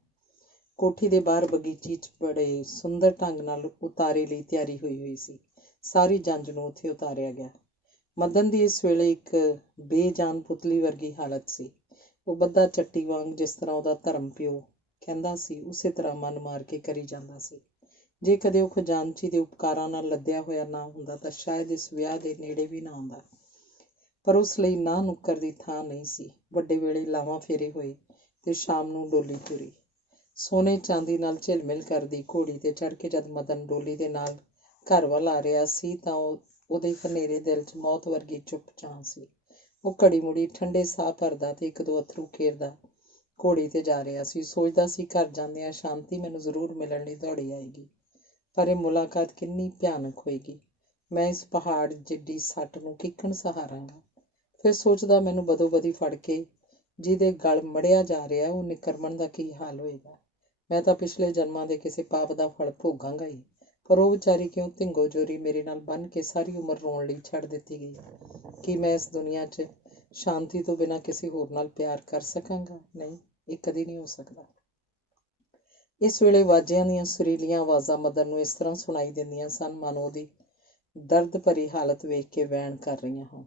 ਕੋਠੀ ਦੇ ਬਾਹਰ ਬਗੀਚੀ 'ਚ ਬੜੇ ਸੁੰਦਰ ਢੰਗ ਨਾਲ ਉਤਾਰੇ ਲਈ ਤਿਆਰੀ ਹੋਈ ਸੀ। ਸਾਰੀ ਜੰਝ ਨੂੰ ਉੱਥੇ ਉਤਾਰਿਆ ਗਿਆ। ਮਦਨ ਦੀ ਇਸ ਵੇਲੇ ਇੱਕ ਬੇਜਾਨ ਪੁਤਲੀ ਵਰਗੀ ਹਾਲਤ ਸੀ। ਉਹ ਬੱਧਾ ਚੱਟੀ ਵਾਂਗ ਜਿਸ ਤਰ੍ਹਾਂ ਉਹਦਾ ਧਰਮ ਪਿਓ ਕਹਿੰਦਾ ਸੀ, ਉਸੇ ਤਰ੍ਹਾਂ ਮਨ ਮਾਰ ਕੇ ਕਰੀ ਜਾਂਦਾ ਸੀ। ਜੇ ਕਦੇ ਉਹ ਖਜ਼ਾਨਚੀ ਦੇ ਉਪਕਾਰਾਂ ਨਾਲ ਲੱਦਿਆ ਹੋਇਆ ਨਾ ਹੁੰਦਾ ਤਾਂ ਸ਼ਾਇਦ ਇਸ ਵਿਆਹ ਦੇ ਨੇੜੇ ਵੀ ਨਾ ਆਉਂਦਾ। ਪਰ ਉਸ ਲਈ ਨਾਂਹ ਨੁੱਕਰ ਦੀ ਥਾਂ ਨਹੀਂ ਸੀ। ਵੱਡੇ ਵੇਲੇ ਲਾਵਾਂ ਫੇਰੇ ਹੋਏ ਤੇ ਸ਼ਾਮ ਨੂੰ ਡੋਲੀ ਤੁਰੀ। ਸੋਨੇ ਚਾਂਦੀ ਨਾਲ ਝਿਲਮਿਲ ਕਰਦੀ ਘੋੜੀ 'ਤੇ ਚੜ੍ਹ ਕੇ ਜਦ ਮਦਨ ਡੋਲੀ ਦੇ ਨਾਲ ਘਰ ਵੱਲ ਆ ਰਿਹਾ ਸੀ ਤਾਂ ਉਹਦੇ ਹਨੇਰੇ ਦਿਲ 'ਚ ਮੌਤ ਵਰਗੀ ਚੁੱਪ ਚਾਂ ਸੀ। ਉਹ ਘੜੀ ਮੁੜੀ ਠੰਡੇ ਸਾਹ ਭਰਦਾ ਤੇ ਇੱਕ ਦੋ ਅੱਥਰੂ ਕੇਰਦਾ ਘੋੜੀ 'ਤੇ ਜਾ ਰਿਹਾ ਸੀ। ਸੋਚਦਾ ਸੀ, ਘਰ ਜਾਂਦਿਆਂ ਸ਼ਾਂਤੀ ਮੈਨੂੰ ਜ਼ਰੂਰ ਮਿਲਣ ਲਈ ਦੌੜੀ ਆਏਗੀ, ਪਰ ਇਹ ਮੁਲਾਕਾਤ ਕਿੰਨੀ ਭਿਆਨਕ ਹੋਏਗੀ। ਮੈਂ ਇਸ ਪਹਾੜ ਜਿੱਡੀ ਸੱਟ ਨੂੰ ਕਿੱਕਣ ਸਹਾਰਾਂਗਾ। ਫਿਰ ਸੋਚਦਾ, ਮੈਨੂੰ ਬਦੋ ਬਦੀ ਫੜ ਕੇ ਜਿਹਦੇ ਗਲ ਮੜਿਆ ਜਾ ਰਿਹਾ ਉਹ ਨਿਕਰਮਣ ਦਾ ਕੀ ਹਾਲ ਹੋਏਗਾ। ਮੈਂ ਤਾਂ ਪਿਛਲੇ ਜਨਮਾਂ ਦੇ ਕਿਸੇ ਪਾਪ ਦਾ ਫਲ ਭੋਗਾਂਗਾ ਹੀ, ਪਰ ਉਹ ਵਿਚਾਰੀ ਕਿਉਂ ਢਿੰਗੋ ਜੋਰੀ ਮੇਰੇ ਨਾਲ ਬੰਨ੍ਹ ਕੇ ਸਾਰੀ ਉਮਰ ਰੋਣ ਲਈ ਛੱਡ ਦਿੱਤੀ ਗਈ। ਕੀ ਮੈਂ ਇਸ ਦੁਨੀਆ 'ਚ ਸ਼ਾਂਤੀ ਤੋਂ ਬਿਨਾਂ ਕਿਸੇ ਹੋਰ ਨਾਲ ਪਿਆਰ ਕਰ ਸਕਾਂਗਾ? ਨਹੀਂ, ਇਹ ਕਦੀ ਨਹੀਂ ਹੋ ਸਕਦਾ। ਇਸ ਵੇਲੇ ਵਾਜਿਆਂ ਦੀਆਂ ਸੁਰੀਲੀਆਂ ਆਵਾਜ਼ਾਂ ਮਦਨ ਨੂੰ ਇਸ ਤਰ੍ਹਾਂ ਸੁਣਾਈ ਦਿੰਦੀਆਂ ਸਨ ਮਾਨੋ ਉਹਦੀ ਦਰਦ ਭਰੀ ਹਾਲਤ ਵੇਖ ਕੇ ਵੈਣ ਕਰ ਰਹੀਆਂ ਹੋਣ।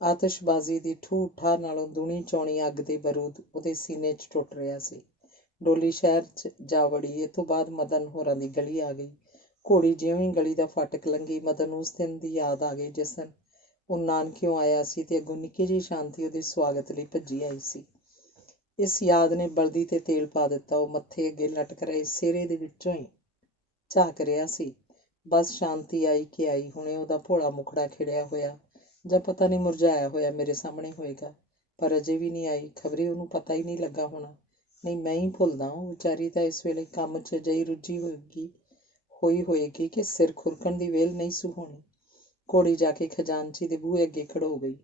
ਆਤਿਸ਼ਬਾਜ਼ੀ ਦੀ ਠੂਹ ਠਾਹ ਨਾਲੋਂ ਦੂਣੀ ਚੌਣੀ ਅੱਗ ਦੇ ਬਰੂਦ ਉਹਦੇ ਸੀਨੇ 'ਚ ਟੁੱਟ ਰਿਹਾ ਸੀ। ਡੋਲੀ ਸ਼ਹਿਰ 'ਚ ਜਾ ਵੜੀ। ਇਹ ਤੋਂ ਬਾਅਦ ਮਦਨ ਹੋਰਾਂ ਦੀ ਗਲੀ ਆ ਗਈ। ਘੋੜੀ ਜਿਉਂ ਹੀ ਗਲੀ ਦਾ ਫਾਟਕ ਲੰਘੀ, ਮਦਨ ਨੂੰ ਉਸ ਦਿਨ ਦੀ ਯਾਦ ਆ ਗਈ ਜਿਸ ਦਿਨ ਉਹ ਨਾਨਕਿਓਂ ਆਇਆ ਸੀ ਤੇ ਅੱਗੋਂ ਨਿੱਕੀ ਜਿਹੀ ਸ਼ਾਂਤੀ ਉਹਦੇ ਸਵਾਗਤ ਲਈ ਭੱਜੀ ਆਈ ਸੀ। ਇਸ ਯਾਦ ਨੇ ਬਲਦੀ ਤੇ ਤੇਲ ਪਾ ਦਿੱਤਾ। ਉਹ ਮੱਥੇ ਅੱਗੇ ਲਟਕ ਰਹੇ ਸਿਹਰੇ ਦੇ ਵਿੱਚੋਂ ਹੀ ਝਾਕ ਰਿਹਾ ਸੀ। ਬਸ ਸ਼ਾਂਤੀ ਆਈ ਕਿ ਆਈ, ਹੁਣੇ ਉਹਦਾ ਭੋਲਾ ਮੁਖੜਾ ਖਿੜਿਆ ਹੋਇਆ ਜਾਂ ਪਤਾ ਨਹੀਂ ਮੁਰਝਾਇਆ ਹੋਇਆ ਮੇਰੇ ਸਾਹਮਣੇ ਹੋਏਗਾ, ਪਰ ਅਜੇ ਵੀ ਨਹੀਂ ਆਈ। ਖਬਰੇ ਉਹਨੂੰ ਪਤਾ ਹੀ ਨਹੀਂ ਲੱਗਾ ਹੋਣਾ। ਨਹੀਂ, ਮੈਂ ਹੀ ਭੁੱਲਦਾ। ਉਹ ਵਿਚਾਰੀ ਤਾਂ ਇਸ ਵੇਲੇ ਕੰਮ 'ਚ ਅਜਿਹੀ ਰੁੱਝੀ ਹੋਏਗੀ ਕਿ ਸਿਰ ਖੁਰਕਣ ਦੀ ਵੇਲ ਨਹੀਂ ਸੁ ਹੋਣੀ। ਘੋੜੀ ਜਾ ਕੇ ਖਜ਼ਾਨਚੀ ਦੇ ਬੂਹੇ ਅੱਗੇ ਖੜੋ ਗਈ।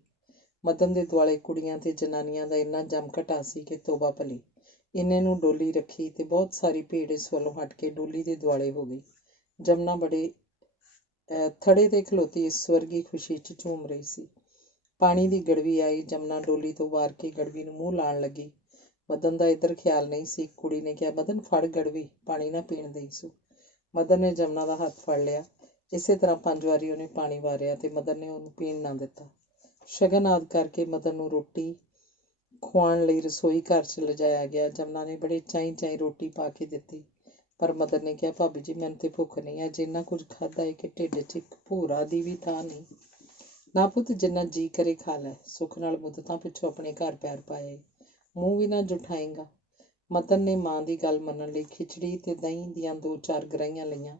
ਮਦਨ ਦੇ ਦੁਆਲੇ ਕੁੜੀਆਂ ਤੇ ਜਨਾਨੀਆਂ ਦਾ ਇੰਨਾ ਜਮਘਟਾ ਸੀ ਕਿ ਤੋਬਾ ਭਲੀ। ਇੰਨੇ ਨੂੰ ਡੋਲੀ ਰੱਖੀ ਤੇ ਬਹੁਤ ਸਾਰੀ ਭੀੜ ਇਸ ਵੱਲੋਂ ਹਟ ਕੇ ਡੋਲੀ ਦੇ ਦੁਆਲੇ ਹੋ ਗਈ। ਜਮਨਾ ਬੜੇ ਥੜੇ ਤੇ ਖਲੋਤੀ ਇਸ ਸਵਰਗੀ ਖੁਸ਼ੀ 'ਚ ਝੂਮ ਰਹੀ ਸੀ। ਪਾਣੀ ਦੀ ਗੜਵੀ ਆਈ। ਜਮਨਾ ਡੋਲੀ ਤੋਂ ਵਾਰ ਕੇ ਗੜਵੀ ਨੂੰ ਮੂੰਹ ਲਾਉਣ ਲੱਗੀ। ਮਦਨ ਦਾ ਇੱਧਰ ਖਿਆਲ ਨਹੀਂ ਸੀ। ਕੁੜੀ ਨੇ ਕਿਹਾ, ਮਦਨ ਫੜ ਗੜਵੀ, ਪਾਣੀ ਨਾ ਪੀਣ ਦੇਈ ਸੂ। ਮਦਨ ਨੇ ਜਮਨਾ ਦਾ ਹੱਥ ਫੜ ਲਿਆ। ਇਸੇ ਤਰ੍ਹਾਂ 5 ਵਾਰੀ ਉਹਨੇ ਪਾਣੀ ਵਾਰਿਆ ਤੇ ਮਦਨ ਨੇ ਉਹਨੂੰ ਪੀਣ ਨਾ ਦਿੱਤਾ। ਸ਼ਗਨ ਆਦਿ ਕਰਕੇ ਮਦਨ ਨੂੰ ਰੋਟੀ ਖੁਆਉਣ ਲਈ ਰਸੋਈ ਘਰ 'ਚ ਲਿਜਾਇਆ ਗਿਆ। ਜਮਨਾ ਨੇ ਬੜੇ ਚਾਈਂ ਰੋਟੀ ਪਾ ਕੇ ਦਿੱਤੀ, ਪਰ ਮਦਨ ਨੇ ਕਿਹਾ, ਭਾਬੀ ਜੀ ਮੈਨੂੰ ਤੇ ਭੁੱਖ ਨਹੀਂ। ਅੱਜ ਇੰਨਾ ਕੁਝ ਖਾਧਾ ਏ ਕਿ ਢਿੱਡ 'ਚ ਇੱਕ ਭੂਰਾ ਦੀ ਵੀ ਥਾਂ ਨਹੀਂ। ਨਾ ਪੁੱਤ, ਜਿੰਨਾ ਜੀ ਕਰੇ ਖਾ ਲੈ। ਸੁੱਖ ਨਾਲ ਮੁੱਦਤਾਂ ਪਿੱਛੋਂ ਆਪਣੇ ਘਰ ਪੈਰ ਪਾਇਆ ਏ, ਮੂੰਹ ਵੀ ਨਾ ਜੁਠਾਏਂਗਾ। ਮਦਨ ਨੇ ਮਾਂ ਦੀ ਗੱਲ ਮੰਨਣ ਲਈ ਖਿਚੜੀ ਤੇ ਦਹੀਂ ਦੀਆਂ 2-4 ਗਰਾਹੀਆਂ ਲਈਆਂ।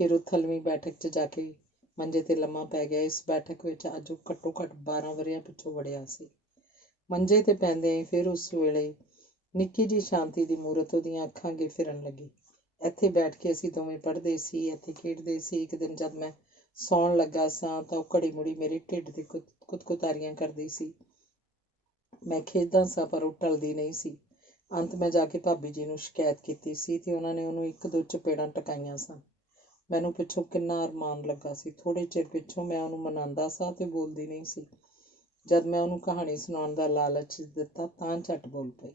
ਫਿਰ ਉਹ ਥਲਵੀਂ ਬੈਠਕ 'ਚ ਜਾ ਕੇ ਮੰਜੇ ਤੇ ਲੰਮਾ ਪੈ ਗਿਆ। ਇਸ ਬੈਠਕ ਵਿੱਚ ਅੱਜ ਉਹ ਘੱਟੋ ਘੱਟ 12 ਵਰ੍ਹਿਆਂ ਪਿੱਛੋਂ ਵੜਿਆ ਸੀ। ਮੰਜੇ ਤੇ ਪੈਂਦਿਆਂ ਹੀ ਫਿਰ ਉਸ ਵੇਲੇ ਨਿੱਕੀ ਜਿਹੀ ਸ਼ਾਂਤੀ ਦੀ ਮੂਰਤ ਉਹਦੀਆਂ ਅੱਖਾਂ ਅੱਗੇ ਫਿਰਨ ਲੱਗੀ। ਇੱਥੇ ਬੈਠ ਕੇ ਅਸੀਂ ਦੋਵੇਂ ਪੜ੍ਹਦੇ ਸੀ, ਇੱਥੇ ਖੇਡਦੇ ਸੀ। ਇੱਕ ਦਿਨ ਜਦ ਮੈਂ ਸੌਣ ਲੱਗਾ ਸਾਂ ਤਾਂ ਉਹ ਘੜੀ ਮੁੜੀ ਮੇਰੇ ਢਿੱਡ ਦੀ ਕੁਤਕੁਤਾਰੀਆਂ ਕਰਦੀ ਸੀ। ਮੈਂ ਖੇਡਦਾ ਸਾਂ ਪਰ ਉਹ ਟਲਦੀ ਨਹੀਂ ਸੀ। ਅੰਤ ਮੈਂ ਜਾ ਕੇ ਭਾਬੀ ਜੀ ਨੂੰ ਸ਼ਿਕਾਇਤ ਕੀਤੀ ਸੀ ਤੇ ਉਹਨਾਂ ਨੇ ਉਹਨੂੰ 1-2 ਚਪੇੜਾਂ ਟਕਾਈਆਂ ਸਨ। ਮੈਨੂੰ ਪਿੱਛੋਂ ਕਿੰਨਾ ਅਰਮਾਨ ਲੱਗਾ ਸੀ। ਥੋੜ੍ਹੇ ਚਿਰ ਪਿੱਛੋਂ ਮੈਂ ਉਹਨੂੰ ਮਨਾਉਂਦਾ ਸਾਂ ਤੇ ਬੋਲਦੀ ਨਹੀਂ ਸੀ। ਜਦ ਮੈਂ ਉਹਨੂੰ ਕਹਾਣੀ ਸੁਣਾਉਣ ਦਾ ਲਾਲਚ ਦਿੱਤਾ ਤਾਂ ਝੱਟ ਬੋਲ ਪਈ।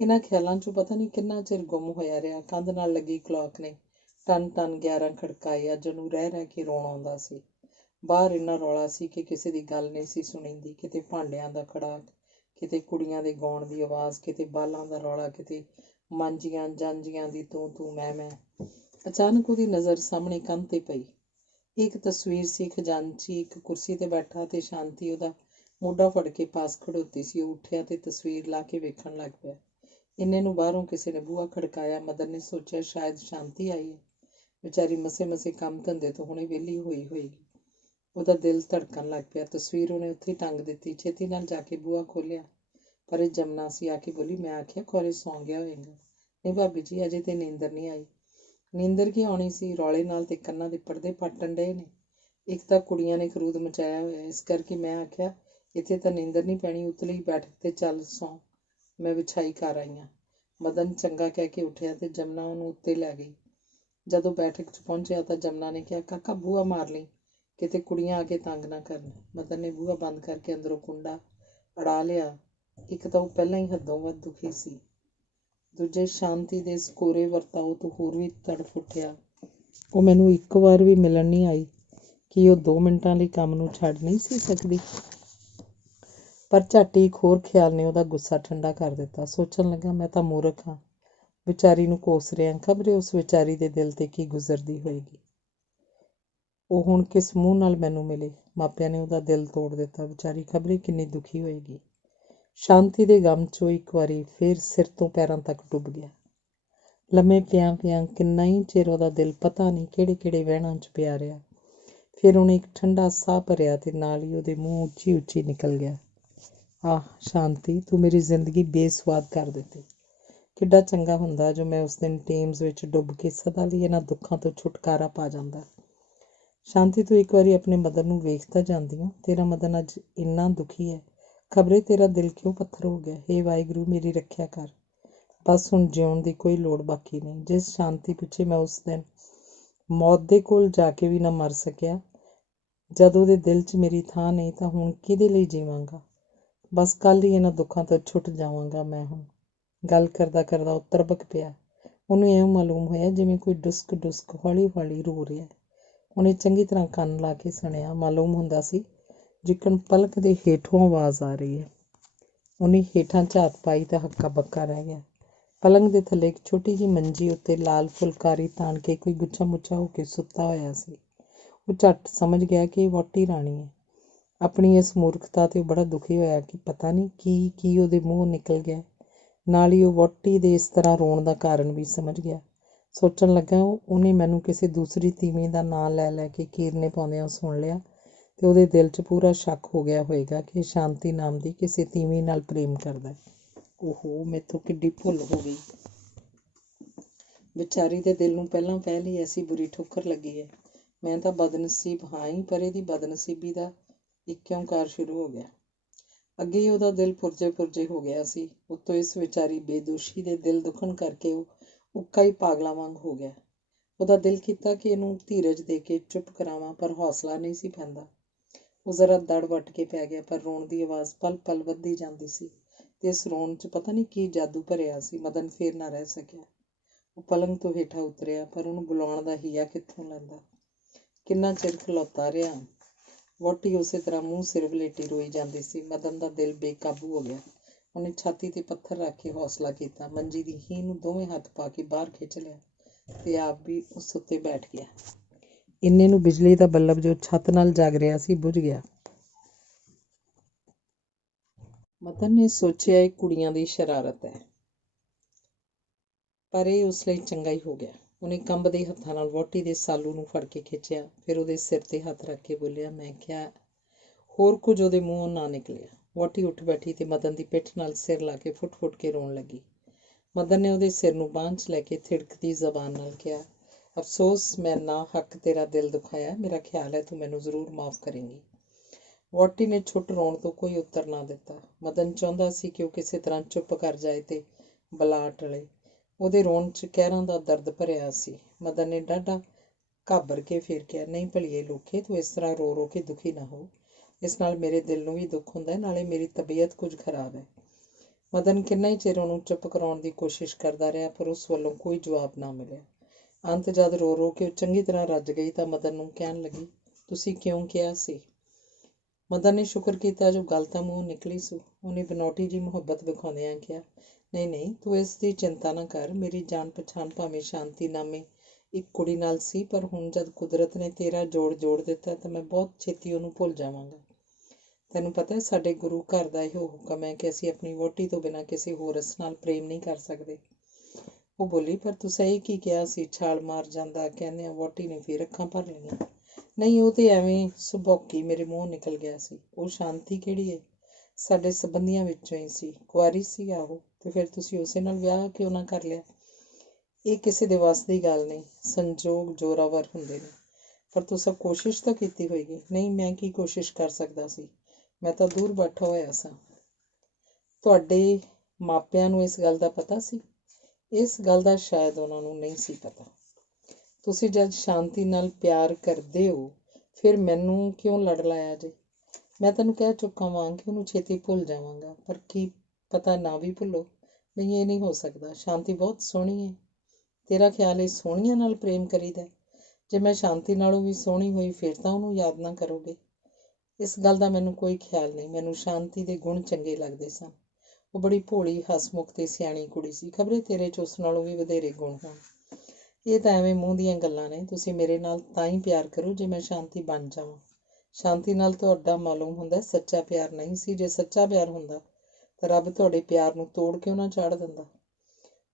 ਇਹਨਾਂ ਖਿਆਲਾਂ 'ਚੋਂ ਪਤਾ ਨਹੀਂ ਕਿੰਨਾ ਚਿਰ ਗੁੰਮ ਹੋਇਆ ਰਿਹਾ। ਕੰਧ ਨਾਲ ਲੱਗੀ ਕਲੌਕ ਨੇ ਟਨ 11 ਖੜਕਾਏ। ਅੱਜ ਉਹਨੂੰ ਰਹਿ ਕੇ ਰੋਣ ਆਉਂਦਾ ਸੀ। ਬਾਹਰ ਇੰਨਾ ਰੌਲਾ ਸੀ ਕਿ ਕਿਸੇ ਦੀ ਗੱਲ ਨਹੀਂ ਸੀ ਸੁਣੀਂਦੀ। ਕਿਤੇ ਭਾਂਡਿਆਂ ਦਾ ਖੜਾਕ, ਕਿਤੇ ਕੁੜੀਆਂ ਦੇ ਗਾਉਣ ਦੀ ਆਵਾਜ਼, ਕਿਤੇ ਬਾਲਾਂ ਦਾ ਰੌਲਾ, ਕਿਤੇ ਮਾਂਜੀਆਂ ਜਾਂਜੀਆਂ ਦੀ ਤੂੰ ਮੈਂ। ਅਚਾਨਕ ਉਹਦੀ ਨਜ਼ਰ ਸਾਹਮਣੇ ਕੰਧ 'ਤੇ ਪਈ। ਇੱਕ ਤਸਵੀਰ ਸੀ। ਖਜ਼ਾਨਚੀ ਇੱਕ ਕੁਰਸੀ 'ਤੇ ਬੈਠਾ ਤੇ ਸ਼ਾਂਤੀ ਉਹਦਾ ਮੋਢਾ ਫੜ ਕੇ ਪਾਸ ਖੜੋਤੀ ਸੀ। ਉਹ ਉੱਠਿਆ ਤੇ ਤਸਵੀਰ ਲਾ ਕੇ ਵੇਖਣ ਲੱਗ ਪਿਆ। ਇੰਨੇ ਨੂੰ ਬਾਹਰੋਂ ਕਿਸੇ ਨੇ ਬੂਹਾ ਖੜਕਾਇਆ। ਮਦਨ ਨੇ ਸੋਚਿਆ ਸ਼ਾਇਦ ਸ਼ਾਂਤੀ ਆਈ ਹੈ। ਵਿਚਾਰੀ ਮਸੇ ਕੰਮ ਧੰਦੇ ਤੋਂ ਹੁਣੇ ਵਿਹਲੀ ਹੋਈ ਹੋਏਗੀ। ਉਹਦਾ ਦਿਲ ਧੜਕਣ ਲੱਗ ਪਿਆ। ਤਸਵੀਰ ਉਹਨੇ ਉੱਥੇ ਟੰਗ ਦਿੱਤੀ। ਛੇਤੀ ਨਾਲ ਜਾ ਕੇ ਬੂਹਾ ਖੋਲ੍ਹਿਆ, ਪਰ ਇਹ ਜਮਨਾ ਸੀ। ਆ ਕੇ ਬੋਲੀ, ਮੈਂ ਆਖਿਆ ਖੌਰੇ ਸੌਂ ਗਿਆ ਹੋਏਗਾ। ਨਹੀਂ ਭਾਬੀ ਜੀ, ਅਜੇ ਤੇ ਨੀਂਦਰ ਨਹੀਂ ਆਈ। ਨੀਂਦਰ ਕੀ ਆਉਣੀ ਸੀ, ਰੌਲੇ ਨਾਲ ਤੇ ਕੰਨਾਂ ਦੇ ਪਰਦੇ ਪਾਟਣ ਡਏ ਨੇ। ਇੱਕ ਤਾਂ ਕੁੜੀਆਂ ਨੇ ਖਰੂਦ ਮਚਾਇਆ ਹੋਇਆ, ਇਸ ਕਰਕੇ ਮੈਂ ਆਖਿਆ ਇੱਥੇ ਤਾਂ ਨੀਂਦਰ ਨਹੀਂ ਪੈਣੀ, ਉਤਲੀ ਬੈਠਕ ਤੇ ਚੱਲ ਸੌਂ, ਮੈਂ ਵਿਛਾਈ ਕਰ ਆਈ ਹਾਂ। ਮਦਨ ਚੰਗਾ ਕਹਿ ਕੇ ਉੱਠਿਆ ਤੇ ਜਮਨਾ ਉਹਨੂੰ ਉੱਤੇ ਲੈ ਗਈ। ਜਦੋਂ ਬੈਠਕ 'ਚ ਪਹੁੰਚਿਆ ਤਾਂ ਜਮਨਾ ਨੇ ਕਿਹਾ, ਕਾਕਾ ਬੂਹਾ ਮਾਰ ਲਈ, ਕਿਤੇ ਕੁੜੀਆਂ ਆ ਕੇ ਤੰਗ ਨਾ ਕਰਨ। ਮਦਨ ਨੇ ਬੂਹਾ ਬੰਦ ਕਰਕੇ ਅੰਦਰੋਂ ਕੁੰਡਾ ਅੜਾ ਲਿਆ। ਇੱਕ ਤਾਂ ਉਹ ਪਹਿਲਾਂ ਹੀ ਹੱਦੋਂ ਵੱਧ ਦੁਖੀ ਸੀ, ਦੂਜੇ ਸ਼ਾਂਤੀ ਦੇ ਇਸ ਕੋਰੇ ਵਰਤਾਓ ਤੋਂ ਹੋਰ ਵੀ ਤੜਫ ਉੱਠਿਆ। ਉਹ ਮੈਨੂੰ ਇੱਕ ਵਾਰ ਵੀ ਮਿਲਣ ਨਹੀਂ ਆਈ। ਕਿ ਉਹ 2 ਮਿੰਟਾਂ ਲਈ ਕੰਮ ਨੂੰ ਛੱਡ ਨਹੀਂ ਸੀ ਸਕਦੀ? ਪਰ ਝੱਟ ਹੀ ਇੱਕ ਹੋਰ ਖਿਆਲ ਨੇ ਉਹਦਾ ਗੁੱਸਾ ਠੰਡਾ ਕਰ ਦਿੱਤਾ। ਸੋਚਣ ਲੱਗਾ, ਮੈਂ ਤਾਂ ਮੂਰਖ ਹਾਂ, ਵਿਚਾਰੀ ਨੂੰ ਕੋਸ ਰਿਹਾ। ਖਬਰੇ ਉਸ ਵਿਚਾਰੀ ਦੇ ਦਿਲ 'ਤੇ ਕੀ ਗੁਜ਼ਰਦੀ ਹੋਏਗੀ। ਉਹ ਹੁਣ ਕਿਸ ਮੂੰਹ ਨਾਲ ਮੈਨੂੰ ਮਿਲੇ। ਮਾਪਿਆਂ ਨੇ ਉਹਦਾ ਦਿਲ ਤੋੜ ਦਿੱਤਾ। ਵਿਚਾਰੀ ਖਬਰੇ ਕਿੰਨੀ ਦੁਖੀ ਹੋਏਗੀ। ਸ਼ਾਂਤੀ ਦੇ ਗਮ 'ਚੋਂ ਇੱਕ ਵਾਰੀ ਫਿਰ ਸਿਰ ਤੋਂ ਪੈਰਾਂ ਤੱਕ ਡੁੱਬ ਗਿਆ। ਲੰਮੇ ਪਿਆਂ ਕਿੰਨਾ ਹੀ ਚਿਰ ਉਹਦਾ ਦਿਲ ਪਤਾ ਨਹੀਂ ਕਿਹੜੇ ਵਹਿਣਾਂ 'ਚ ਪਿਆ ਰਿਹਾ। ਫਿਰ ਉਹਨੇ ਇੱਕ ਠੰਡਾ ਸਾਹ ਭਰਿਆ ਤੇ ਨਾਲ ਹੀ ਉਹਦੇ ਮੂੰਹ ਉੱਚੀ ਨਿਕਲ ਗਿਆ, ਆਹ ਸ਼ਾਂਤੀ, ਤੂੰ ਮੇਰੀ ਜ਼ਿੰਦਗੀ ਬੇਸੁਆਦ ਕਰ ਦਿੱਤੀ। ਕਿੱਡਾ ਚੰਗਾ ਹੁੰਦਾ ਜੋ ਮੈਂ ਉਸ ਦਿਨ ਟੇਮਜ਼ ਵਿੱਚ ਡੁੱਬ ਕੇ ਸਦਾ ਲਈ ਇਹਨਾਂ ਦੁੱਖਾਂ ਤੋਂ ਛੁਟਕਾਰਾ ਪਾ ਜਾਂਦਾ। ਸ਼ਾਂਤੀ, ਤੂੰ ਇੱਕ ਵਾਰੀ ਆਪਣੇ ਮਦਨ ਨੂੰ ਵੇਖ ਤਾਂ ਜਾਂਦੀ ਹੋ। ਤੇਰਾ ਮਦਨ ਅੱਜ ਇੰਨਾ ਦੁਖੀ ਹੈ। ਖਬਰੇ ਤੇਰਾ ਦਿਲ ਕਿਉਂ ਪੱਥਰ ਹੋ ਗਿਆ। ਹੇ ਵਾਹਿਗੁਰੂ, ਮੇਰੀ ਰੱਖਿਆ ਕਰ। ਬਸ ਹੁਣ ਜਿਉਣ ਦੀ ਕੋਈ ਲੋੜ ਬਾਕੀ ਨਹੀਂ। ਜਿਸ ਸ਼ਾਂਤੀ ਪਿੱਛੇ ਮੈਂ ਉਸ ਦਿਨ ਮੌਤ ਦੇ ਕੋਲ ਜਾ ਕੇ ਵੀ ਨਾ ਮਰ ਸਕਿਆ, ਜਦ ਉਹਦੇ ਦਿਲ 'ਚ ਮੇਰੀ ਥਾਂ ਨਹੀਂ ਤਾਂ ਹੁਣ ਕਿਹਦੇ ਲਈ ਜੀਵਾਂਗਾ। ਬਸ ਕੱਲ੍ਹ ਹੀ ਇਹਨਾਂ ਦੁੱਖਾਂ ਤੋਂ ਛੁੱਟ ਜਾਵਾਂਗਾ ਮੈਂ ਹੁਣ। ਗੱਲ ਕਰਦਾ ਕਰਦਾ ਉਹ ਤਰਬਕ ਪਿਆ। ਉਹਨੂੰ ਇਉਂ ਮਾਲੂਮ ਹੋਇਆ ਜਿਵੇਂ ਕੋਈ ਡੁਸਕ ਡੁਸਕ ਹੌਲੀ ਹੌਲੀ ਰੋ ਰਿਹਾ। ਉਹਨੇ ਚੰਗੀ ਤਰ੍ਹਾਂ ਕੰਨ ਲਾ ਕੇ ਸੁਣਿਆ। ਮਾਲੂਮ ਹੁੰਦਾ ਸੀ ਜਿੱਕਣ ਪਲਕ ਦੇ ਹੇਠੋਂ ਆਵਾਜ਼ ਆ ਰਹੀ ਹੈ। ਉਹਨੇ ਹੇਠਾਂ ਝਾਤ ਪਾਈ ਤਾਂ ਹੱਕਾ ਬੱਕਾ ਰਹਿ ਗਿਆ। ਪਲੰਗ ਦੇ ਥੱਲੇ ਇੱਕ ਛੋਟੀ ਜਿਹੀ ਮੰਜੀ ਉੱਤੇ ਲਾਲ ਫੁਲਕਾਰੀ ਤਾਣ ਕੇ ਕੋਈ ਗੁੱਛਾ ਮੁੱਛਾ ਹੋ ਕੇ ਸੁੱਤਾ ਹੋਇਆ ਸੀ। ਉਹ ਝੱਟ ਸਮਝ ਗਿਆ ਕਿ ਇਹ ਵਹੁਟੀ ਰਾਣੀ ਹੈ। ਆਪਣੀ ਇਸ ਮੂਰਖਤਾ 'ਤੇ ਉਹ ਬੜਾ ਦੁਖੀ ਹੋਇਆ ਕਿ ਪਤਾ ਨਹੀਂ ਕੀ ਉਹਦੇ ਮੂੰਹੋਂ ਨਿਕਲ ਗਿਆ। ਨਾਲ ਹੀ ਉਹ ਵਹੁਟੀ ਦੇ ਇਸ ਤਰ੍ਹਾਂ ਰੋਣ ਦਾ ਕਾਰਨ ਵੀ ਸਮਝ ਗਿਆ। ਸੋਚਣ ਲੱਗਾ ਉਹਨੇ ਮੈਨੂੰ ਕਿਸੇ ਦੂਸਰੀ ਤੀਵੀਂ ਦਾ ਨਾਂ ਲੈ ਲੈ ਕੇ ਕੀਰਨੇ ਪਾਉਂਦਿਆਂ ਸੁਣ ਲਿਆ ਅਤੇ ਉਹਦੇ ਦਿਲ 'ਚ ਪੂਰਾ ਸ਼ੱਕ ਹੋ ਗਿਆ ਹੋਏਗਾ ਕਿ ਸ਼ਾਂਤੀ ਨਾਮ ਦੀ ਕਿਸੇ ਤੀਵੀਂ ਨਾਲ ਪ੍ਰੇਮ ਕਰਦਾ। ਓਹੋ, ਮੈਥੋਂ ਕਿੱਡੀ ਭੁੱਲ ਹੋ ਗਈ। ਵਿਚਾਰੀ ਦੇ ਦਿਲ ਨੂੰ ਪਹਿਲ ਹੀ ਐਸੀ ਬੁਰੀ ਠੋਕਰ ਲੱਗੀ ਹੈ। ਮੈਂ ਤਾਂ ਬਦਨਸੀਬ ਹਾਂ ਹੀ, ਪਰ ਇਹਦੀ ਬਦਨਸੀਬੀ ਦਾ ਇੱਕ ਓਂਕਾਰ ਸ਼ੁਰੂ ਹੋ ਗਿਆ। ਅੱਗੇ ਹੀ ਉਹਦਾ ਦਿਲ ਪੁਰਜੇ ਪੁਰਜੇ ਹੋ ਗਿਆ ਸੀ। ਉੱਤੋਂ ਇਸ ਵਿਚਾਰੀ ਬੇਦੋਸ਼ੀ ਦੇ ਦਿਲ ਦੁਖਣ ਕਰਕੇ ਉਹ ਉੱਕਾ ਹੀ ਪਾਗਲਾਂ ਵਾਂਗ ਹੋ ਗਿਆ। ਉਹਦਾ ਦਿਲ ਕੀਤਾ ਕਿ ਇਹਨੂੰ ਧੀਰਜ ਦੇ ਕੇ ਚੁੱਪ ਕਰਾਵਾਂ, ਪਰ ਹੌਸਲਾ ਨਹੀਂ ਸੀ ਪੈਂਦਾ। ਉਹ ਜ਼ਰਾ ਦੜ ਵੱਟ ਕੇ ਪੈ ਗਿਆ, ਪਰ ਰੋਣ ਦੀ ਆਵਾਜ਼ ਪਲ ਪਲ ਵੱਧਦੀ ਜਾਂਦੀ ਸੀ ਅਤੇ ਇਸ ਰੋਣ 'ਚ ਪਤਾ ਨਹੀਂ ਕੀ ਜਾਦੂ ਭਰਿਆ ਸੀ। ਮਦਨ ਫੇਰ ਨਾ ਰਹਿ ਸਕਿਆ। ਉਹ ਪਲੰਗ ਤੋਂ ਹੇਠਾਂ ਉਤਰਿਆ, ਪਰ ਉਹਨੂੰ ਬੁਲਾਉਣ ਦਾ ਹੀਆ ਕਿੱਥੋਂ ਲੈਂਦਾ। ਕਿੰਨਾ ਚਿਰ ਖਲੋਤਾ ਰਿਹਾ। ਵਹੁਟੀ ਉਸੇ ਤਰ੍ਹਾਂ ਮੂੰਹ ਸਿਰ ਵਲੇਟੀ ਰੋਈ ਜਾਂਦੀ ਸੀ। ਮਦਨ ਦਾ ਦਿਲ ਬੇਕਾਬੂ ਹੋ ਗਿਆ। ਉਹਨੇ ਛਾਤੀ 'ਤੇ ਪੱਥਰ ਰੱਖ ਕੇ ਹੌਸਲਾ ਕੀਤਾ। ਮੰਜੀ ਦੀ ਹੀਂਹ ਨੂੰ ਦੋਵੇਂ ਹੱਥ ਪਾ ਕੇ ਬਾਹਰ ਖਿੱਚ ਲਿਆ ਅਤੇ ਆਪ ਵੀ ਉਸ ਉੱਤੇ ਬੈਠ ਗਿਆ। ਇੰਨੇ ਨੂੰ ਬਿਜਲੀ ਦਾ ਬੱਲਬ ਜੋ ਛੱਤ ਨਾਲ ਜਗ ਰਿਹਾ ਸੀ ਬੁਝ ਗਿਆ। ਮਦਨ ਨੇ ਸੋਚਿਆ ਇਹ ਕੁੜੀਆਂ ਦੀ ਸ਼ਰਾਰਤ ਹੈ, ਪਰ ਇਹ ਉਸ ਲਈ ਚੰਗਾ ਹੀ ਹੋ ਗਿਆ। ਉਹਨੇ ਕੰਬਦੇ ਹੱਥਾਂ ਨਾਲ ਵਹੁਟੀ ਦੇ ਸਾਲੂ ਨੂੰ ਫੜ ਕੇ ਖਿੱਚਿਆ, ਫਿਰ ਉਹਦੇ ਸਿਰ 'ਤੇ ਹੱਥ ਰੱਖ ਕੇ ਬੋਲਿਆ, ਮੈਂ ਕਿਹਾ। ਹੋਰ ਕੁਝ ਉਹਦੇ ਮੂੰਹੋਂ ਨਾ ਨਿਕਲਿਆ। ਵਹੁਟੀ ਉੱਠ ਬੈਠੀ ਅਤੇ ਮਦਨ ਦੀ ਪਿੱਠ ਨਾਲ ਸਿਰ ਲਾ ਕੇ ਫੁੱਟ ਫੁੱਟ ਕੇ ਰੋਣ ਲੱਗੀ। ਮਦਨ ਨੇ ਉਹਦੇ ਸਿਰ ਨੂੰ ਬਾਂਹ 'ਚ ਲੈ ਕੇ ਥਿੜਕਦੀ ਜ਼ਬਾਨ ਨਾਲ ਕਿਹਾ, ਅਫਸੋਸ ਮੈਂ ਨਾ ਹੱਕ ਤੇਰਾ ਦਿਲ ਦੁਖਾਇਆ। ਮੇਰਾ ਖਿਆਲ ਹੈ ਤੂੰ ਮੈਨੂੰ ਜ਼ਰੂਰ ਮਾਫ਼ ਕਰੇਂਗੀ। ਵਹੁਟੀ ਨੇ ਛੁੱਟ ਰੋਣ ਤੋਂ ਕੋਈ ਉੱਤਰ ਨਾ ਦਿੱਤਾ। ਮਦਨ ਚਾਹੁੰਦਾ ਸੀ ਕਿ ਉਹ ਕਿਸੇ ਤਰ੍ਹਾਂ ਚੁੱਪ ਕਰ ਜਾਏ ਅਤੇ ਬਲਾ ਟਲੇ। ਉਹਦੇ ਰੋਣ 'ਚ ਕਹਿਰਾਂ ਦਾ ਦਰਦ ਭਰਿਆ ਸੀ। ਮਦਨ ਨੇ ਡਾਢਾ ਘਾਬਰ ਕੇ ਫਿਰ ਕਿਹਾ, ਨਹੀਂ ਭਲੀਏ ਲੋਕੇ, ਤੂੰ ਇਸ ਤਰ੍ਹਾਂ ਰੋ ਰੋ ਕੇ ਦੁਖੀ ਨਾ ਹੋ। ਇਸ ਨਾਲ ਮੇਰੇ ਦਿਲ ਨੂੰ ਵੀ ਦੁੱਖ ਹੁੰਦਾ, ਨਾਲੇ ਮੇਰੀ ਤਬੀਅਤ ਕੁਝ ਖਰਾਬ ਹੈ। ਮਦਨ ਕਿੰਨਾ ਹੀ ਚਿਰ ਉਹਨੂੰ ਚੁੱਪ ਕਰਾਉਣ ਦੀ ਕੋਸ਼ਿਸ਼ ਕਰਦਾ ਰਿਹਾ, ਪਰ ਉਸ ਵੱਲੋਂ ਕੋਈ ਜਵਾਬ ਨਾ ਮਿਲਿਆ। ਅੰਤ ਜਦ ਰੋ ਰੋ ਕੇ ਉਹ ਚੰਗੀ ਤਰ੍ਹਾਂ ਰੱਜ ਗਈ ਤਾਂ ਮਦਨ ਨੂੰ ਕਹਿਣ ਲੱਗੀ, ਤੁਸੀਂ ਕਿਉਂ ਕਿਹਾ ਸੀ? ਮਦਨ ਨੇ ਸ਼ੁਕਰ ਕੀਤਾ ਜੋ ਗੱਲ ਤਾਂ ਮੂੰਹੋਂ ਨਿਕਲੀ ਸੂ। ਉਹਨੇ ਬਨੌਟੀ ਜਿਹੀ ਮੁਹੱਬਤ ਵਿਖਾਉਂਦਿਆਂ ਕਿਹਾ, ਨਹੀਂ ਤੂੰ ਇਸ ਦੀ ਚਿੰਤਾ ਨਾ ਕਰ। ਮੇਰੀ ਜਾਣ ਪਛਾਣ ਭਾਵੇਂ ਸ਼ਾਂਤੀ ਨਾਮੇ ਇੱਕ ਕੁੜੀ ਨਾਲ ਸੀ, ਪਰ ਹੁਣ ਜਦ ਕੁਦਰਤ ਨੇ ਤੇਰਾ ਜੋੜ ਦਿੱਤਾ ਤਾਂ ਮੈਂ ਬਹੁਤ ਛੇਤੀ ਉਹਨੂੰ ਭੁੱਲ ਜਾਵਾਂਗਾ। ਤੈਨੂੰ ਪਤਾ ਸਾਡੇ ਗੁਰੂ ਘਰ ਦਾ ਇਹੋ ਹੁਕਮ ਹੈ ਕਿ ਅਸੀਂ ਆਪਣੀ ਵਹੁਟੀ ਤੋਂ ਬਿਨਾਂ ਕਿਸੇ ਹੋਰ ਰਸ ਨਾਲ ਪ੍ਰੇਮ ਨਹੀਂ ਕਰ ਸਕਦੇ। ਉਹ ਬੋਲੀ, ਪਰ ਤੁਸੀਂ ਇਹ ਕੀ ਕਿਹਾ ਸੀ? ਛਾਲ ਮਾਰ ਜਾਂਦਾ। ਕਹਿੰਦਿਆਂ ਵਹੁਟੀ ਨੇ ਫਿਰ ਅੱਖਾਂ ਭਰ ਲਈਆਂ। ਨਹੀਂ, ਉਹ ਤੇ ਐਵੇਂ ਸੁਭੌਕੀ ਮੇਰੇ ਮੂੰਹੋਂ ਨਿਕਲ ਗਿਆ ਸੀ। ਉਹ ਸ਼ਾਂਤੀ ਕਿਹੜੀ ਹੈ? ਸਾਡੇ ਸੰਬੰਧੀਆਂ ਵਿੱਚੋਂ ਹੀ ਸੀ। ਕੁਆਰੀ ਸੀ ਆਹੋ, ਤੇ ਫਿਰ ਤੁਸੀਂ ਉਸੇ ਨਾਲ ਵਿਆਹ ਕਿਉਂ ਨਾ ਕਰ ਲਿਆ? ਇਹ ਕਿਸੇ ਦੇ ਵੱਸ ਦੀ ਗੱਲ ਨਹੀਂ। ਸੰਜੋਗ ਜ਼ੋਰਾਵਰ ਹੁੰਦੇ ਨੇ। ਪਰ ਤੁਸੀਂ ਕੋਸ਼ਿਸ਼ ਤਾਂ ਕੀਤੀ ਹੋਏਗੀ। ਨਹੀਂ, ਮੈਂ ਕੀ ਕੋਸ਼ਿਸ਼ ਕਰ ਸਕਦਾ ਸੀ? ਮੈਂ ਤਾਂ ਦੂਰ ਬੈਠਾ ਹੋਇਆ ਸਾਂ। ਤੁਹਾਡੇ ਮਾਪਿਆਂ ਨੂੰ ਇਸ ਗੱਲ ਦਾ ਪਤਾ ਸੀ? ਇਸ ਗੱਲ ਦਾ ਸ਼ਾਇਦ ਉਹਨਾਂ ਨੂੰ ਨਹੀਂ ਸੀ ਪਤਾ। ਤੁਸੀਂ ਜਦ ਸ਼ਾਂਤੀ ਨਾਲ ਪਿਆਰ ਕਰਦੇ ਹੋ, ਫਿਰ ਮੈਨੂੰ ਕਿਉਂ ਲੜ ਲਾਇਆ ਜੇ? ਮੈਂ ਤੈਨੂੰ ਕਹਿ ਚੁੱਕਾ ਵਾਂ ਕਿ ਉਹਨੂੰ ਛੇਤੀ ਭੁੱਲ ਜਾਵਾਂਗਾ, ਪਰ ਕੀ ਪਤਾ ਨਾ ਵੀ ਭੁੱਲੋ। ਨਹੀਂ, ਇਹ ਨਹੀਂ ਹੋ ਸਕਦਾ। ਸ਼ਾਂਤੀ ਬਹੁਤ ਸੋਹਣੀ ਹੈ। ਤੇਰਾ ਖਿਆਲ ਇਹ ਸੋਹਣੀਆਂ ਨਾਲ ਪ੍ਰੇਮ ਕਰੀਦਾ? ਜੇ ਮੈਂ ਸ਼ਾਂਤੀ ਨਾਲੋਂ ਵੀ ਸੋਹਣੀ ਹੋਈ ਫਿਰ ਤਾਂ ਉਹਨੂੰ ਯਾਦ ਨਾ ਕਰੋਗੇ? ਇਸ ਗੱਲ ਦਾ ਮੈਨੂੰ ਕੋਈ ਖਿਆਲ ਨਹੀਂ। ਮੈਨੂੰ ਸ਼ਾਂਤੀ ਦੇ ਗੁਣ ਚੰਗੇ ਲੱਗਦੇ ਸਨ। ਉਹ ਬੜੀ ਭੋਲੀ, ਹਸਮੁਖ ਤੇ ਸਿਆਣੀ ਕੁੜੀ ਸੀ। ਖਬਰੇ ਤੇਰੇ 'ਚ ਉਸ ਨਾਲੋਂ ਵੀ ਵਧੇਰੇ ਗੁਣ ਹੋਣ। ਇਹ ਤਾਂ ਐਵੇਂ ਮੂੰਹ ਦੀਆਂ ਗੱਲਾਂ ਨੇ। ਤੁਸੀਂ ਮੇਰੇ ਨਾਲ ਤਾਂ ਹੀ ਪਿਆਰ ਕਰੋ ਜੇ ਮੈਂ ਸ਼ਾਂਤੀ ਬਣ ਜਾਵਾਂ। ਸ਼ਾਂਤੀ ਨਾਲ ਤੁਹਾਡਾ ਮਾਲੂਮ ਹੁੰਦਾ ਸੱਚਾ ਪਿਆਰ ਨਹੀਂ ਸੀ। ਜੇ ਸੱਚਾ ਪਿਆਰ ਹੁੰਦਾ ਤਾਂ ਰੱਬ ਤੁਹਾਡੇ ਪਿਆਰ ਨੂੰ ਤੋੜ ਕਿਉਂ ਨਾ ਚਾੜ ਦਿੰਦਾ?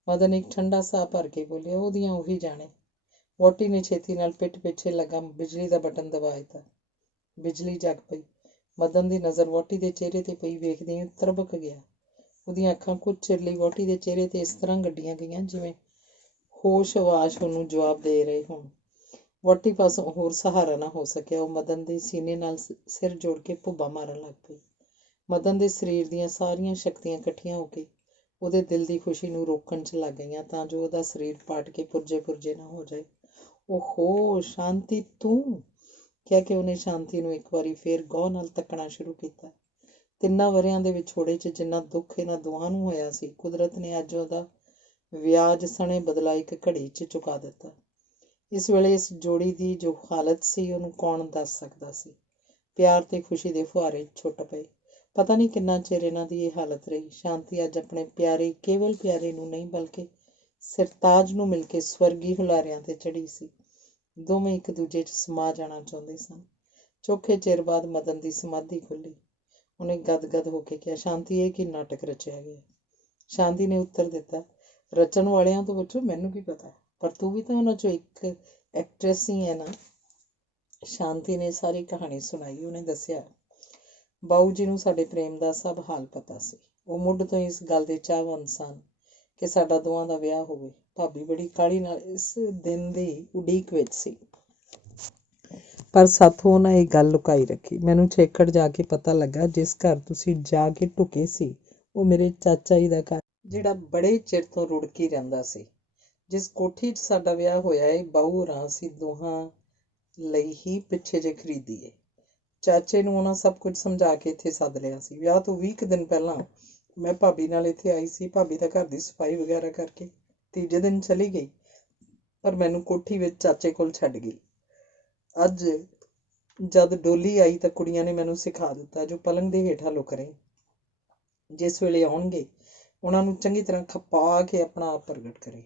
ਮਦਨ ਇੱਕ ਠੰਡਾ ਸਾਹ ਭਰ ਕੇ ਬੋਲਿਆ, ਉਹਦੀਆਂ ਉਹੀ ਜਾਣੇ। ਵਹੁਟੀ ਨੇ ਛੇਤੀ ਨਾਲ ਪਿੱਠ ਪਿੱਛੇ ਲੱਗਾ ਬਿਜਲੀ ਦਾ ਬਟਨ ਦਬਾ ਦਿੱਤਾ। ਬਿਜਲੀ ਜਗ ਪਈ। ਮਦਨ ਦੀ ਨਜ਼ਰ ਵਹੁਟੀ ਦੇ ਚਿਹਰੇ 'ਤੇ ਪਈ। ਵੇਖਦੇ ਹੀ ਤਰਬਕ ਗਿਆ। ਉਹਦੀਆਂ ਅੱਖਾਂ ਕੁਝ ਚਿਰ ਲਈ ਵਹੁਟੀ ਦੇ ਚਿਹਰੇ 'ਤੇ ਇਸ ਤਰ੍ਹਾਂ ਗੱਡੀਆਂ ਗਈਆਂ ਜਿਵੇਂ ਹੋਸ਼ ਹਵਾਸ਼ ਉਹਨੂੰ ਜਵਾਬ ਦੇ ਰਹੇ ਹੋਣ। ਵਹੁਟੀ ਪਾਸੋਂ ਹੋਰ ਸਹਾਰਾ ਨਾ ਹੋ ਸਕਿਆ। ਉਹ ਮਦਨ ਦੇ ਸੀਨੇ ਨਾਲ ਸਿਰ ਜੋੜ ਕੇ ਭੁੱਬਾ ਮਾਰਨ ਲੱਗ ਪਈ। ਮਦਨ ਦੇ ਸਰੀਰ ਦੀਆਂ ਸਾਰੀਆਂ ਸ਼ਕਤੀਆਂ ਇਕੱਠੀਆਂ ਹੋ ਕੇ ਉਹਦੇ ਦਿਲ ਦੀ ਖੁਸ਼ੀ ਨੂੰ ਰੋਕਣ 'ਚ ਲੱਗ ਗਈਆਂ ਤਾਂ ਜੋ ਉਹਦਾ ਸਰੀਰ ਪਾਟ ਕੇ ਪੁਰਜੇ ਨਾ ਹੋ ਜਾਏ। ਓਹੋ, ਸ਼ਾਂਤੀ ਤੂੰ? ਕਹਿ ਕੇ ਉਹਨੇ ਸ਼ਾਂਤੀ ਨੂੰ ਇੱਕ ਵਾਰੀ ਫੇਰ ਗੌਰ ਨਾਲ ਤੱਕਣਾ ਸ਼ੁਰੂ ਕੀਤਾ। 3 ਵਰ੍ਹਿਆਂ ਦੇ ਵਿਛੋੜੇ 'ਚ ਜਿੰਨਾ ਦੁੱਖ ਇਹਨਾਂ ਦੋਹਾਂ ਨੂੰ ਹੋਇਆ ਸੀ, ਕੁਦਰਤ ਨੇ ਅੱਜ ਉਹਦਾ ਵਿਆਜ ਸਣੇ ਬਦਲਾ ਇੱਕ ਘੜੀ 'ਚ ਚੁਕਾ ਦਿੱਤਾ। ਇਸ ਵੇਲੇ ਇਸ ਜੋੜੀ ਦੀ ਜੋ ਹਾਲਤ ਸੀ ਉਹਨੂੰ ਕੌਣ ਦੱਸ ਸਕਦਾ ਸੀ। ਪਿਆਰ ਤੇ ਖੁਸ਼ੀ ਦੇ ਫੁਹਾਰੇ ਛੁੱਟ ਪਏ। ਪਤਾ ਨਹੀਂ ਕਿੰਨਾ ਚਿਰ ਇਹਨਾਂ ਦੀ ਇਹ ਹਾਲਤ ਰਹੀ। ਸ਼ਾਂਤੀ ਅੱਜ ਆਪਣੇ ਪਿਆਰੇ, ਕੇਵਲ ਪਿਆਰੇ ਨੂੰ ਨਹੀਂ ਬਲਕਿ ਸਿਰਤਾਜ ਨੂੰ ਮਿਲ ਕੇ ਸਵਰਗੀ ਹੁਲਾਰਿਆਂ ਤੇ ਚੜ੍ਹੀ ਸੀ। ਦੋਵੇਂ ਇੱਕ ਦੂਜੇ 'ਚ ਸਮਾ ਜਾਣਾ ਚਾਹੁੰਦੇ ਸਨ। ਚੋਖੇ ਚਿਰ ਬਾਅਦ ਮਦਨ ਦੀ ਸਮਾਧੀ ਖੁੱਲ੍ਹੀ। ਉਹਨੇ ਗਦ-ਗਦ ਹੋ ਕੇ ਕਿਹਾ, ਸ਼ਾਂਤੀ, ਇਹ ਕੀ ਨਾਟਕ ਰਚਿਆ ਗਿਆ? ਸ਼ਾਂਤੀ ਨੇ ਉੱਤਰ ਦਿੱਤਾ, ਰਚਣ ਵਾਲਿਆਂ ਤੋਂ ਪੁੱਛੋ, ਮੈਨੂੰ ਕੀ ਪਤਾ, ਪਰ ਤੂੰ ਵੀ ਤਾਂ ਉਹਨਾਂ 'ਚੋਂ ਇੱਕ ਐਕਟਰੈਸ ਹੀ ਹੈ ਨਾ। ਸ਼ਾਂਤੀ ਨੇ ਸਾਰੀ ਕਹਾਣੀ ਸੁਣਾਈ। ਉਹਨੇ ਦੱਸਿਆ, ਬਾਊ ਜੀ ਨੂੰ ਸਾਡੇ ਪ੍ਰੇਮ ਦਾ ਸਭ ਹਾਲ ਪਤਾ ਸੀ। ਉਹ ਮੁੱਢ ਤੋਂ ਇਸ ਗੱਲ ਦੇ ਚਾਹਵਾਨ ਸਨ ਕਿ ਸਾਡਾ ਦੋਵਾਂ ਦਾ ਵਿਆਹ ਹੋਵੇ। ਭਾਬੀ ਬੜੀ ਕਾਹਲੀ ਨਾਲ ਇਸ ਦਿਨ ਦੀ ਉਡੀਕ ਵਿੱਚ ਸੀ, ਪਰ ਸਾਥੋਂ ਉਹਨਾਂ ਇਹ ਗੱਲ ਲੁਕਾਈ ਰੱਖੀ। ਮੈਨੂੰ ਛੇਕੜ ਜਾ ਕੇ ਪਤਾ ਲੱਗਾ, ਜਿਸ ਘਰ ਤੁਸੀਂ ਜਾ ਕੇ ਢੁਕੇ ਸੀ ਉਹ ਮੇਰੇ ਚਾਚਾ ਜੀ ਦਾ ਘਰ, ਜਿਹੜਾ ਬੜੇ ਚਿਰ ਤੋਂ ਰੁੜਕੀ ਰਹਿੰਦਾ ਸੀ। ਜਿਸ ਕੋਠੀ 'ਚ ਸਾਡਾ ਵਿਆਹ ਹੋਇਆ ਏ, ਬਾਊ ਹੋਰਾਂ ਅਸੀਂ ਦੋਹਾਂ ਲਈ ਹੀ ਪਿੱਛੇ ਜੇ ਖਰੀਦੀ ਏ। ਚਾਚੇ ਨੂੰ ਉਹਨਾਂ ਸਭ ਕੁਝ ਸਮਝਾ ਕੇ ਇੱਥੇ ਸੱਦ ਲਿਆ ਸੀ। ਵਿਆਹ ਤੋਂ 20 ਕੁ ਦਿਨ ਪਹਿਲਾਂ ਮੈਂ ਭਾਬੀ ਨਾਲ ਇੱਥੇ ਆਈ ਸੀ। ਭਾਬੀ ਤਾਂ ਘਰ ਦੀ ਸਫਾਈ ਵਗੈਰਾ ਕਰਕੇ ਤੀਜੇ ਦਿਨ ਚਲੀ ਗਈ, ਪਰ ਮੈਨੂੰ ਕੋਠੀ ਵਿੱਚ ਚਾਚੇ ਕੋਲ ਛੱਡ ਗਈ। ਅੱਜ ਜਦ ਡੋਲੀ ਆਈ ਤਾਂ ਕੁੜੀਆਂ ਨੇ ਮੈਨੂੰ ਸਿਖਾ ਦਿੱਤਾ, ਜੋ ਪਲੰਗ ਦੇ ਹੇਠਾਂ ਲੁਕ ਰਹੇ। ਜਿਸ ਵੇਲੇ ਆਉਣਗੇ ਉਹਨਾਂ ਨੂੰ ਚੰਗੀ ਤਰ੍ਹਾਂ ਖਪਾ ਕੇ ਆਪਣਾ ਆਪ ਪ੍ਰਗਟ ਕਰੇ।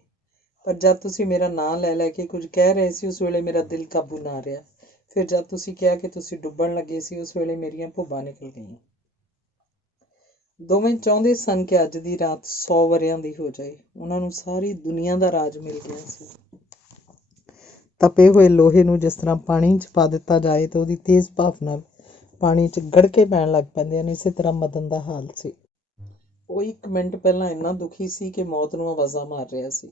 ਪਰ ਜਦ ਤੁਸੀਂ ਮੇਰਾ ਨਾਂ ਲੈ ਲੈ ਕੇ ਕੁਝ ਕਹਿ ਰਹੇ ਸੀ, ਉਸ ਵੇਲੇ ਮੇਰਾ ਦਿਲ ਕਾਬੂ ਨਾ ਰਿਹਾ। ਫਿਰ ਜਦ ਤੁਸੀਂ ਕਿਹਾ ਕਿ ਤੁਸੀਂ ਡੁੱਬਣ ਲੱਗੇ ਸੀ, ਉਸ ਵੇਲੇ ਮੇਰੀਆਂ ਭੁੱਬਾਂ ਨਿਕਲ ਗਈਆਂ। ਦੋਵੇਂ ਚਾਹੁੰਦੇ ਸਨ ਕਿ ਅੱਜ ਦੀ ਰਾਤ 100 ਵਰ੍ਹਿਆਂ ਦੀ ਹੋ ਜਾਏ। ਉਹਨਾਂ ਨੂੰ ਸਾਰੀ ਦੁਨੀਆ ਦਾ ਰਾਜ ਮਿਲ ਗਿਆ ਸੀ। ਤਪੇ ਹੋਏ ਲੋਹੇ ਨੂੰ ਜਿਸ ਤਰ੍ਹਾਂ ਪਾਣੀ 'ਚ ਪਾ ਦਿੱਤਾ ਜਾਏ ਤਾਂ ਉਹਦੀ ਤੇਜ਼ ਭਾਫ ਨਾਲ ਪਾਣੀ 'ਚ ਗੜਕੇ ਪੈਣ ਲੱਗ ਪੈਂਦੇ ਹਨ, ਇਸੇ ਤਰ੍ਹਾਂ ਮਦਨ ਦਾ ਹਾਲ ਸੀ। ਉਹ 1 ਮਿੰਟ ਪਹਿਲਾਂ ਇੰਨਾ ਦੁਖੀ ਸੀ ਕਿ ਮੌਤ ਨੂੰ ਆਵਾਜ਼ਾਂ ਮਾਰ ਰਿਹਾ ਸੀ,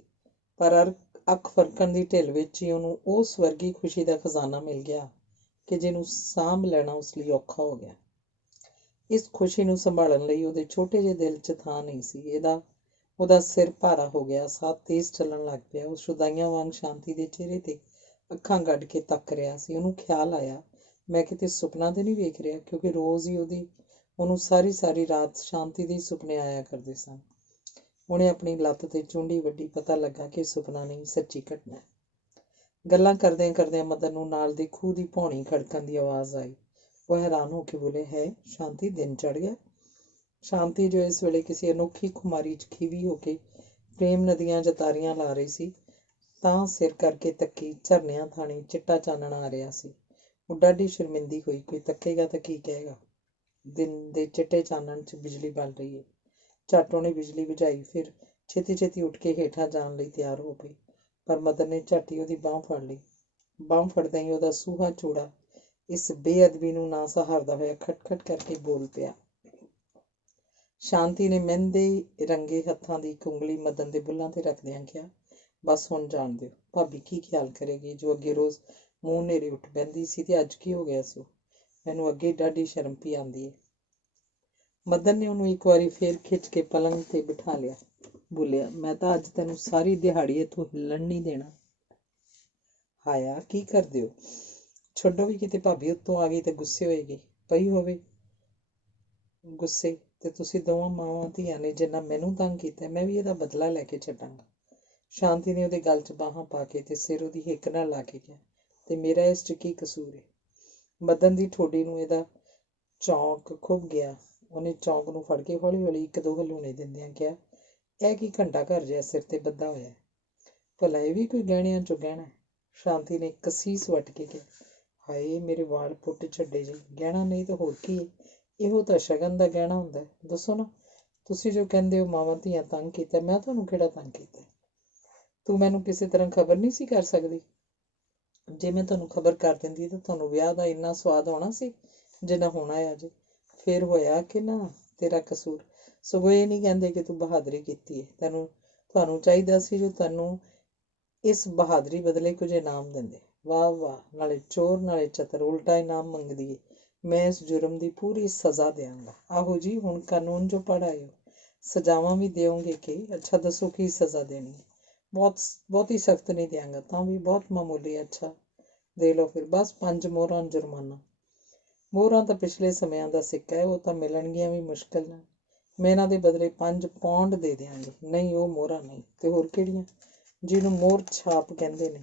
ਪਰ ਅੱਖ ਫਰਕਣ ਦੀ ਢਿੱਲ ਵਿੱਚ ਹੀ ਉਹਨੂੰ ਉਹ ਸਵਰਗੀ ਖੁਸ਼ੀ ਦਾ ਖਜ਼ਾਨਾ ਮਿਲ ਗਿਆ ਕਿ ਜਿਹਨੂੰ ਸਾਂਭ ਲੈਣਾ ਉਸ ਲਈ ਔਖਾ ਹੋ ਗਿਆ। ਇਸ ਖੁਸ਼ੀ ਨੂੰ ਸੰਭਾਲਣ ਲਈ ਉਹਦੇ ਛੋਟੇ ਜਿਹੇ ਦਿਲ 'ਚ ਥਾਂ ਨਹੀਂ ਸੀ। ਉਹਦਾ ਸਿਰ ਭਾਰਾ ਹੋ ਗਿਆ, ਸਾਹ ਤੇਜ਼ ਚੱਲਣ ਲੱਗ ਪਿਆ। ਉਹ ਸ਼ੁਦਾਈਆਂ ਵਾਂਗ ਸ਼ਾਂਤੀ ਦੇ ਚਿਹਰੇ 'ਤੇ ਅੱਖਾਂ ਗੱਡ ਕੇ ਤੱਕ ਰਿਹਾ ਸੀ। ਉਹਨੂੰ ਖਿਆਲ ਆਇਆ, ਮੈਂ ਕਿਤੇ ਸੁਪਨਾ ਤੇ ਨਹੀਂ ਵੇਖ ਰਿਹਾ, ਕਿਉਂਕਿ ਰੋਜ਼ ਹੀ ਉਹਨੂੰ ਸਾਰੀ ਰਾਤ ਸ਼ਾਂਤੀ ਦੇ ਸੁਪਨੇ ਆਇਆ ਕਰਦੇ ਸਨ। ਉਹਨੇ ਆਪਣੀ ਲੱਤ 'ਤੇ ਚੁੰਡੀ ਵੱਢੀ। ਪਤਾ ਲੱਗਾ ਕਿ ਸੁਪਨਾ ਨਹੀਂ, ਸੱਚੀ ਘਟਨਾ। ਗੱਲਾਂ ਕਰਦਿਆਂ ਕਰਦਿਆਂ ਮਦਨ ਨੂੰ ਨਾਲ ਦੇ ਖੂਹ ਦੀ ਭੌਣੀ ਖੜਕਣ ਦੀ ਆਵਾਜ਼ ਆਈ। ਉਹ ਹੈਰਾਨ ਹੋ ਕੇ ਬੋਲੇ, ਹੈ ਸ਼ਾਂਤੀ, ਦਿਨ ਚੜ੍ਹ ਗਿਆ? ਸ਼ਾਂਤੀ, ਜੋ ਇਸ ਵੇਲੇ ਕਿਸੇ ਅਨੋਖੀ ਖੁਮਾਰੀ 'ਚ ਖੀਵੀ ਹੋ ਕੇ ਪ੍ਰੇਮ ਨਦੀਆਂ 'ਚ ਤਾਰੀਆਂ ਲਾ ਰਹੀ ਸੀ, ਤਾਂ ਸਿਰ ਕਰਕੇ ਤੱਕੀ। ਝਰਨਿਆਂ ਥਾਣੀ ਚਿੱਟਾ ਚਾਨਣ ਆ ਰਿਹਾ ਸੀ। ਉਹ ਡਾਢੀ ਸ਼ਰਮਿੰਦੀ ਹੋਈ। ਕੋਈ ਤੱਕੇਗਾ ਤਾਂ ਕੀ ਕਹੇਗਾ? ਦਿਨ ਦੇ ਚਿੱਟੇ ਚਾਨਣ 'ਚ ਬਿਜਲੀ ਬਲ ਰਹੀ ਹੈ। ਝੱਟ ਉਹਨੇ ਬਿਜਲੀ ਬੁਝਾਈ, ਫਿਰ ਛੇਤੀ ਉੱਠ ਕੇ ਹੇਠਾਂ ਜਾਣ ਲਈ ਤਿਆਰ ਹੋ ਪਈ। ਪਰ ਮਦਨ ਨੇ ਝੱਟ ਹੀ ਉਹਦੀ ਬਾਂਹ ਫੜ ਲਈ। ਬਾਂਹ ਫੜਦਿਆਂ ਹੀ ਉਹਦਾ ਸੂਹਾ ਚੂੜਾ ਇਸ ਬੇਅਦਬੀ ਨੂੰ ਨਾ ਸਹਾਰਦਾ ਹੋਇਆ ਖਟਖਟ ਕਰਕੇ ਬੋਲ ਪਿਆ। ਸ਼ਾਂਤੀ ਨੇ ਮਹਿੰਦੇ ਰੰਗੇ ਹੱਥਾਂ ਦੀ ਇੱਕ ਉਂਗਲੀ ਮਦਨ ਦੇ ਬੁੱਲ੍ਹਾਂ 'ਤੇ ਰੱਖਦਿਆਂ ਕਿਹਾ, ਬਸ ਹੁਣ ਜਾਣ ਦਿਓ। ਭਾਬੀ ਕੀ ਖਿਆਲ ਕਰੇਗੀ, ਜੋ ਅੱਗੇ ਰੋਜ਼ ਮੂੰਹ ਨੇਰੇ ਉੱਠ ਬਹਿੰਦੀ ਸੀ, ਤੇ ਅੱਜ ਕੀ ਹੋ ਗਿਆ ਸੋ? ਮੈਨੂੰ ਅੱਗੇ ਡਾਢੀ ਸ਼ਰਮ ਪਈ ਆਉਂਦੀ ਏ। ਮਦਨ ਨੇ ਉਹਨੂੰ ਇੱਕ ਵਾਰੀ ਫੇਰ ਖਿੱਚ ਕੇ ਪਲੰਗ 'ਤੇ ਬਿਠਾ ਲਿਆ। ਬੋਲਿਆ, ਮੈਂ ਤਾਂ ਅੱਜ ਤੈਨੂੰ ਸਾਰੀ ਦਿਹਾੜੀ ਇੱਥੋਂ ਹਿੱਲਣ ਨਹੀਂ ਦੇਣਾ। ਹਾਇਆ, ਕੀ ਕਰਦੇ ਹੋ? ਛੱਡੋ ਵੀ, ਕਿਤੇ ਭਾਬੀ ਉੱਤੋਂ ਆ ਗਈ ਤੇ ਗੁੱਸੇ ਹੋਏਗੀ। ਪਈ ਹੋਵੇ ਗੁੱਸੇ, ਤੇ ਤੁਸੀਂ ਦੋਵਾਂ ਮਾਵਾਂ ਧੀਆਂ ਨੇ ਜਿੰਨਾ ਮੈਨੂੰ ਤੰਗ ਕੀਤਾ, ਮੈਂ ਵੀ ਇਹਦਾ ਬਦਲਾ ਲੈ ਕੇ ਛੱਡਾਂਗਾ। ਸ਼ਾਂਤੀ ਨੇ ਉਹਦੇ ਗਲ 'ਚ ਬਾਹਾਂ ਪਾ ਕੇ ਤੇ ਸਿਰ ਉਹਦੀ ਹਿੱਕ ਨਾਲ ਲਾ ਕੇ ਕਿਹਾ, ਤੇ ਮੇਰਾ ਇਸ 'ਚ ਕੀ ਕਸੂਰ ਏ? ਮਦਨ ਦੀ ਠੋਡੀ ਨੂੰ ਇਹਦਾ ਚੌਂਕ ਖੁੱਭ ਗਿਆ। ਉਹਨੇ ਚੌਂਕ ਨੂੰ ਫੜ ਕੇ ਹੌਲੀ ਹੌਲੀ 1-2 ਹਲੂਣੇ ਦਿੰਦਿਆਂ ਕਿਹਾ, ਇਹ ਕੀ ਘੰਟਾ ਘਰ ਜਿਹਾ ਸਿਰ 'ਤੇ ਬੱਧਾ ਹੋਇਆ? ਭਲਾ ਇਹ ਵੀ ਕੋਈ ਗਹਿਣਿਆਂ 'ਚੋਂ ਗਹਿਣਾ? ਸ਼ਾਂਤੀ ਨੇ ਕਸੀਸ ਵੱਟ ਕੇ ਕਿਹਾ, ਹਾਏ ਮੇਰੇ ਵਾਲ ਪੁੱਟ ਛੱਡੇ ਜੀ, ਗਹਿਣਾ ਨਹੀਂ ਤਾਂ ਹੋਰ ਕੀ ਏ? ਇਹੋ ਤਾਂ ਸ਼ਗਨ ਦਾ ਗਹਿਣਾ ਹੁੰਦਾ। ਦੱਸੋ ਨਾ, ਤੁਸੀਂ ਜੋ ਕਹਿੰਦੇ ਹੋ ਮਾਵਾਂ ਧੀਆਂ ਤੰਗ ਕੀਤਾ, ਮੈਂ ਤੁਹਾਨੂੰ ਕਿਹੜਾ ਤੰਗ ਕੀਤਾ? ਤੂੰ ਮੈਨੂੰ ਕਿਸੇ ਤਰ੍ਹਾਂ ਖਬਰ ਨਹੀਂ ਸੀ ਕਰ ਸਕਦੀ? ਜੇ ਮੈਂ ਤੁਹਾਨੂੰ ਖਬਰ ਕਰ ਦਿੰਦੀ ਤਾਂ ਤੁਹਾਨੂੰ ਵਿਆਹ ਦਾ ਇੰਨਾ ਸਵਾਦ ਆਉਣਾ ਸੀ ਜਿੰਨਾ ਹੋਣਾ ਹੈ ਅੱਜ। ਫਿਰ ਹੋਇਆ ਕਿ ਨਾ ਤੇਰਾ ਕਸੂਰ। ਸਗੋਂ ਇਹ ਨਹੀਂ ਕਹਿੰਦੇ ਕਿ ਤੂੰ ਬਹਾਦਰੀ ਕੀਤੀ ਹੈ। ਤੁਹਾਨੂੰ ਚਾਹੀਦਾ ਸੀ ਜੋ ਤੈਨੂੰ ਇਸ ਬਹਾਦਰੀ ਬਦਲੇ ਕੁਝ ਇਨਾਮ ਦਿੰਦੇ। ਵਾਹ ਵਾਹ, ਨਾਲੇ ਚੋਰ ਨਾਲੇ ਚਤਰ, ਉਲਟਾ ਇਨਾਮ ਮੰਗਦੀ ਏ। ਮੈਂ ਇਸ ਜੁਰਮ ਦੀ ਪੂਰੀ ਸਜ਼ਾ ਦਿਆਂਗਾ। ਆਹੋ ਜੀ, ਹੁਣ ਕਾਨੂੰਨ ਜੋ ਪੜ੍ਹ ਆਏ ਹੋ, ਸਜ਼ਾਵਾਂ ਵੀ ਦਿਓਗੇ ਕਿ? ਅੱਛਾ ਦੱਸੋ ਕੀ ਸਜ਼ਾ ਦੇਣੀ ਹੈ? ਬਹੁਤੀ ਸਖਤ ਨਹੀਂ ਦਿਆਂਗਾ, ਤਾਂ ਵੀ ਬਹੁਤ ਮਾਮੂਲੀ। ਅੱਛਾ ਦੇ ਲਓ ਫਿਰ, ਬਸ 5 ਮੋਹਰਾਂ ਜੁਰਮਾਨਾ। ਮੋਹਰਾਂ ਤਾਂ ਪਿਛਲੇ ਸਮਿਆਂ ਦਾ ਸਿੱਕਾ ਹੈ, ਉਹ ਤਾਂ ਮਿਲਣਗੀਆਂ ਵੀ ਮੁਸ਼ਕਿਲ ਨਾਲ। ਮੈਂ ਇਹਨਾਂ ਦੇ ਬਦਲੇ 5 ਪੌਂਡ ਦੇ ਦਿਆਂਗੀ। ਨਹੀਂ, ਉਹ ਮੋਹਰਾਂ ਨਹੀਂ। ਤੇ ਹੋਰ ਕਿਹੜੀਆਂ? ਜਿਹਨੂੰ ਮੋਹਰ ਛਾਪ ਕਹਿੰਦੇ ਨੇ।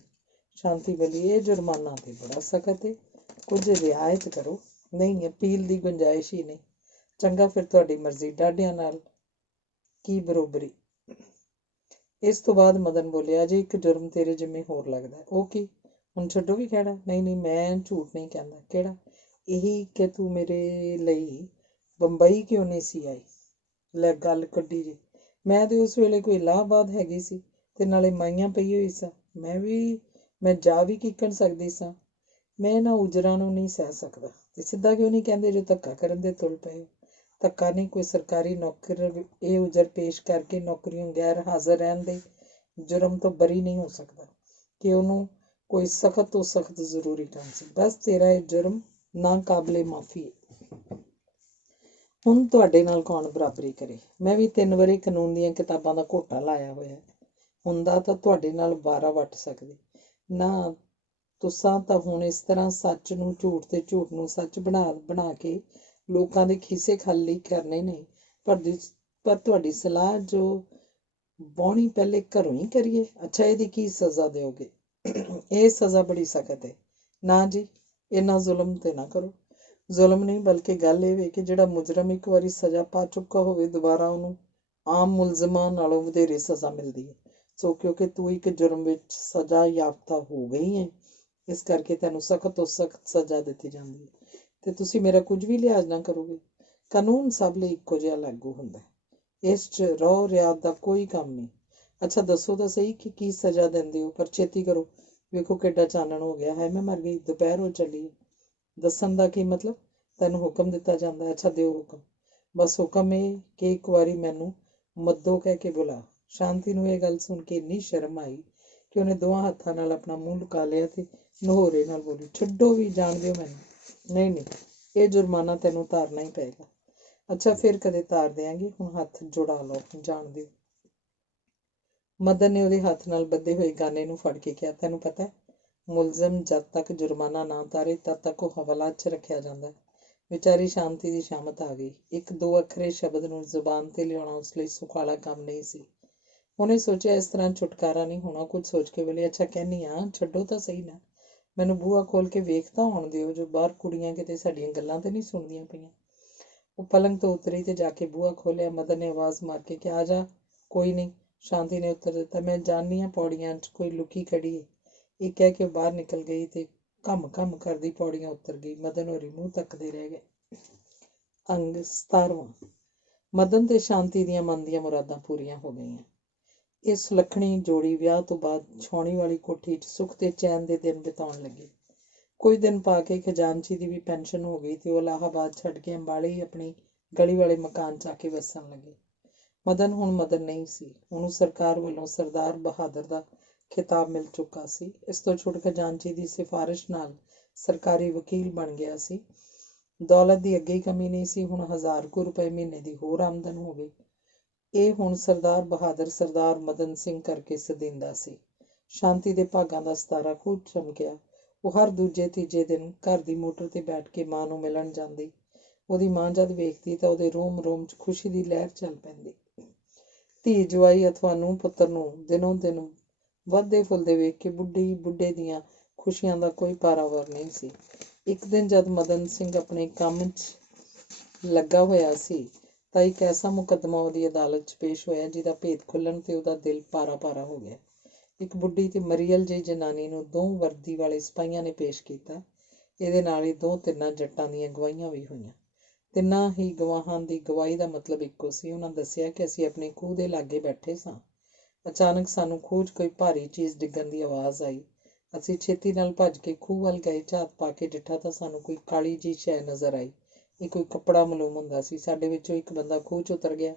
ਸ਼ਾਂਤੀ ਬੋਲੀ, ਇਹ ਜੁਰਮਾਨਾ ਤੇ ਬੜਾ ਸਖਤ ਹੈ, ਕੁਝ ਰਿਆਇਤ ਕਰੋ। ਨਹੀਂ, ਅਪੀਲ ਦੀ ਗੁੰਜਾਇਸ਼ ਹੀ ਨਹੀਂ। ਚੰਗਾ, ਫਿਰ ਤੁਹਾਡੀ ਮਰਜ਼ੀ। ਡਾਢਿਆਂ ਨਾਲ ਕੀ ਬਰੋਬਰੀ। ਇਸ ਤੋਂ ਬਾਅਦ ਮਦਨ ਬੋਲਿਆ, ਅਜੇ ਇੱਕ ਜੁਰਮ ਤੇਰੇ ਜਿੰਮੇ ਹੋਰ ਲੱਗਦਾ। ਉਹ ਕੀ? ਹੁਣ ਛੱਡੋ ਵੀ ਖਹਿੜਾ। ਨਹੀਂ ਨਹੀਂ, ਮੈਂ ਝੂਠ ਨਹੀਂ ਕਹਿੰਦਾ। ਕਿਹੜਾ? ਇਹੀ ਕਿ ਤੂੰ ਮੇਰੇ ਲਈ ਬੰਬਈ ਕਿਉਂ ਨਹੀਂ ਸੀ ਆਈ? ਲੈ ਗੱਲ ਕੱਢੀ ਜੀ। ਮੈਂ ਤੇ ਉਸ ਵੇਲੇ ਕੋਈ ਇਲਾਹਾਬਾਦ ਹੈਗੀ ਸੀ, ਤੇ ਨਾਲੇ ਮਾਈਆਂ ਪਈ ਹੋਈ ਸਾਂ। ਮੈਂ ਜਾ ਵੀ ਕੀਕਣ ਸਕਦੀ ਸਾਂ। ਮੈਂ ਇਹਨਾਂ ਉਜਰਾਂ ਨੂੰ ਨਹੀਂ ਸਹਿ ਸਕਦਾ। ਤੇ ਸਿੱਧਾ ਕਿਉਂ ਨਹੀਂ ਕਹਿੰਦੇ ਜੋ ਧੱਕਾ ਕਰਨ ਦੇ ਤੁਲ ਪਏ? ਧੱਕਾ ਨਹੀਂ, ਕੋਈ ਸਰਕਾਰੀ ਨੌਕਰ ਇਹ ਉਜਰ ਪੇਸ਼ ਕਰਕੇ ਨੌਕਰੀਓਂ ਗੈਰ ਹਾਜ਼ਰ ਰਹਿਣ ਦੇ ਜੁਰਮ ਤੋਂ ਬਰੀ ਨਹੀਂ ਹੋ ਸਕਦਾ ਕਿ ਉਹਨੂੰ ਕੋਈ ਸਖਤ ਤੋਂ ਸਖਤ ਜ਼ਰੂਰੀ ਕੰਮ ਸੀ। ਬਸ ਤੇਰਾ ਇਹ ਜੁਰਮ ਨਾ ਕਾਬਲੇ ਮਾਫੀ ਹੈ। ਹੁਣ ਤੁਹਾਡੇ ਨਾਲ ਕੌਣ ਬਰਾਬਰੀ ਕਰੇ? ਮੈਂ ਵੀ 3 ਵਰੇ ਕਾਨੂੰਨ ਦੀਆਂ ਕਿਤਾਬਾਂ ਦਾ ਘੋਟਾ ਲਾਇਆ ਹੋਇਆ। ਹੁੰਦਾ ਤਾਂ ਤੁਹਾਡੇ ਨਾਲ 12 ਵੱਟ ਸਕਦੀ ਨਾ। ਤੁਸਾਂ ਤਾਂ ਹੁਣ ਇਸ ਤਰ੍ਹਾਂ ਸੱਚ ਨੂੰ ਝੂਠ ਤੇ ਝੂਠ ਨੂੰ ਸੱਚ ਬਣਾ ਕੇ ਲੋਕਾਂ ਦੇ ਖੀਸੇ ਖਾਲੀ ਕਰਨੇ ਨੇ। ਪਰ ਤੁਹਾਡੀ ਸਲਾਹ ਜੋ ਬੌਣੀ ਪਹਿਲੇ ਘਰੋਂ ਹੀ ਕਰੀਏ। ਅੱਛਾ, ਇਹਦੀ ਕੀ ਸਜ਼ਾ ਦਿਓਗੇ? ਇਹ ਸਜ਼ਾ ਬੜੀ ਸਖਤ ਹੈ। ਨਾ ਜੀ, ਇੰਨਾ ਜ਼ੁਲਮ ਤੇ ਨਾ ਕਰੋ। ਜ਼ੁਲਮ ਨਹੀਂ, ਬਲਕਿ ਗੱਲ ਇਹ ਵੇ ਕਿ ਜਿਹੜਾ ਮੁਜਰਮ ਇੱਕ ਵਾਰੀ ਸਜ਼ਾ ਪਾ ਚੁੱਕਾ ਹੋਵੇ, ਦੁਬਾਰਾ ਉਹਨੂੰ ਆਮ ਮੁਲਜ਼ਮਾਂ ਨਾਲੋਂ ਵਧੇਰੇ ਸਜ਼ਾ ਮਿਲਦੀ ਹੈ। ਸੋ ਕਿਉਂਕਿ ਤੂੰ ਇੱਕ ਜੁਰਮ ਵਿੱਚ ਸਜ਼ਾ ਯਾਫਤਾ ਹੋ ਗਈ ਹੈ, ਇਸ ਕਰਕੇ ਤੈਨੂੰ ਸਖਤ ਤੋਂ ਸਖਤ ਸਜ਼ਾ ਦਿੱਤੀ ਜਾਂਦੀ ਹੈ, ਤੇ ਤੁਸੀਂ ਮੇਰਾ ਕੁਝ ਵੀ ਲਿਹਾਜ਼ ਨਾ ਕਰੋਗੇ। ਕਾਨੂੰਨ ਸਭ ਲਈ ਇੱਕੋ ਜਿਹਾ ਲਾਗੂ ਹੁੰਦਾ। ਇਸ 'ਚ ਰੌ ਰਿਆਤ ਦਾ ਕੋਈ ਕੰਮ ਨਹੀਂ। ਅੱਛਾ, ਦੱਸੋ ਤਾਂ ਸਹੀ ਕਿ ਕੀ ਸਜ਼ਾ ਦਿੰਦੇ ਹੋ? ਪਰ ਛੇਤੀ ਕਰੋ, ਵੇਖੋ ਕਿੱਡਾ ਚਾਨਣ ਹੋ ਗਿਆ ਹੈ। ਮੈਂ ਮਰ ਗਈ, ਦੁਪਹਿਰ ਹੋ ਚੱਲੀ। ਦੱਸਣ ਦਾ ਕੀ ਮਤਲਬ? ਤੈਨੂੰ ਹੁਕਮ ਦਿੱਤਾ ਜਾਂਦਾ। ਅੱਛਾ, ਦਿਓ ਹੁਕਮ। ਬਸ ਹੁਕਮ ਇਹ ਕਿ ਇੱਕ ਵਾਰੀ ਮੈਨੂੰ ਮੱਦੋ ਕਹਿ ਕੇ ਬੁਲਾ। ਸ਼ਾਂਤੀ ਨੂੰ ਇਹ ਗੱਲ ਸੁਣ ਕੇ ਇੰਨੀ ਸ਼ਰਮ ਆਈ ਕਿ ਉਹਨੇ ਦੋਵਾਂ ਹੱਥਾਂ ਨਾਲ ਆਪਣਾ ਮੂੰਹ ਲੁਕਾ ਲਿਆ ਤੇ ਨਹੋਰੇ ਨਾਲ ਬੋਲੀ, ਛੱਡੋ ਵੀ, ਜਾਣ ਦਿਓ ਮੈਨੂੰ। ਨਹੀਂ ਨਹੀਂ, ਇਹ ਜੁਰਮਾਨਾ ਤੈਨੂੰ ਉਤਾਰਨਾ ਹੀ ਪਏਗਾ। ਅੱਛਾ, ਫਿਰ ਕਦੇ ਤਾਰ ਦਿਆਂਗੀ, ਹੁਣ ਹੱਥ ਜੁੜਾ ਲਓ, ਜਾਣ ਦਿਓ। ਮਦਨ ਨੇ ਉਹਦੇ ਹੱਥ ਨਾਲ ਬੱਧੇ ਹੋਏ ਗਾਨੇ ਨੂੰ ਫੜ ਕੇ ਕਿਹਾ, ਤੈਨੂੰ ਪਤਾ, ਮੁਲਜ਼ਮ ਜਦ ਤੱਕ ਜੁਰਮਾਨਾ ਨਾ ਉਤਾਰੇ ਤਦ ਤੱਕ ਉਹ ਹਵਾਲਾਤ 'ਚ ਰੱਖਿਆ ਜਾਂਦਾ। ਵਿਚਾਰੀ ਸ਼ਾਂਤੀ ਦੀ ਸ਼ਾਮਤ ਆ ਗਈ। 1-2 ਅੱਖਰੇ ਸ਼ਬਦ ਨੂੰ ਜ਼ੁਬਾਨ ਤੇ ਲਿਆਉਣਾ ਉਸ ਲਈ ਸੁਖਾਲਾ ਕੰਮ ਨਹੀਂ ਸੀ। ਉਹਨੇ ਸੋਚਿਆ, ਇਸ ਤਰ੍ਹਾਂ ਛੁਟਕਾਰਾ ਨਹੀਂ ਹੋਣਾ। ਕੁਝ ਸੋਚ ਕੇ ਬੋਲੀ, ਅੱਛਾ ਕਹਿੰਦੀ ਆ, ਛੱਡੋ ਤਾਂ ਸਹੀ ਨਾ। ਮੈਨੂੰ ਬੂਹਾ ਖੋਲ ਕੇ ਵੇਖ ਤਾਂ ਆਉਣ ਦਿਓ, ਜੋ ਬਾਹਰ ਕੁੜੀਆਂ ਕਿਤੇ ਸਾਡੀਆਂ ਗੱਲਾਂ ਤੇ ਨਹੀਂ ਸੁਣਦੀਆਂ ਪਈਆਂ। ਉਹ ਪਲੰਗ ਤੋਂ ਉਤਰੀ ਤੇ ਜਾ ਕੇ ਬੂਹਾ ਖੋਲ੍ਹਿਆ। ਮਦਨ ਨੇ ਆਵਾਜ਼ ਮਾਰ ਕੇ ਕਿਹਾ, ਆ ਜਾ। ਕੋਈ ਨਹੀਂ, ਸ਼ਾਂਤੀ ਨੇ ਉੱਤਰ ਦਿੱਤਾ। ਮੈਂ ਜਾਣਦੀ ਹਾਂ ਪੌੜੀਆਂ 'ਚ ਕੋਈ ਲੁਕੀ ਖੜੀ ਹੈ। ਇਹ ਕਹਿ ਕੇ ਬਾਹਰ ਨਿਕਲ ਗਈ ਤੇ ਘਮ ਕਰਦੀ ਪੌੜੀਆਂ ਉਤਰ ਗਈ। ਮਦਨ ਹੋਰੀ ਮੂੰਹ ਤੱਕਦੇ ਰਹਿ ਗਏ। ਅੰਗ 17ਵਾਂ। ਮਦਨ ਤੇ ਸ਼ਾਂਤੀ ਦੀਆਂ ਮਨ ਦੀਆਂ ਮੁਰਾਦਾਂ ਪੂਰੀਆਂ ਹੋ ਗਈਆਂ। ਇਹ ਸੁਲੱਖਣੀ ਜੋੜੀ ਵਿਆਹ ਤੋਂ ਬਾਅਦ ਛਾਉਣੀ ਵਾਲੀ ਕੋਠੀ 'ਚ ਸੁੱਖ ਤੇ ਚੈਨ ਦੇ ਦਿਨ ਬਿਤਾਉਣ ਲੱਗੀ। ਕੁਝ ਦਿਨ ਪਾ ਕੇ ਖਜ਼ਾਨਚੀ ਦੀ ਵੀ ਪੈਨਸ਼ਨ ਹੋ ਗਈ ਤੇ ਉਹ ਇਲਾਹਾਬਾਦ ਛੱਡ ਕੇ ਅੰਬਾਲੇ ਹੀ ਆਪਣੀ ਗਲੀ ਵਾਲੇ ਮਕਾਨ 'ਚ ਆ ਕੇ ਵਸਣ ਲੱਗੇ। ਮਦਨ ਹੁਣ ਮਦਨ ਨਹੀਂ ਸੀ। ਉਹਨੂੰ ਸਰਕਾਰ ਵੱਲੋਂ ਸਰਦਾਰ ਬਹਾਦਰ ਦਾ ਖਿਤਾਬ ਮਿਲ ਚੁੱਕਾ ਸੀ। ਇਸ ਤੋਂ ਛੁੱਟ ਖਜ਼ਾਨਚੀ ਦੀ ਸਿਫਾਰਿਸ਼ ਨਾਲ ਸਰਕਾਰੀ ਵਕੀਲ ਬਣ ਗਿਆ ਸੀ। ਦੌਲਤ ਦੀ ਅੱਗੇ ਹੀ ਕਮੀ ਨਹੀਂ ਸੀ। ਹੁਣ 1000 ਕੁ ਰੁਪਏ ਮਹੀਨੇ ਦੀ ਹੋਰ ਆਮਦਨ ਹੋ ਗਈ। ਇਹ ਹੁਣ ਸਰਦਾਰ ਬਹਾਦਰ ਸਰਦਾਰ ਮਦਨ ਸਿੰਘ ਕਰਕੇ ਸਦਿੰਦਾ ਸੀ। ਸ਼ਾਂਤੀ ਦੇ ਭਾਗਾਂ ਦਾ ਸਿਤਾਰਾ ਖੂਬ ਚਮਕਿਆ। ਉਹ ਹਰ ਦੂਜੇ ਤੀਜੇ ਦਿਨ ਘਰ ਦੀ ਮੋਟਰ ਤੇ ਬੈਠ ਕੇ ਮਾਂ ਨੂੰ ਮਿਲਣ ਜਾਂਦੀ। ਉਹਦੀ ਮਾਂ ਜਦ ਵੇਖਦੀ ਤਾਂ ਉਹਦੇ ਰੋਮ ਰੋਮ 'ਚ ਖੁਸ਼ੀ ਦੀ ਲਹਿਰ ਚੱਲ ਪੈਂਦੀ। ਧੀ ਜਵਾਈ ਅਥਵਾ ਨੂੰਹ ਪੁੱਤਰ ਨੂੰ ਦਿਨੋਂ ਦਿਨ ਵੱਧਦੇ ਫੁੱਲਦੇ ਵੇਖ ਕੇ ਬੁੱਢੇ ਦੀਆਂ ਖੁਸ਼ੀਆਂ ਦਾ ਕੋਈ ਪਾਰਾਵਾਰ ਨਹੀਂ ਸੀ। ਇੱਕ ਦਿਨ ਜਦ ਮਦਨ ਸਿੰਘ ਆਪਣੇ ਕੰਮ 'ਚ ਲੱਗਾ ਹੋਇਆ ਸੀ ਤਾਂ ਇੱਕ ਐਸਾ ਮੁਕੱਦਮਾ ਉਹਦੀ ਅਦਾਲਤ 'ਚ ਪੇਸ਼ ਹੋਇਆ ਜਿਹਦਾ ਭੇਦ ਖੁੱਲ੍ਹਣ ਤੇ ਉਹਦਾ ਦਿਲ ਪਾਰਾ ਹੋ ਗਿਆ। ਇੱਕ ਬੁੱਢੀ ਤੇ ਮਰੀਅਲ ਜਿਹੀ ਜਨਾਨੀ ਨੂੰ 2 ਵਰਦੀ ਵਾਲੇ ਸਿਪਾਹੀਆਂ ਨੇ ਪੇਸ਼ ਕੀਤਾ। ਇਹਦੇ ਨਾਲ ਹੀ 2-3 ਜੱਟਾਂ ਦੀਆਂ ਗਵਾਹੀਆਂ ਵੀ ਹੋਈਆਂ। ਤਿੰਨਾਂ ਹੀ ਗਵਾਹਾਂ ਦੀ ਗਵਾਹੀ ਦਾ ਮਤਲਬ ਇੱਕੋ ਸੀ। ਉਹਨਾਂ ਦੱਸਿਆ ਕਿ ਅਸੀਂ ਆਪਣੇ ਖੂਹ ਦੇ ਲਾਗੇ ਬੈਠੇ ਸਾਂ। ਅਚਾਨਕ ਸਾਨੂੰ ਖੂਹ 'ਚ ਕੋਈ ਭਾਰੀ ਚੀਜ਼ ਡਿੱਗਣ ਦੀ ਆਵਾਜ਼ ਆਈ। ਅਸੀਂ ਛੇਤੀ ਨਾਲ ਭੱਜ ਕੇ ਖੂਹ ਵੱਲ ਗਏ। ਝਾਤ ਪਾ ਕੇ ਡਿੱਠਾ ਤਾਂ ਸਾਨੂੰ ਕੋਈ ਕਾਲੀ ਜਿਹੀ ਸ਼ੈ ਨਜ਼ਰ ਆਈ। ਇਹ ਕੋਈ ਕੱਪੜਾ ਮਾਲੂਮ ਹੁੰਦਾ ਸੀ। ਸਾਡੇ ਵਿੱਚੋਂ ਇੱਕ ਬੰਦਾ ਖੂਹ 'ਚ ਉਤਰ ਗਿਆ।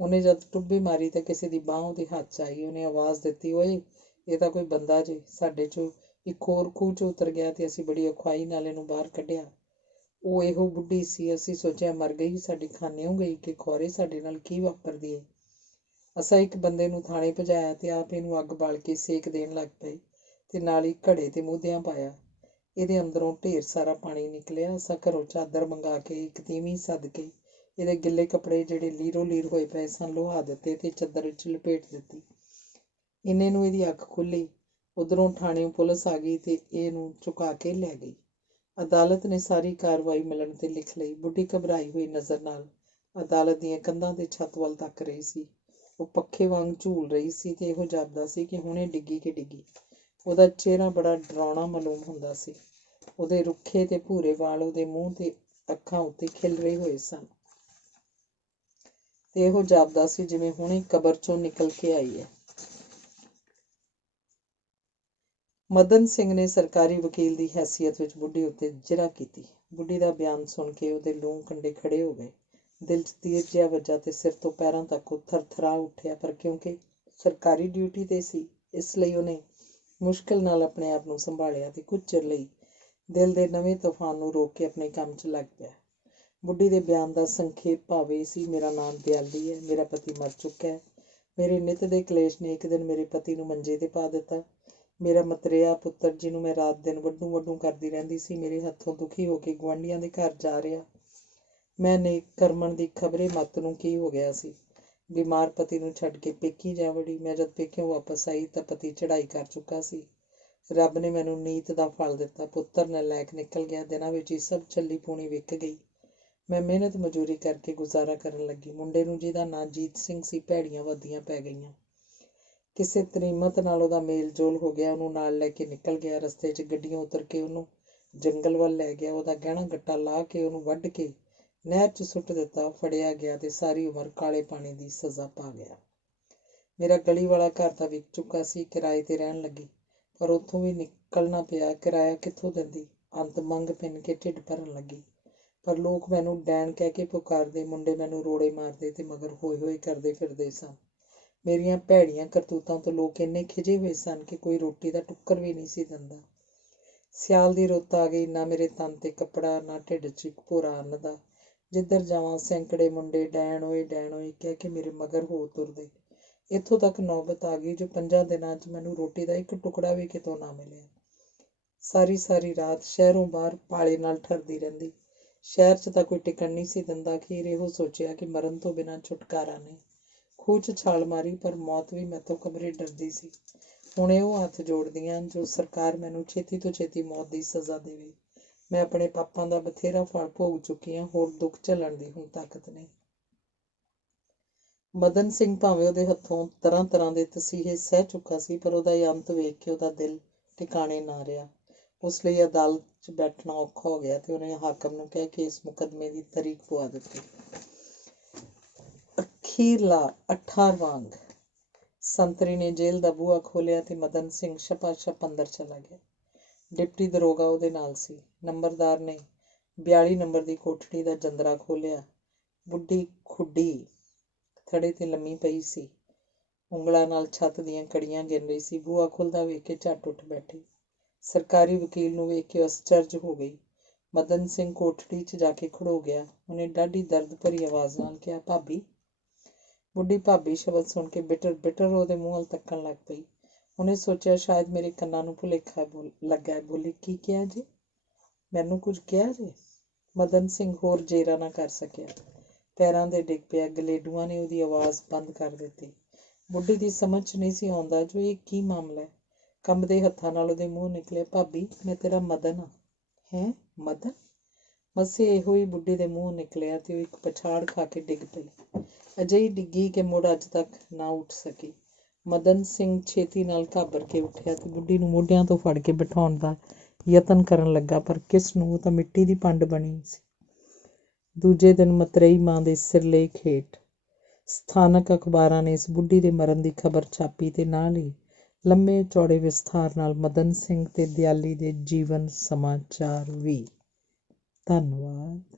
ਉਹਨੇ ਜਦ ਟੁੱਬੀ ਮਾਰੀ ਤਾਂ ਕਿਸੇ ਦੀ ਬਾਂਹ ਉਹਦੇ ਹੱਥ 'ਚ ਆਈ। ਉਹਨੇ ਆਵਾਜ਼ ਦਿੱਤੀ, ਓਏ, ਇਹ ਤਾਂ ਕੋਈ ਬੰਦਾ ਜੇ। ਸਾਡੇ 'ਚੋਂ ਇੱਕ ਹੋਰ ਖੂਹ 'ਚ ਉਤਰ ਗਿਆ ਤੇ ਅਸੀਂ ਬੜੀ ਔਖਾਈ ਨਾਲ ਇਹਨੂੰ ਬਾਹਰ ਕੱਢਿਆ। ਉਹ ਇਹੋ ਬੁੱਢੀ ਸੀ। ਅਸੀਂ ਸੋਚਿਆ ਮਰ ਗਈ, ਸਾਡੀ ਖਾਨਿਓਂ ਗਈ ਕਿ ਖੌਰੇ ਸਾਡੇ ਨਾਲ ਕੀ ਵਾਪਰਦੀ ਹੈ। ਅਸਾਂ ਇੱਕ ਬੰਦੇ ਨੂੰ ਥਾਣੇ ਭਜਾਇਆ ਤੇ ਆਪ ਇਹਨੂੰ ਅੱਗ ਬਾਲ ਕੇ ਸੇਕ ਦੇਣ ਲੱਗ ਪਏ ਤੇ ਨਾਲ ਹੀ ਘੜੇ ਤੇ ਮੂਧਿਆਂ ਪਾਇਆ। ਇਹਦੇ ਅੰਦਰੋਂ ਢੇਰ ਸਾਰਾ ਪਾਣੀ ਨਿਕਲਿਆ। ਅਸਾਂ ਘਰੋਂ ਚਾਦਰ ਮੰਗਾ ਕੇ ਇੱਕ ਤੀਵੀਂ ਸੱਦ ਕੇ ਇਹਦੇ ਗਿੱਲੇ ਕੱਪੜੇ ਜਿਹੜੇ ਲੀਰੋ ਲੀਰ ਹੋਏ ਪਏ ਸਨ ਲੁਹਾ ਦਿੱਤੇ ਤੇ ਚਾਦਰ ਵਿੱਚ ਲਪੇਟ ਦਿੱਤੀ। ਇੰਨੇ ਨੂੰ ਇਹਦੀ ਅੱਖ ਖੁੱਲ੍ਹੀ। ਉੱਧਰੋਂ ਥਾਣਿਓਂ ਪੁਲਿਸ ਆ ਗਈ ਤੇ ਇਹਨੂੰ ਚੁਕਾ ਕੇ ਲੈ ਗਈ। ਅਦਾਲਤ ਨੇ ਸਾਰੀ ਕਾਰਵਾਈ ਮਿਲਣ ਤੇ ਲਿਖ ਲਈ। ਬੁੱਢੀ ਘਬਰਾਈ ਹੋਈ ਨਜ਼ਰ ਨਾਲ ਅਦਾਲਤ ਦੀਆਂ ਕੰਧਾਂ ਤੇ ਛੱਤ ਵੱਲ ਤੱਕ ਰਹੀ ਸੀ। ਉਹ ਪੱਖੇ ਵਾਂਗ ਝੂਲ ਰਹੀ ਸੀ ਤੇ ਇਹੋ ਜਾਪਦਾ ਸੀ ਕਿ ਹੁਣੇ ਡਿੱਗੀ ਕਿ ਡਿੱਗੀ। ਉਹਦਾ ਚਿਹਰਾ ਬੜਾ ਡਰਾਉਣਾ ਮਾਲੂਮ ਹੁੰਦਾ ਸੀ। ਉਹਦੇ ਰੁੱਖੇ ਤੇ ਭੂਰੇ ਵਾਲ ਉਹਦੇ ਮੂੰਹ ਤੇ ਅੱਖਾਂ ਉੱਤੇ ਖਿਲਰੇ ਹੋਏ ਸਨ ਤੇ ਇਹੋ ਜਾਪਦਾ ਸੀ ਜਿਵੇਂ ਹੁਣੇ ਕਬਰ ਚੋਂ ਨਿਕਲ ਕੇ ਆਈ ਹੈ। ਮਦਨ ਸਿੰਘ ਨੇ ਸਰਕਾਰੀ ਵਕੀਲ ਦੀ ਹੈਸੀਅਤ ਵਿੱਚ ਬੁੱਢੀ ਉੱਤੇ ਜ਼ਿਰਾ ਕੀਤੀ। ਬੁੱਢੀ ਦਾ ਬਿਆਨ ਸੁਣ ਕੇ ਉਹਦੇ ਲੂੰ ਕੰਡੇ ਖੜੇ ਹੋ ਗਏ। ਦਿਲ 'ਚ ਤੀਰ ਜਿਹਾ ਵੱਜਾ ਤੇ ਸਿਰ ਤੋਂ ਪੈਰਾਂ ਤੱਕ ਉਹ ਥਰਥਰਾ ਉੱਠਿਆ। ਪਰ ਕਿਉਂਕਿ ਸਰਕਾਰੀ ਡਿਊਟੀ 'ਤੇ ਸੀ, ਇਸ ਲਈ ਉਹਨੇ ਮੁਸ਼ਕਿਲ ਨਾਲ ਆਪਣੇ ਆਪ ਨੂੰ ਸੰਭਾਲਿਆ ਤੇ ਕੁਝ ਚਿਰ ਲਈ ਦਿਲ ਦੇ ਨਵੇਂ ਤੂਫਾਨ ਨੂੰ ਰੋਕ ਕੇ ਆਪਣੇ ਕੰਮ 'ਚ ਲੱਗ ਪਿਆ। ਬੁੱਢੀ ਦੇ ਬਿਆਨ ਦਾ ਸੰਖੇਪ ਭਾਵ ਇਹ ਸੀ, ਮੇਰਾ ਨਾਮ ਦਿਆਲੀ ਹੈ, ਮੇਰਾ ਪਤੀ ਮਰ ਚੁੱਕਾ ਹੈ। ਮੇਰੇ ਨਿੱਤ ਦੇ ਕਲੇਸ਼ ਨੇ ਇੱਕ ਦਿਨ ਮੇਰੇ ਪਤੀ ਨੂੰ ਮੰਜੇ 'ਤੇ ਪਾ ਦਿੱਤਾ। ਮੇਰਾ ਮਤਰੇਆ ਪੁੱਤਰ, ਜਿਹਨੂੰ ਮੈਂ ਰਾਤ ਦਿਨ ਵੱਢੂ ਕਰਦੀ ਰਹਿੰਦੀ ਸੀ, ਮੇਰੇ ਹੱਥੋਂ ਦੁਖੀ ਹੋ ਕੇ ਗੁਆਂਢੀਆਂ ਦੇ ਘਰ ਜਾ ਰਿਹਾ। ਮੈਂ ਨੇਕ ਕਰਮਣ ਦੀ ਖਬਰੇ ਮੱਤ ਨੂੰ ਕੀ ਹੋ ਗਿਆ ਸੀ। ਬਿਮਾਰ ਪਤੀ ਨੂੰ ਛੱਡ ਕੇ ਪੇਕੀ ਜਾ ਵੜੀ। ਮੈਂ ਜਦ ਪੇਕਿਓਂ ਵਾਪਸ ਆਈ ਤਾਂ ਪਤੀ ਚੜ੍ਹਾਈ ਕਰ ਚੁੱਕਾ ਸੀ। ਰੱਬ ਨੇ ਮੈਨੂੰ ਨੀਤ ਦਾ ਫਲ ਦਿੱਤਾ। ਪੁੱਤਰ ਨਲਾਇਕ ਨਿਕਲ ਗਿਆ। ਦਿਨਾਂ ਵਿੱਚ ਹੀ ਸਭ ਛੱਲੀ ਪੂਣੀ ਵਿਕ ਗਈ। ਮੈਂ ਮਿਹਨਤ ਮਜ਼ਦੂਰੀ ਕਰਕੇ ਗੁਜ਼ਾਰਾ ਕਰਨ ਲੱਗੀ। ਮੁੰਡੇ ਨੂੰ, ਜਿਹਦਾ ਨਾਂ ਜੀਤ ਸਿੰਘ ਸੀ, ਭੈੜੀਆਂ ਵੱਧੀਆਂ ਪੈ ਗਈਆਂ। ਕਿਸੇ ਤਰੀਮਤ ਨਾਲ ਉਹਦਾ ਮੇਲ ਜੋਲ ਹੋ ਗਿਆ। ਉਹਨੂੰ ਨਾਲ ਲੈ ਕੇ ਨਿਕਲ ਗਿਆ। ਰਸਤੇ 'ਚ ਗੱਡੀਆਂ ਉਤਰ ਕੇ ਉਹਨੂੰ ਜੰਗਲ ਵੱਲ ਲੈ ਗਿਆ। ਉਹਦਾ ਗਹਿਣਾ ਗੱਟਾ ਲਾਹ ਕੇ ਉਹਨੂੰ ਵੱਢ ਕੇ ਨਹਿਰ 'ਚ ਸੁੱਟ ਦਿੱਤਾ। ਫੜਿਆ ਗਿਆ ਤੇ ਸਾਰੀ ਉਮਰ ਕਾਲੇ ਪਾਣੀ ਦੀ ਸਜ਼ਾ ਪਾ ਗਿਆ। ਮੇਰਾ ਗਲੀ ਵਾਲਾ ਘਰ ਤਾਂ ਵਿਕ ਚੁੱਕਾ ਸੀ। ਕਿਰਾਏ 'ਤੇ ਰਹਿਣ ਲੱਗੀ, ਪਰ ਉੱਥੋਂ ਵੀ ਨਿਕਲਣਾ ਪਿਆ। ਕਿਰਾਇਆ ਕਿੱਥੋਂ ਦਿੰਦੀ। ਅੰਤ ਮੰਗ ਪਿੰਨ ਕੇ ਢਿੱਡ ਭਰਨ ਲੱਗੀ। ਪਰ ਲੋਕ ਮੈਨੂੰ ਡੈਣ ਕਹਿ ਕੇ ਪੁਕਾਰਦੇ। ਮੁੰਡੇ ਮੈਨੂੰ ਰੋੜੇ ਮਾਰਦੇ ਤੇ ਮਗਰ ਹੋਏ ਕਰਦੇ ਫਿਰਦੇ ਸਨ। ਮੇਰੀਆਂ ਭੈੜੀਆਂ ਕਰਤੂਤਾਂ ਤੋਂ ਲੋਕ ਇੰਨੇ ਖਿਜੇ ਹੋਏ ਸਨ ਕਿ ਕੋਈ ਰੋਟੀ ਦਾ ਟੁੱਕਰ ਵੀ ਨਹੀਂ ਸੀ ਦਿੰਦਾ। ਸਿਆਲ ਦੀ ਰੁੱਤ ਆ ਗਈ। ਨਾ ਮੇਰੇ ਤਨ 'ਤੇ ਕੱਪੜਾ, ਨਾ ਢਿੱਡ 'ਚ ਇੱਕ ਭੋਰਾ ਅੰਨ ਦਾ। ਜਿੱਧਰ ਜਾਵਾਂ ਸੈਂਕੜੇ ਮੁੰਡੇ ਡੈਣ ਓਏ ਕਹਿ ਕੇ ਮੇਰੇ ਮਗਰ ਹੋ ਤੁਰਦੇ। ਇੱਥੋਂ ਤੱਕ ਨੌਬਤ ਆ ਗਈ ਜੋ 5 ਦਿਨਾਂ 'ਚ ਮੈਨੂੰ ਰੋਟੀ ਦਾ ਇੱਕ ਟੁਕੜਾ ਵੀ ਕਿਤੋਂ ਨਾ ਮਿਲਿਆ। ਸਾਰੀ ਰਾਤ ਸ਼ਹਿਰੋਂ ਬਾਹਰ ਪਾਲੇ ਨਾਲ ਠਰਦੀ ਰਹਿੰਦੀ। ਸ਼ਹਿਰ 'ਚ ਤਾਂ ਕੋਈ ਟਿਕਣ ਨਹੀਂ ਸੀ ਦਿੰਦਾ। ਅਖੀਰ ਇਹੋ ਸੋਚਿਆ ਕਿ ਮਰਨ ਤੋਂ ਬਿਨਾਂ ਛੁਟਕਾਰਾ ਨਹੀਂ। ਖੂਹ 'ਚ ਛਾਲ ਮਾਰੀ, ਪਰ ਮੌਤ ਵੀ ਮੈਥੋਂ ਕਬਰੇ ਡਰਦੀ ਸੀ। ਹੁਣ ਇਹੋ ਹੱਥ ਜੋੜਦੀਆਂ ਜੋ ਸਰਕਾਰ ਮੈਨੂੰ ਛੇਤੀ ਤੋਂ ਛੇਤੀ ਮੌਤ ਦੀ ਸਜ਼ਾ ਦੇਵੇ। ਮੈਂ ਆਪਣੇ ਪਾਪਾਂ ਦਾ ਬਥੇਰਾ ਫਲ ਭੋਗ ਚੁੱਕੀ ਹਾਂ। ਹੋਰ ਦੁੱਖ ਝੱਲਣ ਦੀ ਹੁਣ ਤਾਕਤ ਨਹੀਂ। ਮਦਨ ਸਿੰਘ ਭਾਵੇਂ ਉਹਦੇ ਹੱਥੋਂ ਤਰ੍ਹਾਂ ਤਰ੍ਹਾਂ ਦੇ ਤਸੀਹੇ ਸਹਿ ਚੁੱਕਾ ਸੀ, ਪਰ ਉਹਦਾ ਇਹ ਅੰਤ ਵੇਖ ਕੇ ਉਹਦਾ ਦਿਲ ਟਿਕਾਣੇ ਨਾ ਰਿਹਾ। ਉਸ ਲਈ ਅਦਾਲਤ 'ਚ ਬੈਠਣਾ ਔਖਾ ਹੋ ਗਿਆ ਤੇ ਉਹਨੇ ਹਾਕਮ ਨੂੰ ਕਹਿ ਕੇ ਇਸ ਮੁਕੱਦਮੇ ਦੀ ਤਰੀਕ ਪਵਾ ਦਿੱਤੀ। ਅਖੀਰਲਾ 18ਵਾਂ ਅੰਗ। ਸੰਤਰੀ ਨੇ ਜੇਲ੍ਹ ਦਾ ਬੂਹਾ ਖੋਲ੍ਹਿਆ ਤੇ ਮਦਨ ਸਿੰਘ ਛਪਾ-ਛਪ ਅੰਦਰ ਚਲਾ ਗਿਆ। ਡਿਪਟੀ ਦਰੋਗਾ ਉਹਦੇ ਨਾਲ ਸੀ। ਨੰਬਰਦਾਰ ਨੇ 42 ਨੰਬਰ ਦੀ ਕੋਠੜੀ ਦਾ ਜੰਦਰਾ ਖੋਲ੍ਹਿਆ। ਬੁੱਢੀ ਖੁੱਡੀ ਥੜੇ 'ਤੇ ਲੰਮੀ ਪਈ ਸੀ। ਉਂਗਲਾਂ ਨਾਲ ਛੱਤ ਦੀਆਂ ਕੜੀਆਂ ਗਿਣ ਰਹੀ ਸੀ। ਬੂਹਾ ਖੁੱਲ੍ਹਦਾ ਵੇਖ ਕੇ ਝੱਟ ਉੱਠ ਬੈਠੀ। ਸਰਕਾਰੀ ਵਕੀਲ ਨੂੰ ਵੇਖ ਕੇ ਅਸਚਰਜ ਹੋ ਗਈ। ਮਦਨ ਸਿੰਘ ਕੋਠੜੀ 'ਚ ਜਾ ਕੇ ਖੜੋ ਗਿਆ। ਉਹਨੇ ਡਾਢੀ ਦਰਦ ਭਰੀ ਆਵਾਜ਼ ਨਾਲ ਕਿਹਾ, ਭਾਬੀ। ਬੁੱਢੀ ਭਾਬੀ ਸ਼ਬਦ ਸੁਣ ਕੇ ਬਿਟਰ ਉਹਦੇ ਮੂੰਹ ਵੱਲ ਤੱਕਣ ਲੱਗ ਪਈ। ਉਹਨੇ ਸੋਚਿਆ ਸ਼ਾਇਦ ਮੇਰੇ ਕੰਨਾਂ ਨੂੰ ਭੁਲੇਖਾ ਲੱਗਾ। ਬੋਲੀ, ਕੀ ਕਿਹਾ ਜੀ? ਮੈਨੂੰ ਕੁਝ ਕਿਹਾ ਜੀ? ਮਦਨ ਸਿੰਘ ਹੋਰ ਜੇਰਾ ਨਾ ਕਰ ਸਕਿਆ। ਪੈਰਾਂ 'ਤੇ ਡਿੱਗ ਪਿਆ। ਗਲੇਡੂਆਂ ਨੇ ਉਹਦੀ ਆਵਾਜ਼ ਬੰਦ ਕਰ ਦਿੱਤੀ। ਬੁੱਢੀ ਦੀ ਸਮਝ 'ਚ ਨਹੀਂ ਸੀ ਆਉਂਦਾ ਜੋ ਇਹ ਕੀ ਮਾਮਲਾ ਹੈ। ਕੰਬਦੇ ਹੱਥਾਂ ਨਾਲ ਉਹਦੇ ਮੂੰਹ ਨਿਕਲਿਆ, ਭਾਬੀ, ਮੈਂ ਤੇਰਾ ਮਦਨ ਹਾਂ। ਹੈਂ? ਮਦਨ? ਮਸੇ ਇਹੋ ਹੀ ਬੁੱਢੀ ਦੇ ਮੂੰਹ ਨਿਕਲਿਆ ਤੇ ਉਹ ਇੱਕ ਪਛਾੜ ਖਾ ਕੇ ਡਿੱਗ ਪਈ। ਅਜਿਹੀ ਡਿੱਗੀ ਕਿ ਮੁੜ ਅੱਜ ਤੱਕ ਨਾ ਉੱਠ ਸਕੀ। ਮਦਨ ਸਿੰਘ ਛੇਤੀ ਨਾਲ ਘਾਬਰ ਕੇ ਉੱਠਿਆ ਤੇ ਬੁੱਢੀ ਨੂੰ ਮੋਢਿਆਂ ਤੋਂ ਫੜ ਕੇ ਬਿਠਾਉਣ ਦਾ ਯਤਨ ਕਰਨ ਲੱਗਾ, ਪਰ ਕਿਸ ਨੂੰ? ਉਹ ਤਾਂ ਮਿੱਟੀ ਦੀ ਪੰਡ ਬਣੀ ਸੀ। ਦੂਜੇ ਦਿਨ ਮਤਰੇਈ ਮਾਂ ਦੇ ਸਿਰਲੇਖ ਹੇਠ ਸਥਾਨਕ ਅਖਬਾਰਾਂ ਨੇ ਇਸ ਬੁੱਢੀ ਦੇ ਮਰਨ ਦੀ ਖਬਰ ਛਾਪੀ ਤੇ ਨਾਲ ਹੀ ਲੰਮੇ ਚੌੜੇ ਵਿਸਥਾਰ ਨਾਲ ਮਦਨ ਸਿੰਘ ਤੇ ਦਿਆਲੀ ਦੇ ਜੀਵਨ ਸਮਾਚਾਰ ਵੀ। ਧੰਨਵਾਦ।